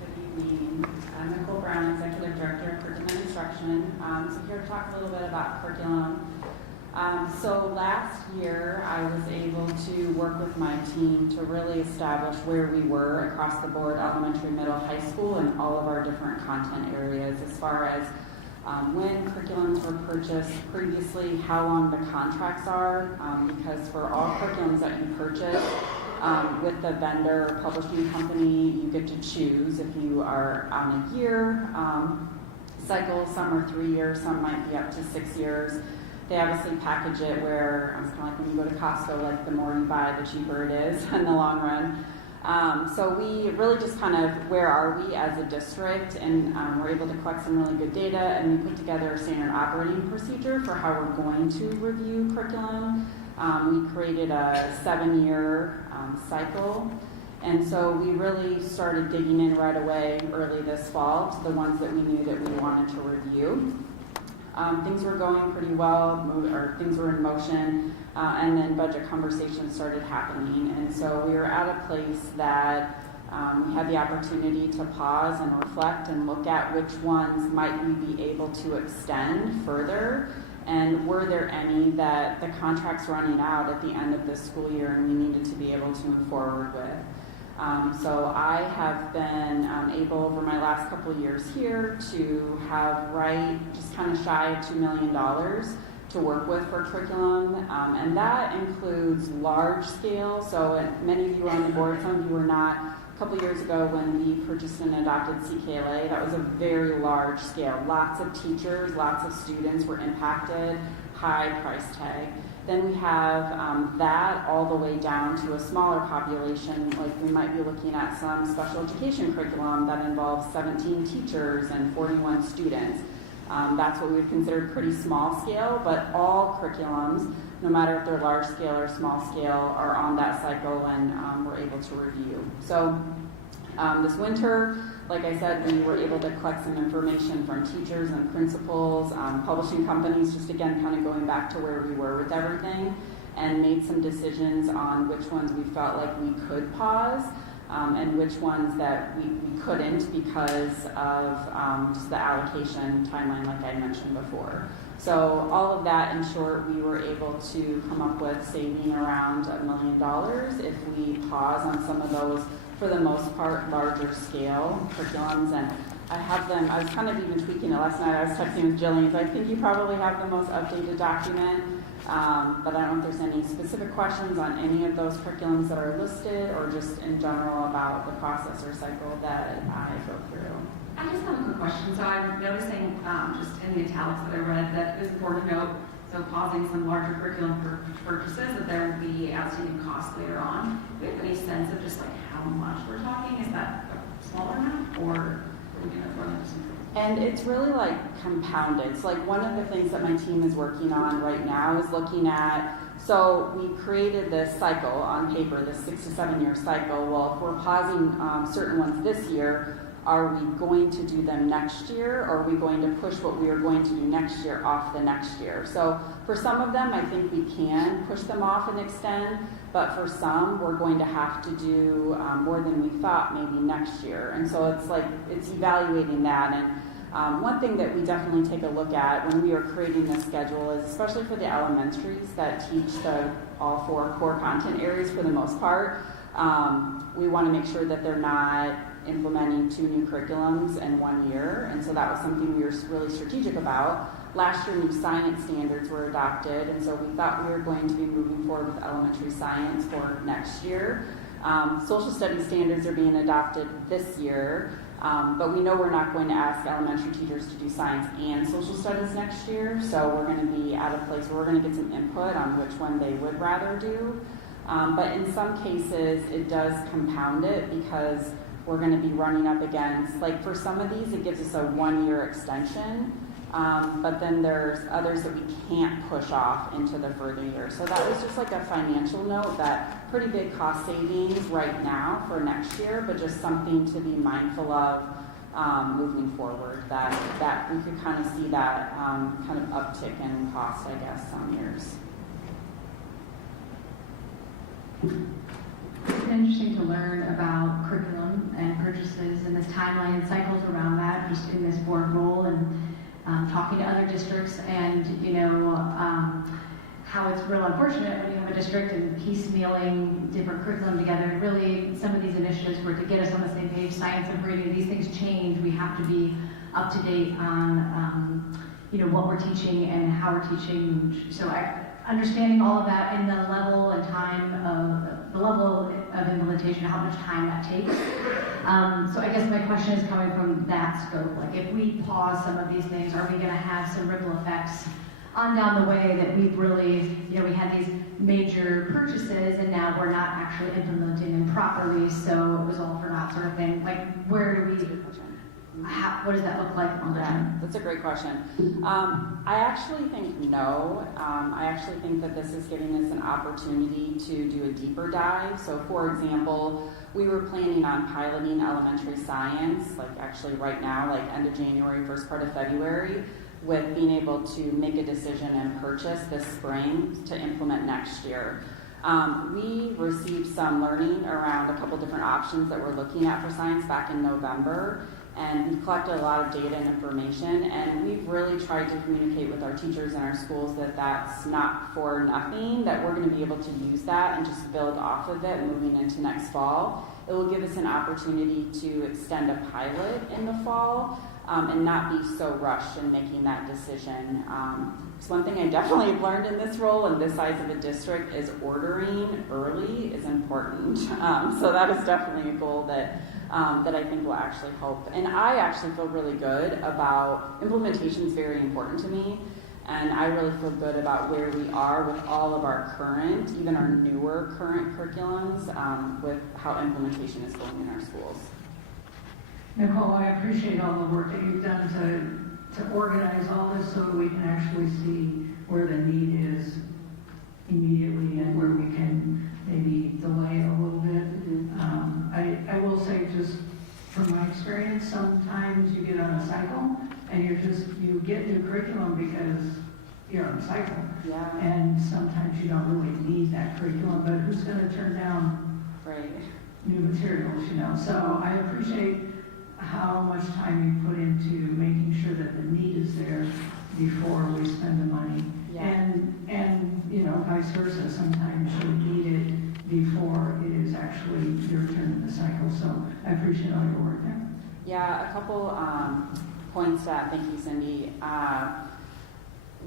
Good evening. I'm Nicole Brown, Executive Director of Curriculum Instruction. So here to talk a little bit about curriculum. So last year, I was able to work with my team to really establish where we were across the board, elementary, middle, high school, and all of our different content areas as far as when curriculums were purchased previously, how long the contracts are, because for all curriculums that you purchase with the vendor publishing company, you get to choose if you are on a year cycle. Some are 3 years, some might be up to 6 years. They obviously package it where it's kind of like when you go to Costco, like the more you buy, the cheaper it is in the long run. So we really just kind of, where are we as a district, and we're able to collect some really good data, and we put together a standard operating procedure for how we're going to review curriculum. We created a 7-year cycle, and so we really started digging in right away early this fall to the ones that we knew that we wanted to review. Things were going pretty well, or things were in motion, and then budget conversations started happening. And so we were at a place that we had the opportunity to pause and reflect and look at which ones might we be able to extend further, and were there any that the contract's running out at the end of this school year and we needed to be able to move forward with. So I have been able over my last couple of years here to have just kind of shy of $2 million to work with for curriculum, and that includes large scale. So many of you are on the board, some of you were not. A couple years ago when we purchased and adopted CKLA, that was a very large scale. Lots of teachers, lots of students were impacted, high price tag. Then we have that all the way down to a smaller population, like we might be looking at some special education curriculum that involves 17 teachers and 41 students. That's what we would consider pretty small scale, but all curriculums, no matter if they're large scale or small scale, are on that cycle, and we're able to review. So this winter, like I said, we were able to collect some information from teachers and principals, publishing companies, just again kind of going back to where we were with everything, and made some decisions on which ones we felt like we could pause. and which ones that we couldn't because of just the allocation timeline like I mentioned before. So all of that, in short, we were able to come up with saving around $1 million if we pause on some of those, for the most part, larger scale curriculums. And I have them, I was kind of even tweaking it last night. I was texting with Jillian, so I think you probably have the most updated document. But I don't know if there's any specific questions on any of those curriculums that are listed or just in general about the process or cycle that I go through. I just have a quick question. So I'm noticing just in the italics that I read that it's important to note, so pausing some larger curriculum purchases, that there will be outstanding costs later on. Do we have any sense of just like how much we're talking? Is that a smaller amount, or are we going to run into some? And it's really like compounded. So like one of the things that my team is working on right now is looking at, so we created this cycle on paper, this 6 to 7 year cycle. Well, if we're pausing certain ones this year, are we going to do them next year, or are we going to push what we are going to do next year off the next year? So for some of them, I think we can push them off and extend, but for some, we're going to have to do more than we thought maybe next year. And so it's like, it's evaluating that. And one thing that we definitely take a look at when we are creating this schedule is, especially for the elementaries that teach all 4 core content areas for the most part, we want to make sure that they're not implementing 2 new curriculums in 1 year. And so that was something we were really strategic about. Last year, new science standards were adopted, and so we thought we were going to be moving forward with elementary science for next year. Social studies standards are being adopted this year, but we know we're not going to ask elementary teachers to do science and social studies next year, so we're going to be at a place where we're going to get some input on which one they would rather do. But in some cases, it does compound it because we're going to be running up against, like for some of these, it gives us a 1 year extension, but then there's others that we can't push off into the further year. So that was just like a financial note, that pretty big cost savings right now for next year, but just something to be mindful of moving forward, that we could kind of see that kind of uptick in cost, I guess, some years. It's been interesting to learn about curriculum and purchases and this timeline and cycles around that, just in this board role and talking to other districts, and how it's real unfortunate when you have a district and piecemealing different curriculum together. Really, some of these initiatives were to get us on the same page. Science and reading, these things change. We have to be up to date on what we're teaching and how we're teaching. So understanding all of that and the level and time of the level of implementation, how much time that takes. So I guess my question is coming from that scope. Like, if we pause some of these things, are we going to have some ripple effects on down the way that we've really, we had these major purchases and now we're not actually implementing them properly, so it was all for naught sort of thing. Like, where do we, what does that look like longer term? That's a great question. I actually think no. I actually think that this is giving us an opportunity to do a deeper dive. So for example, we were planning on piloting elementary science, like actually right now, like end of January, first part of February, with being able to make a decision and purchase this spring to implement next year. We received some learning around a couple different options that we're looking at for science back in November. And we've collected a lot of data and information, and we've really tried to communicate with our teachers in our schools that that's not for nothing, that we're going to be able to use that and just build off of it moving into next fall. It will give us an opportunity to extend a pilot in the fall and not be so rushed in making that decision. So one thing I definitely have learned in this role and this size of a district is ordering early is important. So that is definitely a goal that I think will actually help. And I actually feel really good about, implementation is very important to me, and I really feel good about where we are with all of our current, even our newer current curriculums, with how implementation is going in our schools. Nicole, I appreciate all the work that you've done to organize all this so that we can actually see where the need is immediately and where we can maybe delay a little bit. I will say, just from my experience, sometimes you get on a cycle and you get new curriculum because you're on a cycle. Yeah. And sometimes you don't really need that curriculum, but who's going to turn down right. new materials, you know. So I appreciate how much time you put into making sure that the need is there before we spend the money. Yeah. And you know, vice versa, sometimes you need it before it is actually your turn in the cycle. So I appreciate all your work there. Yeah, a couple points to that. Thank you, Cindy.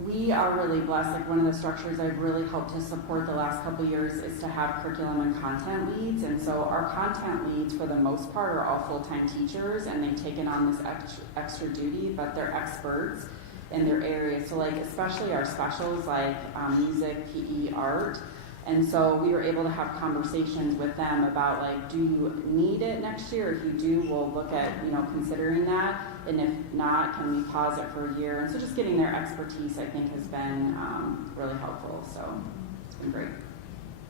We are really blessed. Like, one of the structures I've really helped to support the last couple of years is to have curriculum and content leads. And so our content leads, for the most part, are all full-time teachers, and they've taken on this extra duty, but they're experts in their area. So, like, especially our specials, like music, PE, art. And so we were able to have conversations with them about, like, do you need it next year? If you do, we'll look at, you know, considering that. And if not, can we pause it for a year? And so just getting their expertise, I think, has been really helpful. So it's been great.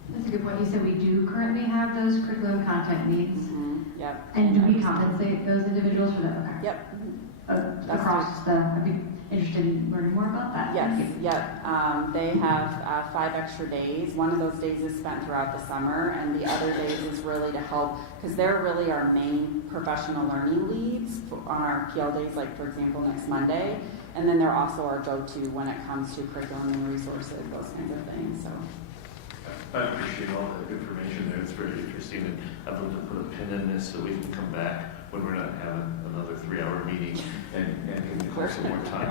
That's a good point. You said we do currently have those curriculum content needs. Mm-hmm. Yep. And do we compensate those individuals for that? Okay. Yep. Across the, I'd be interested in learning more about that. Yes, yep. They have 5 extra days. One of those days is spent throughout the summer, and the other days is really to help, because they're really our main professional learning leads on our PL days, like, for example, next Monday. And then they're also our go-to when it comes to curriculum and resources, those kinds of things. So I appreciate all the information there. It's very interesting, and I'd love to put a pin in this so we can come back when we're not having another 3-hour meeting and can close some more time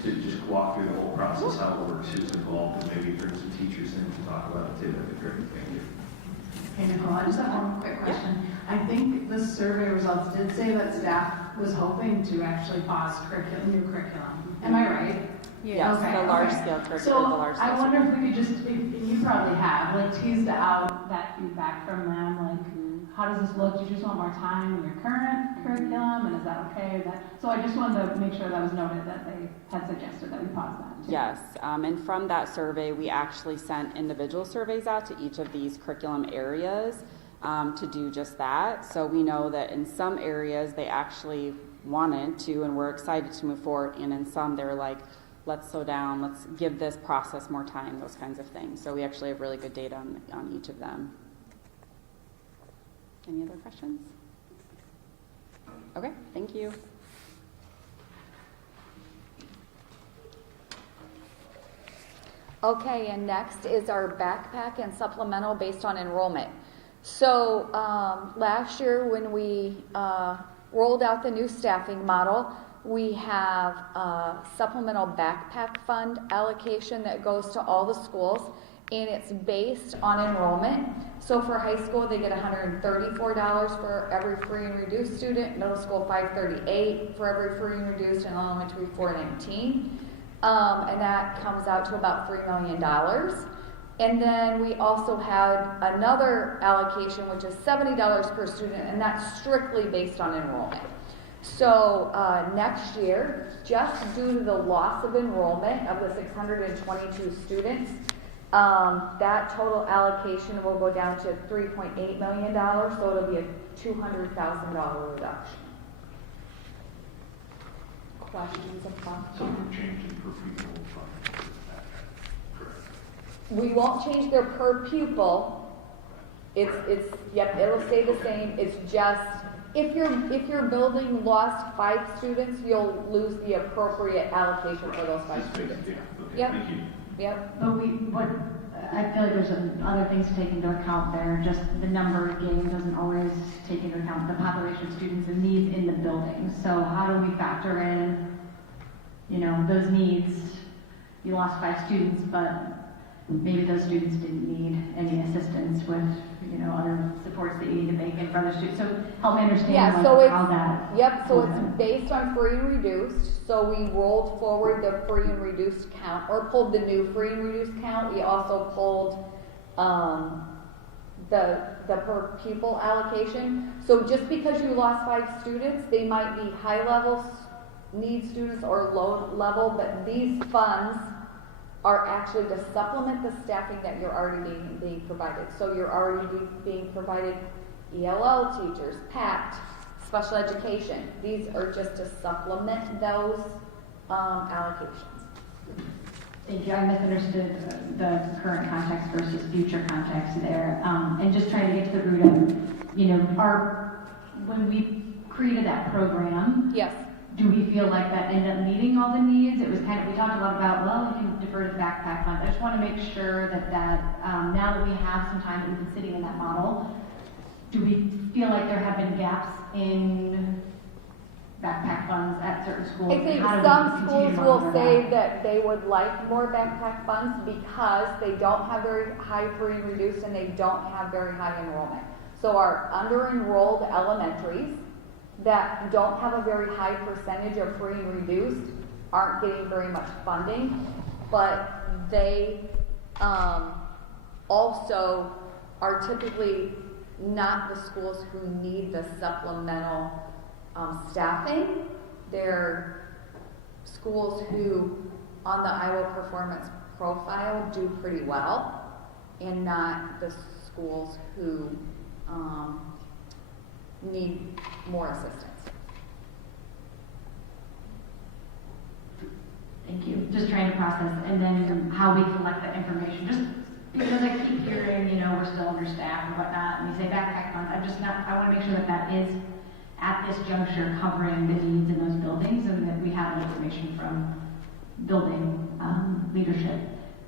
to just walk through the whole process, how it works, who's involved, and maybe bring some teachers in to talk about it too. That'd be great. Thank you. Hey, Nicole, I just have one quick question. I think the survey results did say that staff was hoping to actually pause new curriculum. Am I right? yes, Okay, the large okay. scale curriculum. So the large scale I wonder if we could just, if you probably have, like, teased out that feedback from them, like, how does this look? Do you just want more time in your current curriculum, and is that okay? So I just wanted to make sure that was noted that they had suggested that we pause that. Too. Yes, and from that survey, we actually sent individual surveys out to each of these curriculum areas to do just that. So we know that in some areas they actually wanted to and were excited to move forward, and in some they're like, let's slow down, let's give this process more time, those kinds of things. So we actually have really good data on each of them. Any other questions? Okay, thank you. Okay, and next is our backpack and supplemental based on enrollment. So last year when we rolled out the new staffing model, we have a supplemental backpack fund allocation that goes to all the schools, and it's based on enrollment. So for high school, they get $134 for every free and reduced student, middle school $538 for every free and reduced, and elementary $419. And that comes out to about $3 million. And then we also had another allocation, which is $70 per student, and that's strictly based on enrollment. So next year, just due to the loss of enrollment of the 622 students, that total allocation will go down to $3.8 million, so it'll be a $200,000 reduction. Questions about So we're changing per pupil fund. Correct. We won't change their per pupil. Yep, it'll stay the same. It's just if your building lost 5 students, you'll lose the appropriate allocation for those 5 students. Yeah, okay, Yep. thank you. Yep. But I feel like there's other things to take into account there. Just the number of games doesn't always take into account the population of students and needs in the building. So how do we factor in, those needs? You lost 5 students, but maybe those students didn't need any assistance with, other supports that you need to make in for other students. So help me understand how that. Yep, so it's based on free and reduced. So we rolled forward the free and reduced count, or pulled the new free and reduced count. We also pulled the per pupil allocation. So just because you lost 5 students, they might be high level need students or low level, but these funds are actually to supplement the staffing that you're already being provided. So you're already being provided ELL teachers, PACT, special education. These are just to supplement those allocations. Thank you. I misunderstood the current context versus future context there. And just trying to get to the root of, when we created that program, Yes. do we feel like that ended up meeting all the needs? It was we talked a lot about, well, you can defer to the backpack fund. I just want to make sure that now that we have some time that we've been sitting in that model, do we feel like there have been gaps in backpack funds at certain schools? I think How do we some continue to schools will monitor say that? that they would like more backpack funds because they don't have very high free and reduced and they don't have very high enrollment. So our under-enrolled elementaries that don't have a very high percentage of free and reduced aren't getting very much funding, but they also are typically not the schools who need the supplemental staffing. They're schools who, on the Iowa Performance Profile, do pretty well, and not the schools who need more assistance. Thank you. Just trying to process, and then how we collect that information. Just because I keep hearing, we're still understaffed and whatnot, and you say backpack funds. I want to make sure that that is at this juncture covering the needs in those buildings, and that we have information from building leadership.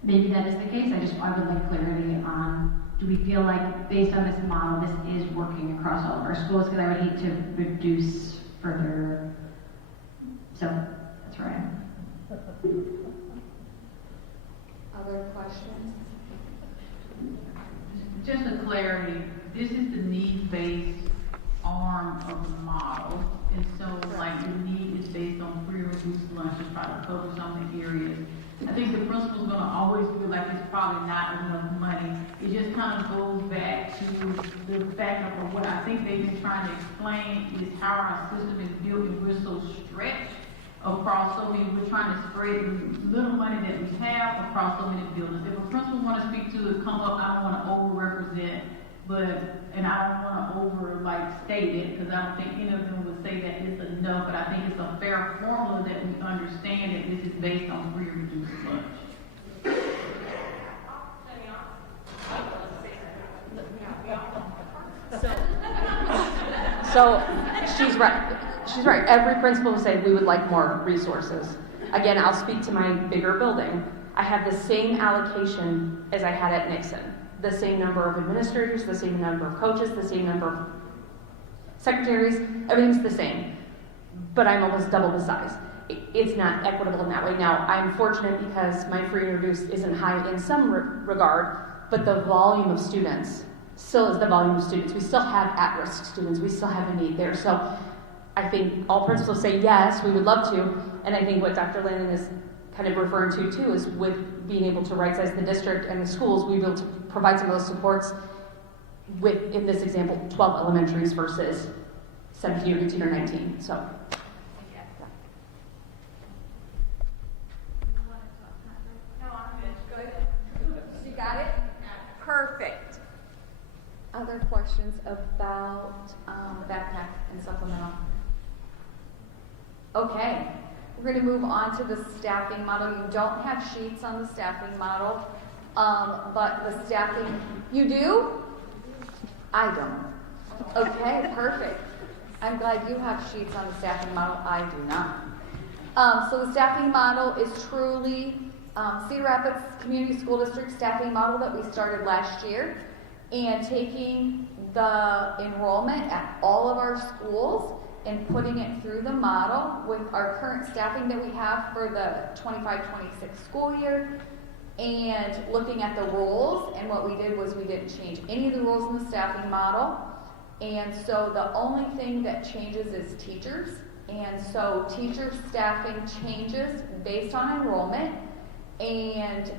Maybe that is the case. I would like clarity on, do we feel like based on this model, this is working across all of our schools? Because I would hate to reduce further. So that's where I am. Other questions? Just a clarity, this is the need-based arm of the model, and so like the need is based on free or reduced lunches, try to cover some of the areas. I think the principal's gonna always feel like it's probably not enough money. It just kind of goes back to the fact of what I think they've been trying to explain is how our system is built and we're so stretched across so many, we're trying to spread the little money that we have across so many buildings. If a principal want to speak to it, come up, I don't want to over-represent, and I don't want to state it, because I don't think any of them would say that it's enough, but I think it's a fair formula that we understand that this is based on free or reduced lunch. So she's right. She's right. Every principal will say we would like more resources. Again, I'll speak to my bigger building. I have the same allocation as I had at Nixon. The same number of administrators, the same number of coaches, the same number of secretaries. Everything's the same. But I'm almost double the size. It's not equitable in that way. Now, I'm fortunate because my free and reduced isn't high in some regard, but the volume of students still is the volume of students. We still have at-risk students. We still have a need there. So I think all principals say yes, we would love to. And I think what Dr. Landon is kind of referring to too is with being able to right-size the district and the schools, we'll be able to provide some of those supports with, in this example, 12 elementaries versus 17 or 18 or 19. So. You got it? Perfect. Other questions about backpack and supplemental? Okay, we're going to move on to the staffing model. You don't have sheets on the staffing model, but the staffing, you do? I don't. Okay, perfect. I'm glad you have sheets on the staffing model. I do not. So the staffing model is truly Cedar Rapids Community School District staffing model that we started last year, and taking the enrollment at all of our schools and putting it through the model with our current staffing that we have for the 25-26 school year, and looking at the roles. And what we did was we didn't change any of the roles in the staffing model, and so the only thing that changes is teachers. And so teacher staffing changes based on enrollment, and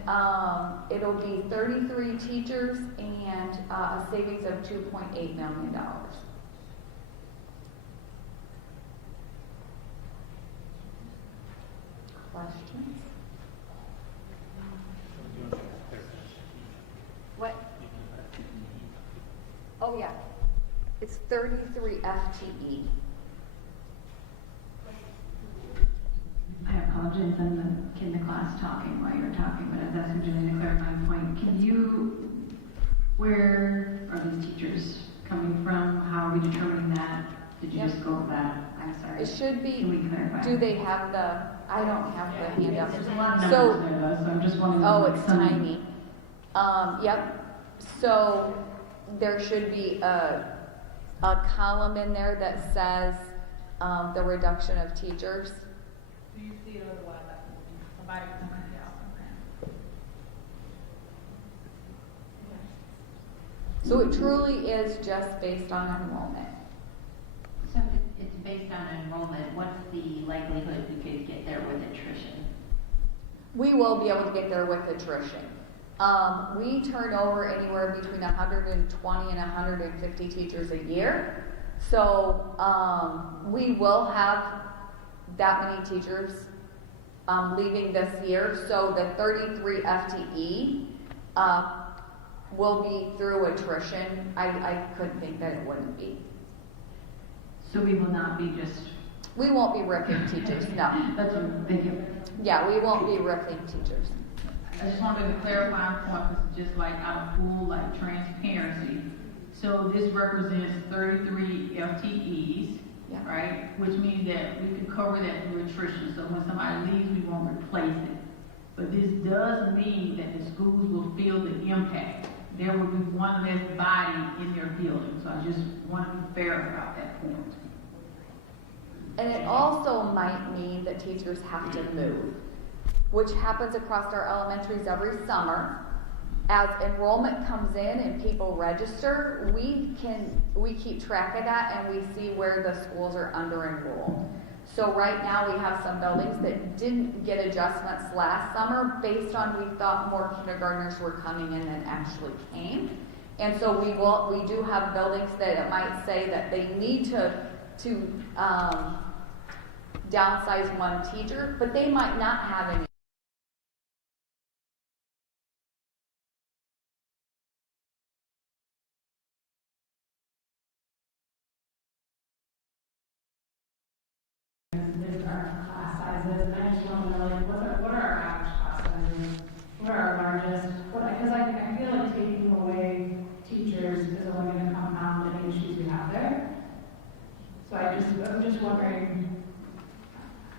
it'll be 33 teachers and a savings of $2.8 million. Questions? What? Oh yeah, it's 33 FTE. I apologize, I'm kid in the class talking while you're talking, but if that's usually a clarifying point, where are these teachers coming from? How are we determining that? Did you just go over that? I'm sorry. It should be, Can we clarify? do they have I don't have the handout. There's a lot of So- numbers there though, so I'm just wondering. Oh, like, it's some- tiny. Yep. So there should be a column in there that says the reduction of teachers. Do you see it otherwise? Somebody can find it out. So it truly is just based on enrollment. So if it's based on enrollment, what's the likelihood we could get there with attrition? We will be able to get there with attrition. We turn over anywhere between 120 and 150 teachers a year. So we will have that many teachers leaving this year. So the 33 FTE will be through attrition. I couldn't think that it wouldn't be. So we will not be just. We won't be ripping teachers, no. That's what, thank you. Yeah, we won't be ripping teachers. I just wanted to clarify point, this is just like out of full like transparency. So this represents 33 FTEs, Yeah. right? Which means that we can cover that through attrition. So when somebody leaves, we won't replace it. But this does mean that the schools will feel the impact. There will be one less body in their building. So I just want to be fair about that point. And it also might mean that teachers have to move, which happens across our elementaries every summer. As enrollment comes in and people register, we keep track of that and we see where the schools are under enrolled. So right now we have some buildings that didn't get adjustments last summer based on we thought more kindergartners were coming in than actually came. And so we do have buildings that it might say that they need to downsize one teacher, but they might not have any. Our class sizes, and I just want to know, like, what are our average class sizes? What are our largest? Because I feel like taking away teachers is only going to compound any issues we have there. So I'm just wondering,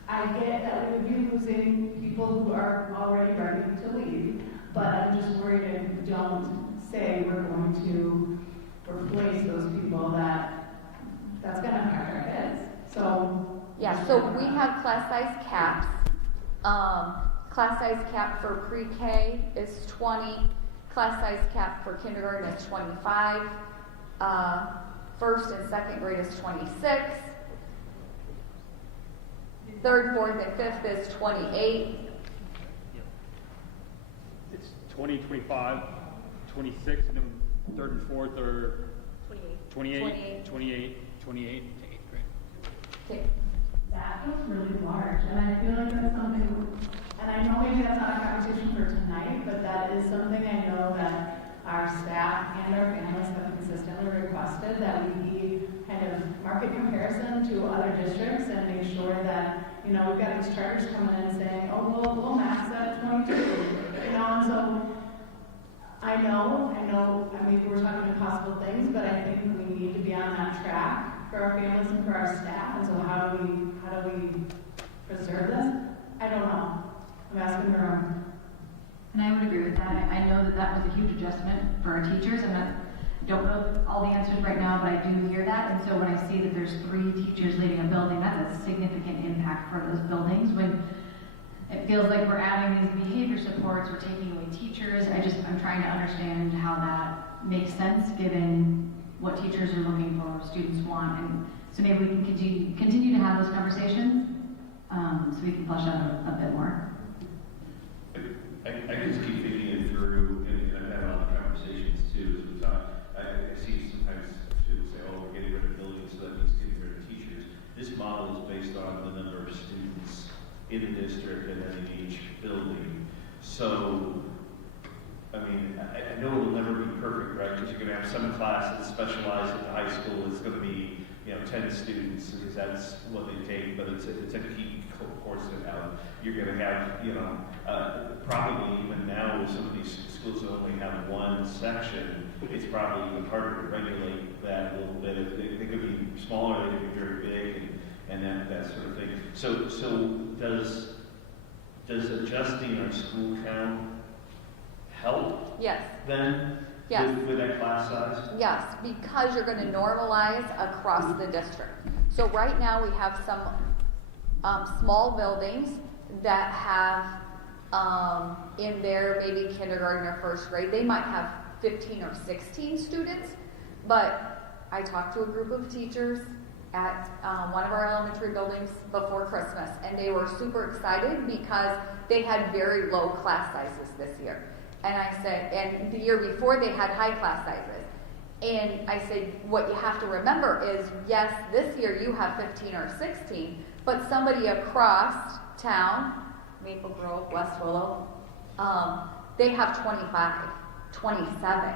I get that we would be losing people who are already ready to leave, but I'm just worried if we don't say we're going to replace those people that's going to affect our kids. So. Yeah, so we have class size caps. Class size cap for pre-K is 20. Class size cap for kindergarten is 25. First and second grade is 26. Third, fourth, and fifth is 28. It's 20, 25, 26, and then third and fourth are 28, 28 to 8th grade. Okay. That feels really large, and I feel like that's something, and I know maybe that's not a conversation for tonight, but that is something I know that our staff and our families have consistently requested, that we be kind of market comparison to other districts and make sure that, you know, we've got these charters coming in saying, oh, we'll max at 22, you know, and so I know, I mean, we're talking impossible things, but I think we need to be on that track for our families and for our staff, and so how do we preserve this? I don't know. I'm asking the room. And I would agree with that. I know that that was a huge adjustment for our teachers. I don't know all the answers right now, but I do hear that. And so when I see that there's 3 teachers leaving a building, that's a significant impact for those buildings. When it feels like we're adding these behavior supports, we're taking away teachers. I'm trying to understand how that makes sense given what teachers are looking for, what students want. And so maybe we can continue to have those conversations so we can flesh out a bit more. I just keep thinking it through, and I've had a lot of conversations too, as we talk. I see sometimes students say, oh, we're getting rid of buildings, so that means getting rid of teachers. This model is based on the number of students in the district and then in each building. So, I mean, I know it'll never be perfect, right? Because you're going to have some class that specialize at the high school. It's going to be, 10 students because that's what they take, but it's a key course to have. you're gonna have, probably even now with some of these schools that only have one section, it's probably even harder to regulate that a little bit. They could be smaller, they could be very big, and that sort of thing. So does adjusting our school count help? Yes. Then? Yes. With that class size? Yes, because you're going to normalize across the district. So right now we have some small buildings that have in their maybe kindergarten or first grade, they might have 15 or 16 students, but I talked to a group of teachers at one of our elementary buildings before Christmas, and they were super excited because they had very low class sizes this year. And I said, and the year before they had high class sizes. And I said, what you have to remember is, yes, this year you have 15 or 16, but somebody across town, Maple Grove, West Willow, they have 25, 27.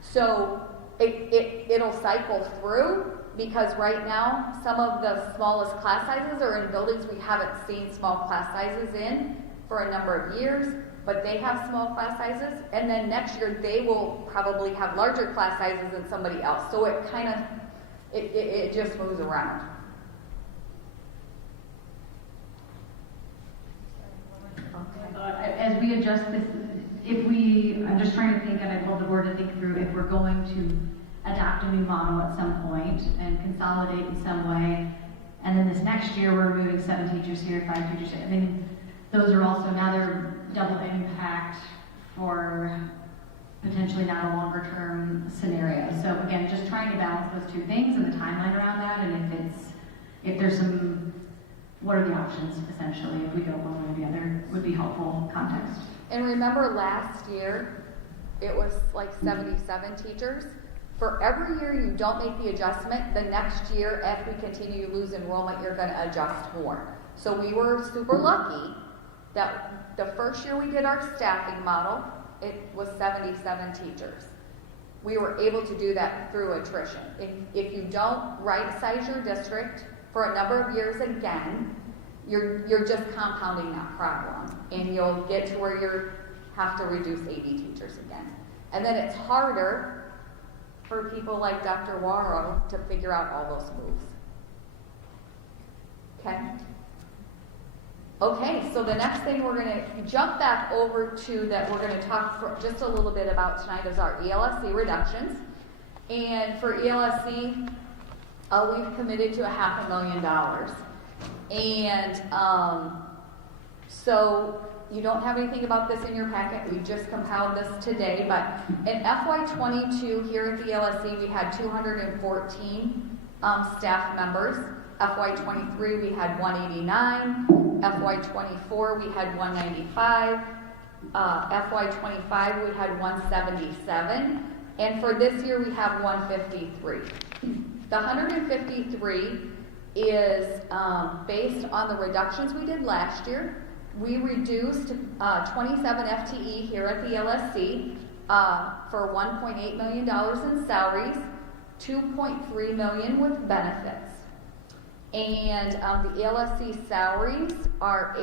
So it'll cycle through, because right now some of the smallest class sizes are in buildings we haven't seen small class sizes in for a number of years, but they have small class sizes, and then next year they will probably have larger class sizes than somebody else. So it kind of, it just moves around. As we adjust this, I'm just trying to think, and I told the board to think through, if we're going to adopt a new model at some point and consolidate in some way, and then this next year we're removing 7 teachers here, 5 teachers here. I mean, those are also another double impact for potentially not a longer term scenario. So again, just trying to balance those two things and the timeline around that, and if there's some, what are the options essentially if we go one way or the other would be helpful context. And remember last year, it was like 77 teachers. For every year you don't make the adjustment, the next year, if we continue to lose enrollment, you're going to adjust more. So we were super lucky that the first year we did our staffing model, it was 77 teachers. We were able to do that through attrition. If you don't right-size your district for a number of years again, you're just compounding that problem, and you'll get to where you have to reduce 80 teachers again. And then it's harder for people like Dr. Warrow to figure out all those moves. Okay? Okay, so the next thing we're going to jump back over to that we're going to talk for just a little bit about tonight is our ELSC reductions. And for ELSC, we've committed to $500,000. And so you don't have anything about this in your packet. We just compiled this today. But in FY22 here at the ELSC, we had 214 staff members. FY23 we had 189. FY24 we had 195. FY25 we had 177. And for this year we have 153. The 153 is based on the reductions we did last year. We reduced 27 FTE here at the LSC for $1.8 million in salaries, $2.3 million with benefits. And the LSC salaries are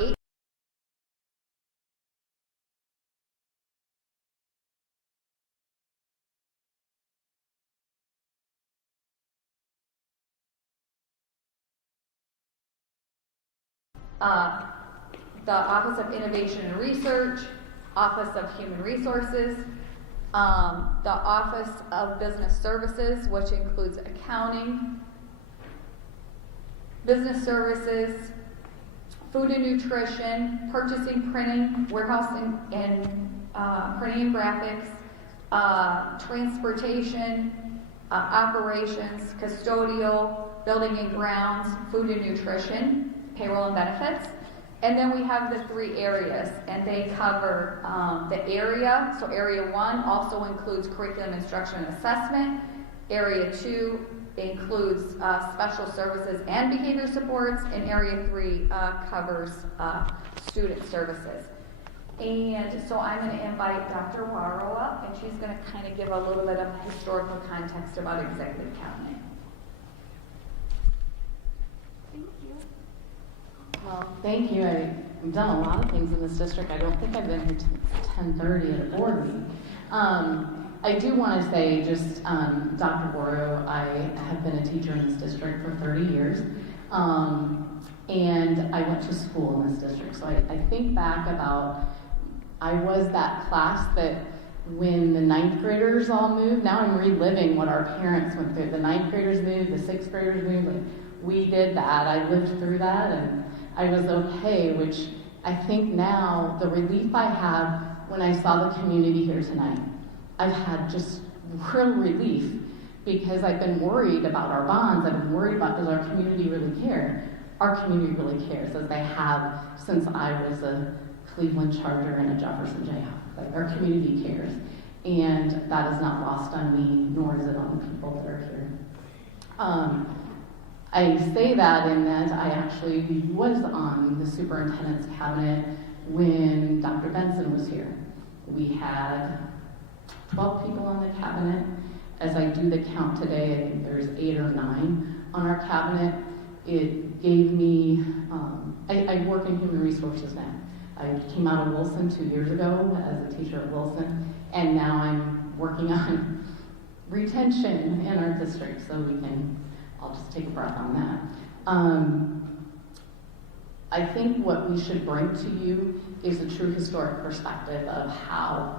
the Office of Innovation and Research, Office of Human Resources, the Office of Business Services, which includes accounting, business services, food and nutrition, purchasing, printing, warehouse and printing and graphics, transportation, operations, custodial, building and grounds, food and nutrition, payroll and benefits. And then we have the 3 areas, and they cover the area. So Area 1 also includes curriculum instruction and assessment. Area 2 includes special services and behavior supports, and Area 3 covers student services. And so I'm going to invite Dr. Warrow up, and she's going to kind of give a little bit of historical context about executive counting. Thank you. Well, thank you. I've done a lot of things in this district. I don't think I've been here since 10:30 at a board meeting. I do want to say, just Dr. Boro, I have been a teacher in this district for 30 years, and I went to school in this district. So I think back about, I was that class that when the ninth graders all moved, now I'm reliving what our parents went through. The ninth graders moved, the sixth graders moved, like, we did that. I lived through that, and I was okay, which I think now the relief I have when I saw the community here tonight, I've had just real relief, because I've been worried about our bonds. I've been worried about, does our community really care? Our community really cares, as they have since I was a Cleveland Charger and a Jefferson Jayhawk. Like, our community cares, and that is not lost on me, nor is it on the people that are here. I say that in that I actually was on the superintendent's cabinet when Dr. Benson was here. We had 12 people on the cabinet. As I do the count today, I think there's 8 or 9 on our cabinet. It gave me, I work in human resources now. I came out of Wilson 2 years ago as a teacher at Wilson, and now I'm working on retention in our district, so we can, I'll just take a breath on that. I think what we should bring to you is a true historic perspective of how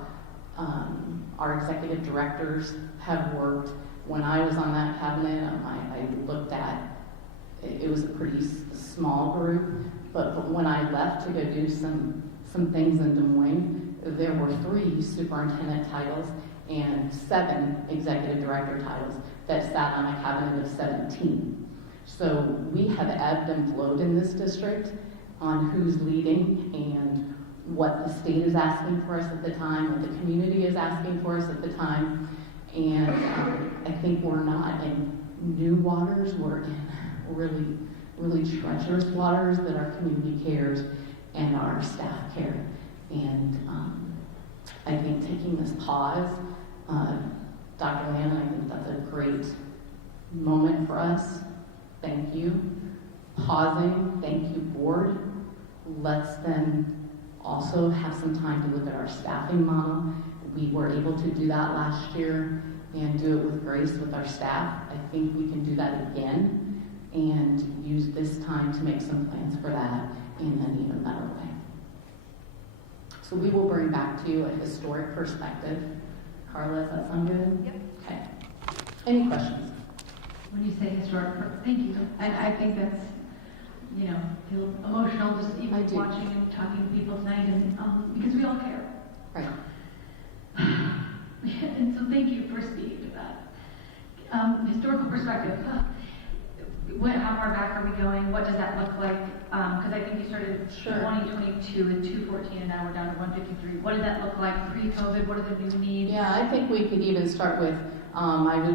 our executive directors have worked. When I was on that cabinet, I looked at, it was a pretty small group, but when I left to go do some things in Des Moines, there were 3 superintendent titles and 7 executive director titles that sat on a cabinet of 17. So we have ebbed and flowed in this district on who's leading and what the state is asking for us at the time, what the community is asking for us at the time. And I think we're not in new waters, we're in really, really treacherous waters that our community cares and our staff care. And I think taking this pause, Dr. Lannon, I think that's a great moment for us. Thank you. Pausing, thank you, board. Let's then also have some time to look at our staffing model. We were able to do that last year and do it with grace with our staff. I think we can do that again and use this time to make some plans for that in an even better way. So we will bring back to you a historic perspective. Carla, does that sound good? Yep. Okay. Any questions? When you say historic, thank you. And I think that's, you know, feel emotional just even watching and talking to people tonight, and because we all care. Right. And so thank you for speaking to that. Historical perspective. How far back are we going? What does that look like? Because I think you started 2022 with 214, and now we're down to 153. What did that look like pre-COVID? What are the new needs? Yeah, I think we could even start with,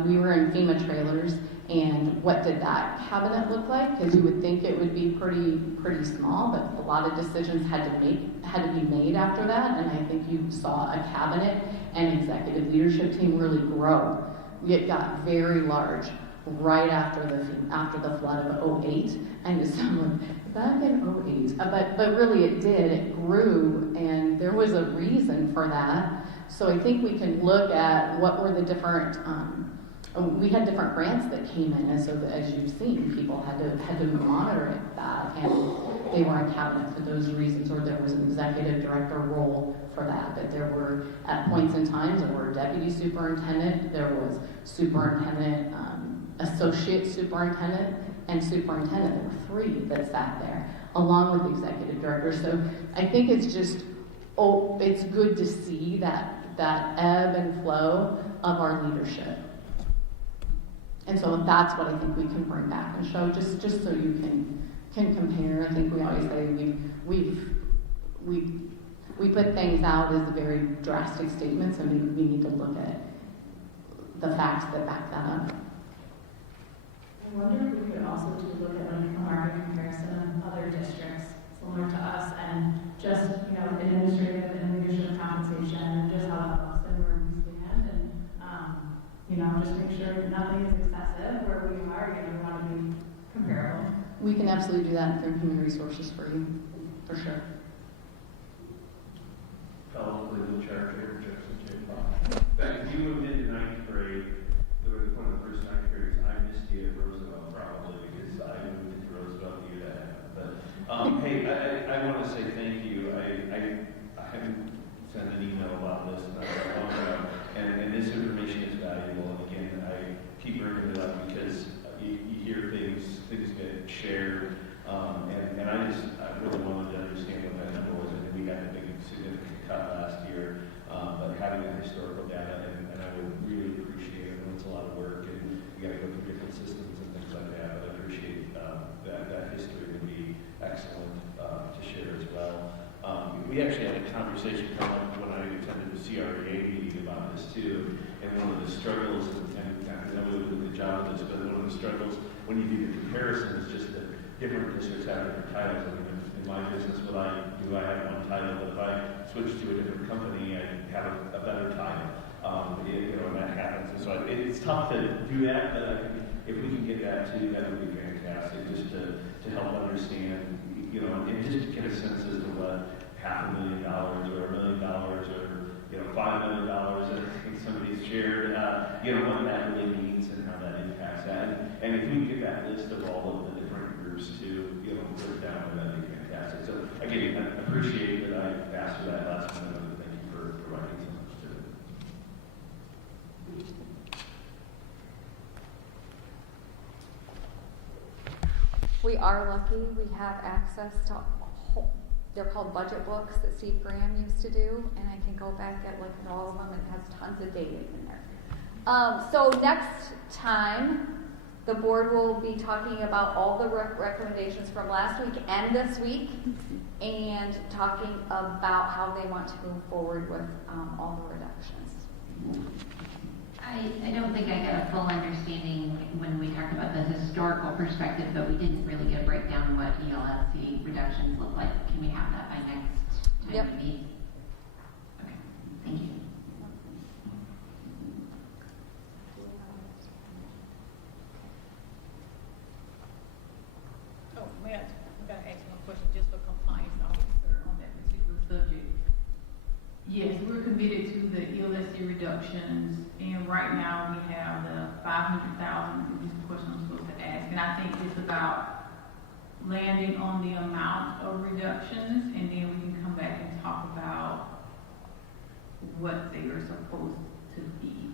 we were in FEMA trailers, and what did that cabinet look like? Because you would think it would be pretty small, but a lot of decisions had to be made after that, and I think you saw a cabinet and executive leadership team really grow. It got very large right after the flood of 08. And someone back in 08, but really it did. It grew, and there was a reason for that. So I think we can look at what were the different. We had different grants that came in, and so as you've seen, people had to monitor that, and they were in cabinet for those reasons, or there was an executive director role for that. That there were at points in times there were deputy superintendent, there was superintendent. Associate superintendent and superintendent. There were 3 that sat there, along with executive directors. So I think it's just, it's good to see that ebb and flow of our leadership. And so that's what I think we can bring back and show, just so you can compare. I think we always say we put things out as very drastic statements, and we need to look at the facts that back that up. I wonder if we could also look at like a market comparison of other districts similar to us, and just, you know, administrative and leadership compensation, and just how that looks and where we stand, and you know, just make sure nothing is excessive where we are. You know, we want to be comparable. we can absolutely do that through human resources for you, for sure. Fellow legal chair, Justin J. Fox. Back, you moved into ninth grade. There was one of the first ninth graders. I missed you at Roosevelt probably because I moved into Roosevelt the year that happened. But hey, I want to say thank you. I haven't sent an email about this and this information is valuable. And again, I keep bringing it up because you hear things get shared, and I really wanted to understand what that number was. And we got a big significant cut last year, but having that historical data, and I would really appreciate it. I know it's a lot of work, and we got to go through different systems and things like that. But I appreciate that history would be excellent to share as well. We actually had a conversation come up when I attended the CRA meeting about this too, and one of the struggles, and I know we did a good job of this, but one of the struggles when you do the comparison is just that different districts have different titles. I mean, in my business, what I do, I have one title, but if I switch to a different company, I have a better title. And that happens. And so it's tough to do that, but I think if we can get that too, that would be fantastic, just to help understand, and just to get a sense as to what $500,000 or $1 million or $5 million that I think somebody's shared, what that really means and how that impacts that. And if we can get that list of all of the different groups to put it down, that'd be fantastic. So again, I appreciate that I asked for that last minute, and thank you for providing so much to it. We are lucky. We have access to, they're called budget books that Steve Graham used to do, and I can go back and look at all of them, and it has tons of data in there. So next time, the board will be talking about all the recommendations from last week and this week, and talking about how they want to move forward with all the reductions. I don't think I got a full understanding when we talked about the historical perspective, but we didn't really get a breakdown of what ELSC reductions look like. Can we have that by next time we meet? Okay, thank you. Oh, Matt, I'm going to ask one question just for compliance officer on that particular subject. Yes, we're committed to the ELSC reductions, and right now we have the $500,000, which is the question I'm supposed to ask, and I think it's about landing on the amount of reductions, and then we can come back and talk about what they are supposed to be.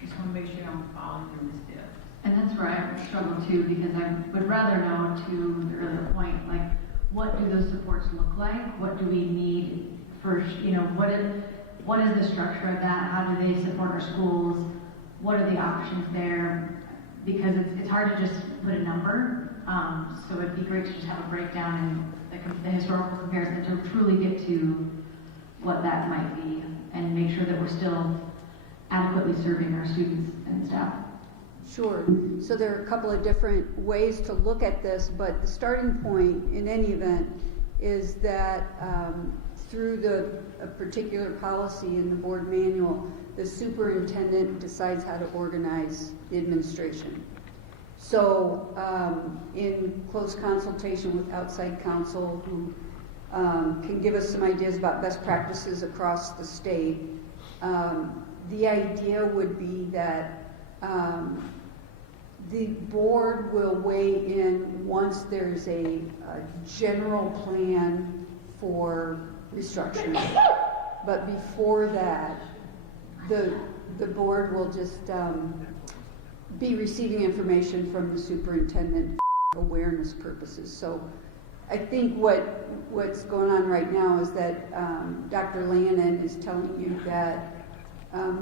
Just want to make sure I'm following through the steps. And that's where I struggle too, because I would rather know, to the earlier point, like, what do those supports look like? What do we need first? What is the structure of that? How do they support our schools? What are the options there? Because it's hard to just put a number. So it'd be great to just have a breakdown and the historical comparison to truly get to what that might be and make sure that we're still adequately serving our students and staff. Sure. So there are a couple of different ways to look at this, but the starting point in any event is that through a particular policy in the board manual, the superintendent decides how to organize the administration. So in close consultation with outside counsel who can give us some ideas about best practices across the state, the idea would be that the board will weigh in once there's a general plan for restructuring. But before that, the board will just be receiving information from the superintendent for awareness purposes. So I think what's going on right now is that Dr. Lannon is telling you that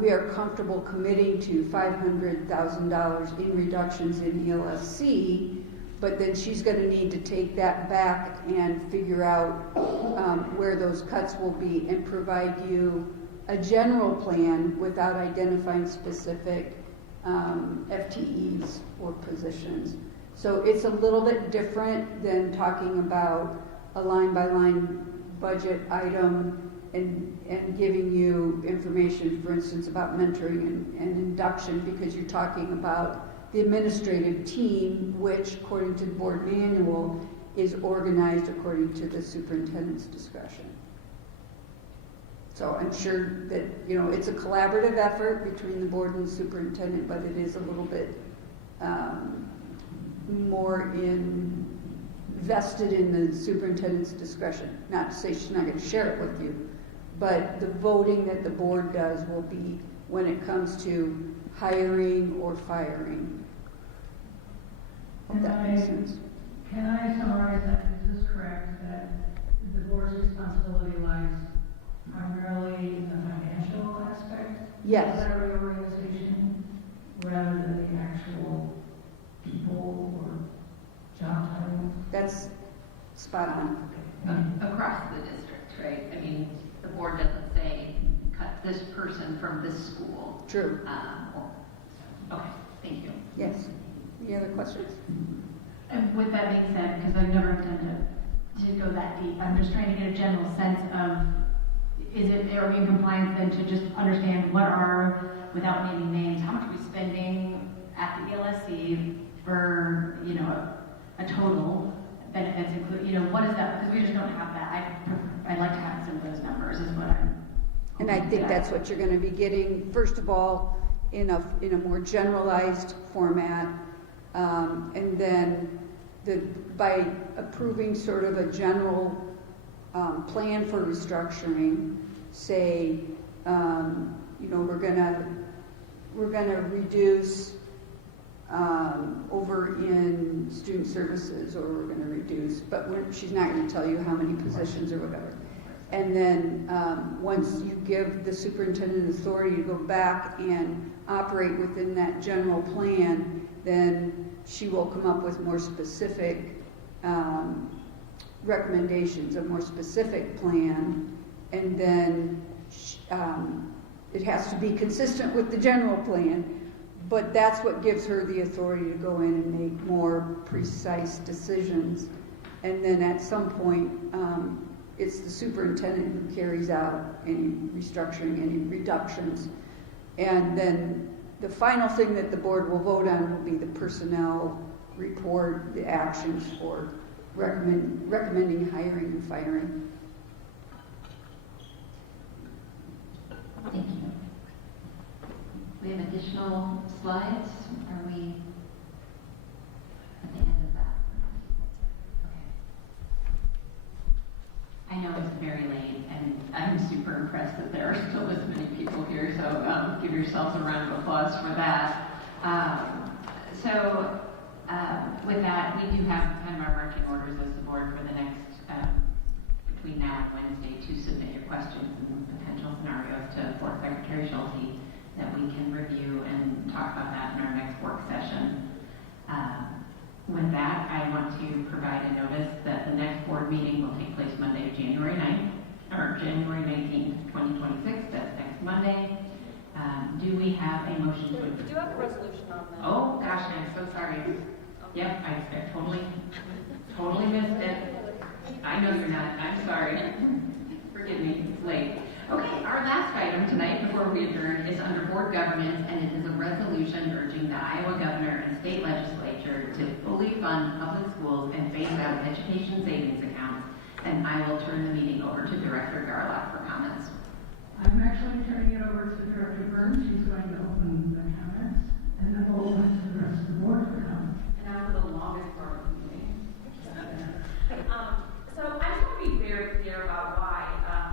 we are comfortable committing to $500,000 in reductions in ELSC, but then she's going to need to take that back and figure out where those cuts will be and provide you a general plan without identifying specific FTEs or positions. So it's a little bit different than talking about a line-by-line budget item and giving you information, for instance, about mentoring and induction, because you're talking about the administrative team, which according to the board manual is organized according to the superintendent's discretion. So I'm sure that, you know, it's a collaborative effort between the board and the superintendent, but it is a little bit more invested in the superintendent's discretion. Not to say she's not going to share it with you, but the voting that the board does will be when it comes to hiring or firing. If that makes sense. Can I summarize that? Is this correct, that the board's responsibility lies primarily in the financial aspect? Yes. Of that reorganization, rather than the actual people or job titles? That's spot on. Across the district, right? I mean, the board doesn't say, cut this person from this school. True. Okay, thank you. Yes. Any other questions? And with that being said, because I've never intended to go that deep, I'm just trying to get a general sense of, are we in compliance then to just understand what are, without naming names, how much are we spending at the ELSC for, you know, a total benefits include, you know, what is that? Because we just don't have that. I'd like to have some of those numbers is what I'm. And I think that's what you're going to be getting, first of all, in a more generalized format, and then by approving sort of a general plan for restructuring, say, you know, we're gonna reduce over in student services, or we're gonna reduce, but she's not going to tell you how many positions or whatever. And then once you give the superintendent authority to go back and operate within that general plan, then she will come up with more specific recommendations, a more specific plan, and then it has to be consistent with the general plan, but that's what gives her the authority to go in and make more precise decisions. And then at some point, it's the superintendent who carries out any restructuring, any reductions. And then the final thing that the board will vote on will be the personnel report, the actions for recommending hiring and firing. Thank you. We have additional slides. Are we at the end of that? I know it's very late, and I'm super impressed that there are still this many people here, so give yourselves a round of applause for that. With that, we do have kind of our marching orders as the board for the next, between now and Wednesday, to submit your questions and potential scenarios to Board Secretary Schulte, that we can review and talk about that in our next work session. With that, I want to provide a notice that the next board meeting will take place Monday, January 9th, or January 19th, 2026. That's next Monday. Do we have a motion to approve? We do have a resolution on that. Oh, gosh, I'm so sorry. Yep, I totally missed it. I know you're not. I'm sorry. Forgive me, it's late. Okay, our last item tonight before we adjourn is under board governance, and it is a resolution urging the Iowa governor and state legislature to fully fund public schools and phase out education savings accounts. And I will turn the meeting over to Director Garlock for comments. I'm actually turning it over to Director Burns. She's going to open the comments, and then we'll open to the rest of the board for comments. And now for the longest part of the meeting. So I just want to be very clear about why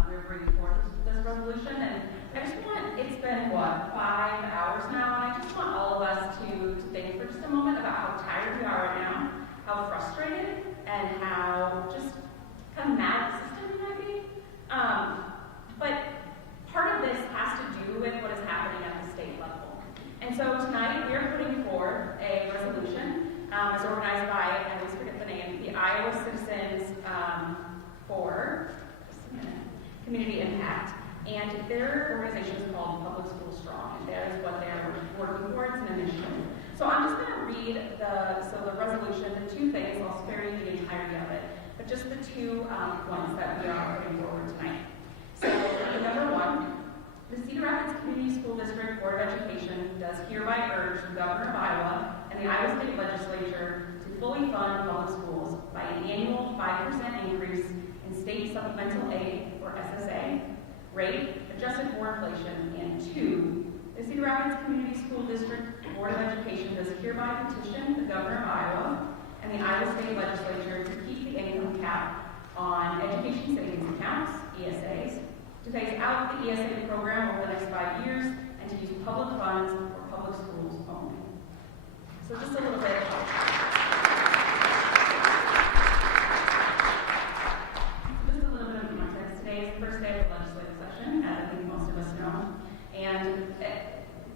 we're bringing forth this resolution, and I just want, it's been, 5 hours now, and I just want all of us to think for just a moment about how tired we are right now, how frustrated, and how just kind of mad at the system we might be. But part of this has to do with what is happening at the state level. And so tonight we are putting forth a resolution as organized by, I always forget the name, the Iowa Citizens for Community Impact. And their organization is called Public School Strong, and that is what they're working for. It's an initiative. So I'm just going to read the resolution, the two things. I'll spare you the entirety of it, but just the two ones that we are putting forward tonight. So number one, the Cedar Rapids School District Board of Education does hereby urge the Governor of Iowa and the supplemental aid, or SSA, rate adjusted for inflation, and 2, the Cedar Rapids Community School District Board of Education does hereby petition the Governor of Iowa and the Iowa State Legislature to keep the income cap on education savings accounts, ESAs, to phase out the ESA program over the next 5 years, and to use public funds for public schools only. So just a little bit. Just a little bit of context. Today is the first day of the legislative session, as I think most of us know. And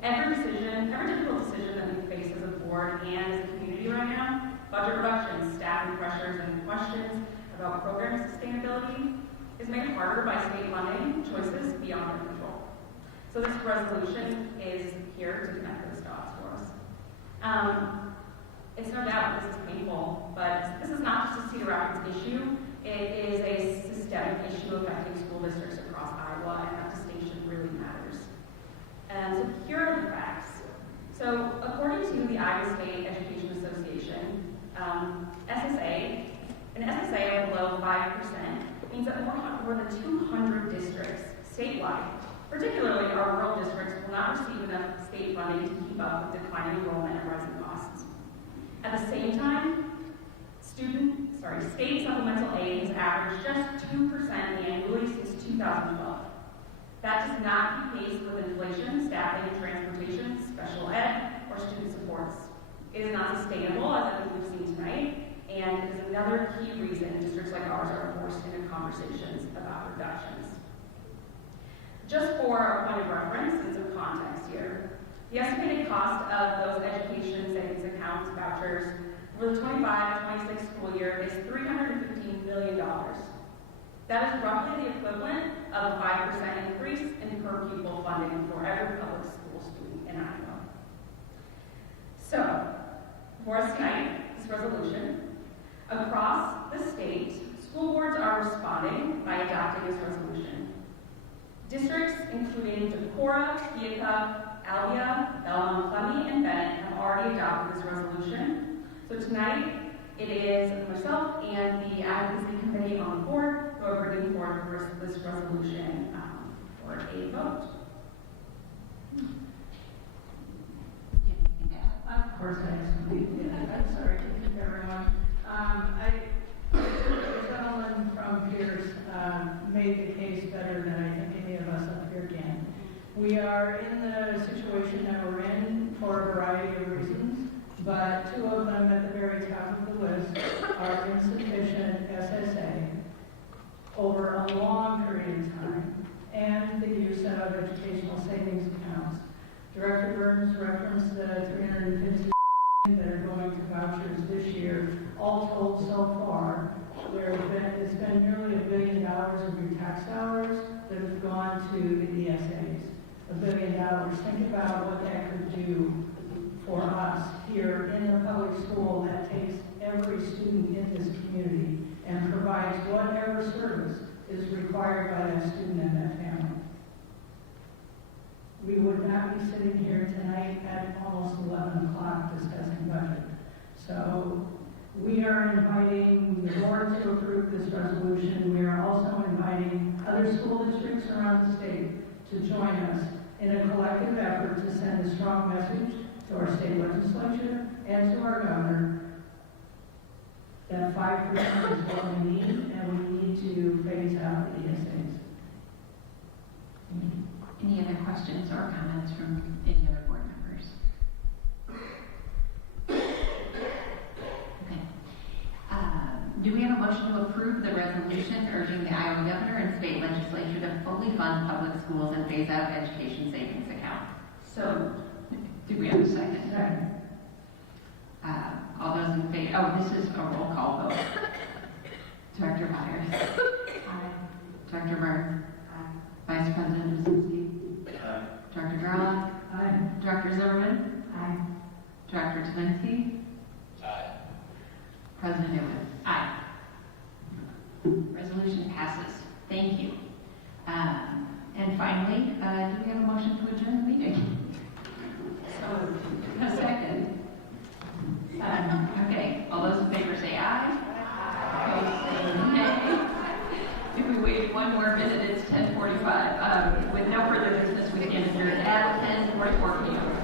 every difficult decision that we face as a board and as a community right now, budget reductions, staffing pressures, and questions about program sustainability, is made harder by state funding choices beyond our control. So this resolution is here to connect those dots for us. It's no doubt this is painful, but this is not just a Cedar Rapids issue. It is a systemic issue affecting school districts across Iowa, and that distinction really matters. So here are the facts. So according to the Iowa State Education Association, an SSA of below 5% means that more than 200 districts statewide, particularly our rural districts, will not receive enough state funding to keep up with declining enrollment and rising costs. At the same time, state supplemental aid has averaged just 2% annually since 2012. That does not keep pace with inflation, staffing, transportation, special ed, or student supports. It is not sustainable, as I think we've seen tonight, and it is another key reason districts like ours are forced into conversations about reductions. Just for a point of reference and some context here, the estimated cost of those education savings accounts vouchers for the 25-26 school year is $315 million. That is roughly the equivalent of a 5% increase in per pupil funding for every public school student in Iowa. So, for us tonight, this resolution, across the state, school boards are responding by adopting this resolution. Districts including Decorah, Keokuk, Albia, Belmont, Clemmy, and Bennett have already adopted this resolution. So tonight, it is myself and the advocacy committee on the board who are bringing forward this resolution for a vote. Of course, I'm sorry to keep everyone. The gentleman from Pierce made the case better than I think any of us up here can. We are in the situation that we're in for a variety of reasons, but 2 of them at the very top of the list are insufficient SSA over a long period of time, and the use of educational savings accounts. Director Burns referenced the $350 that are going to vouchers this year. All told so far, it's been nearly $1 billion of your tax dollars that have gone to the ESAs. $1 billion. Think about what that could do for us here in the public school that takes every student in this community and provides whatever service is required by that student and that family. We would not be sitting here tonight at almost 11 o'clock discussing budget. So we are inviting the board to approve this resolution. We are also inviting other school districts around the state to join us in a collective effort to send a strong message to our state legislature and to our governor that 5% is what we need, and we need to phase out the ESAs. Any other questions or comments from any other board members? Okay. Do we have a motion to approve the resolution urging the Iowa governor and state legislature to fully fund public schools and phase out education savings account? So, do we have a second? Second. All those in favor? Oh, this is a roll call vote. Director Myers. Aye. Director Burns. Aye. Vice President Jasinski. Aye. Director Gerlach. Aye. Director Zimmerman. Aye. Director Talinsky. Aye. President Newman. Aye. Resolution passes. Thank you. And finally, do we have a motion to adjourn the meeting? So, a second. Okay. All those in favor say aye. Opposed say nay. Do we wait one more minute, it's 10:45. With no further business, we can adjourn at 10:44 p.m.